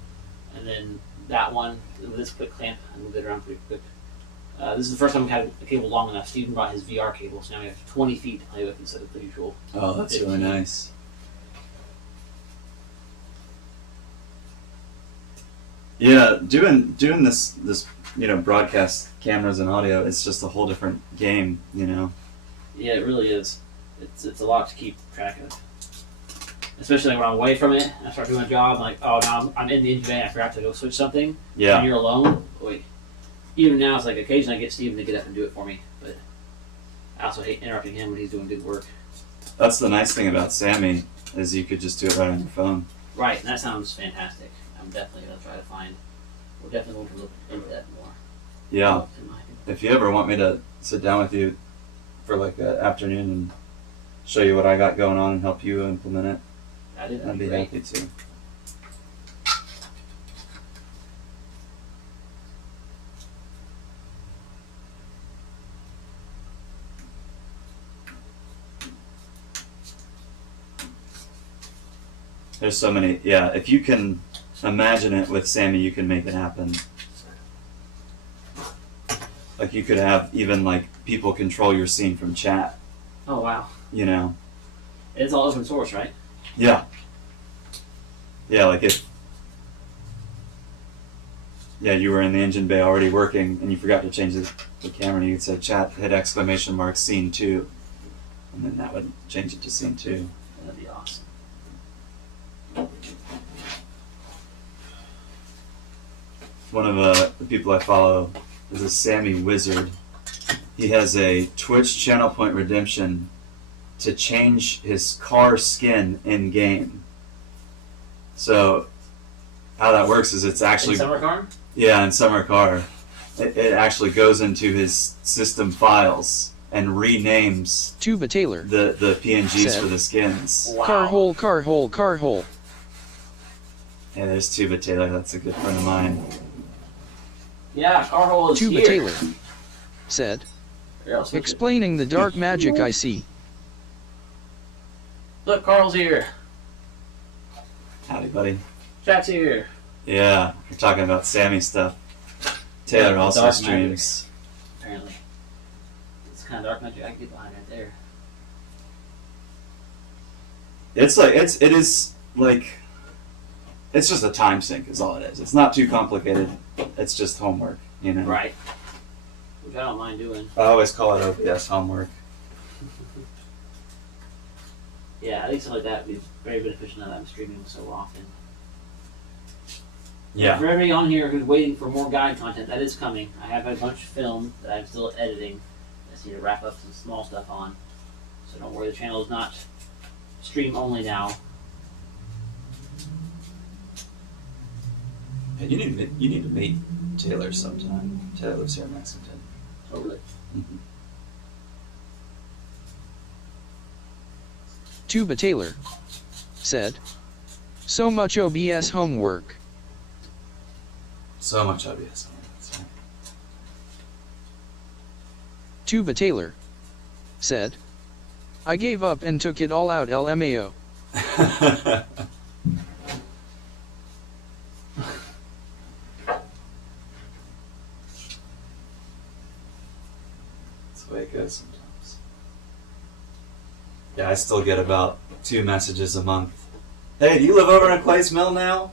and then that one with this quick clamp, I move it around pretty quick. This is the first time we had a cable long enough. Steven brought his VR cable, so now we have 20 feet to play with instead of the usual. Oh, that's 15. really nice. Yeah, doing this broadcast cameras and audio, it's just a whole different game, Yeah, it really is. It's a lot to keep track of. Especially when I'm away from it, I start doing a job, I'm like, oh, now I'm in the engine bay, I forgot to go switch something. Yeah. And you're alone. Boy. Even now, it's like occasionally I get Steven to get up and do it for me, but I also hate interrupting him when he's doing good work. That's the nice thing about Sammy, is you could just do it right on your phone. Right, and that sounds fantastic. I'm definitely going to try to find, we're definitely going to look into that more. Yeah. In my opinion. If you ever want me to sit down with you for like an afternoon and show you what I got going on and help you implement it, I'd be happy to. There's so many, yeah, if you can imagine it with Sammy, you can make it happen. Like you could have even like people control your scene from chat, Oh, wow. It's all open source, right? Yeah. Yeah, like if you were in the engine bay already working and you forgot to change the camera, and you could say chat, hit exclamation mark scene 2, and then that would change it to scene 2. That'd be awesome. One of the people I follow is a Sammy Wizard. He has a Twitch channel point redemption to change his car skin in game. So how that works is it's actually In summer car? Yeah, in summer car. It actually goes into his system files and renames Tuba Taylor. the PNGs Said. for the skins. Wow. Car hole, car hole, car hole. Yeah, there's Tuba Taylor. That's a good friend of mine. Yeah, car hole is Tuba here. Taylor. Said. Here, I'll switch it. Explaining the dark magic I see. Look, Carl's here. Howdy, buddy. Chat's here. Yeah, you're talking about Sammy stuff. Taylor Yeah, also dark streams. Apparently. It's kind of dark magic I can get behind right there. It's just a time sink is all it is. It's not too complicated. It's just homework, Right. Which I don't mind doing. I always call it OBS homework. Yeah, I think something like that would be very beneficial now that I'm streaming so often. Yeah. For everybody on here who's waiting for more guide content, that is coming. I have a bunch of film that I'm still editing. I just need to wrap up some small stuff on. So don't worry, the channel is not stream only now. You need to meet Taylor sometime. Taylor lives here in Lexington. Oh, really? Mm-hmm. Tuba Taylor. Said. So much OBS homework. So much OBS. That's right. Tuba Taylor. Said. I gave up and took it all out LMAO. That's the way it goes sometimes. Yeah, I still get about 2 messages a month. Hey, do you live over in Clay's Mill now?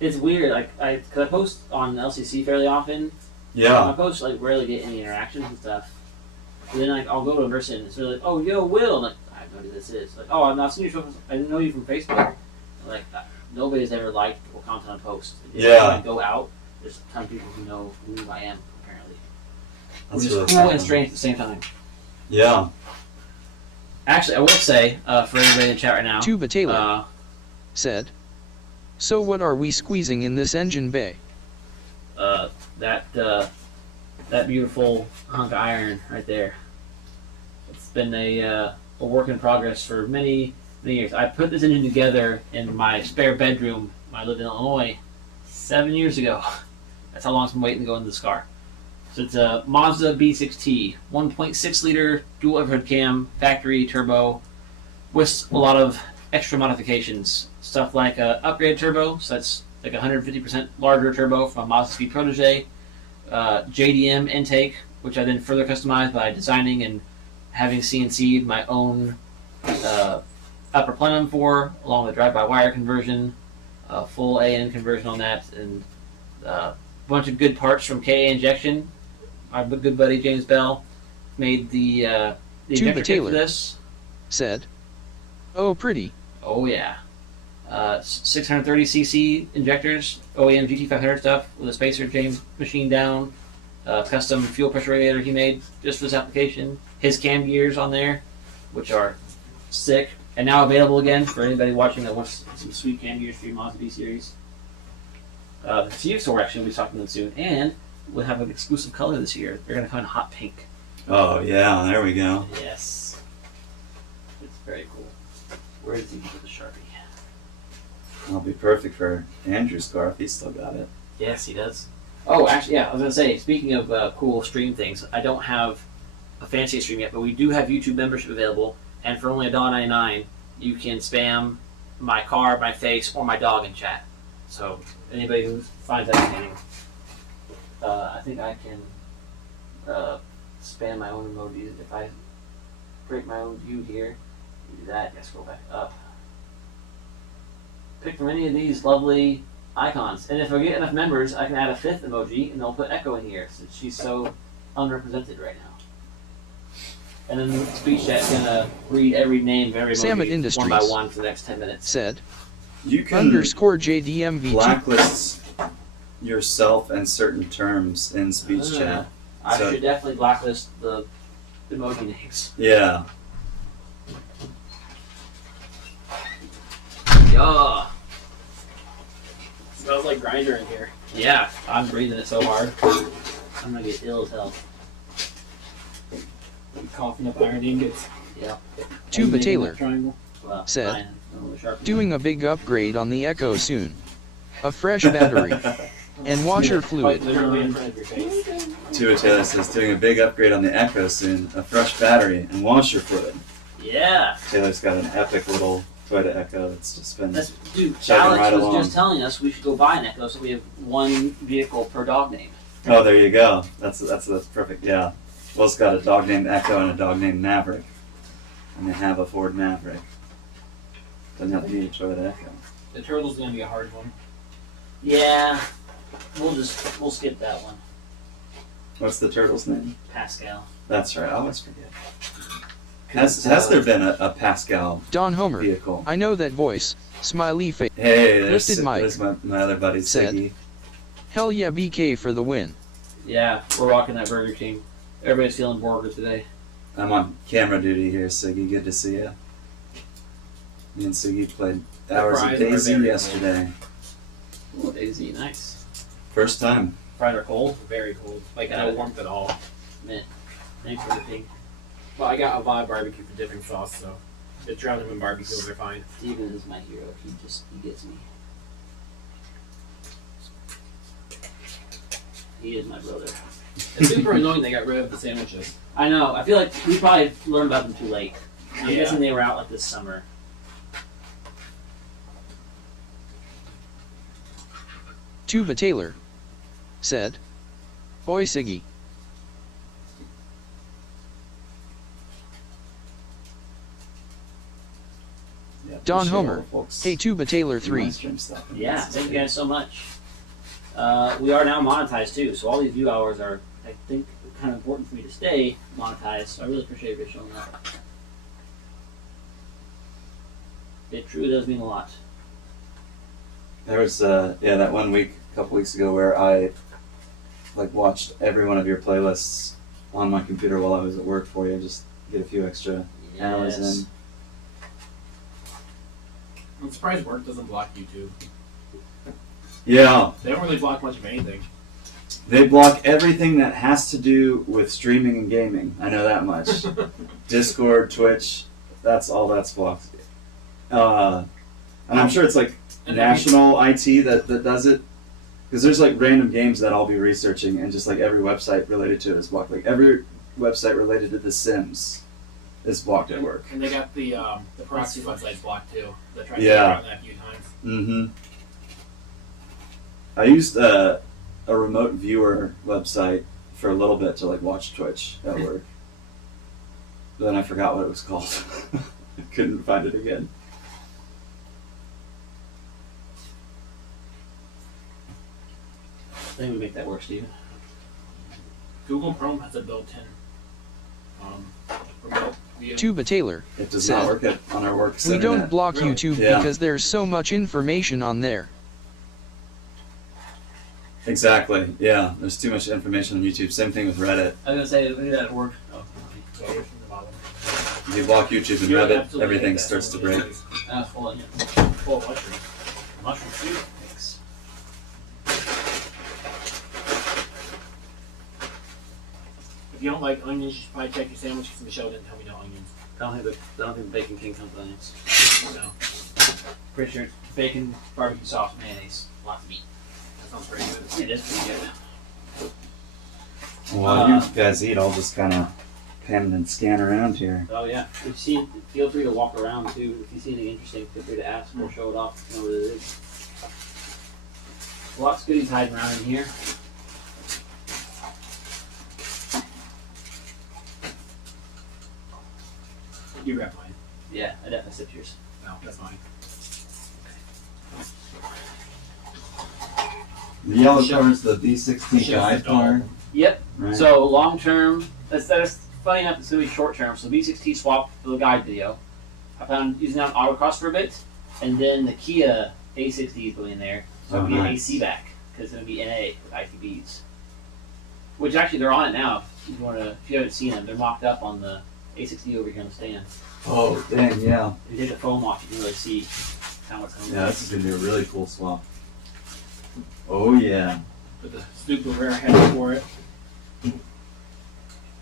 It's weird. Cause I post on LCC fairly often. I Yeah. post rarely get any interactions and stuff. And then I'll go to a person and it's really like, oh, yo, Will. I'm like, I have no idea who this is. Like, oh, I've not seen you from. I didn't know you from Facebook. Like, nobody's ever liked or commented on posts. Yeah. When I go out, there's a ton of people who know who I am. Apparently, That's which is really cool fun. and strange at the same time. Yeah. Actually, I will say for everybody in chat right now. Tuba Taylor. Said. So what are we squeezing in this engine bay? that beautiful hunk of iron right there. It's been a work in progress for many years. I put this engine together in my spare bedroom when I lived in Illinois 7 years ago. That's how long it's been waiting to go into this car. So it's a Mazda B6T, 1.6 liter dual overhead cam, factory turbo, with a lot of extra modifications. Stuff like a upgraded turbo, so that's like 150% larger turbo from a Mazda Speed Protege, JDM intake, which I then further customized by designing and having CNC'd my own upper plenum for, along with drive-by-wire conversion, full AN conversion on that, and a bunch of good parts from KA Injection. Our good buddy James Bell made the injector kit for this. Said, "Oh, pretty." Oh yeah, 630cc injectors, OEM GT500 stuff with a spacer James machined down, custom fuel pressure radiator he made just for this application. His cam gears on there, which are sick, and now available again for anybody watching that wants some sweet cam gears for your Mazda B series. The CX actually will be talking to them soon, and we'll have an exclusive color this year. They're going to come in hot pink. Oh yeah, there we go. Yes. It's very cool. Where is he with the Sharpie? That'll be perfect for Andrew's car if he's still got it. Yes, he does. Oh, actually, yeah, I was going to say, speaking of cool stream things, I don't have a fancy stream yet, but we do have YouTube membership available, and for only $1.99, you can spam my car, my face, or my dog in chat. So anybody who finds that entertaining, I think I can spam my own emojis. If I create my own view here, do that, let's go back up. Pick from any of these lovely icons. And if I get enough members, I can add a fifth emoji, and they'll put Echo in here, since she's so unrepresented right now. And then the speech chat's gonna read every name of every Samet emoji Industries one by one for the next 10 minutes. Said, You can _JDMV2. blacklist yourself and certain terms in speech chat. I So- should definitely blacklist the emoji names. Yeah. Yeah. Smells like grinder in here. Yeah, I'm breathing it so hard. I'm gonna get ill as hell. Coughing up iron ingots. Yeah. Tuba Taylor Triangle. Well, Said, fine. No, the Sharpie. doing a big upgrade on the Echo soon. A fresh battery and washer Like fluid. literally in front of your face. Tuba Taylor says doing a big upgrade on the Echo soon, a fresh battery and washer fluid. Yeah. Taylor's got an epic little Toyota Echo that's just been That's, dude, chugging Alex right was along. just telling us we should go buy an Echo so we have one vehicle per dog name. Oh, there you go. That's perfect. Yeah. Will's got a dog named Echo and a dog named Maverick, and they have a Ford Maverick. Doesn't have to be a Toyota Echo. The turtle's gonna be a hard one. Yeah. We'll skip that one. What's the turtle's name? Pascal. That's right. I always forget. Has there been a Pascal Don Homer. vehicle? I know that voice. Smiley face. Hey, there's, Lifted Mike. there's my other buddy Said. Siggy. Hell yeah, BK for the win. Yeah, we're rocking that Burger King. Everybody's feeling burger today. I'm on camera duty here, Siggy. Good to see you. Me and Siggy played hours of fries are Daisy very yesterday. Ooh, Daisy, nice. First time. Fries are cold. Very cold. Like Got no it. warmth at all. Mint. Thanks for the pink. Well, I got a live barbecue for dipping sauce, so it's drowning in barbecue. They're fine. Steven is my hero. He gets me. He is my brother. It's super annoying they got rid of the sandwiches. I know. I feel like we probably learned about them too late. I'm Yeah. guessing they were out like this summer. Tuba Taylor. Said, Oi Siggy. Yeah, Don appreciate all Homer. the folks Hey Tuba Taylor doing 3. live stream stuff. Yeah, thank you guys so much. We are now monetized too, so all these view hours are, I think, kind of important for me to stay monetized. So I really appreciate you showing up. It truly does mean a lot. There was that one week, a couple weeks ago, where I watched every one of your playlists on my computer while I was at work for you, just get a few extra hours in. I'm surprised work doesn't block YouTube. Yeah, They don't really block much of anything. They block everything that has to do with streaming and gaming. I know that much. Discord, Twitch, all that's blocked. And I'm sure it's like national IT that does it. Because there's like random games that I'll be researching, and just like every website related to it is blocked. Like every website related to The Sims is blocked at work. And they got the proxy websites blocked too. They tried to Yeah. get around that a few times. Mm-hmm. I used a remote viewer website for a little bit to like watch Twitch at work. But then I forgot what it was called. I couldn't find it again. I think we make that work, Steve. Google Chrome has a built-in remote view. Tuba Taylor. It does Said, not work on our work. We don't block Really? YouTube Yeah. because there's so much information on there. Exactly. Yeah. There's too much information on YouTube. Same thing with Reddit. I was gonna say we do that at work. Oh, If you block YouTube and You're Reddit, absolutely everything right, starts to that's what break. it is. full onion. Full of mushrooms. Mushroom soup. Thanks. If you don't like onions, you should probably check your sandwich because Michelle didn't tell me no onions. I don't think the Bacon King comes with onions. No, Pretty sure it's bacon, barbecue sauce, mayonnaise, lots of meat. that sounds pretty good. It is pretty good. While you guys eat, I'll just kind of pan and scan around here. Oh yeah. If you see, feel free to walk around too. If you see anything interesting, feel free to ask or show it off. You know what it is. Lots of goodies hiding around in here. You grab mine. Yeah, I definitely sipped yours. No, that's mine. The yellow covers the B16 guide card. Yep. Right. So long term, that's funny enough. It's gonna be short term. So B6T swap for the guide video. I found using that on autocross for a bit, and then the Kia A60 is going in there. So it'll be an AC back because it's gonna be NA with ITBs. Which actually they're on it now. If you haven't seen them, they're mocked up on the A60 over here on the stand. Oh, dang, yeah. If you take the foam off, you can really see how it's coming. Yeah, this is going to be a really cool swap. Oh, yeah. But the Snoop Rivera head for it.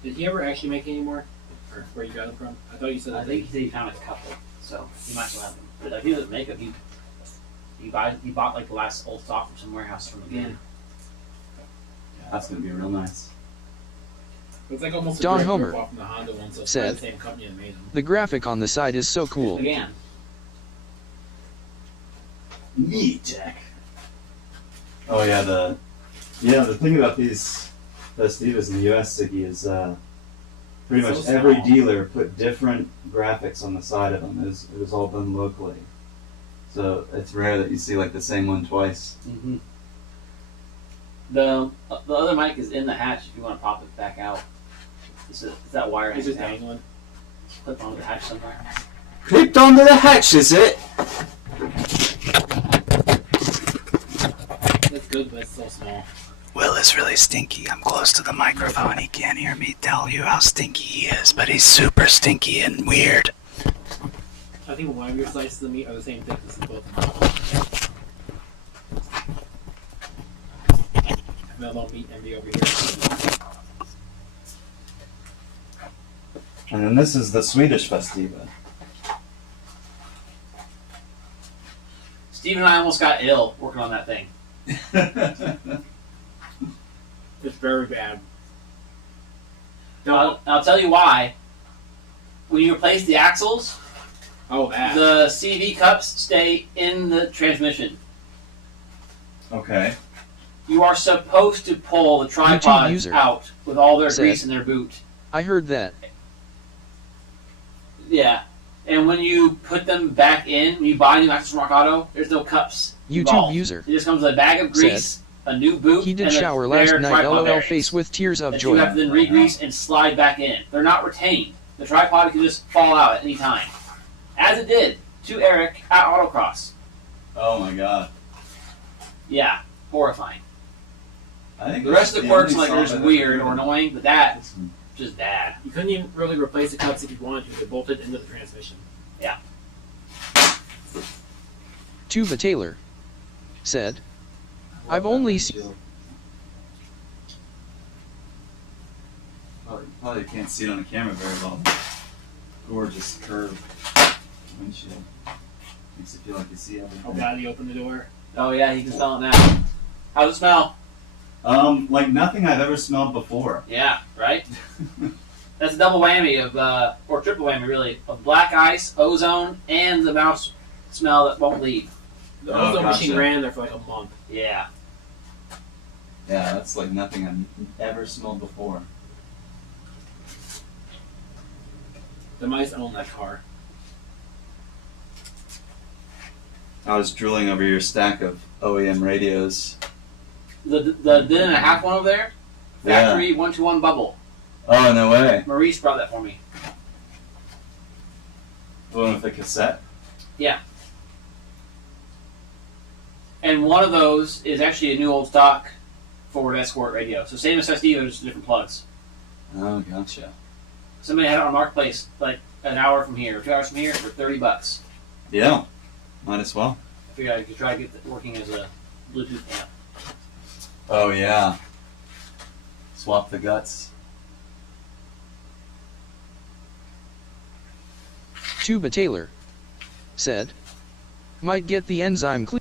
Did he ever actually make any more? Or where you got them from? I thought you said I think he said he found a couple, so he might still have them. But if he doesn't make them, he bought like the last old stock from some warehouse from again. That's going to be real nice. it's like almost a Don direct Homer rip-off from the Honda one, so it's said, probably the same company that made them. The graphic on the side is so cool. Again. Neat, Jack. Oh, yeah, the thing about these Festivas in the US, Siggy, is pretty So much every small. dealer put different graphics on the side of them. It was all done locally. So it's rare that you see like the same one twice. Mm-hmm. The other mic is in the hatch if you want to pop it back out. It's that wire It's hanging just down. dangling. Clip onto the hatch somewhere. Clipped onto the hatch, is it? It's good, but it's so small. Will is really stinky. I'm close to the microphone. He can't hear me tell you how stinky he is, but he's super stinky and weird. I think one of your slices of meat are the same thickness as both of them. That little meat envy over here. And then this is the Swedish Festiva. Steve and I almost got ill working on that thing. It's very bad. I'll tell you why. When you replace the axles, Oh, that. the CV cups stay in the transmission. Okay. You are supposed to pull the tripods user out with all their said, grease in their boot. I heard that. Yeah. And when you put them back in, when you buy new axles from Rock Auto, there's no cups YouTube involved. user It just comes with a bag of grease, a new boot, He did and shower a last spare night. tripod LOL bearings face with tears of that joy. you have to then re-grease and slide back in. They're not retained. The tripod can just fall out at any time. As it did to Eric at Autocross. Oh my god. Yeah, horrifying. I think The rest of the quirks like are just are weird or annoying, but that just bad. You couldn't even really replace the cups if you wanted to. They're bolted into the transmission. Tuba Taylor said, I've only seen Probably can't see it on the camera very well. Gorgeous curved windshield. Makes it feel like you see everything. Oh, glad you opened the door. Oh yeah, you can smell it now. How's it smell? Like nothing I've ever smelled before. Yeah, right? That's a double whammy of, or triple whammy really, of black ice, ozone, and the mouse smell that won't leave. The Oh, ozone machine gotcha. ran there for like a month. Yeah. Yeah, that's like nothing I've ever smelled before. The mice own that car. I was drooling over your stack of OEM radios. The din and a half one over there, factory 121 bubble. Oh, no way. Maurice brought that for me. The one with the cassette? And one of those is actually a new old stock Ford Escort radio. So same as SD, but just different plugs. Oh, gotcha. Somebody had it on Marketplace like an hour from here, or 2 hours from here, for $30. Yeah, might as well. I figured I could try to get it working as a Bluetooth amp. Oh, yeah. Swap the guts. Tuba Taylor said, might get the enzyme clean.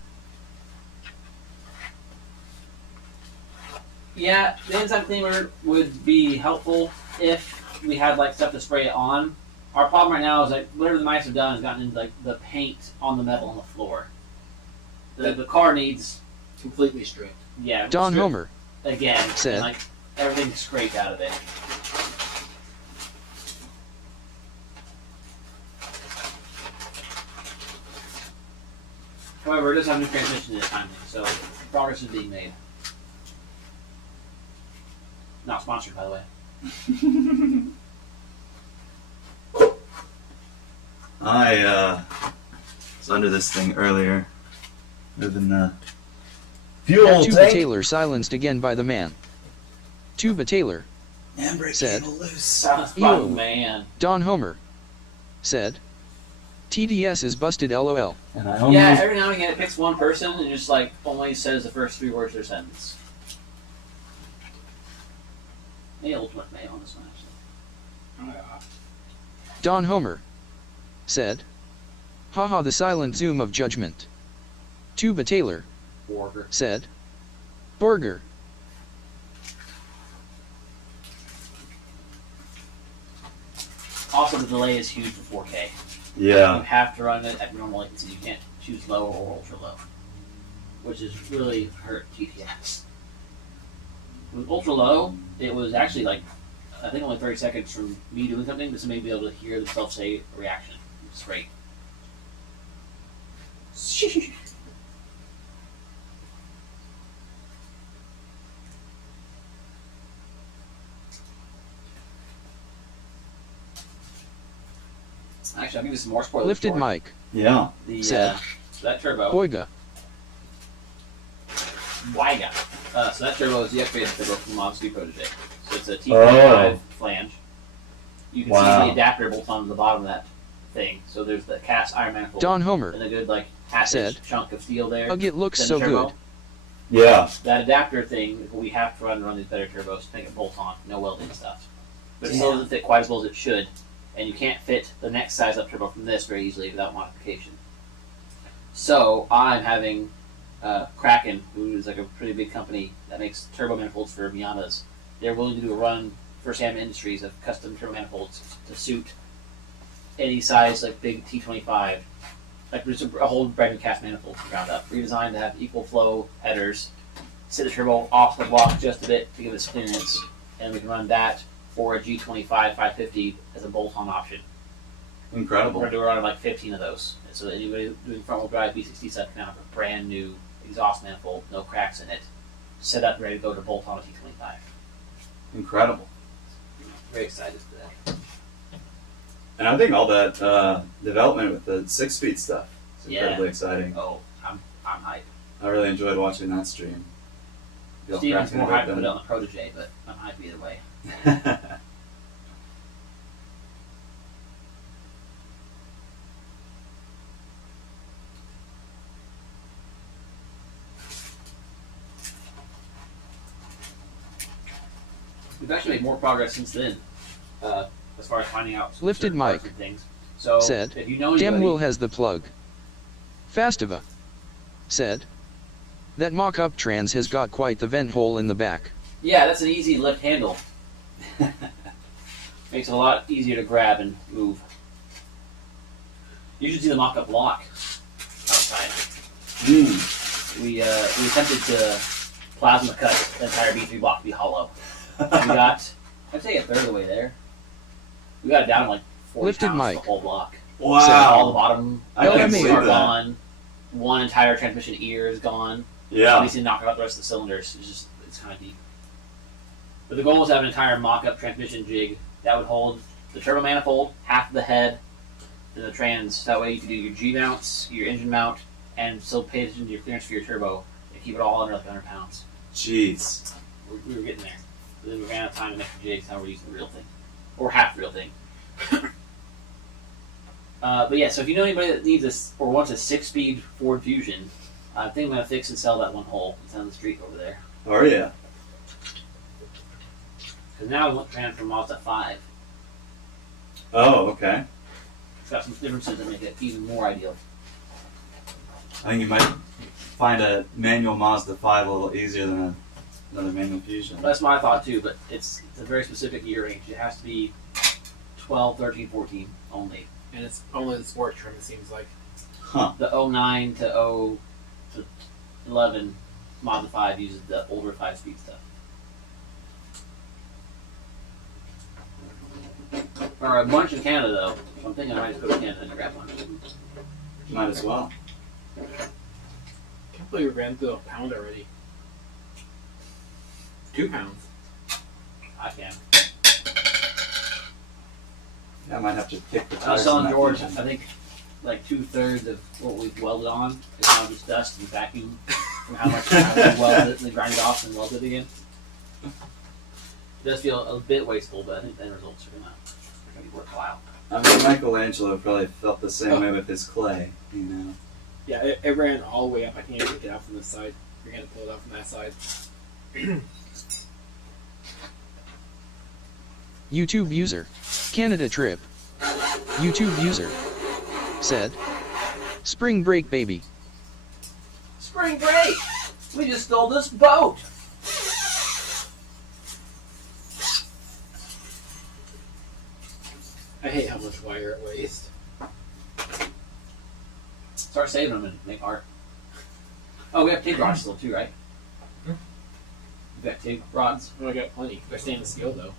Yeah, the enzyme cleaner would be helpful if we had like stuff to spray it on. Our problem right now is like whatever the mice have done has gotten into like the paint on the metal on the floor. The car needs Completely stripped. Don stripped Homer again. said- and, like everything's scraped out of it. However, it does have a new transmission this time, so progress is being made. Not sponsored, by the way. I was under this thing earlier. Moving the fuel Tuba tank. Taylor silenced again by the man. Tuba Taylor Handbrake said- cable loose. Sounds Ew. man. Don Homer said, TDS is busted LOL. And I almost, Yeah, every now and again it picks one person and just like only says the first 3 words of their sentence. Maybe ultimate mail on this one actually. Don Homer said, haha the silent zoom of judgment. Tuba Taylor Warger. said, Burger. Also, the delay is huge for 4K. yeah. You have to run it at normal latency. You can't choose low or ultra low, which is really hurt GPS. With ultra low, it was actually like I think only 30 seconds from me doing something to somebody be able to hear themselves say a reaction. It's great. Actually, I'll give you some more spoilers. Lifted for it. mic. Yeah. The, Said. so that turbo. Boyga. Wiga. So that turbo is the upgraded turbo from the Model 3 Protege. So it's a T25 Oh. flange. You can Wow. see the adapter bolts on the bottom of that thing. So there's the cast iron manifold Don Homer and a good like half-inch said, chunk of steel there. Ugh, it looks Then so the turbo. good. Yeah. That adapter thing is what we have to run these better turbos to make it bolt on, no welding stuff. But it still doesn't fit quite as well as it should, and you can't fit the next size up turbo from this very easily without modification. So I'm having Kraken, who is like a pretty big company that makes turbo manifolds for Miatas. They're willing to do a run for Sam Industries of custom turbo manifolds to suit any size, like big T25. Like there's a whole brand new cast manifold from the ground up, redesigned to have equal flow headers, sit the turbo off the block just a bit to give us clearance, and we can run that for a G25 550 as a bolt-on option. We're Incredible. going to run like 15 of those. And so anybody doing front-wheel drive V60 stuff can have a brand new exhaust manifold, no cracks in it, set up ready to go to bolt-on a T25. Incredible. Very excited for that. And I think all that development with the 6-speed stuff is Yeah. incredibly exciting. Oh, I'm hyped. I really enjoyed watching that stream. Feel Steven's cracking more it hyped to put open. it on the Protege, but I'm hyped either way. We've actually made more progress since then. as far as finding out Lifted certain parts mic. and things. So Said, if you know anybody, Damn Will has the plug. Fastiva. Said, that mock-up trans has got quite the vent hole in the back. yeah, that's an easy lift handle. Makes it a lot easier to grab and move. You should see the mock-up lock outside. We attempted to plasma cut the entire B3 block to be hollow. We got, I'd say, a third of the way there. We got it down to like 40 Lifted pounds mic. the whole block. Wow. All the bottom I can LMA. see are that. gone. One entire transmission ear is gone. We Yeah. need to knock out the rest of the cylinders. It's kind of deep. But the goal was to have an entire mock-up transmission jig that would hold the turbo manifold, half of the head, and the trans. That way you could do your G mounts, your engine mount, and still pay attention to your clearance for your turbo and keep it all under like 100 pounds. Jeez. We were getting there. But then we ran out of time to make the jigs. Now we're using the real thing, or half the real thing. But yeah, so if you know anybody that needs this or wants a 6-speed Ford Fusion, I think I'm gonna fix and sell that one hole. It's on the street over there. Oh yeah. Because now I want trans from Mazda 5. Oh, okay. It's got some differences that make it even more ideal. I think you might find a manual Mazda 5 a little easier than another manual Fusion. That's my thought too, but it's a very specific year range. It has to be 12, 13, 14 only. And it's only the sport trim, it seems like. Huh. The 09 to 11 Mazda 5 uses the older 5-speed stuff. Or a bunch in Canada though. So I'm thinking I might just go to Canada and grab one. Might as well. Can't believe we ran through a pound already. 2 pounds. I can. Yeah, I might have to kick the I tires. was telling on that George, I Fusion. think like 2/3 of what we've welded on is now just dust and vacuum from how much time we welded it and then grind it off and weld it again. It does feel a bit wasteful, but I think the end results are gonna be worthwhile. I mean, Michelangelo probably felt the same way with his clay, you know. Yeah, it ran all the way up. I can't take it out from this side. You're gonna pull it out from that side. YouTube user. Canada trip. YouTube user. Said, spring break baby. Spring break! We just stole this boat! I hate how much wire it weighs. Start saving them and make art. Oh, we have TIG rods still too, right? Hmm? We got TIG rods. Oh, I got plenty. They're stainless steel though.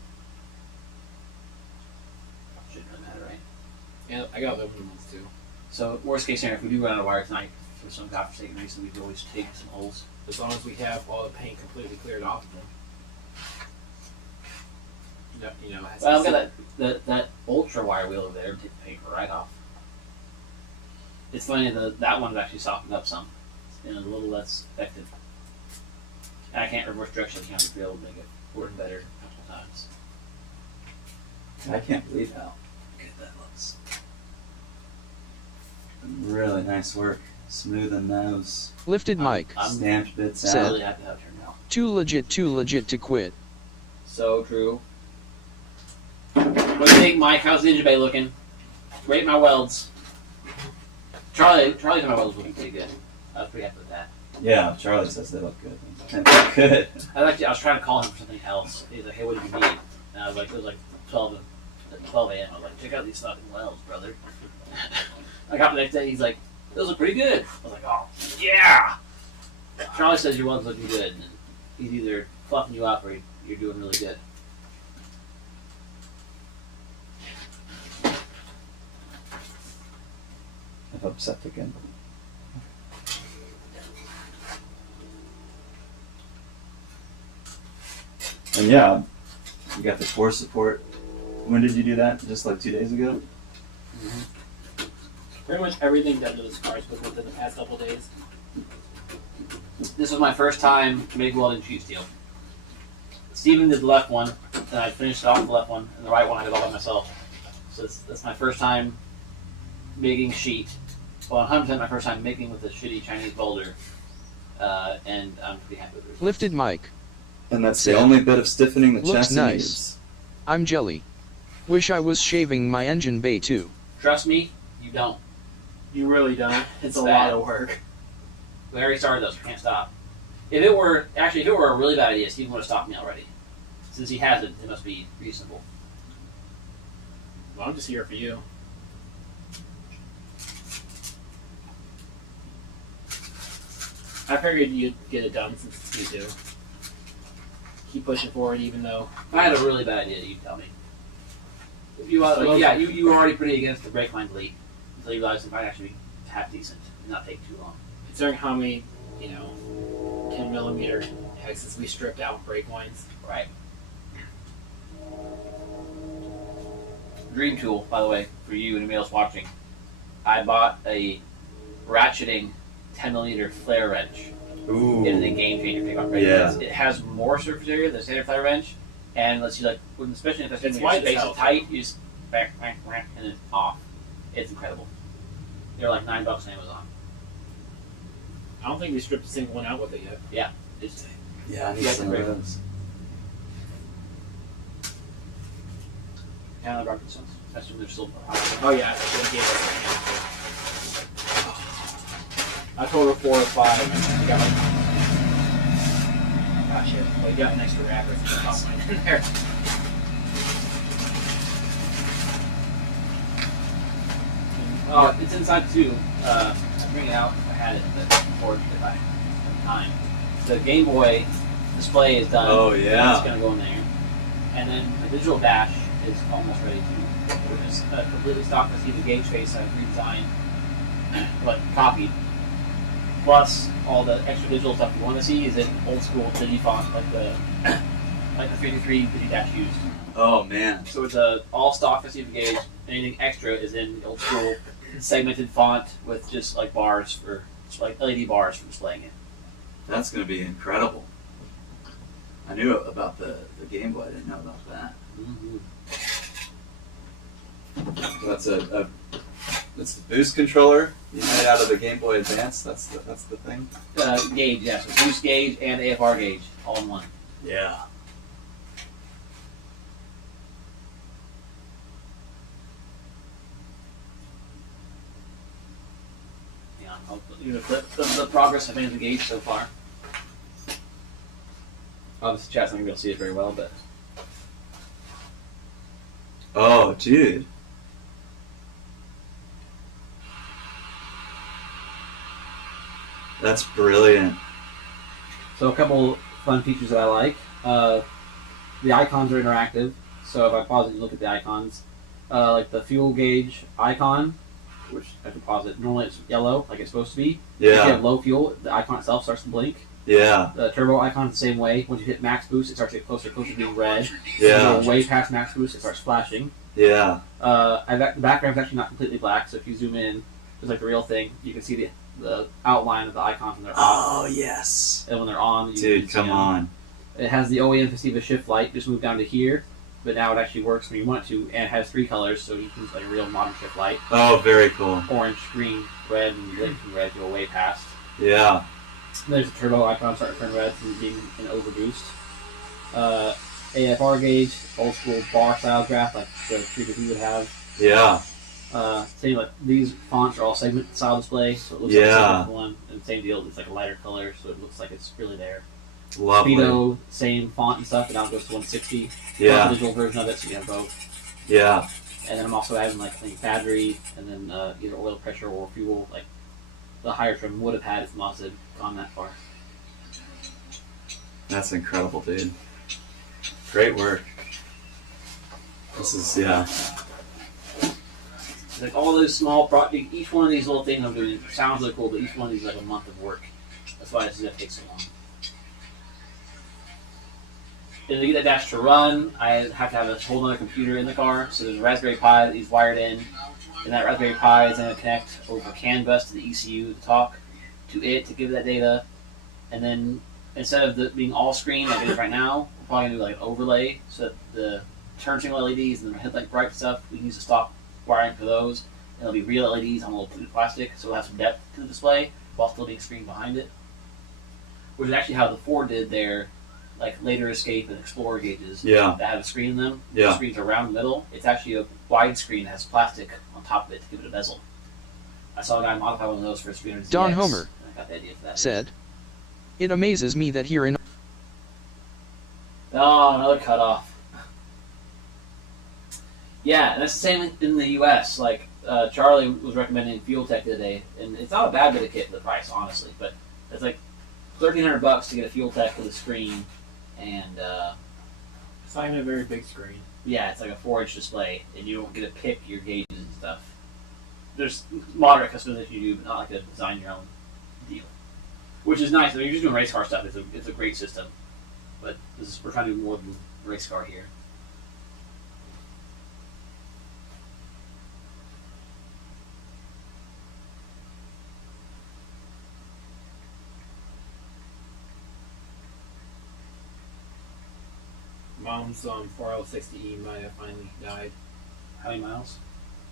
Shouldn't really matter, right? And I got aluminum ones too. So, worst case scenario, if we do run out of wire tonight for some godforsaken reason, we can always take some holes. As long as we have all the paint completely cleared off of them. You know, it has Well, I've to got that ultra wire wheel over there to take the paint right off. It's funny that one's actually softened up some. It's been a little less effective. And I can't reverse direction camera to be able to make it work better a couple times. I can't believe how good that looks. Really nice work. Smooth and nose. Lifted mic. I'm Stamped bits Said- out. really happy how it turned out. Too legit to quit. So true. What do you think, Mike? How's Ninja Bay looking? Rate my welds. Charlie's my welds looking pretty good. I was pretty happy with that. Yeah, Charlie says they look good. They look good. I was trying to call him for something else. He's like, "Hey, what do you need?" And I was like, "It was like 12 a.m. I was like, check out these fucking welds, brother." I got the next day. He's like, "Those look pretty good." I was like, "Oh yeah." Charlie says your welds looking good, and he's either fluffing you up or you're doing really good. I've upset again. And yeah, you got the core support. When did you do that? Just like 2 days ago? Pretty much everything done to this car was within the past couple days. This was my first time MIG welding sheet steel. Steven did the left one, and I finished off the left one, and the right one I did all by myself. So that's my first time MIGging sheet. Well, 100% my first time MIGging with a shitty Chinese welder, and I'm pretty happy with it. Lifted mic. And that's Said, the only bit of stiffening the looks chassis nice. needs. I'm jelly. Wish I was shaving my engine bay too. Trust me, you don't. You really don't. It's a bad. lot of work. We already started those. We can't stop. If it were a really bad idea, Steve would have stopped me already. Since he hasn't, it must be reasonable. Well, I'm just here for you. I figured you'd get it done since it's you two. Keep pushing forward, even though. If I had a really bad idea, you'd tell me. If you, you were already pretty against the brake line delete until you realized it might actually be half decent and not take too long. Considering how many, 10mm hexes we stripped out in brake lines. Right. Dream tool, by the way, for you and anybody else watching. I bought a ratcheting 10mm flare wrench. Ooh. It is a game changer for brake lines. It has more surface area than a standard flare wrench, and lets you especially if It's your wide as space hell. is tight, you just back, and it's off. It's incredible. They're like $9 on Amazon. I don't think we stripped a single one out with it yet. It's Yeah, I need Yeah, some of great. those. kind of rocket sense. That's when they're still. Oh yeah, they gave us a handful. I told her 4 or 5. I got gosh, yeah. Well, you got an extra wrapper in there. Oh, it's inside too. I bring it out. I had it, but before if I have time. The Game Boy display is done. Oh, yeah. It's gonna go in there, and then the digital dash is almost ready too. Which is a completely stock receiver gauge face I've redesigned, but copied. Plus all the extra digital stuff you want to see is in old school digifont, like the 323 Digidash used. Oh man. So it's a all stock receiver gauge. Anything extra is in the old school segmented font with just like bars for LED bars for displaying it. That's going to be incredible. I knew about the Game Boy. I didn't know about that. Mm-hmm. That's the boost controller you made out of the Game Boy Advance. That's the thing. Gauge, yes, yeah, so boost gauge and AFR gauge all in one. Yeah. Yeah, I'll give a clip of the progress I've made with the gauge so far. Obviously, chat's not gonna be able to see it very well, but Oh, dude. That's brilliant. so a couple fun features that I like. The icons are interactive, so if I pause it, you look at the icons. Like the fuel gauge icon, which I can pause it. Normally it's yellow, like it's supposed to be. If you Yeah. have low fuel, the icon itself starts to blink. Yeah. The turbo icon is the same way. Once you hit max boost, it starts to get closer to being red. Yeah. You go way past max boost, it starts flashing. Yeah. The background's actually not completely black, so if you zoom in, just like the real thing, you can see the outline of the icons when they're off. Oh yes. And when they're on, you Dude, can see come them. on. It has the OEM Festiva shift light, just moved down to here, but now it actually works when you want it to, and it has 3 colors, so you can use like a real modern shift light. Oh, very cool. Orange, green, red, and red from red go way past. Yeah. And there's a turbo icon starting to turn red from being an overboost. AFR gauge, old school bar style graph like the 350 would have. Yeah. Same like these fonts are all segment style display, so it looks Yeah. like a segment one. And same deal, it's like a lighter color, so it looks like it's really there. Lovely. Speedo, same font and stuff, but now it goes to 160. Yeah. The digital version of it, so you have both. Yeah. And then I'm also adding like battery, and then either oil pressure or fuel, like the higher trim would have had if Moss had gone that far. That's incredible, dude. Great work. This is Like all those small each one of these little things I'm doing sounds really cool, but each one of these is like a month of work. That's why this is gonna take so long. And to get that dash to run, I have to have a whole other computer in the car. So there's a Raspberry Pi that he's wired in, and that Raspberry Pi is going to connect over CAN bus to the ECU to talk to it to give that data. And then instead of being all screen like it is right now, we're probably going to do like an overlay so that the turn signal LEDs and the headlight bright stuff, we can use the stock wiring for those. And it'll be real LEDs on a little plated plastic, so it'll have some depth to the display while still being screened behind it. Which is actually how the Ford did their like later escape and explorer gauges Yeah. that have a screen in them. Yeah. The screens are round in the middle. It's actually a wide screen that has plastic on top of it to give it a bezel. I saw a guy modify one of those for a 300 Don ZX, Homer and I got the idea for that. said, "It amazes me that here in Oh, another cutoff. Yeah, and that's the same in the U.S. Like Charlie was recommending Fuel Tech today, and it's not a bad bit of kit for the price, honestly. But it's like $1,300 to get a Fuel Tech with a screen, and It's not even a very big screen. yeah, it's like a 4-inch display, and you don't get to pick your gauges and stuff. There's moderate customization you do, but not like a design your own deal, which is nice. I mean, you're just doing race car stuff. It's a great system, but we're trying to do more than race car here. Mom's 4L60E might have finally died. How many miles?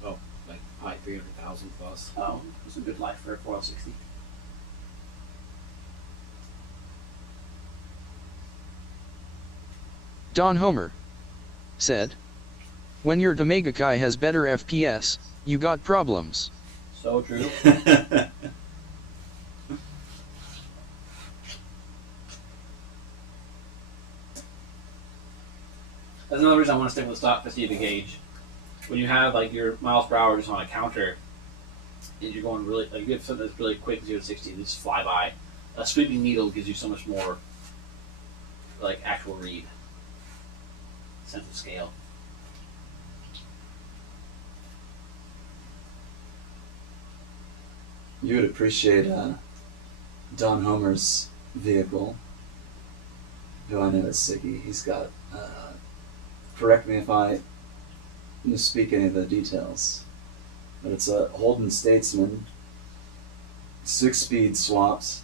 Like probably 300,000 plus. Oh, it's a good life for a 460. Don Homer said, when your Damagakai has better FPS, you got problems." So true. That's another reason I want to stick with stock Festiva gauge. When you have like your miles per hour just on a counter, and you're going really like you have something that's really quick 0 to 60, they just fly by. A sweeping needle gives you so much more like actual read, sense of scale. You would appreciate Don Homer's vehicle, who I know is Siggy. He's got, correct me if I misspeak any of the details, but it's a Holden Statesman, 6-speed swaps.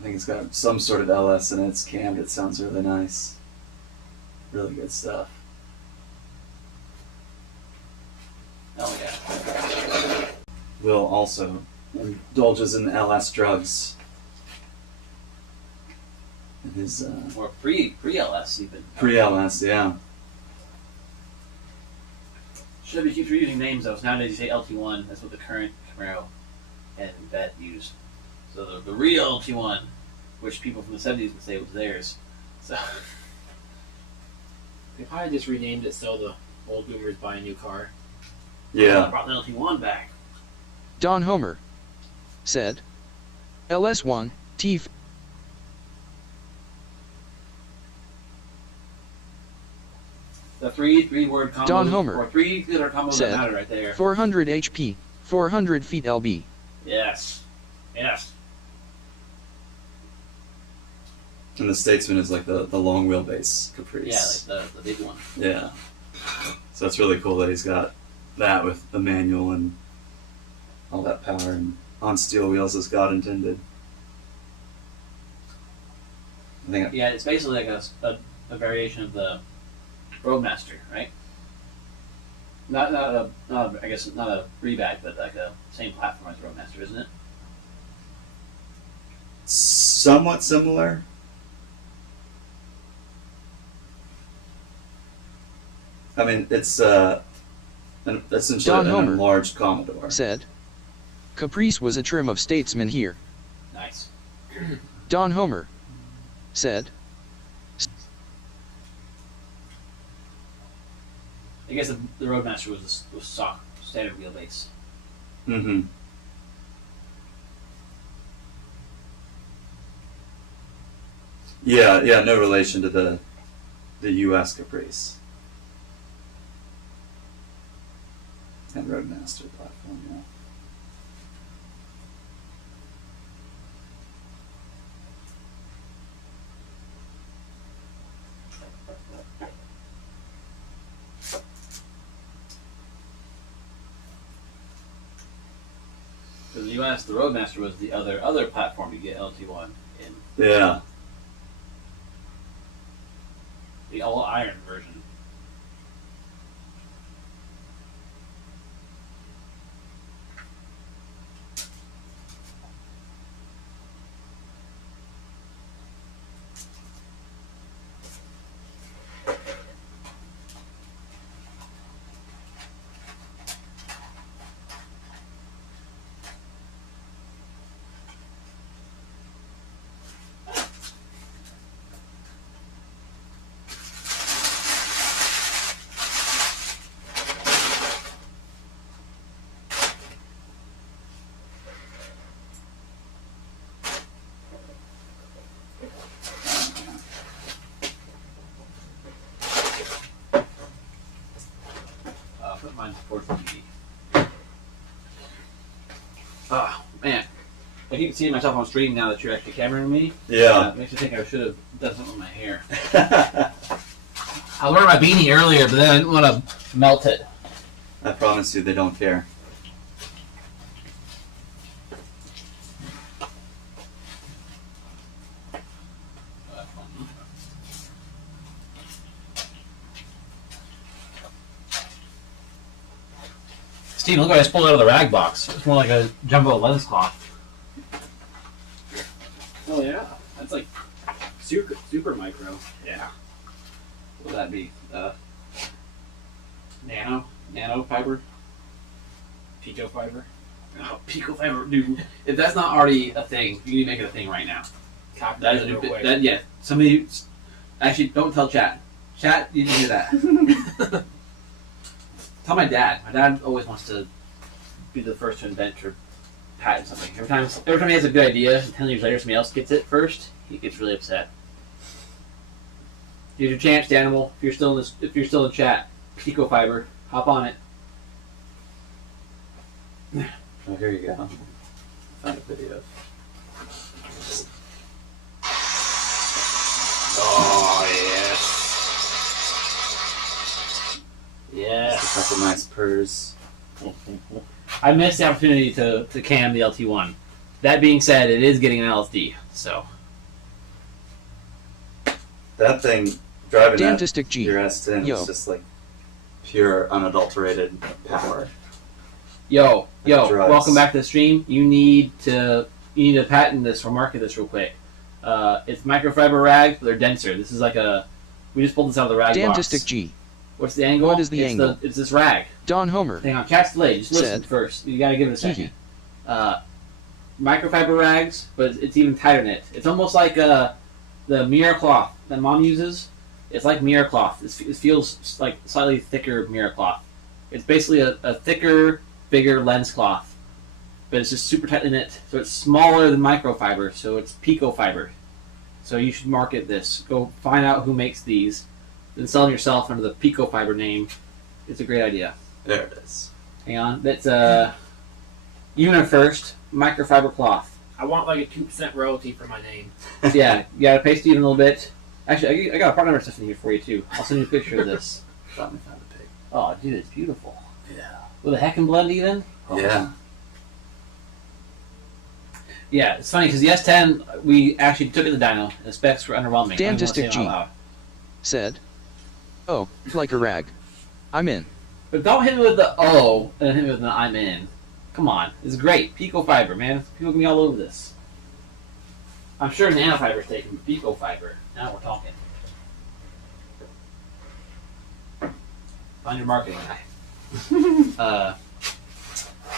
I think it's got some sort of LS in it. It's cammed. It sounds really nice. Really good stuff. Oh yeah. Will also indulges in LS drugs. And his Or pre LS even. pre-LS, yeah. Chevy keeps reusing names though. So nowadays you say LT1. That's what the current Camaro and Vet use. So the real LT1, which people from the 70s would say was theirs. So They probably just renamed it so the old boomers buy a new car. I Yeah. brought the LT1 back. Don Homer said, "LS1, T The three word combos Don Homer or 3 letter combos said, that matter right there. 400 HP, 400 feet lb." Yes. Yes. And the Statesman is like the long wheelbase Caprice. Yeah, like the big one. Yeah. So it's really cool that he's got that with the manual and all that power and on steel wheels as God intended. I think Yeah, it's basically like a variation of the Roadmaster, right? Not I guess not a rebag, but like a same platform as Roadmaster, isn't it? somewhat similar. I mean, it's essentially Don an Homer enlarged Commodore. said, "Caprice was a trim of Statesman here." Nice. Don Homer said, I guess the Roadmaster was stock standard wheelbase. Mm-hmm. Yeah, no relation to the U.S. Caprice and Roadmaster platform. Yeah. For the US, the Roadmaster was the other platform you get LT1 in. Yeah. The all iron version. keep seeing myself on stream now that you're actually cameraing me. Yeah. Makes me think I should have done something with my hair. I wore my beanie earlier, but then I didn't want to melt it. I promise you, they don't care. Steve, look what I just pulled out of the rag box. It's more like a jumbo lens cloth. Oh yeah, that's like super micro. Yeah. What would that be? Nano fiber? Pico fiber. Oh, pico fiber, dude. If that's not already a thing, you need to make it a thing right now. That is a new bit. That, yeah. Somebody. Actually, don't tell chat. Chat, you didn't hear that. Tell my dad. My dad always wants to be the first to invent or patent something. Every time he has a good idea, and 10 years later somebody else gets it first, he gets really upset. Here's your chance, Danimal. If you're still in chat, pico fiber, hop on it. Oh, here you go. Found a video. Oh yes. Yes. Such a nice purse. I missed the opportunity to cam the LT1. That being said, it is getting an LSD, so. That thing, driving Dantistic that G. your S10 Yo. is just like pure, unadulterated power. Yo, Drives. welcome back to the stream. You need to patent this or market this real quick. It's microfiber rags, but they're denser. This is like we just pulled this out of the rag Dantistic box. G. What's the angle? What is the angle? It's this rag. Don Homer. Hang on, chat's delayed. Just listen Said. first. You gotta give it a second. Hee Microfiber rags, but it's even tighter knit. It's almost like the mirror cloth that Mom uses. It's like mirror cloth. It feels like slightly thicker mirror cloth. It's basically a thicker, bigger lens cloth, but it's just super tightly knit. So it's smaller than microfiber, so it's pico fiber. So you should market this. Go find out who makes these, then sell them yourself under the pico fiber name. It's a great idea. There it is. Hang on, that's UniFirst microfiber cloth. I want like a 2% royalty for my name. Yeah, you gotta pay Steven a little bit. Actually, I got a part number stuff in here for you too. I'll send you a picture of this. Thought we found a pig. Oh, dude, it's beautiful. Yeah. With a heckin' blend even. Oh. Yeah. Yeah, it's funny because the S10 we actually took it to dyno. And the specs were underwhelming. I don't wanna say Dantistic it G. out loud. Said. Oh, like a rag. I'm in. But don't hit me with the O and hit me with the I'm in. Come on, it's great. Pico fiber, man. People can be all over this. I'm sure nanofiber's taken, but pico fiber. Now we're talking. Find your marketing guy.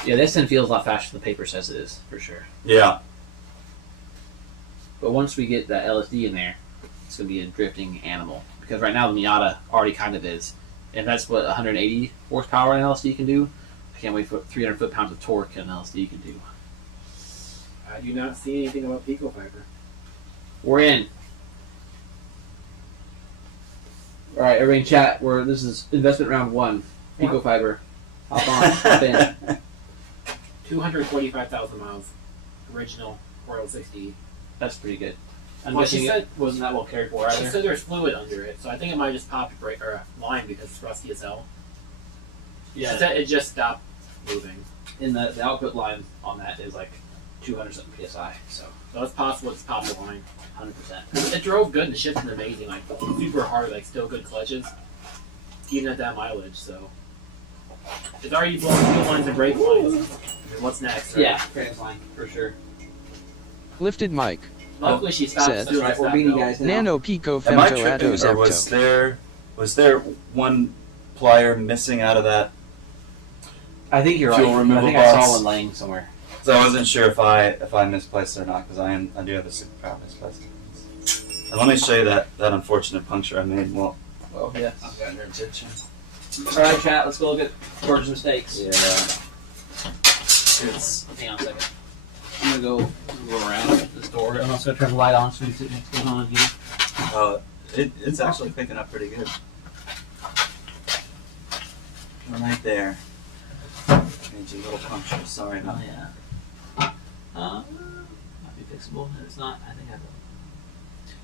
Yeah, this one feels a lot faster than the paper says it is, for sure. Yeah. But once we get that LSD in there, it's going to be a drifting animal. Because right now the Miata already kind of is. And that's what 180 horsepower an LSD can do. I can't wait for what 300 foot-pounds of torque an LSD can do. I do not see anything about pico fiber. We're in. All right, everybody in chat. This is investment round 1. Pico fiber. Hop on. Hop in. 245,000 miles. Original 4L60. That's pretty good. I'm Well, guessing she it said- wasn't that well cared for She either. said there's fluid under it, so I think it might just pop or line because it's rusty as hell. She said it just stopped moving. In the output line on that is like 200 something psi. So So it's possible it's popped the line. 100%. It drove good and the shift's amazing, like super hard, like still good clutches. Even at that mileage, so it's already blowing fuel lines and brake lines. And what's next? Right? Yeah, transline for sure. Lifted mic. Hopefully she stops Said. doing That's right, that we're beanie though. guys now. Nano Pico Am I Femto tripping, Atto or was Zepto. there one plier missing out of that? I think you're right. Fuel I removal think I box. saw one laying somewhere. So I wasn't sure if I misplaced it or not, because I do have a super power misplaced. And let me show you that unfortunate puncture I made. Well, Well, yeah. I've gotten your attention. All right, chat. Let's go look at George's mistakes. Yeah. It's Hang on a second. I'm gonna go around this door. I'm also gonna turn the light on so we can see what's going on here. it's actually picking up pretty good. Right there. Made you a little puncture. Sorry about Oh that. yeah. Might be fixable. It's not. I think I have.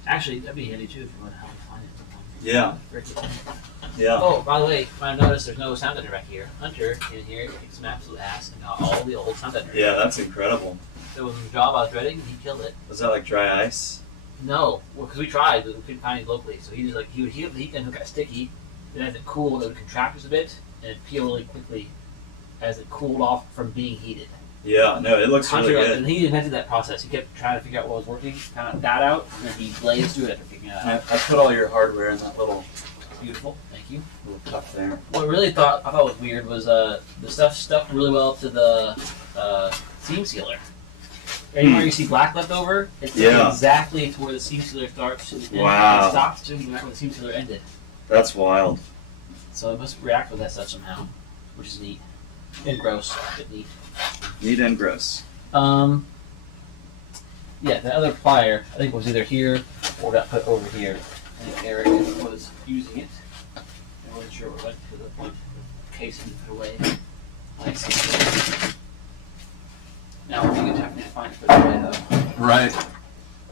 Actually, that'd be handy too if you want to help me find it. Yeah. Break it. Yeah. Oh, by the way, I noticed there's no sound editor back here. Hunter in here kicked some absolute ass and got all the old sound editor. Yeah, that's incredible. There was a job I was dreading, and he killed it. Was that like dry ice? No, well, because we tried, but we couldn't find it locally. So he was like, he would heat up the heat gun, it got sticky. Then as it cooled, it would contract just a bit, and it'd peel really quickly as it cooled off from being heated. Yeah, no, it looks Hunter, really good. and he invented that process. He kept trying to figure out what was working, found that out, and then he blazed through it after figuring it out. I put all your hardware in that little Beautiful, thank you. cup there. What I thought was weird was the stuff stuck really well to the seam sealer. Anywhere you see black left over, it's exactly to where the seam sealer starts and Wow. it stops to right where the seam sealer ended. That's wild. So it must react with that stuff somehow, which is neat and gross, but neat. Neat and gross. Yeah, the other plier I think was either here or got put over here. I think Eric was using it. I wasn't sure what went to the point of case and put away. Like now we're being attacked and find it put away though. Right.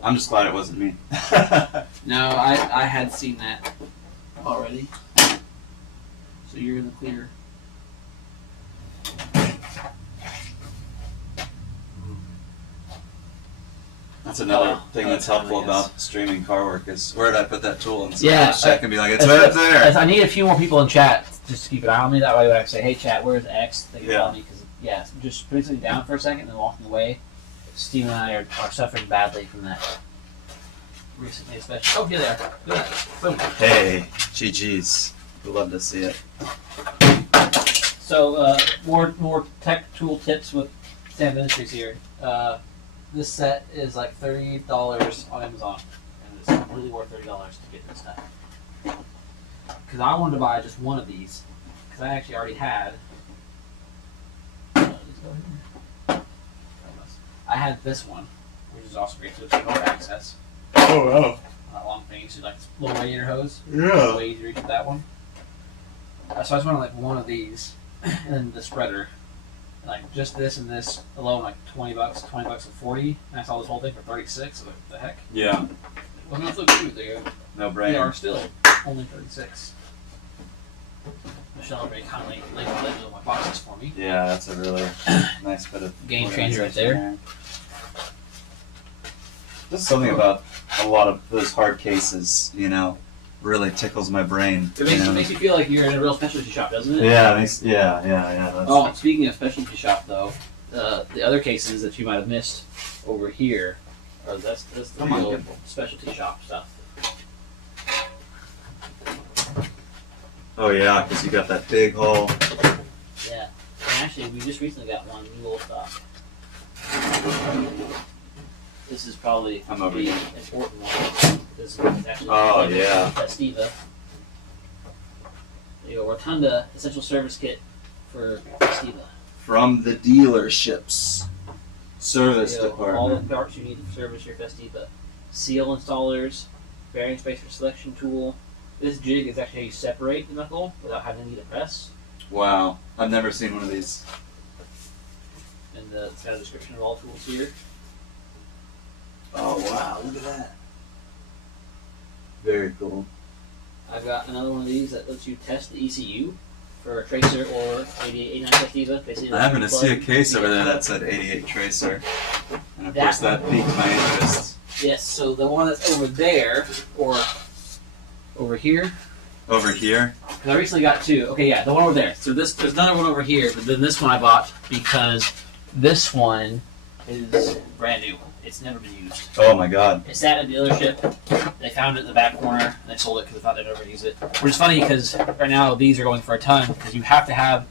I'm just glad it wasn't me. No, I had seen that already. So you're in the clear. That's another thing that's helpful I guess. about streaming car work is where did I put that tool? And so Yeah, chat can be like, it's right up there. I need a few more people in chat just to keep an eye on me. That way, when I say, "Hey, chat, where's X?" They can Yeah. tell me because just putting something down for a second and then walking away. Steve and I are suffering badly from that recently, especially. Oh, here they are. Look at that. Boom. Hey, GG's. We'd love to see it. So, more tech tool tips with Sam Ministries here. This set is like $30 on Amazon, and it's completely worth $30 to get this stuff. Because I wanted to buy just one of these, because I actually already had. I had this one, which is also great, so it's remote access. Oh, wow. Not long thing, so like little radiator hose. Yeah. Way easy to reach with that one. So I just wanted like one of these, and then the spreader. Like just this and this alone, like $20, $20 and 40, and I saw this whole thing for 36. So what the heck? Yeah. Well, no, look, dude, they No are brainer. still only 36. Michelle very kindly labeled my boxes for me. Yeah, that's a really nice bit of Game changer right there. Just something about a lot of those hard cases, really tickles my brain. It makes you feel like you're in a real specialty shop, doesn't it? Yeah, that's Oh, speaking of specialty shop, though, the other cases that you might have missed over here, that's the real specialty shop stuff. Oh yeah, because you got that big hole. Yeah, and actually, we just recently got one new old stock. This is probably I'm over the here. important one. This is actually Oh, yeah. Festiva. There you go, Rotunda Essential Service Kit for Festiva. From the dealership's service There you go, all the department. parts you need to service your Festiva. Seal installers, bearing spacer selection tool. This jig is actually how you separate the knuckle without having to need a press. Wow, I've never seen one of these. And it's got a description of all tools here. Oh wow, look at that. Very cool. I've got another one of these that lets you test the ECU for a tracer or 8889 Festiva. Basically, I happened to see a case over there that. that said 88 Tracer. And of That course that piqued my interest. Yes, so the one that's over there, or over here, Over here? because I recently got two. Okay, yeah, the one over there. So there's another one over here, but then this one I bought because this one is brand new. It's never been used. Oh my god. It sat at a dealership. They found it in the back corner, and they sold it because they thought they'd never use it. Which is funny because right now these are going for a ton because you have to have.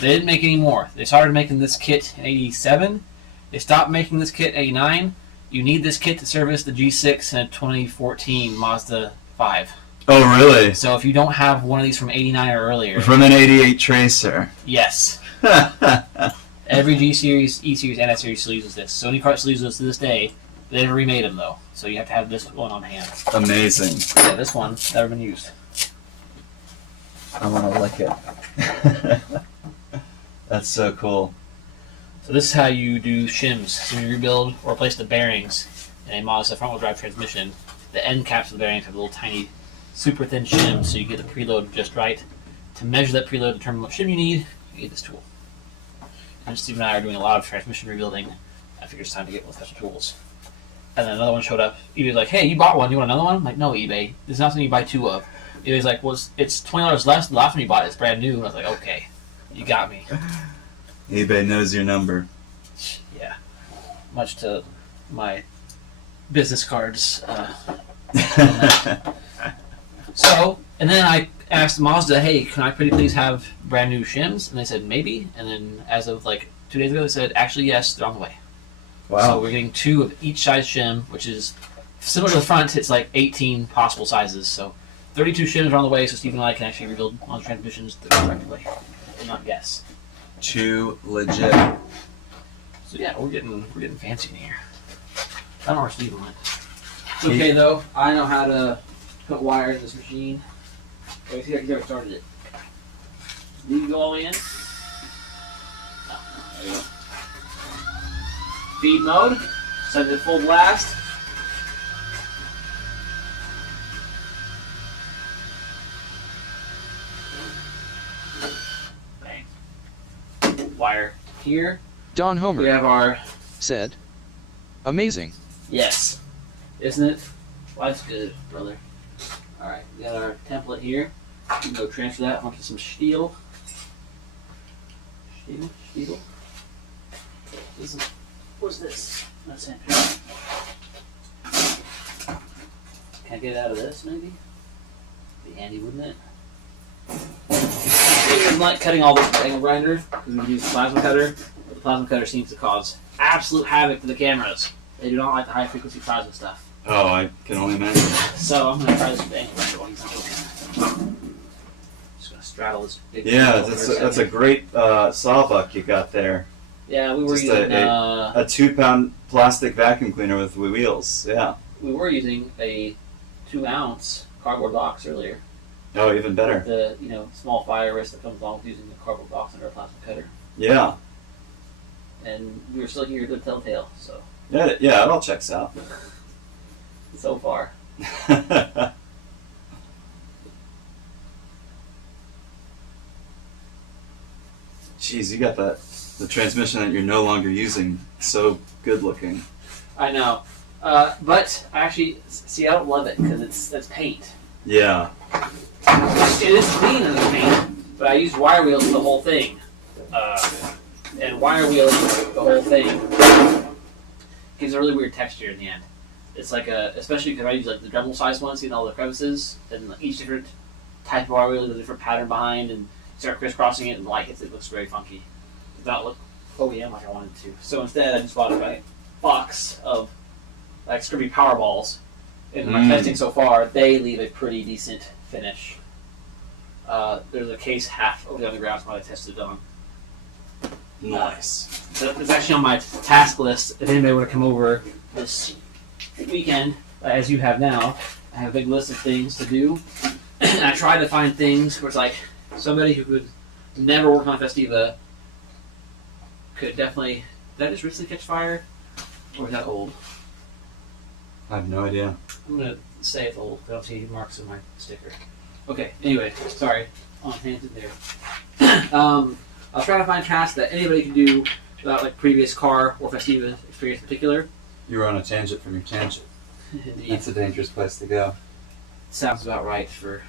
They didn't make any more. They started making this kit in '87. They stopped making this kit in '89. You need this kit to service the G6 and a 2014 Mazda 5. Oh really? So if you don't have one of these from '89 or earlier, From an 88 Tracer. yes. Every G Series, E Series, and S Series still uses this. Sony Part still uses this to this day. They never remade them though, so you have to have this one on hand. Amazing. Yeah, this one never been used. I want to lick it. That's so cool. So this is how you do shims. So when you rebuild or replace the bearings in a Mazda front-wheel drive transmission, the end caps of the bearings have little tiny, super thin shims, so you get the preload just right. To measure that preload, determine what shim you need this tool. And Steve and I are doing a lot of transmission rebuilding. I figured it's time to get one special tools. And then another one showed up. eBay's like, hey, you bought one. You want another one? I'm like, no, eBay. This is not something you buy two of. eBay's like, well, it's $20 less than the last one you bought. It's brand new. And I was like, okay, you got me. eBay knows your number. Yeah. Much to my business cards. So, and then I asked Mazda, hey, can I pretty please have brand new shims? And they said, maybe. And then as of like 2 days ago, they said, actually, yes, they're on the way. Wow. So we're getting 2 of each size shim, which is similar to the front. It's like 18 possible sizes. So 32 shims are on the way, so Steve and I can actually rebuild on transmissions the correct way and not guess. Too legit. So yeah, we're getting fancy in here. I don't know where Steve went. It's okay though. I know how to put wire in this machine. Oh, he's already started it. Did you go all the way in? No, there you go. Feed mode. Set it full blast. Bang. Wire here. Don We Homer have our said, amazing. yes. Isn't it? Life's good, brother. Alright, we got our template here. We can go transfer that onto some steel. Steel. What's this? That's it. Can I get it out of this, maybe? Be handy, wouldn't it? Steve doesn't like cutting all the angle grinders because we use the plasma cutter. But the plasma cutter seems to cause absolute havoc to the cameras. They do not like the high frequency plasma stuff. Oh, I can only imagine. So I'm gonna try this with the angle grinder while he's not looking. Just gonna straddle this big. Yeah, thing for that's a great sawbuck you got there. Yeah, we were Just using a 2-pound plastic vacuum cleaner with wheels. Yeah. we were using a 2-ounce cardboard box earlier. Oh, even better. The small fire risk that comes along with using the cardboard box under a plasma cutter, Yeah. and we were still here to telltale. So Yeah, it all checks out. so far, Jeez, you got the transmission that you're no longer using. So good looking. I know. But I actually see. I don't love it because that's paint. Yeah. It is clean as paint, but I used wire wheels for the whole thing. And wire wheels the whole thing gives a really weird texture in the end. It's like especially because I use like the Dremel size ones, seeing all the crevices, and each different type of wire wheel has a different pattern behind, and you start crisscrossing it, and the light hits it, looks very funky. It does not look OEM like I wanted it to. So instead, I just bought a box of like Scrubby Power Balls. In my testing so far, they leave a pretty decent finish. There's a case half over on the ground, so I tested it on. Nice. So it's actually on my task list. If anybody were to come over this weekend, as you have now, I have a big list of things to do. And I try to find things where it's like somebody who could never work on Festiva could definitely. Did I just recently catch fire? Or is that old? I have no idea. I'm gonna say it's old. I don't see any marks on my sticker. Okay. Anyway, sorry. On tangent there. I'll try to find tasks that anybody can do without like previous car or Festiva experience in particular. You were on a tangent from your tangent. Indeed. That's a dangerous place to go. Sounds about right for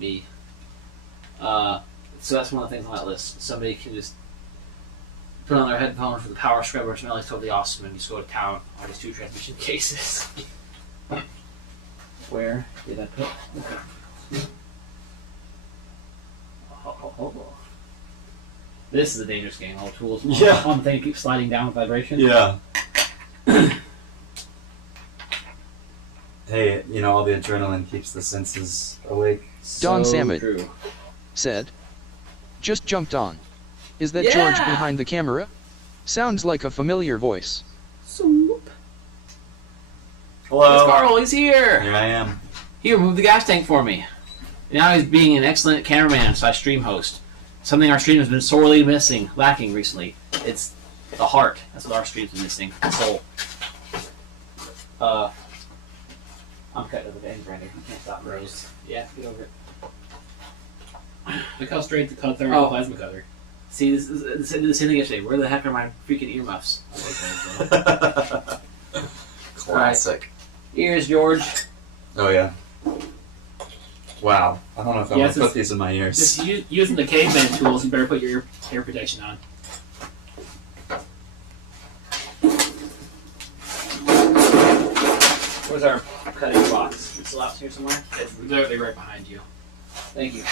me. So that's one of the things on that list. Somebody can just put on their headphones for the power scrubber, smell like totally awesome, and just go to town on these 2 transmission cases. Where did I put? Oh. This is a dangerous game. All tools. Yeah. On the thing keeps sliding down with vibration. Yeah. Hey, all the adrenaline keeps the senses awake. Don So Samet true. said, just jumped on. Is that Yeah! George behind the camera? Sounds like a familiar voice. Swoop. Hello. It's Carl. He's here. Here I am. He removed the gas tank for me. Now he's being an excellent cameraman / stream host. something our stream has been sorely lacking recently. It's the heart. That's what our stream's been missing. The soul. I'm cutting with an end grinder. You can't stop me. Gross. Yeah, get over it. Look how straight the cuts are on Oh. the plasma cutter. See, this is the same thing yesterday. Where the heck are my freaking earmuffs? Classic. Ears, George. Oh yeah. Wow. I don't know if I Yes, want to put it's- these in my ears. Just using the caveman tools, you better put your hair protection on. Where's our cutting box? It's out here somewhere. It's literally right behind you. Thank you.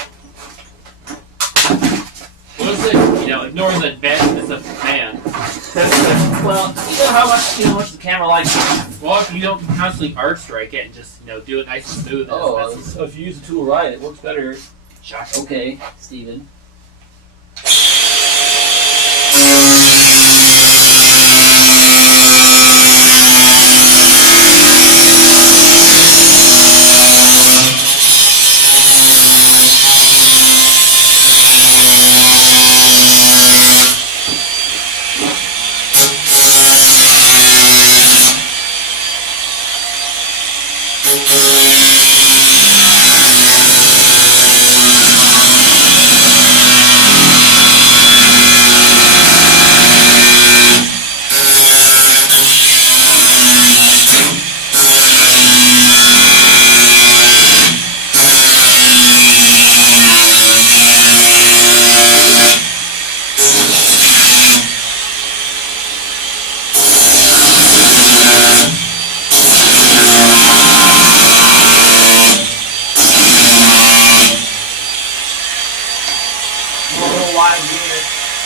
What is it? You know, ignoring the bed, it's a fan. Well, you know how much the camera likes it. Well, if you don't constantly arc strike it and just, do it nice and smooth. So if you use the tool right, it works better. Shocking. Okay, Steven.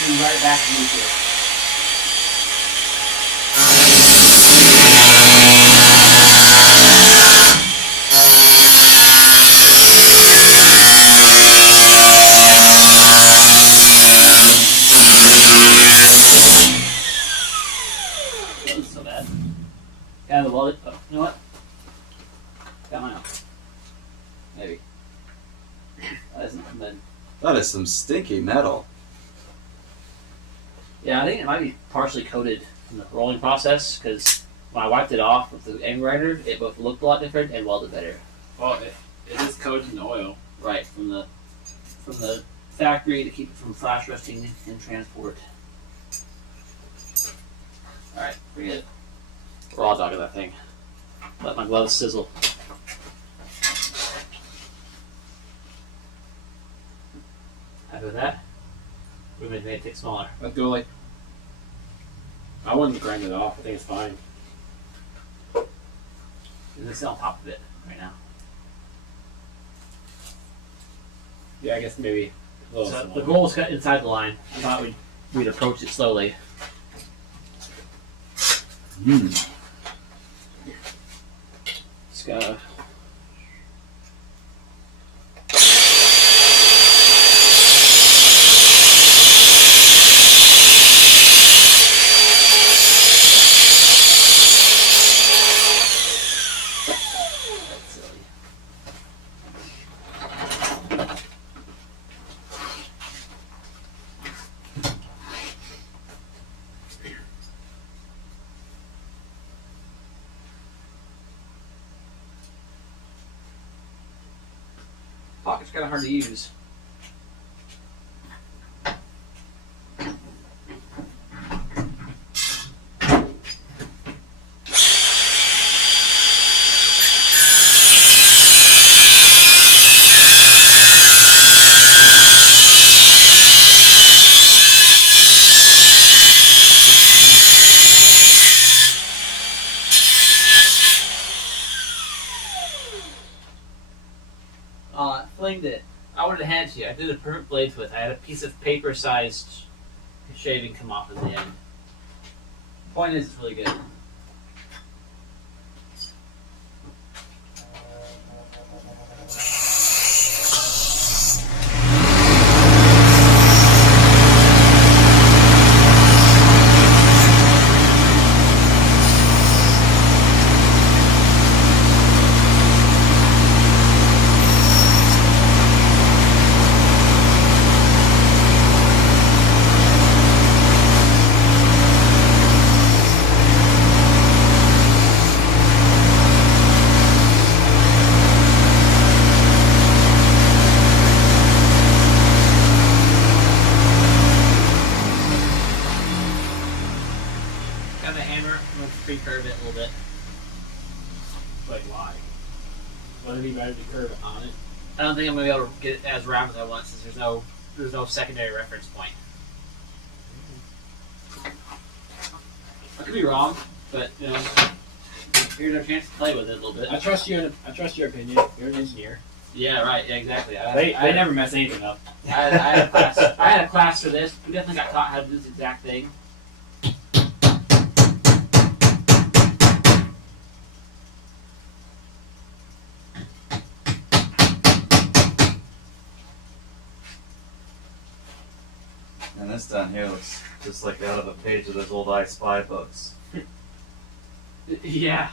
Right back to you here. Wasn't so bad. Got the wallet. Oh, you know what? Got mine out. Maybe. That isn't bad. That is some stinky metal. Yeah, I think it might be partially coated in the rolling process because when I wiped it off with the end grinder, it both looked a lot different and welded better. Well, it is coated in oil. Right, from the factory to keep it from flash rusting in transport. Alright, pretty good. Raw dog of that thing. Let my gloves sizzle. Happy with that? We made it take smaller. I'd go like. I wouldn't grind it off. I think it's fine. This is on top of it right now. Yeah, I guess maybe a little So smaller. the goal was cut inside the line. I thought we'd approach it slowly. Just gotta. That's silly. Pocket's kind of hard to use. Flinged it. I wanted to hand it to you. I did a perfect blades with. I had a piece of paper-sized shaving come off at the end. Point is, it's really good. the curve on it. I don't think I'm gonna be able to get it as round as I want since there's no secondary reference point. I could be wrong, but you know, here's our chance to play with it a little bit. I trust you. I trust your opinion. You're an engineer. Yeah, right. Yeah, exactly. They never mess anything up. I had a class. I had a class for this. We definitely got taught how to do this exact thing. And this down here looks just like out of a page of those old I Spy books. Yeah.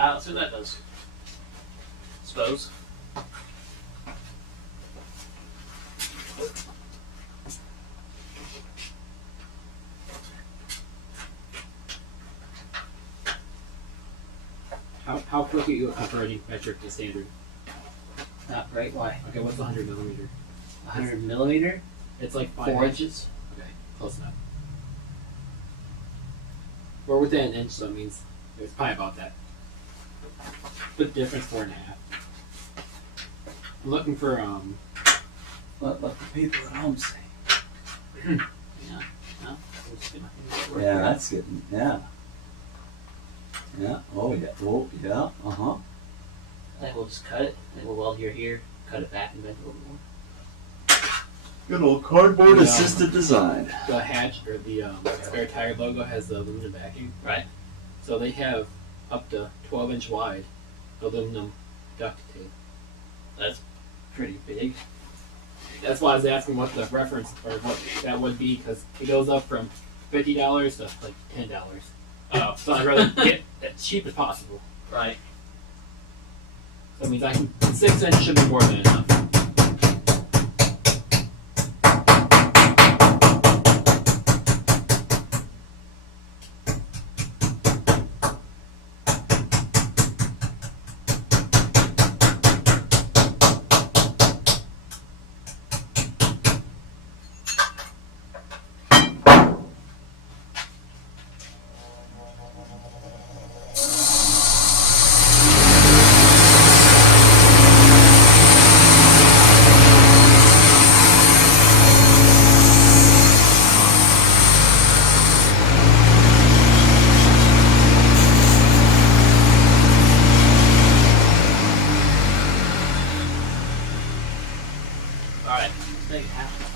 Let's see what that does. Suppose. How quick are you converting metric to standard? Not great. Why? Okay, what's 100 millimeter? 100 millimeter? It's like 4 inches. Okay, close enough. We're within an inch, so it means it's probably about that. But difference 4.5. I'm looking for Let the people at home say. Yeah. No. Let's get my fingers to work Yeah, here. that's good. Yeah. Yeah. Oh yeah. Oh yeah. Uh huh. I think we'll just cut it. And we'll weld here, cut it back, and bend it a little more. Good old cardboard Yeah. assisted design. the hatch or the spare tire logo has the aluminum backing. Right. So they have up to 12-inch wide aluminum duct tape. That's pretty big. That's why I was asking what the reference or what that would be, because it goes up from $50 to like $10. Oh. So I'd rather get as cheap as possible. Right. So that means 6 inch should be more than enough. Alright, let's make it happen.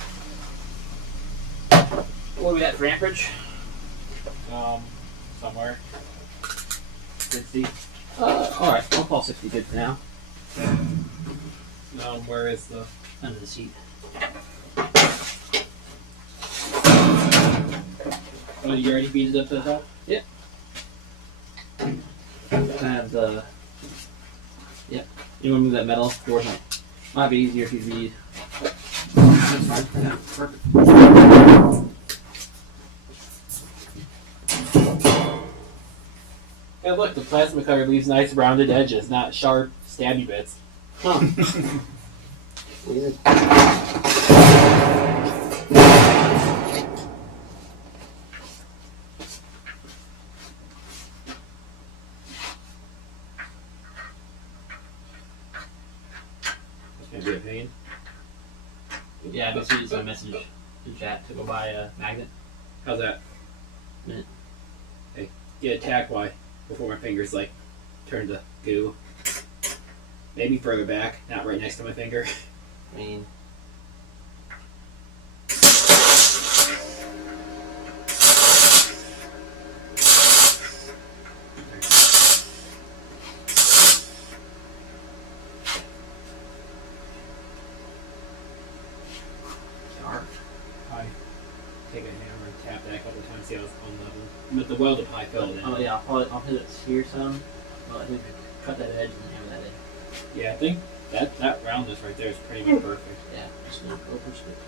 What are we at for amperage? Somewhere 60. Alright, I'll call 60 good for now. Where is the Under the seat. Oh, you already beat it up to the top? Yep. can I have the? Yep. You want to move that metal towards my? Might be easier if you read. That's fine. Yeah, perfect. Hey, look, the plasma cutter leaves nice rounded edges, not sharp, stabby bits. Huh. Weird. It's gonna be a pain. Yeah, I basically just a message in chat to go buy a magnet. How's that? Minute. Hey, get a tack Y before my fingers like turn to goo. Maybe further back, not right next to my finger. I mean, dark. I take a hammer and tap that a couple times, see how it's on level. But the welded pie filled in. Oh yeah, I'll hit it here some. Well, I think I cut that edge and hammer that in. Yeah, I think that roundness right there is pretty much perfect. Yeah, just gonna go push it.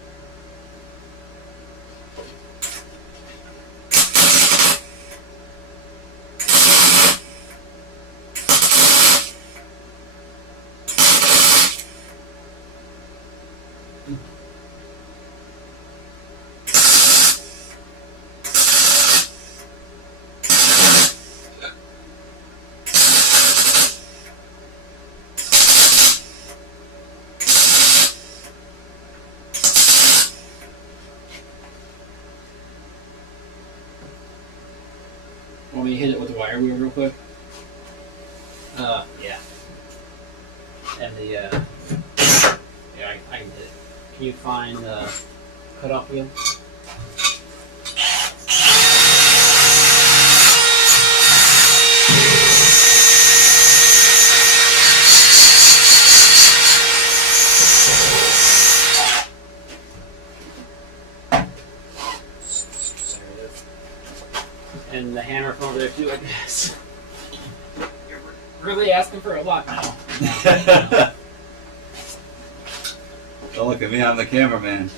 Want me to hit it with the wire wheel real quick? Yeah. And the yeah, I can hit it. Can you find the cutoff wheel? And the hammer from over there too, I guess. You're really asking for a lot now. Don't look at me, I'm the cameraman.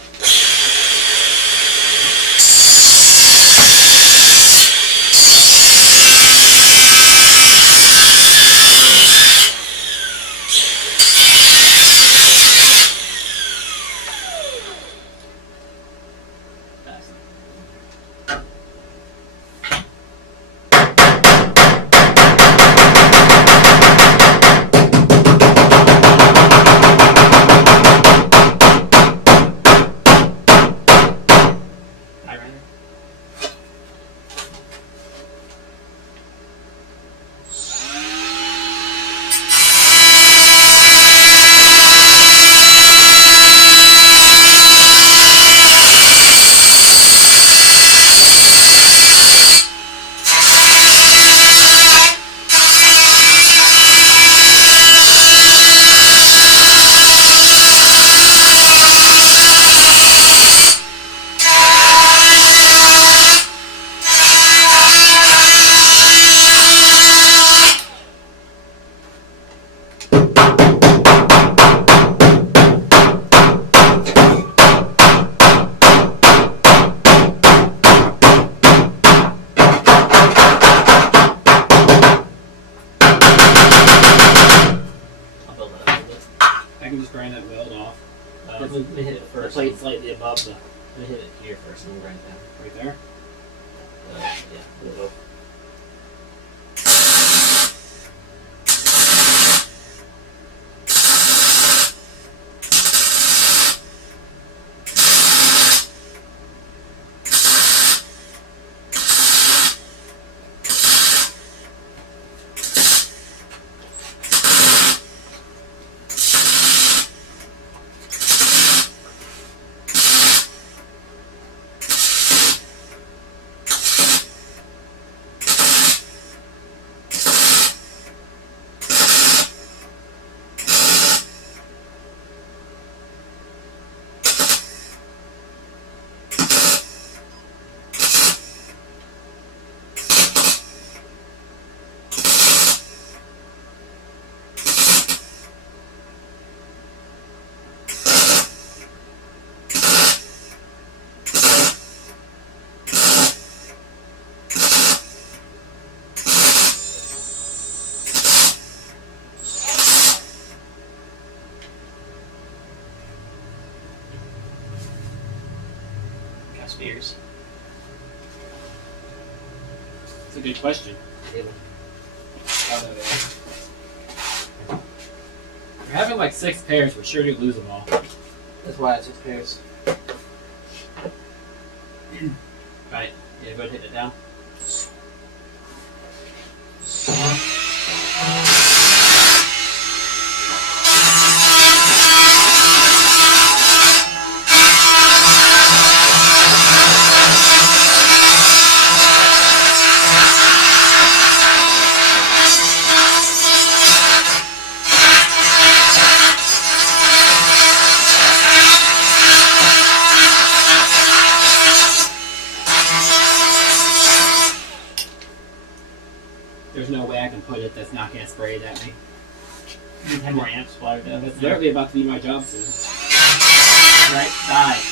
I can just grind that weld off. Let me hit it The first. plate slightly above the Let me hit it here first and we'll grind it down. right there. Yeah, we'll go. spheres? It's a good question. We're having like 6 pairs. We're sure to lose them all. That's why it's 6 pairs. Right. Yeah, go ahead and hit it down. There's no way I can put it that's not going to spray it at me. You have more amps fired down. That's literally about to be my job soon. Right? Die.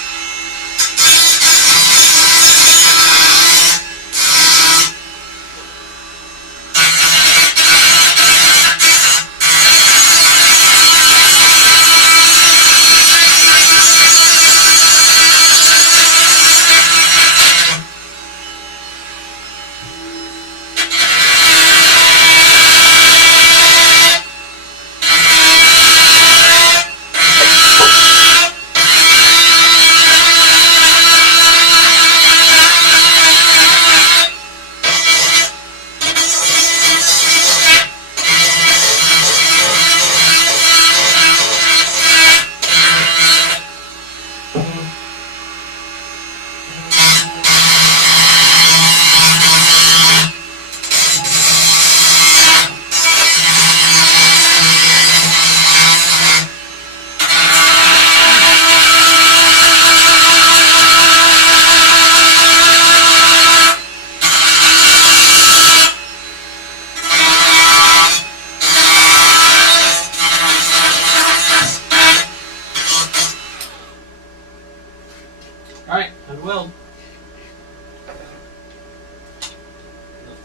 Alright, time to weld.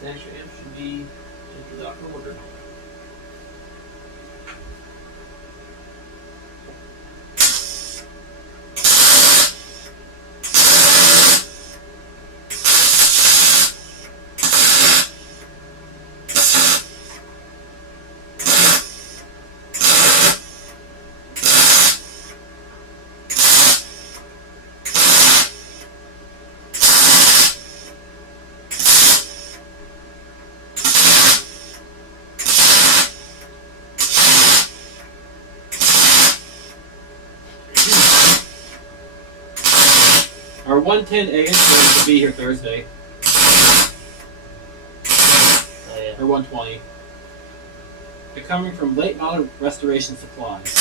The extra amp should be into the upper order. Our 110A is going to be here Thursday. Oh yeah. Or 120. They're coming from late model restoration supplies.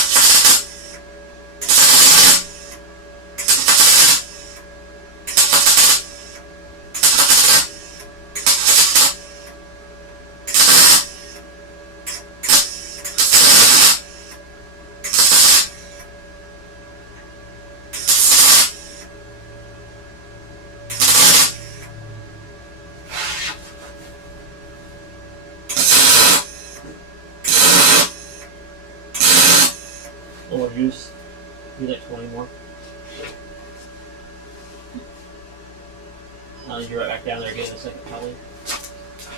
More juice. Need like 20 more. I'll need you right back down there again in a second, probably.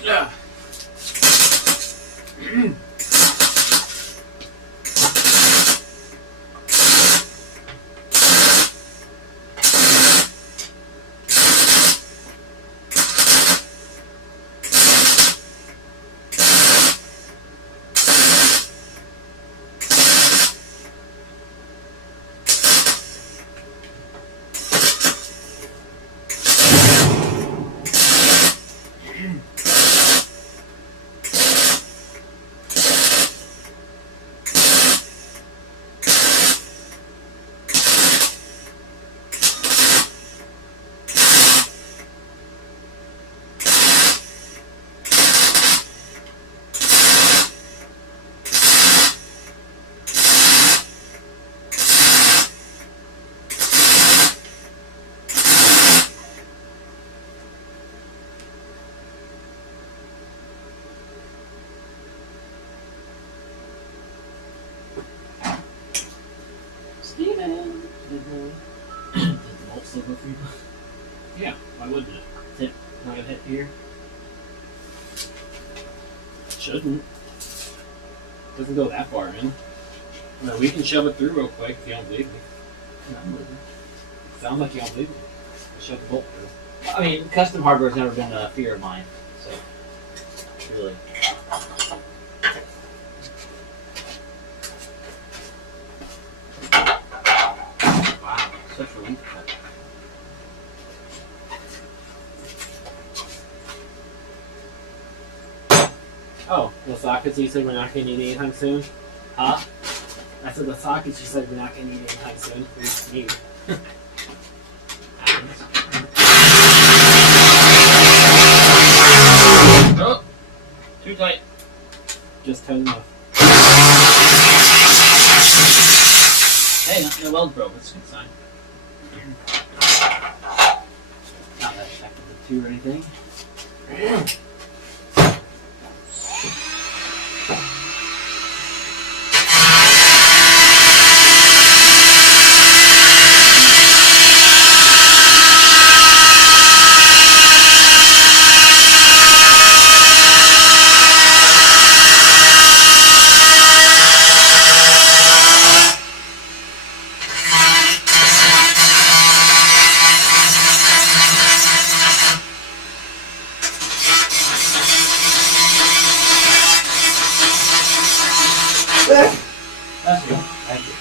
Yeah. Steven! Did the bolts still go for you? Yeah, why wouldn't it? Not gonna hit here. Shouldn't. Doesn't go that far in. I mean, we can shove it through real quick if you don't believe me. No, I'm with you. Sounds like you don't believe me. Shove the bolt through. I mean, custom hardware's never been a fear of mine, so really. Wow, such relief. Oh, the sockets you said we're not going to need anytime soon? Huh? I said the sockets you said we're not going to need anytime soon. We need. Oh, too tight. Just tight enough. Hey, nothing the weld broke. That's a good sign. Not that affected the two or anything. That's good. Thank you.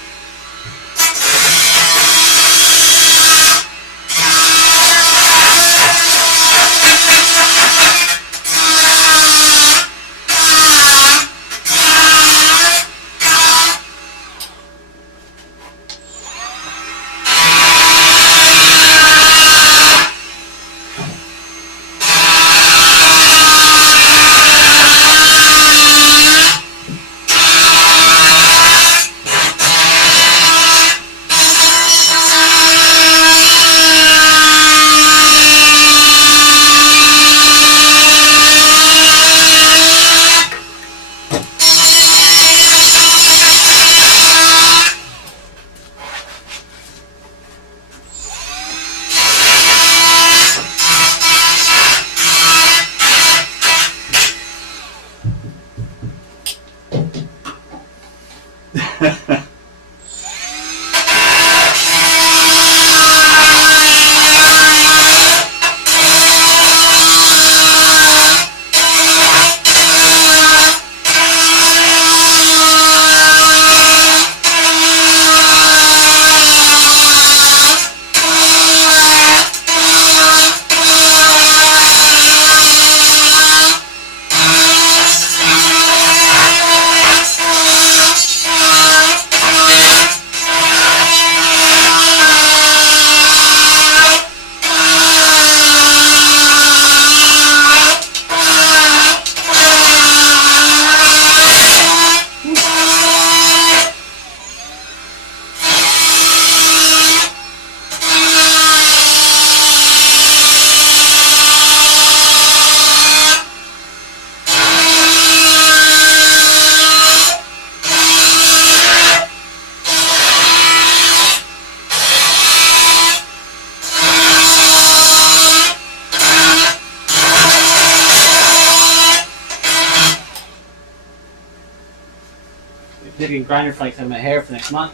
Picking grinder flakes out of my hair for next month.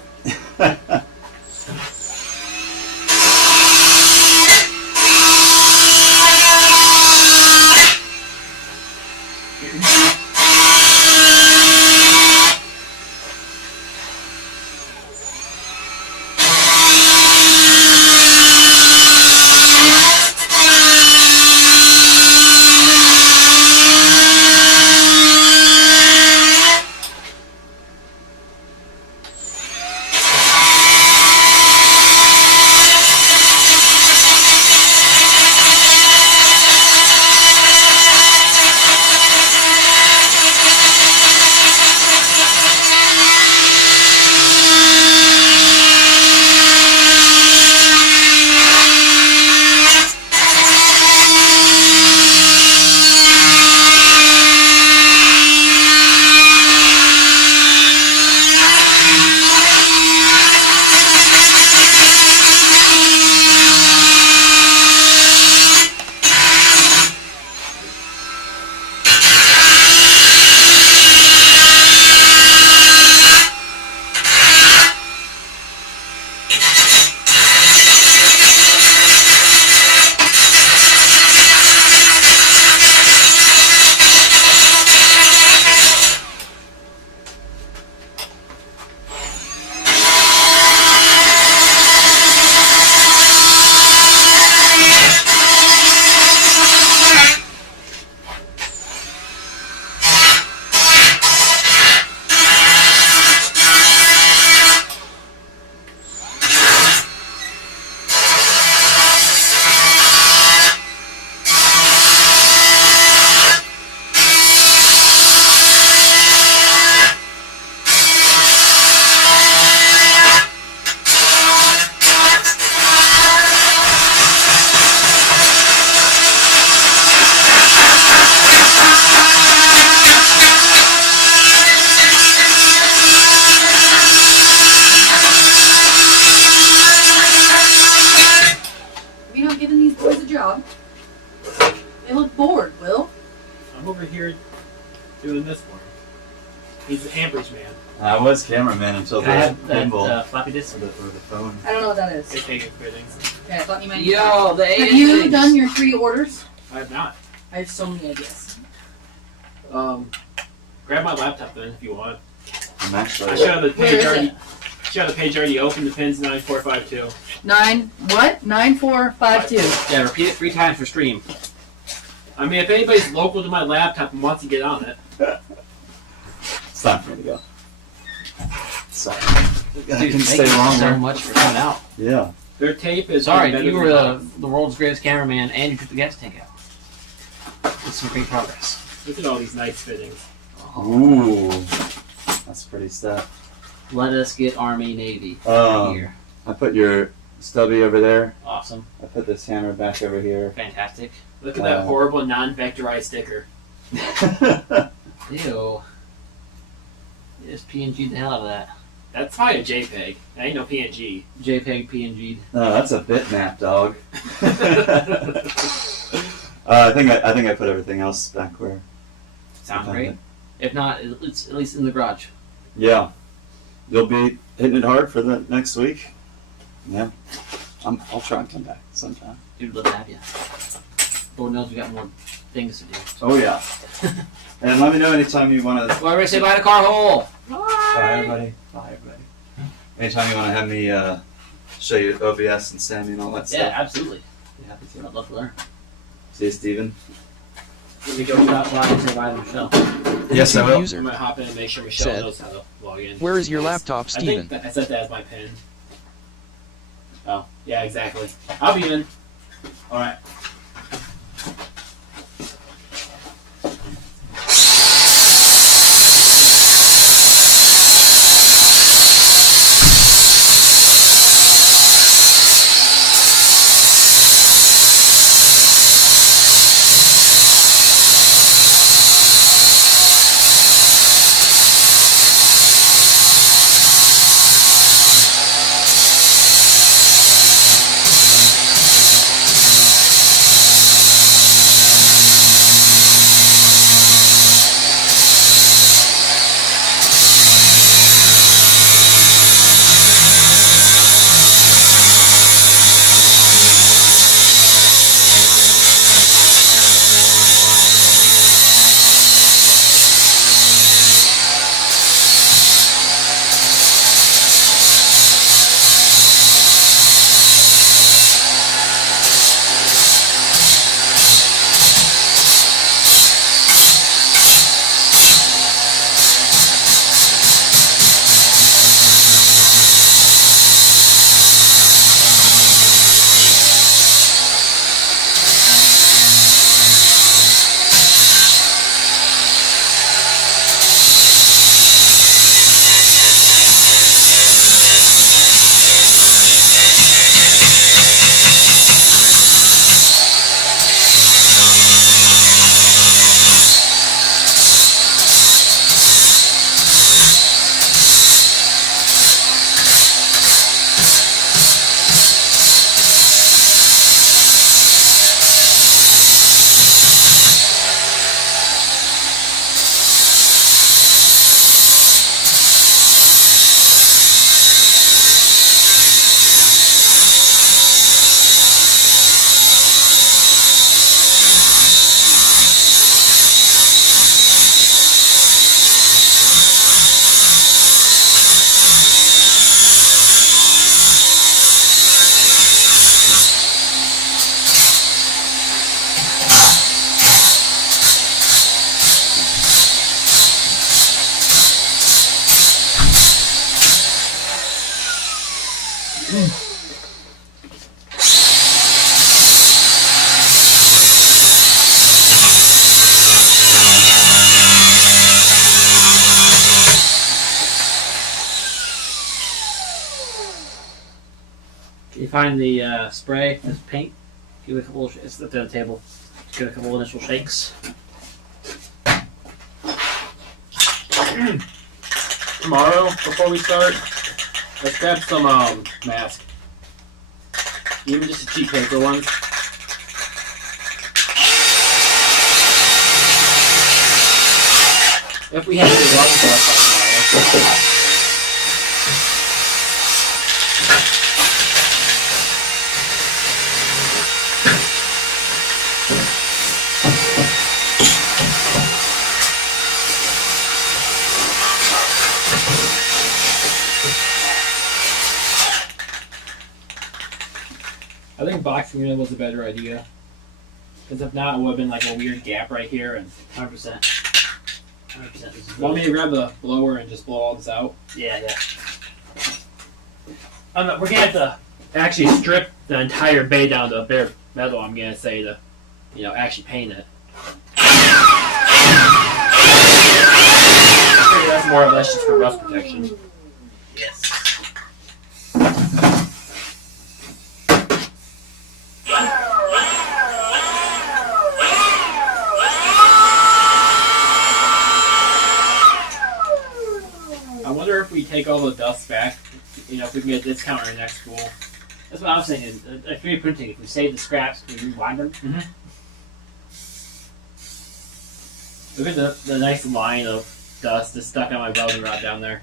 He's the Hampers man. I was cameraman until Can I the have that gimbal floppy disk? or the phone. I don't know what that is. They take it fittings. Okay, I thought you meant. Yo, the Have you done your 3 orders? I have not. I have so many ideas. Grab my laptop then if you want. I'm actually. I should have the Where page is already. it? Should have the page already open. The pin's 9452. 9452. Yeah, repeat it 3 times for stream. I mean, if anybody's local to my laptop and wants to get on it, It's time for me to go. Sorry. I Dude, can thank stay you so longer. much for coming out. Yeah. their tape is Sorry, better you than were mine. the world's greatest cameraman and you took the gas tank out. It's some great progress. Look at all these nice fittings. Ooh. That's pretty stuff. Let us get Army Navy Um, here. I put your stubby over there. Awesome. I put this hammer back over here. Fantastic. Look at that horrible non-vectorized sticker. Ew. You just PNG'd the hell out of that. That's probably a JPEG. That ain't no PNG. JPEG PNG'd. No, that's a bitmap, dog. I think I put everything else back where. Sounds I great. found If not, it's at least in the garage. it. Yeah, you'll be hitting it hard for the next week. Yeah, I'll try and come back sometime. Dude, love to have you. Lord knows we got more things to do. Oh yeah. And let me know anytime you want to. Well, everybody say bye to car hole. Bye everybody. Bye everybody. Anytime you want to have me show you OBS and Sammy and all that Yeah, stuff. absolutely. Be happy to. I'd love to learn. See you, Steven. Let me go stop by and say bye to Michelle. Yes, I will. I User might hop in and make sure Michelle Said, knows how to log in. Where is your laptop, I Steven? think I set that as my pin. Oh, yeah, exactly. I'll be in. Alright. You find the spray, this paint. Give it a couple. It's at the table. Give it a couple initial shakes. Tomorrow, before we start, let's grab some mask. Even just the cheap paper ones. If we have any luck, I think boxing in was a better idea. Because if not, it would have been like a weird gap right here. And 100%. 100%. Want me to grab the blower and just blow all this out? Yeah, yeah. We're gonna have to actually strip the entire bay down to bare metal. I'm gonna say to, actually paint it. I figure that's more or less just for rust protection. Yes. I wonder if we take all the dust back, if we can get a discount in our next school. That's what I was thinking. 3D printing, if we save the scraps, can we rewind them? Mhm. Look at the nice line of dust that's stuck on my welding rod down there.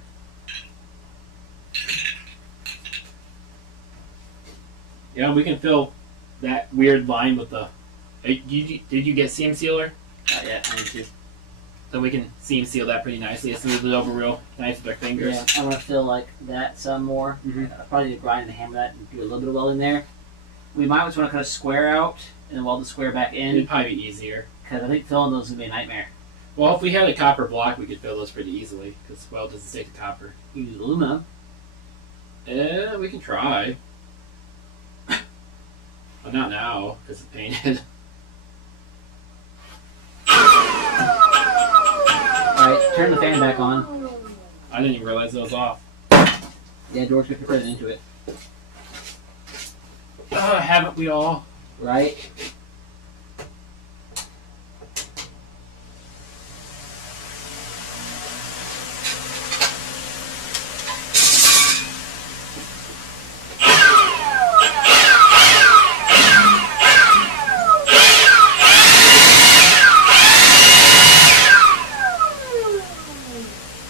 Yeah, we can fill that weird line with the. Did you get seam sealer? Not yet, I need to. So we can seam seal that pretty nicely. Smooth it over real nice with our fingers. Yeah, I'm gonna fill like that some more. Mhm. I'll probably need to grind and hammer that and do a little bit of welding there. We might just want to cut a square out and then weld the square back in It'd probably be easier. because I think filling those is gonna be a nightmare. Well, if we had a copper block, we could fill those pretty easily because weld doesn't stick to copper. Use aluminum. We can try. But not now because it's painted. Alright, turn the fan back on. I didn't even realize it was off. Yeah, George could put it into it. Haven't we all? Right?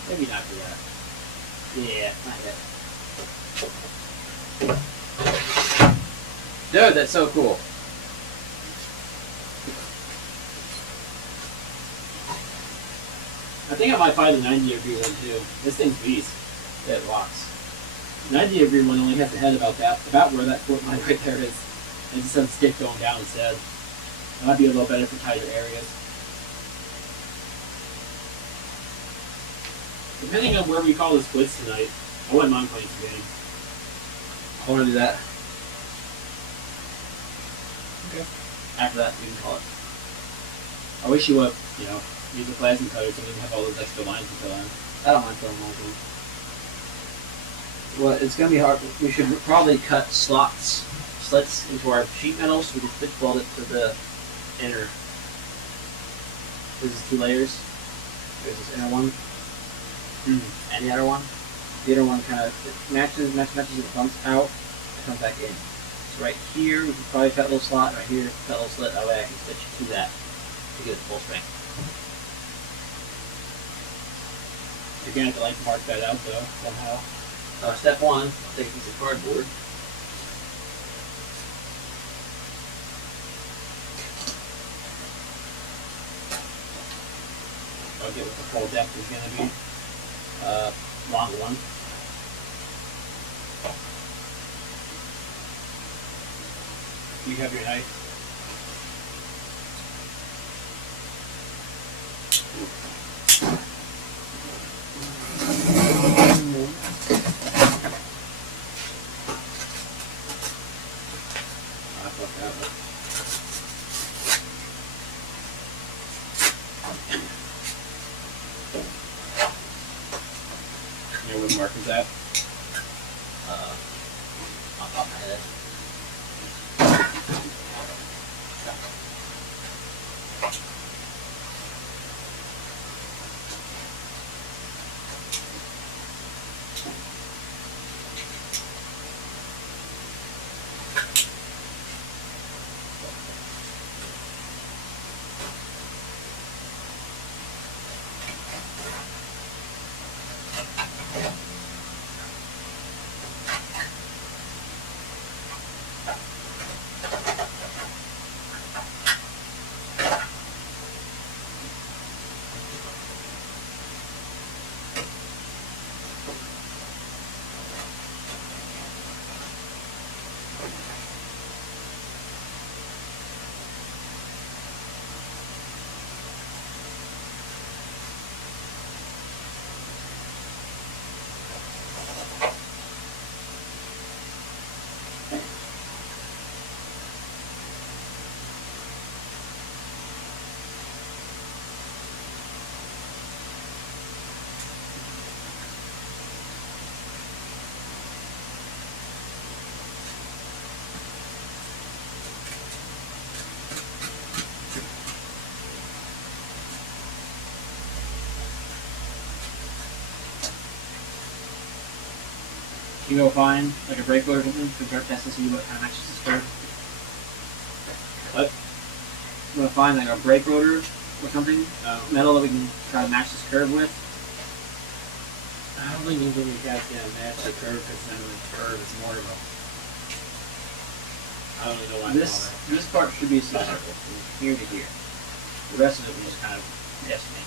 Maybe not do that. Yeah, not yet. Dude, that's so cool. I think I might find the 90-degree one too. This thing's beast. It rocks. 90-degree one only has a head about where that foot line right there is. And it just has a stick going down instead. That'd be a little better for tighter areas. Depending on where we call the splits tonight, I wouldn't mind playing some games. I want to do that. Okay. After that, we can call it. I wish you would, use a plasma cutter so we can have all those extra lines to fill in. I don't mind filling all of them. Well, it's going to be hard. We should probably cut slits into our sheet metal so we can fit weld it to the inner. This is 2 layers. There's this inner one. And the other one. The other one kind of matches and it bumps out and comes back in. So right here, we can probably cut a little slot. Right here, cut a little slit. That way I can stitch to that to get it full strength. You're going to have to mark that out though, somehow. Step 1, I'll take a piece of cardboard. I'll get what the full depth is going to be. Long one. You have your knife. I fucked that up. You know where the marker's at? On top of my head. You go find like a brake loader or something to start testing, see what kind of matches this curve. What? I'm gonna find like a brake rotor or something, metal that we can try to match this curve with. I don't think anything we guys can match the curve because it's not really a curve, it's more of a. I don't really know why. This part should be a circle from here to here. The rest of it we just kind of estimate.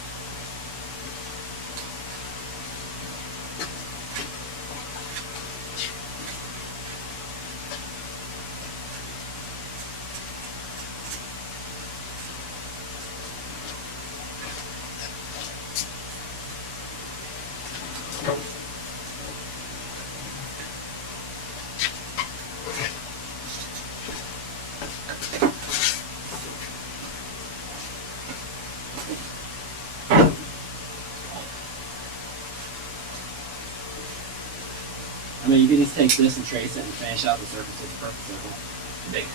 I mean, you can just take this and trace it and finish out the surface. It's a perfect circle. Too big.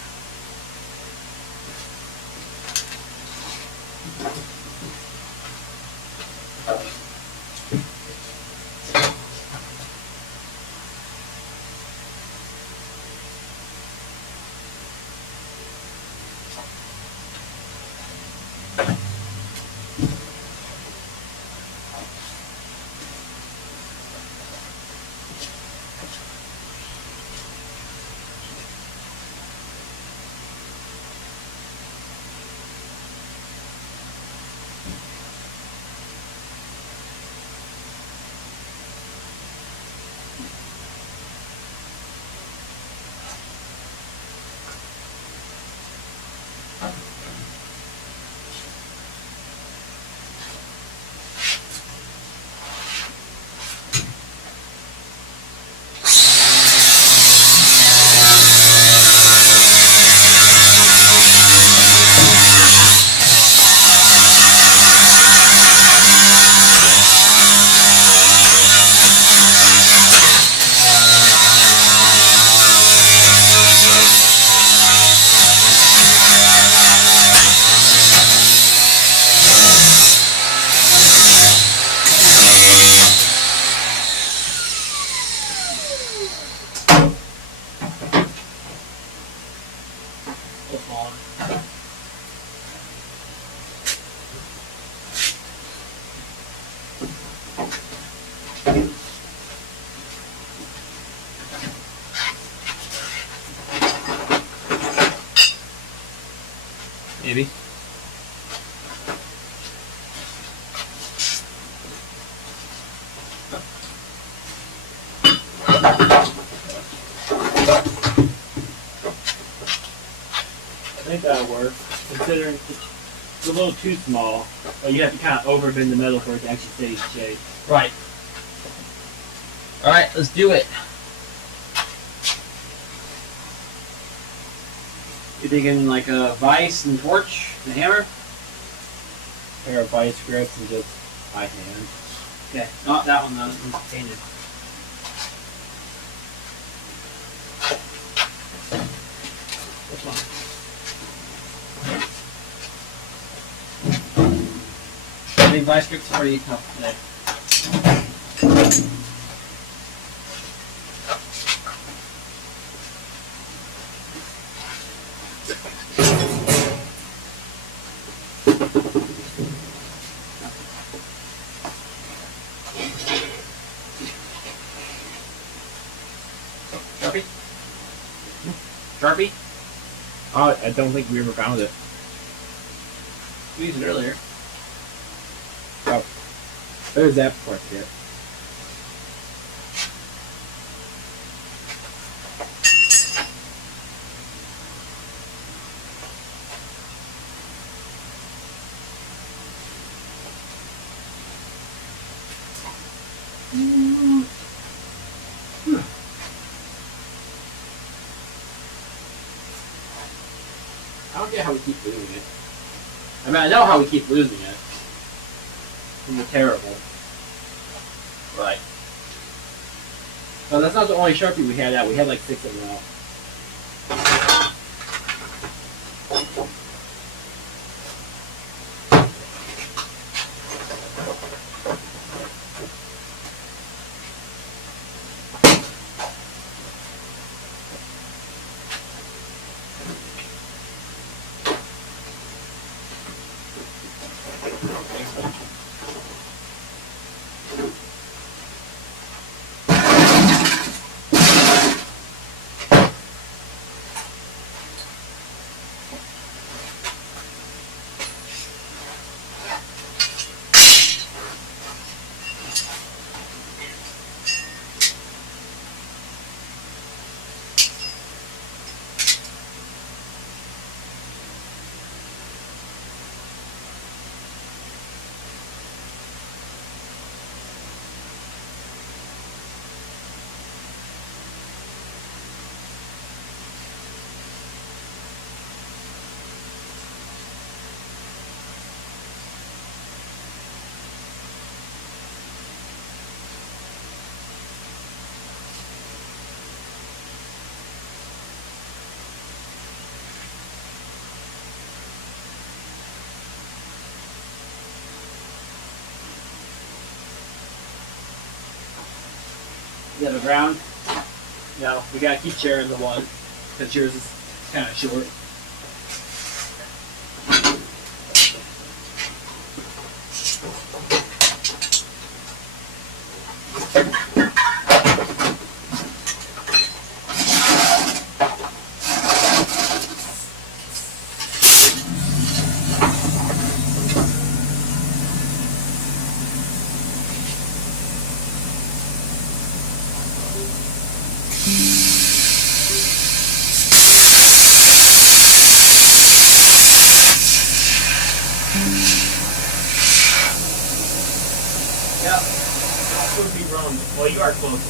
Maybe. I think that'll work, considering it's a little too small, but you have to kind of overbend the metal for it to actually stay in shape. Right. Alright, let's do it. You thinking like a vise and torch and hammer? A pair of vice grips and just by hand. Okay, not that one though, that one's painted. This one. I think vice grips are pretty tough today. Sharpie? Sharpie? Oh, I don't think we ever found it. We used it earlier. Oh, there's that part yet. I don't get how we keep losing it. I mean, I know how we keep losing it. We're terrible. Right. Well, that's not the only Sharpie we had out. We had like 6 of them out. You have a ground? No, we gotta keep sharing the one, because yours is kind of short. Yeah. Don't prove me wrong. Well, you are close.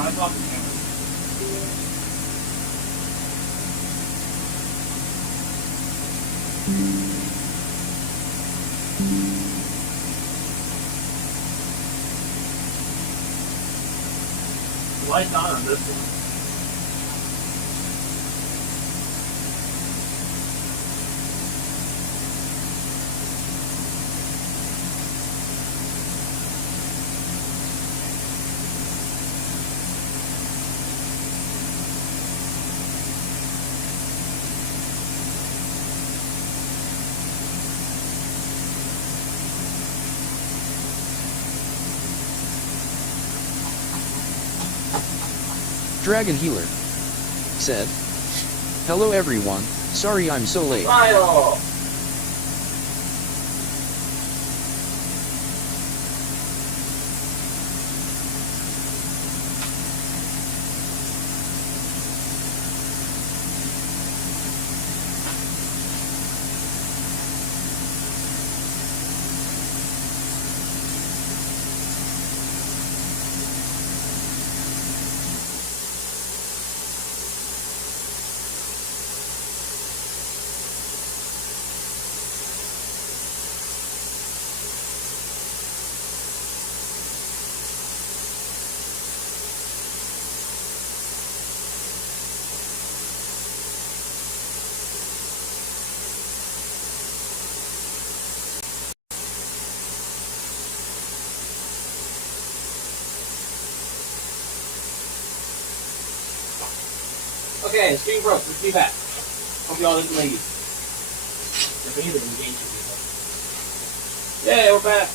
I'm talking to you. Lights on this one. Dragon Healer said, "Hello everyone, sorry I'm so late." Smile! Okay, the screen broke. Let's be back. Hope you all didn't leave. If we either engage people. Yeah, we're back.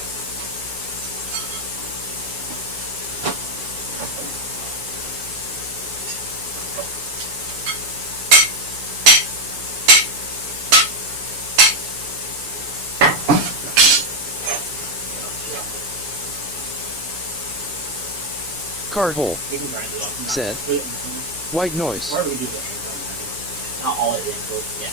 Cardhole We can grind it off. said, Put it in the phone. "White noise." Or we do that. Not all it is, but yeah.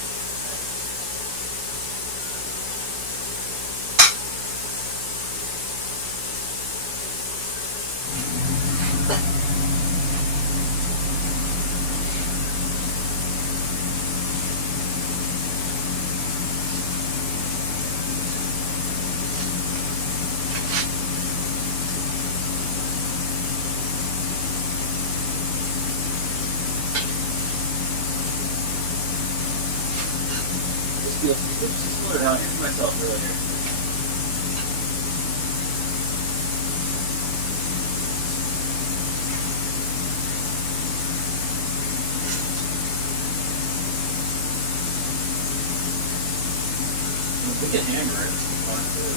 Oops, I hit myself earlier. We can hammer it. It's fun too.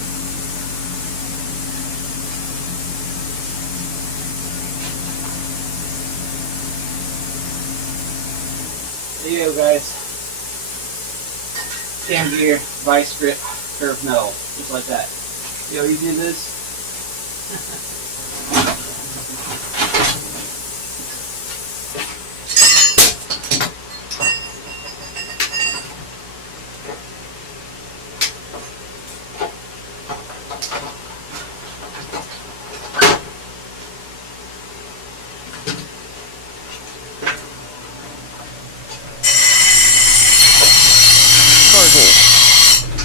There you go, guys. Cam gear, vice grip, curved metal, just like that. See how easy it is?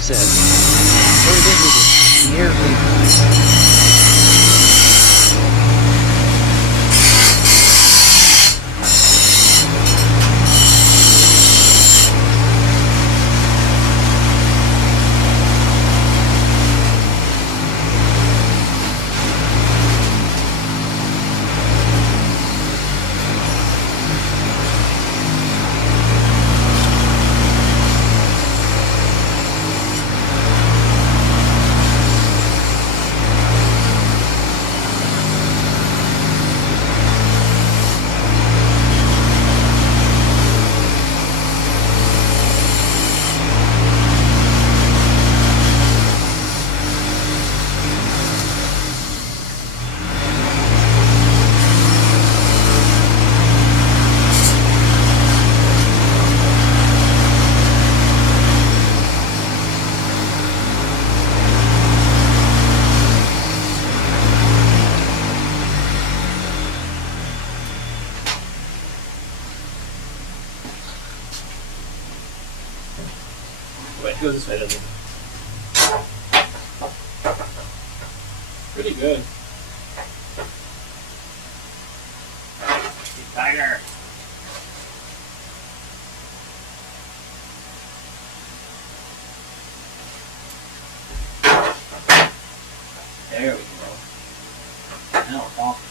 Said, the air Wait, it goes this way, doesn't it? Pretty good. Tighter. There we go. Now we're talking.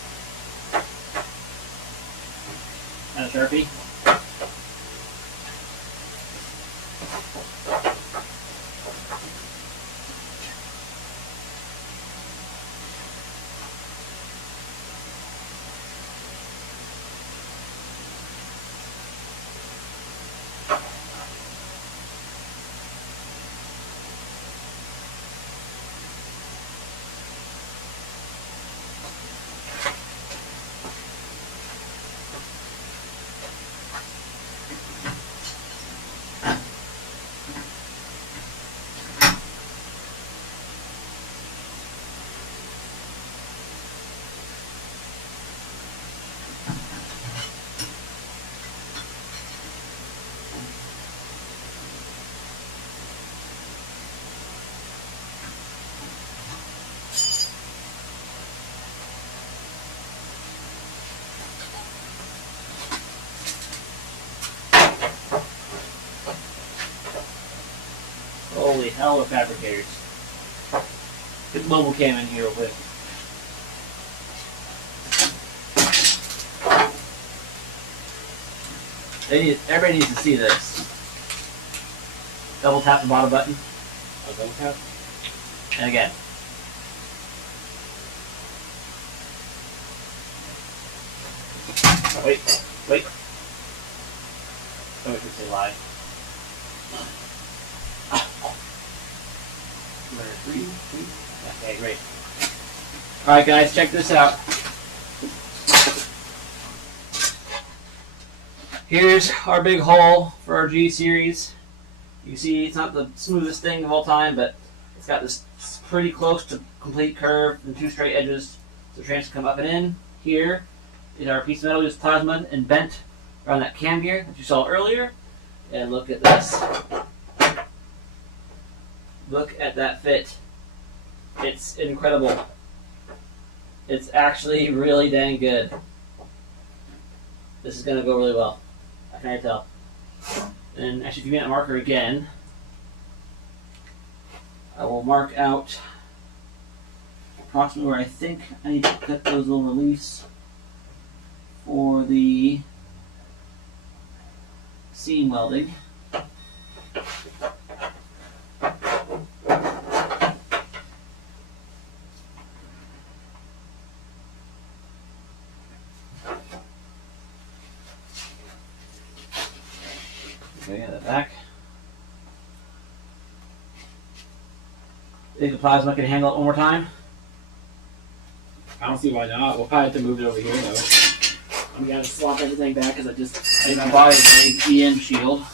And a Sharpie. Holy hell of fabricators. Get the mobile cam in here real quick. Everybody needs to see this. Double tap the bottom button. I'll double tap. And again. Oh, wait. Oh, we should say live. Okay, great. Alright guys, check this out. Here's our big hole for our G series. You see it's not the smoothest thing of all time, but it's got this pretty close to complete curve and two straight edges. So tranches come up and in. Here is our piece of metal just plasma and bent around that cam gear that you saw earlier. And look at this. Look at that fit. It's incredible. It's actually really dang good. This is going to go really well. I can already tell. And actually, if you get that marker again, I will mark out approximately where I think I need to cut those little reliefs for the seam welding. Okay, that back. Think the plasma can handle it one more time? I don't see why not. We'll probably have to move it over here though. I'm gonna swap everything back because I can buy a big EN shield.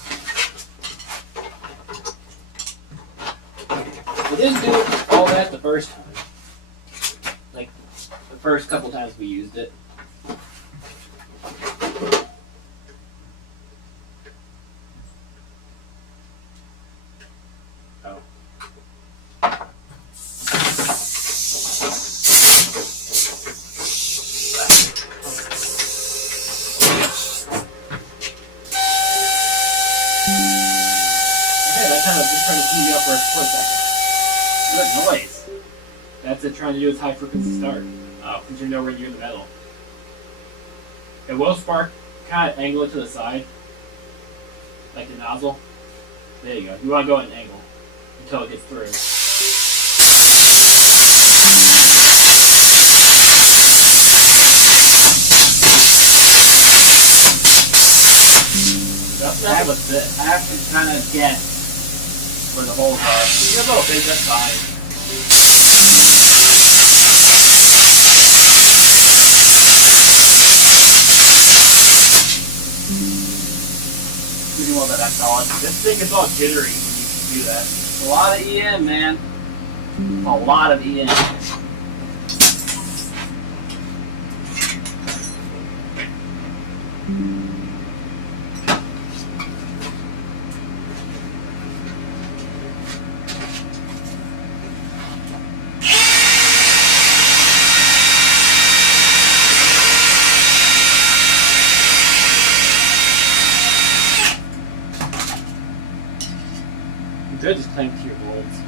We didn't do all that the first time. Like the first couple times we used it. Oh. Okay, that kind of just trying to keep you up for a split second. Good noise. That's it trying to do its high frequency start. Oh, since you're nowhere near the metal. It will spark, kind of angle it to the side. Like the nozzle. There you go. You want to go at an angle until it gets through. That was it. I have to kind of guess where the holes are. You're a little big, that's fine. Pretty well that that's solid. This thing is all jittery when you do that. A lot of EM, man. A lot of EM. You could just clamp to your bolts.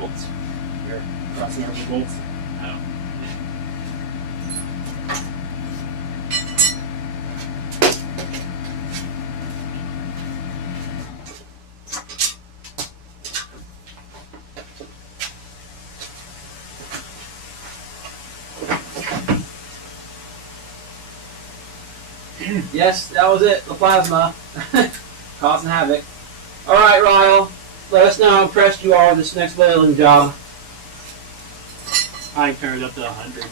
Bolts? Your crossing arms bolts? Oh. Yes, that was it. The plasma. Causing havoc. Alright, Ryle. Let us know how impressed you are with this next welding job. I can turn it up to 100.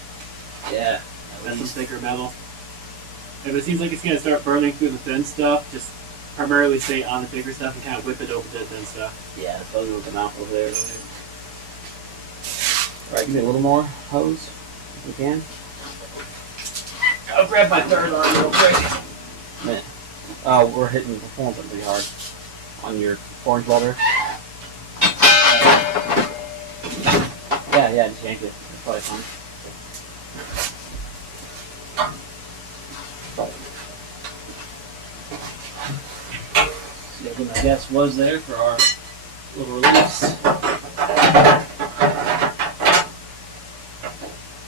Yeah. That's some thicker metal. If it seems like it's going to start burning through the thin stuff, just primarily stay on the thicker stuff and kind of whip it over to the thin stuff. Yeah, that's probably what the mouth over there. Alright, give me a little more hose if you can. I'll grab my third arm real quick. Man. We're hitting the performance pretty hard on your orange welder. Yeah, just yank it. That's probably fine. See how good my guess was there for our little release.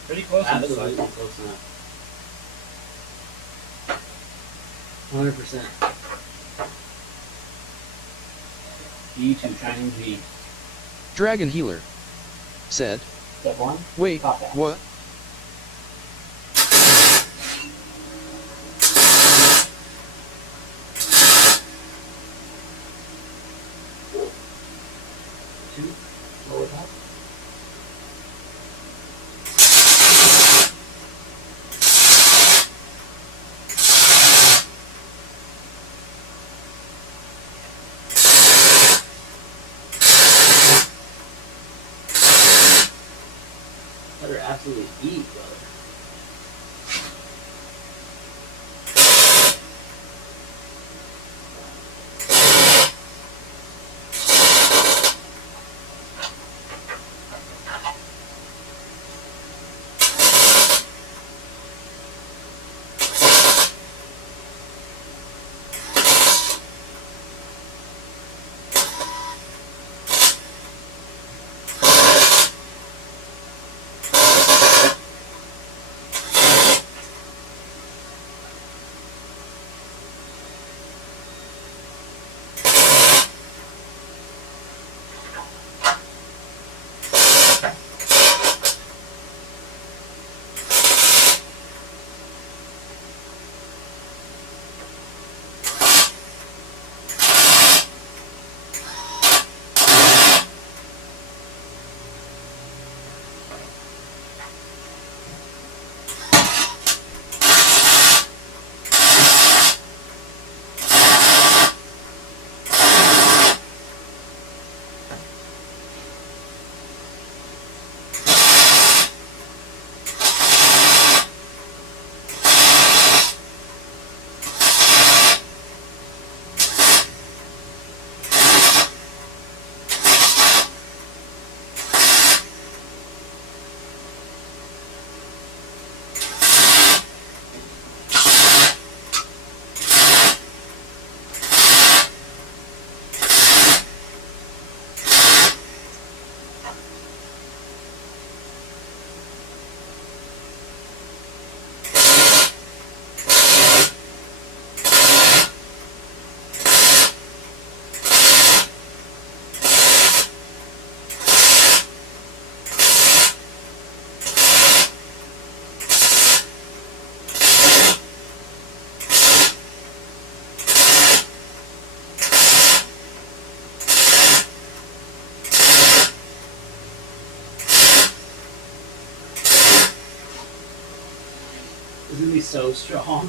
Pretty close on this Absolutely side. close enough. 100%. G2 shining G. Dragon Healer said, Step 1. wait, Top that. what? Lower top. Better absolutely eat, brother. It's gonna be so strong.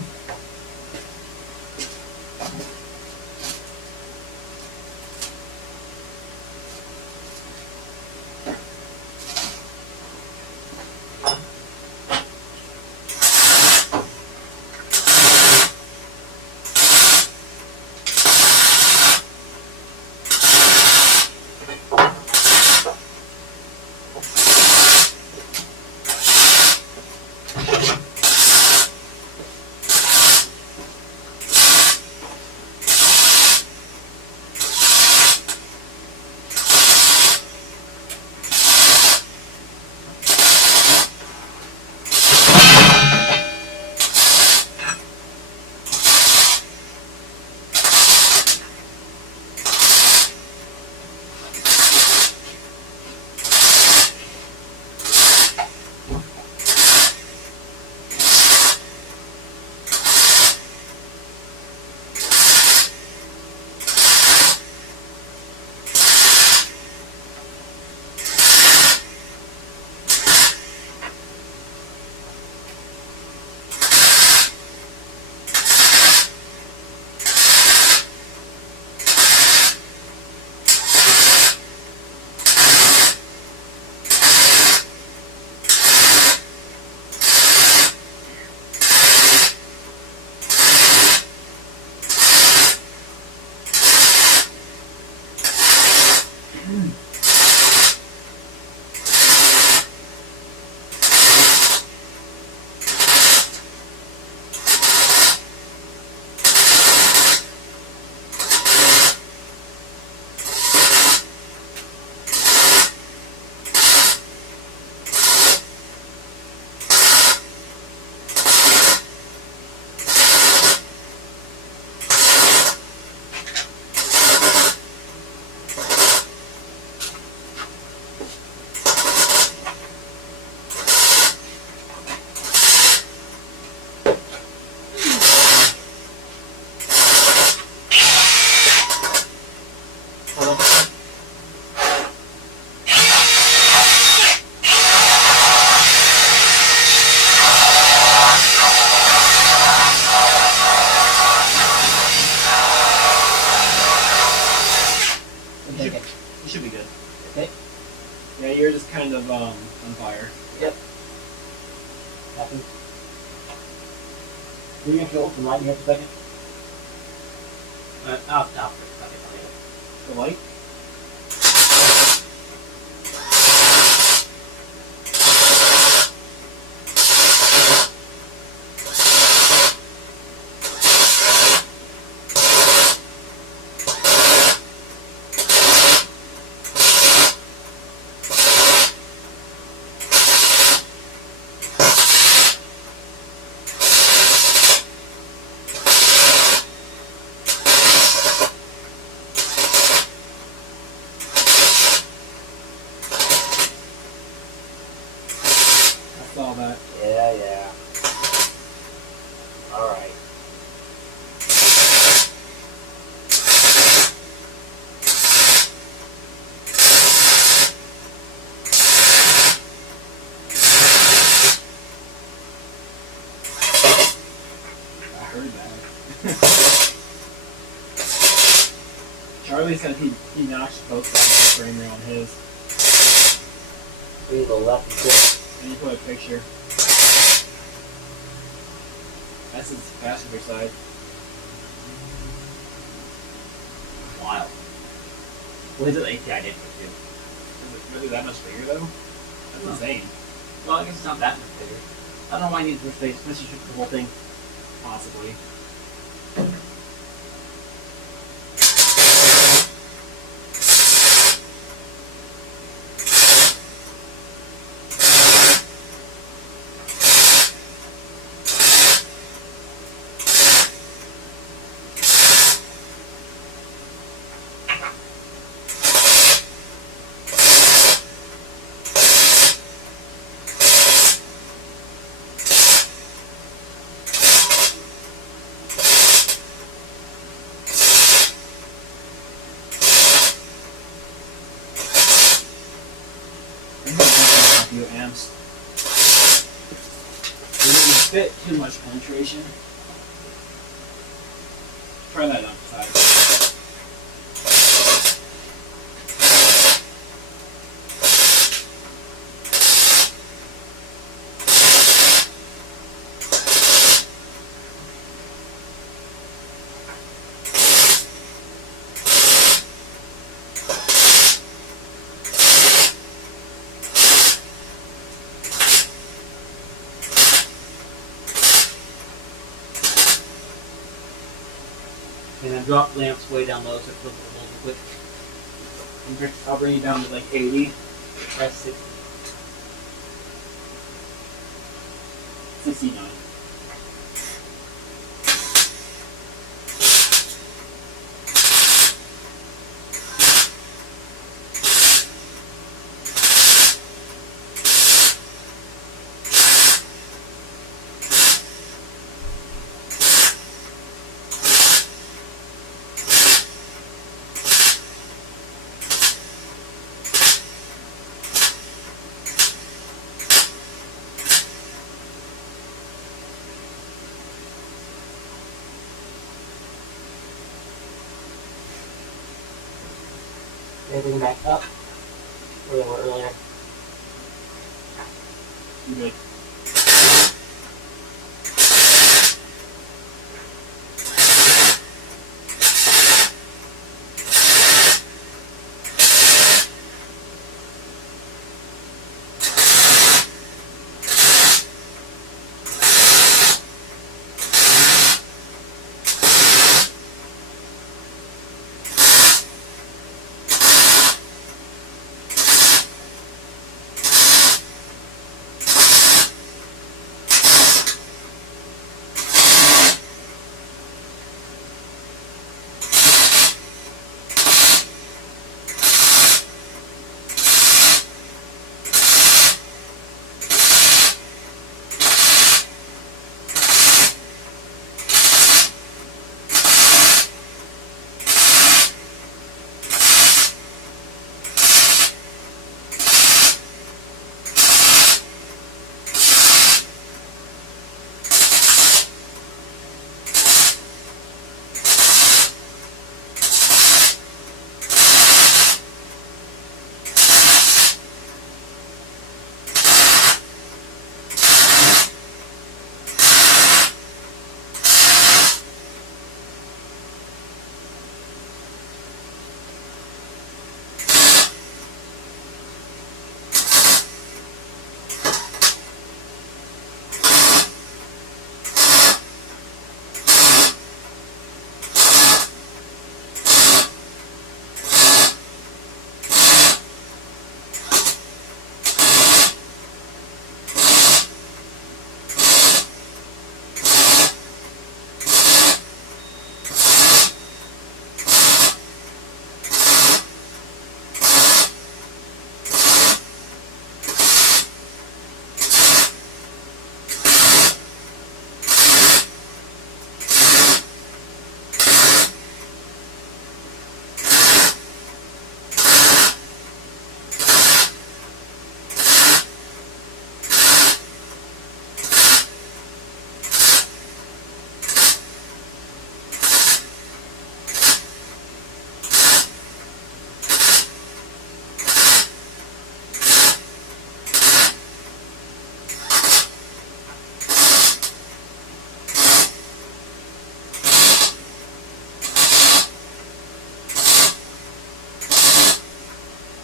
Yeah, yours is kind of on fire. Happy. Are you gonna go open light here for a second? Off for a second. The light? All that. Yeah. Alright. I heard that. Charlie said he notched both sides of the frame rail on his. We the left and right. And you put a picture. That's his passenger side. Wild. What is it API did for you? Is it really that much bigger though? That's No. insane. Well, I guess it's not that much bigger. I don't know why I need for space. Mr. Shoot the whole thing. Possibly. I'm gonna jump on a few amps. bit too much penetration. Try that on the side. And then drop lamps way down low so it feels a little quick. I'll bring you down to like 80. That's 60. 69. Everything back up where they were earlier. You good?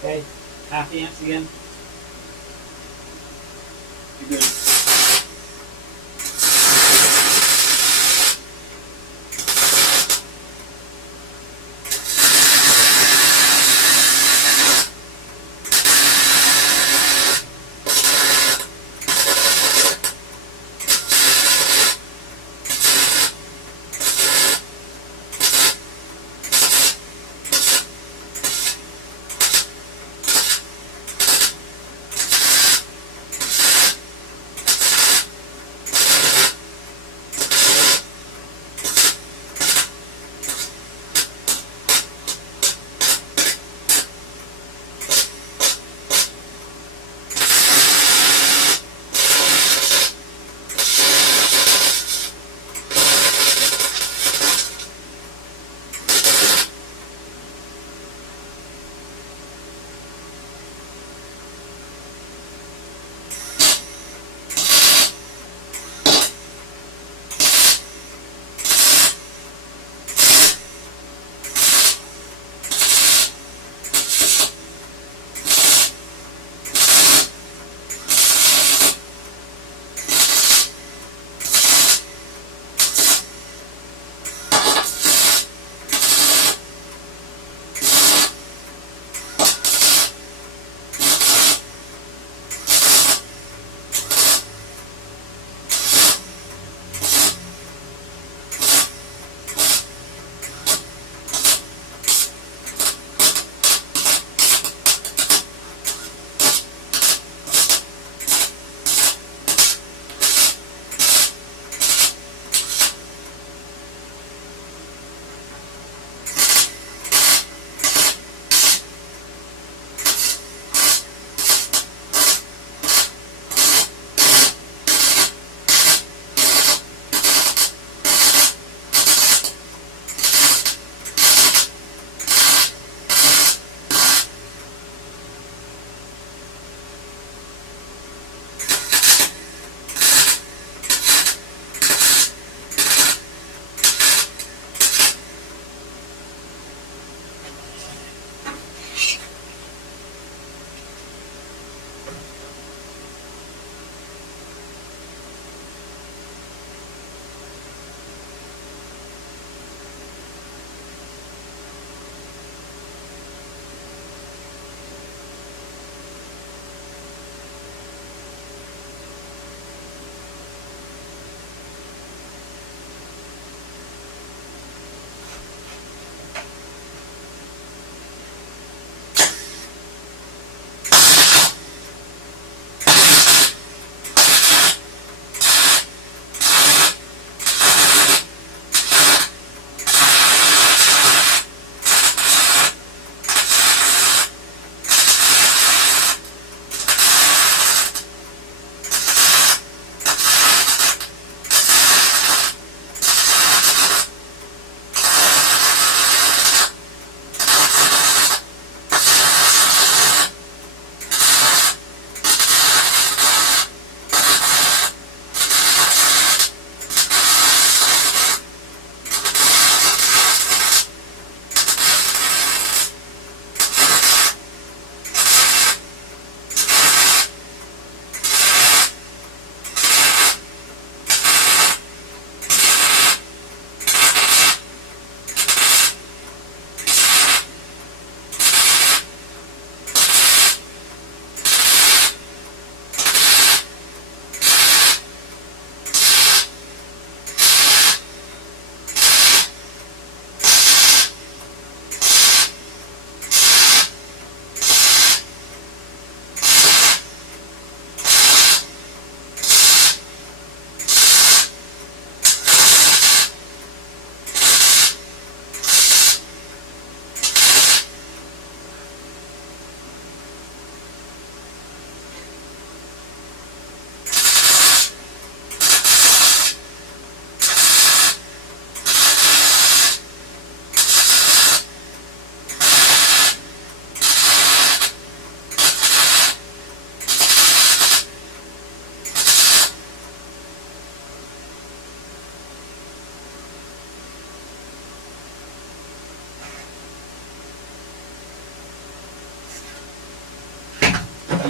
Okay, half the amps again. You good?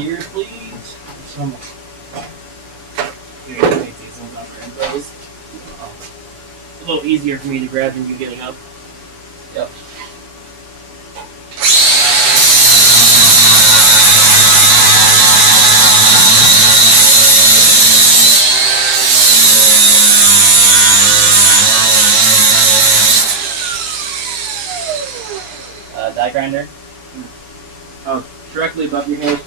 here, please. Some. You're gonna take these ones off your elbows. A little easier for me to grab than you getting up. Yep. Die grinder. Oh, directly above your head.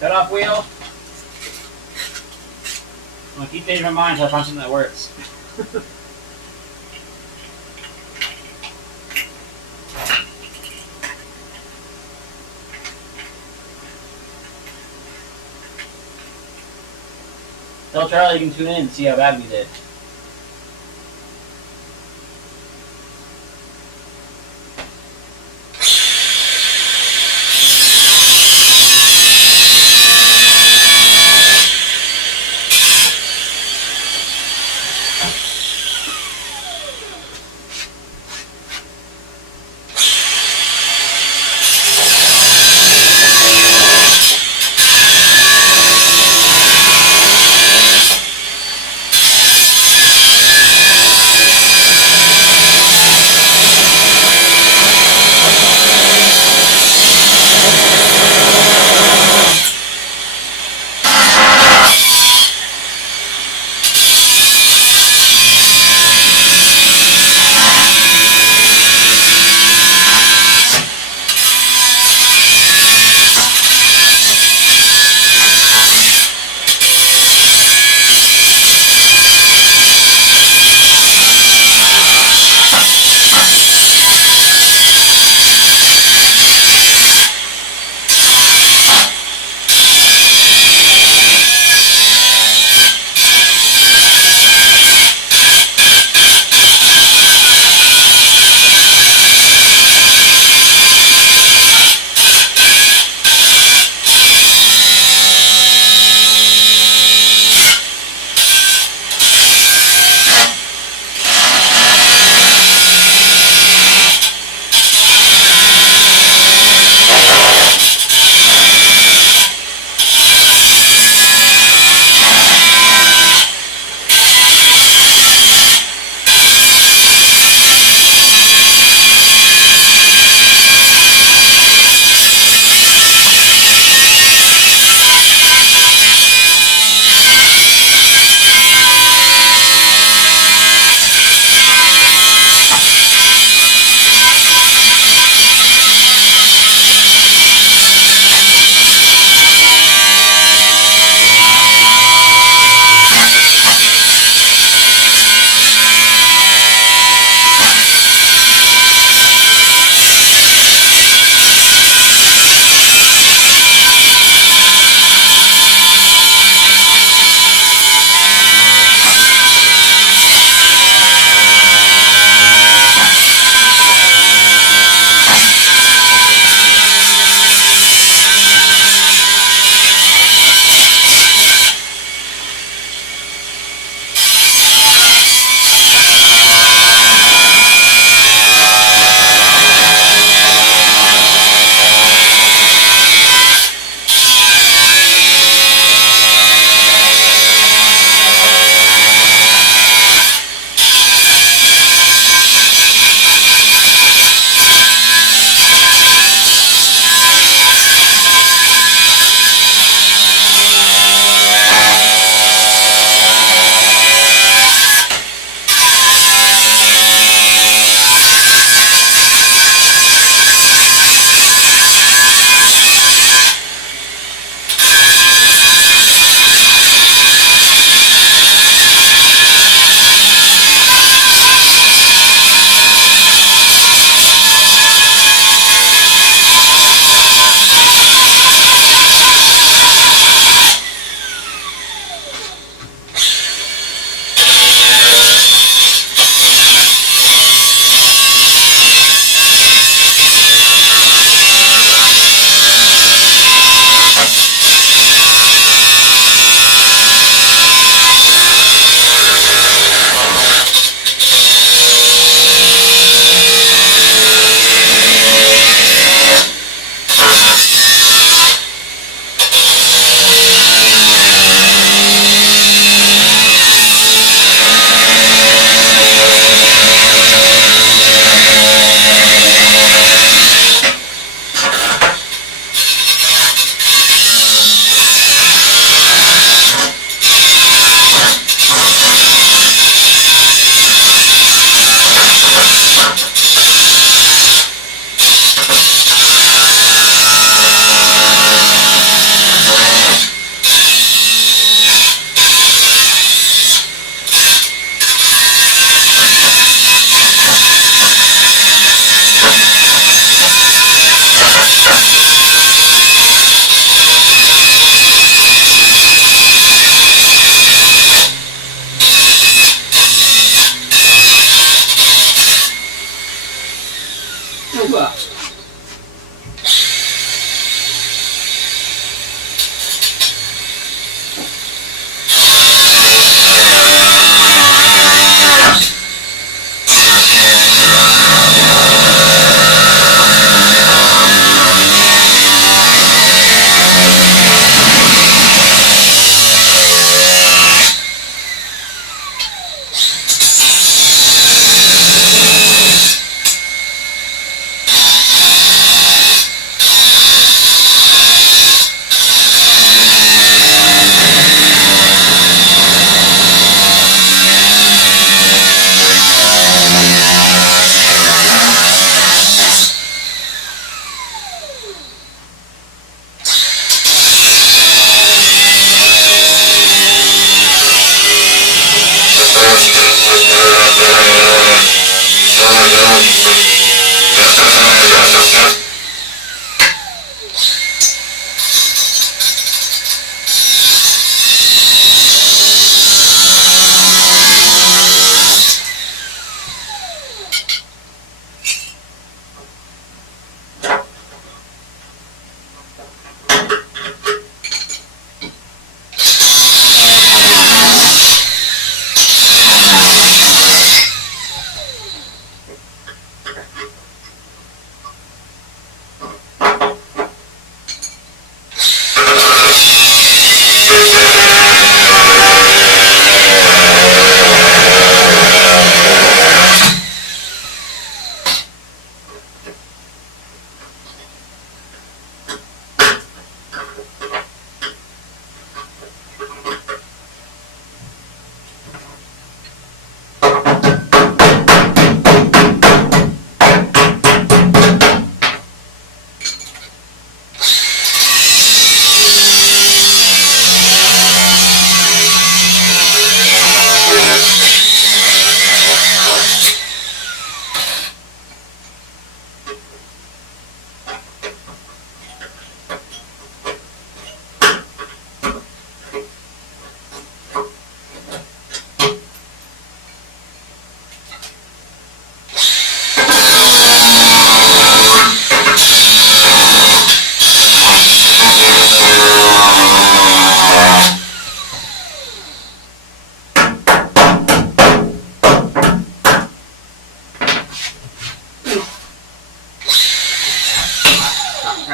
Cut off wheel. I'm gonna keep changing my mind until I find something that works. Tell Charlie you can tune in and see how bad we did.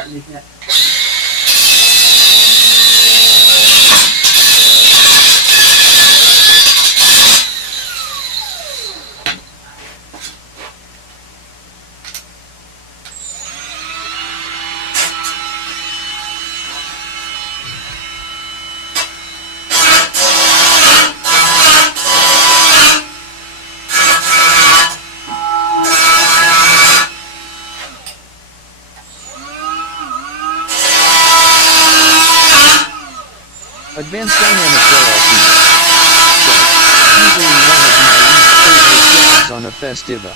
underneath that. Advanced Dynamics LLC. Easily one of my least favorite jobs on a Festiva.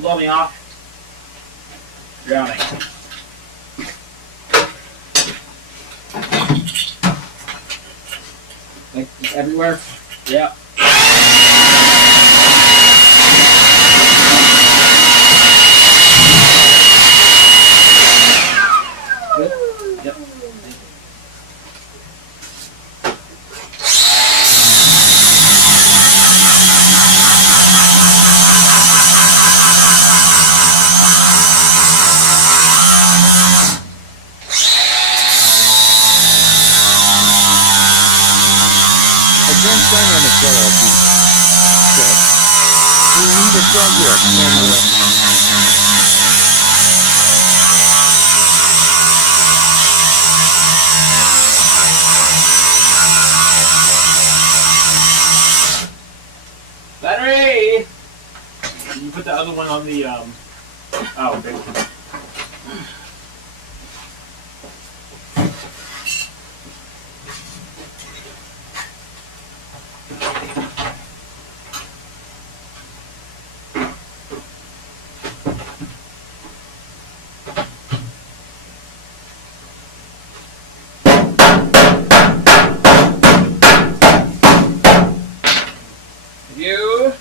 Blow me off. Drowning. Like just everywhere. Yeah. Good. Yep. Advanced Dynamics LLC. Set. We need a progress camera. Battery! You put the other one on the oh, okay. You.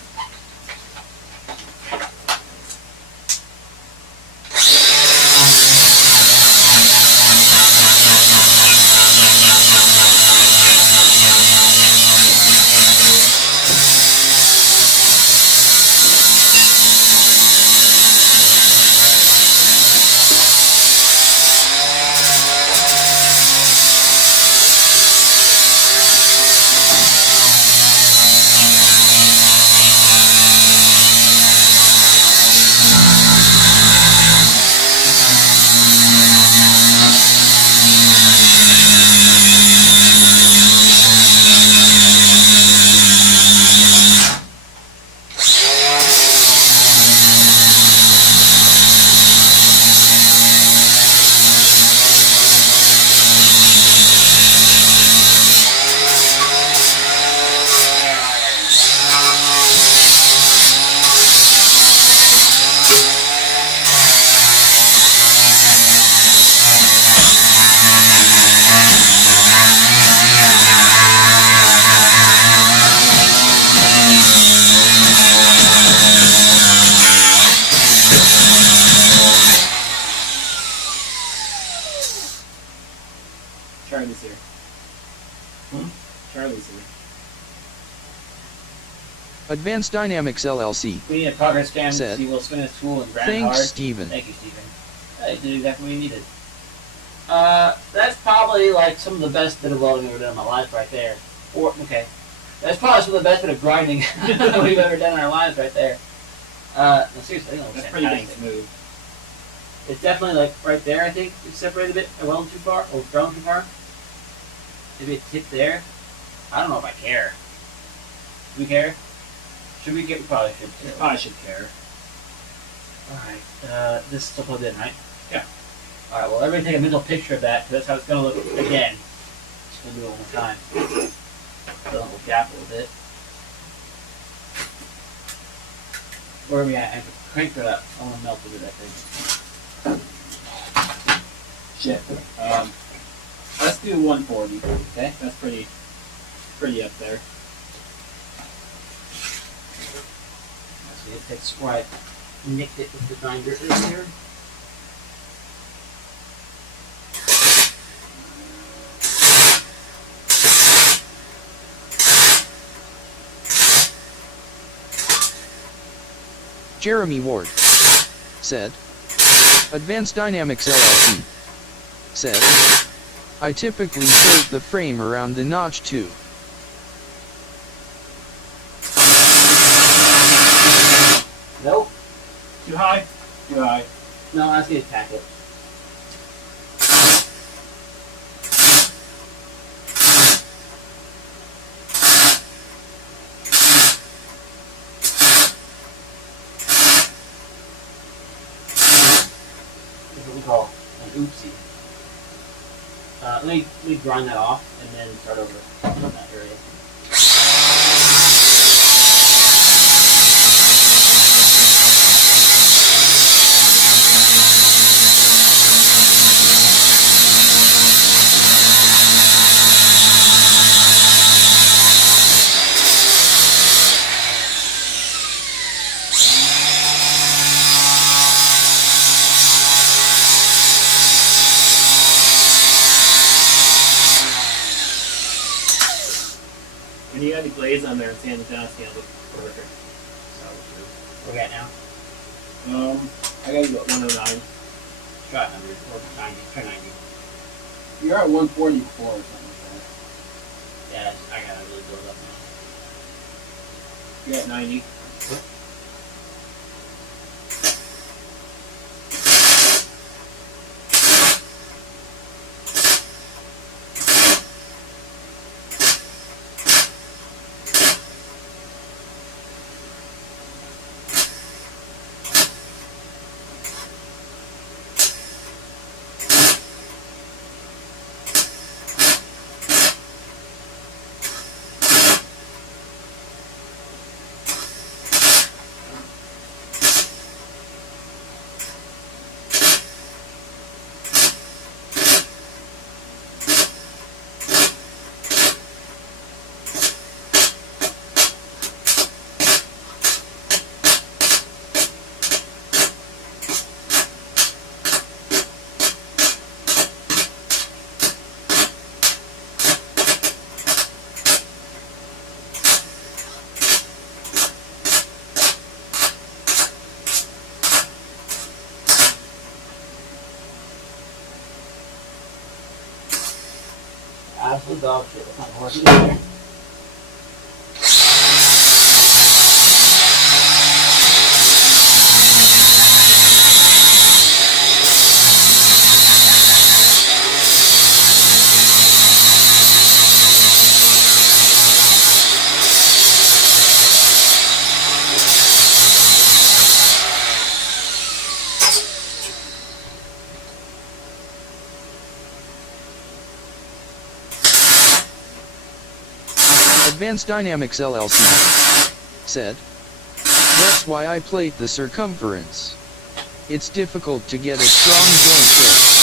Advanced Dynamics LLC. We need a progress cam to Said, see Will spin his tool and grind Thanks, hard. Steven. Thank you, Steven. That did exactly what we needed. That's probably like some of the best bit of welding I've ever done in my life right there. Or, okay. That's probably some of the best bit of grinding we've ever done in our lives right there. No, seriously, I think That's pretty dang fantastic. smooth. It's definitely like right there, I think. It's separated a bit. I welded too far, or thrown too far. Maybe a tip there. I don't know if I care. Do we care? Should we get? We probably should. You probably should care. Alright, this is still plugged in, right? Yeah. Alright, well, everybody take a mental picture of that, because that's how it's going to look again. Just going to do it one more time. Fill in a little gap a little bit. Where are we at? I have to crank it up. I want to melt it with that thing. Shit. Let's do 140. Okay, that's pretty up there. So it takes where I nicked it with the grinder earlier. Jeremy Ward. Said, Advanced Dynamics LLC. Said, I typically float the frame around the notch too. Nope. Too high? Too high. No, I was going to tack it. This is what we call an oopsie. Let me grind that off and then start over in that area. When you got the glaze on there and sand it down, it's gonna look perfect. Where we at now? I gotta go at 109. Try 100 or 90. Try 90. You're at 140 before or something like Yeah, I gotta really build up now. that. You're at 90. Absolute dog shit. That's not working either. Advanced Dynamics LLC. Said, that's why I plate the circumference. It's difficult to get a strong joint fit.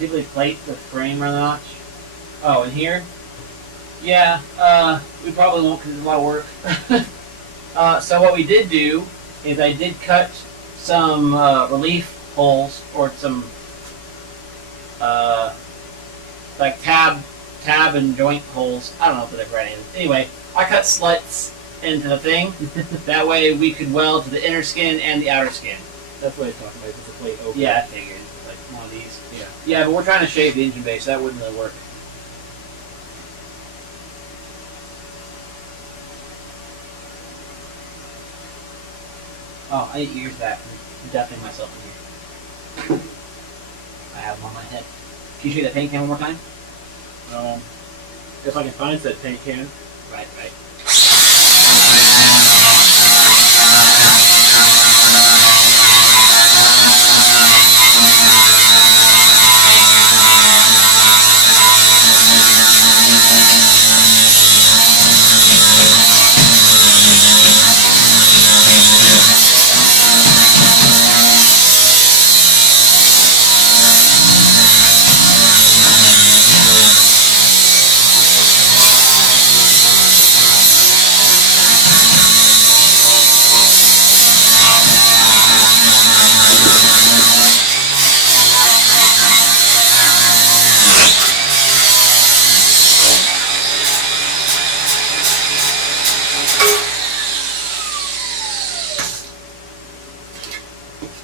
typically plate the frame or not. Oh, and here? Yeah, we probably won't because it's a lot of work. So what we did do is I did cut some relief holes or some like tab and joint holes. I don't know if they're right. Anyway, I cut slits into the thing. That way we could weld to the inner skin and the outer skin. That's what I was talking about. It's a plate over. Yeah, I figured. Like one of these. Yeah. Yeah, but we're trying to shave the engine bay, so that wouldn't really work. Oh, I need ears back. I'm deafening myself in here. I have them on my head. Can you show that paint can one more time? If I can find that paint can. Right.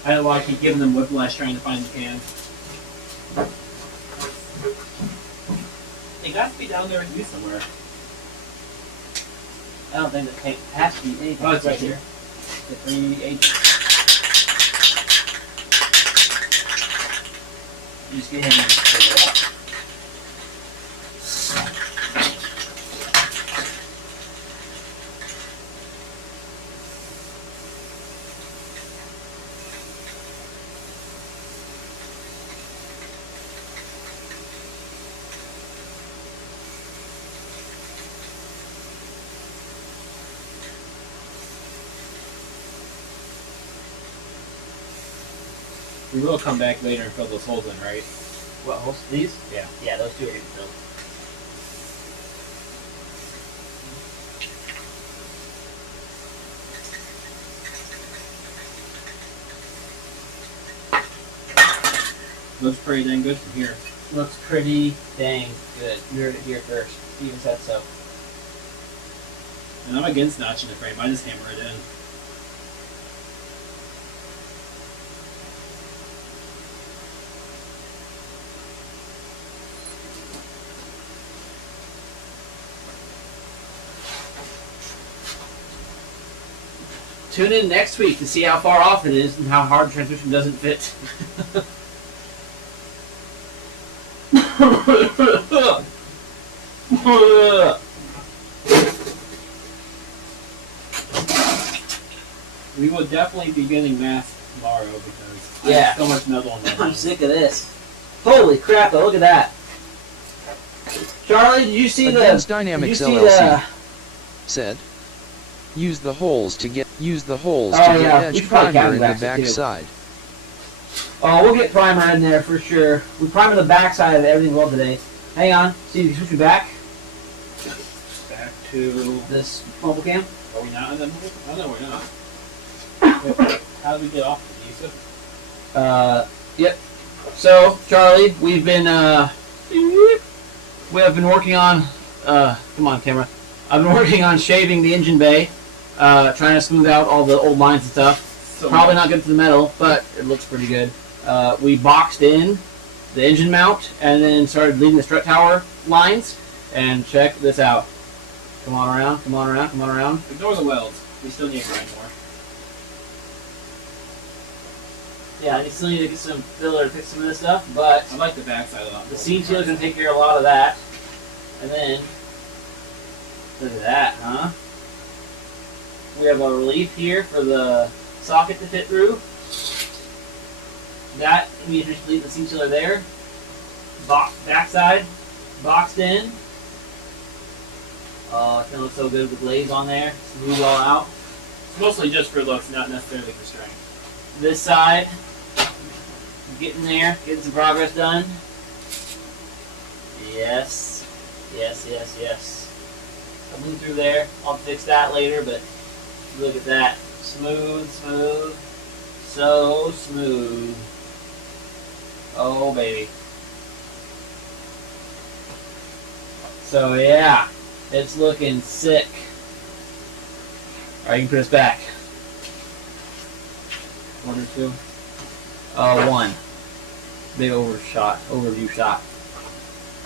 I don't know why I keep giving them whiplash trying to find the can. It got to be down there with you somewhere. I don't think the paint has to be anything. Oh, it's right here. The 3/8. You just get him and figure it out. We will come back later and fill those holes in, right? What, holes? These? Yeah. Yeah, those two are getting filled. Looks pretty dang good from here. Looks pretty dang good. You heard it here first. Even said so. And I'm against notching the frame. I just hammer it in. Tune in next week to see how far off it is and how hard the transmission doesn't fit. We will definitely be getting masks tomorrow because I Yeah. have so much metal on my I'm hands. sick of this. Holy crap! Though, look at that. Charlie, did you see Advanced the? Dynamics did you see LLC the? said, use the holes to get Oh, to yeah, get we edge should probably primer in the canvas it, back too. side. Oh, we'll get primer in there for sure. We primed the back side of everything well today. Hang on. See if you switch me back. Back to. This mobile cam. Are we not on the move? Oh no, we're not. Wait, how did we get off the Yusuf? Yep. So, Charlie, we have been working on, come on camera. I've been working on shaving the engine bay, trying to smooth out all the old lines and stuff. So Probably not good for the metal, but it looks pretty good. We boxed in the engine mount and then started leaving the strut tower lines. And check this out. Come on around, come on around, come on around. Ignore the welds. We still need to grind more. Yeah, I still need to get some filler to fix some of this stuff, but I like the backside a lot. the seam sealer is going to take care of a lot of that. And then, look at that, huh? We have a relief here for the socket to fit through. That, we just leave the seam sealer there. Backside, boxed in. Oh, it's going to look so good with the glaze on there. Smooth all out. It's mostly just for looks, not necessarily for strength. This side, getting there, getting some progress done. Yes. Yes, yes, yes. I blew through there. I'll fix that later, but look at that. Smooth, smooth. So smooth. Oh, baby. So, yeah. It's looking sick. Alright, you can put us back. 1 or 2? 1. Big overview shot.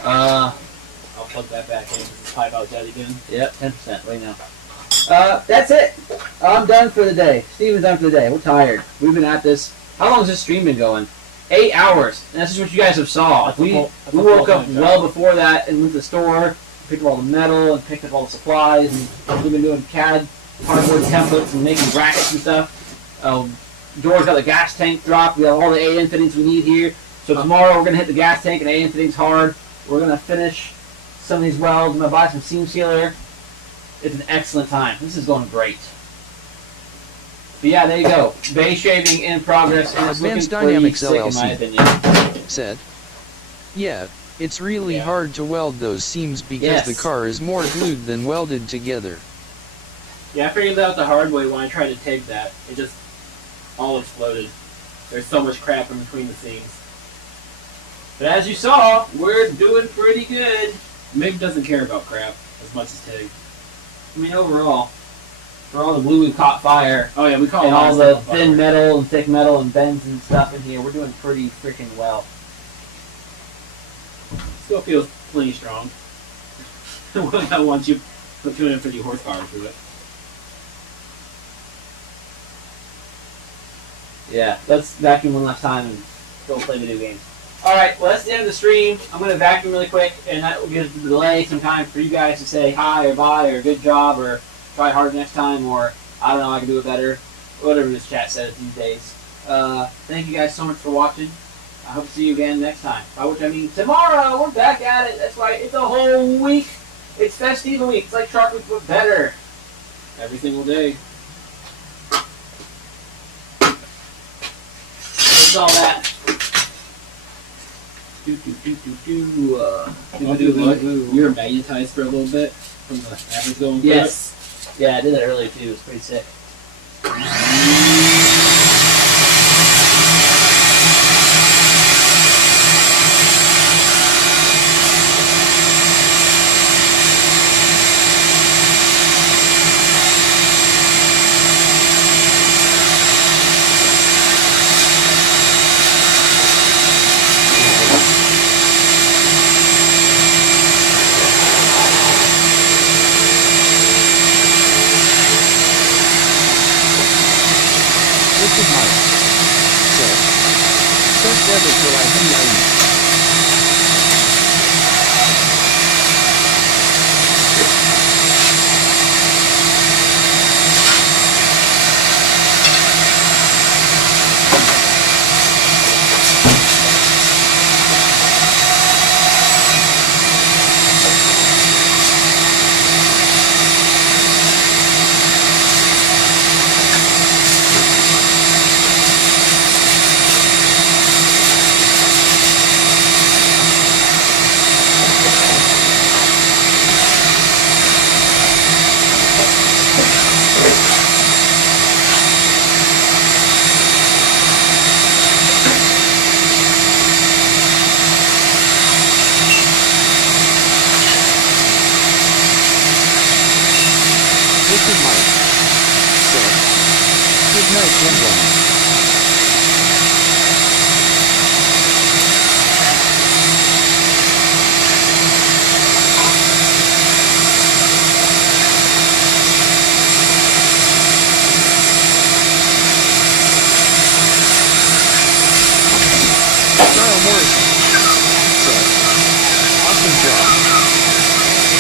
I'll plug that back in. Pipe out that again. Yep, 10% right now. That's it. I'm done for the day. Steven's done for the day. We're tired. We've been at this. How long has this stream been going? 8 hours. And that's just what you guys have saw. That's We a woke up full-time well job. before that and went to the store, picked up all the metal and picked up all the supplies, and we've been doing CAD hardboard templates and making brackets and stuff. Door's got the gas tank dropped. We have all the AN fittings we need here. So tomorrow we're gonna hit the gas tank and AN fittings hard. We're gonna finish some of these welds. I'm gonna buy some seam sealer. It's an excellent time. This is going great. But yeah, there you go. Bay shaving in progress, and it's looking Advanced pretty Dynamics sick in LLC. my opinion. Said. Yeah, it's really Yeah. hard to weld those seams because Yes. the car is more glued than welded together. Yeah, I figured that out the hard way when I tried to tape that. It just all exploded. There's so much crap in between the seams. But as you saw, we're doing pretty good. Mig doesn't care about crap as much as Tig. I mean, overall, for all the glue we caught fire, Oh yeah, we call and a lot all of the stuff on thin fire. metal and thick metal and bends and stuff in here, we're doing pretty freaking well. Still feels plenty strong. Once you put 250 horsepower through it. Yeah, let's vacuum one last time and go play video games. Alright, well that's the end of the stream. I'm going to vacuum really quick, and that will give the delay some time for you guys to say hi or bye or good job or try harder next time or I don't know, I can do it better. Whatever this chat says these days. Thank you guys so much for watching. I hope to see you again next time. By which I mean tomorrow. We're back at it. That's right. It's a whole week. It's Festival Week. It's like Shark Week, but better. Every single day. What's all that? You're magnetized for a little bit from the average going. Yes. Yeah, I did that earlier too. It was pretty sick. This is Mike. Said. First ever till I hear This is Mike. Said. Good night, gentlemen. Kyle Morrison. Said. Awesome job.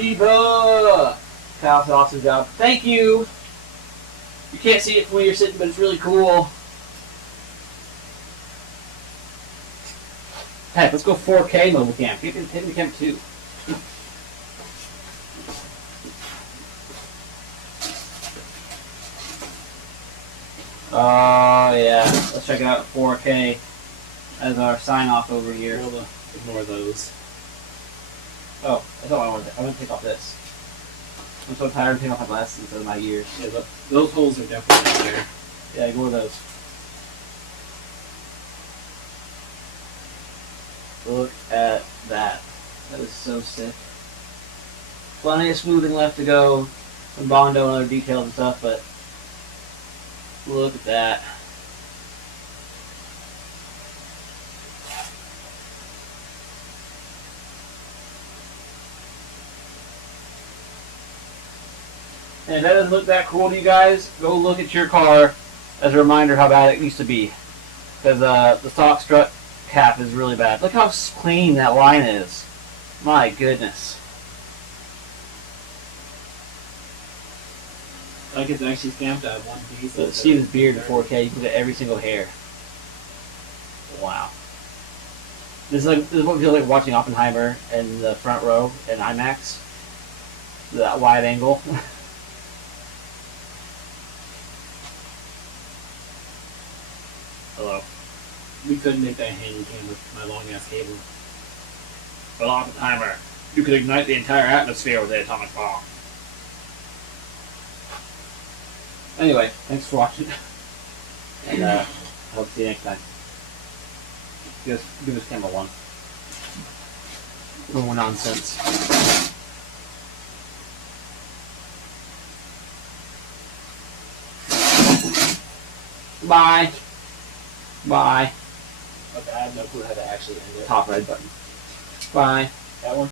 Diva! Kyle said awesome job. Thank you! You can't see it from where you're sitting, but it's really cool. Heck, let's go 4K mobile cam. Hit the cam too. Oh yeah, let's check it out 4K as our sign off over here. Ignore those. Oh, that's all I wanted. I want to take off this. I'm so tired of taking off my glasses instead of my ears. Yeah, those holes are definitely there. Yeah, ignore those. Look at that. That is so sick. Plenty of smoothing left to go. Some Bondo and other details and stuff, but look at that. And if that doesn't look that cool to you guys, go look at your car as a reminder how bad it used to be. Because the stock strut cap is really bad. Look how clean that line is. My goodness. Like it's actually stamped out one piece. So Steven's beard in 4K, you can get every single hair. Wow. This is what it feels like watching Oppenheimer in the front row in IMAX. That wide angle. Hello. We could make that handy cam with my long ass cable. Well, Oppenheimer, you could ignite the entire atmosphere with the atomic bomb. Anyway, thanks for watching. And I hope to see you next time. Give us camera one. No more nonsense. Bye. Bye. Okay, I have no clue how to actually end it. Top red button. Bye. That one?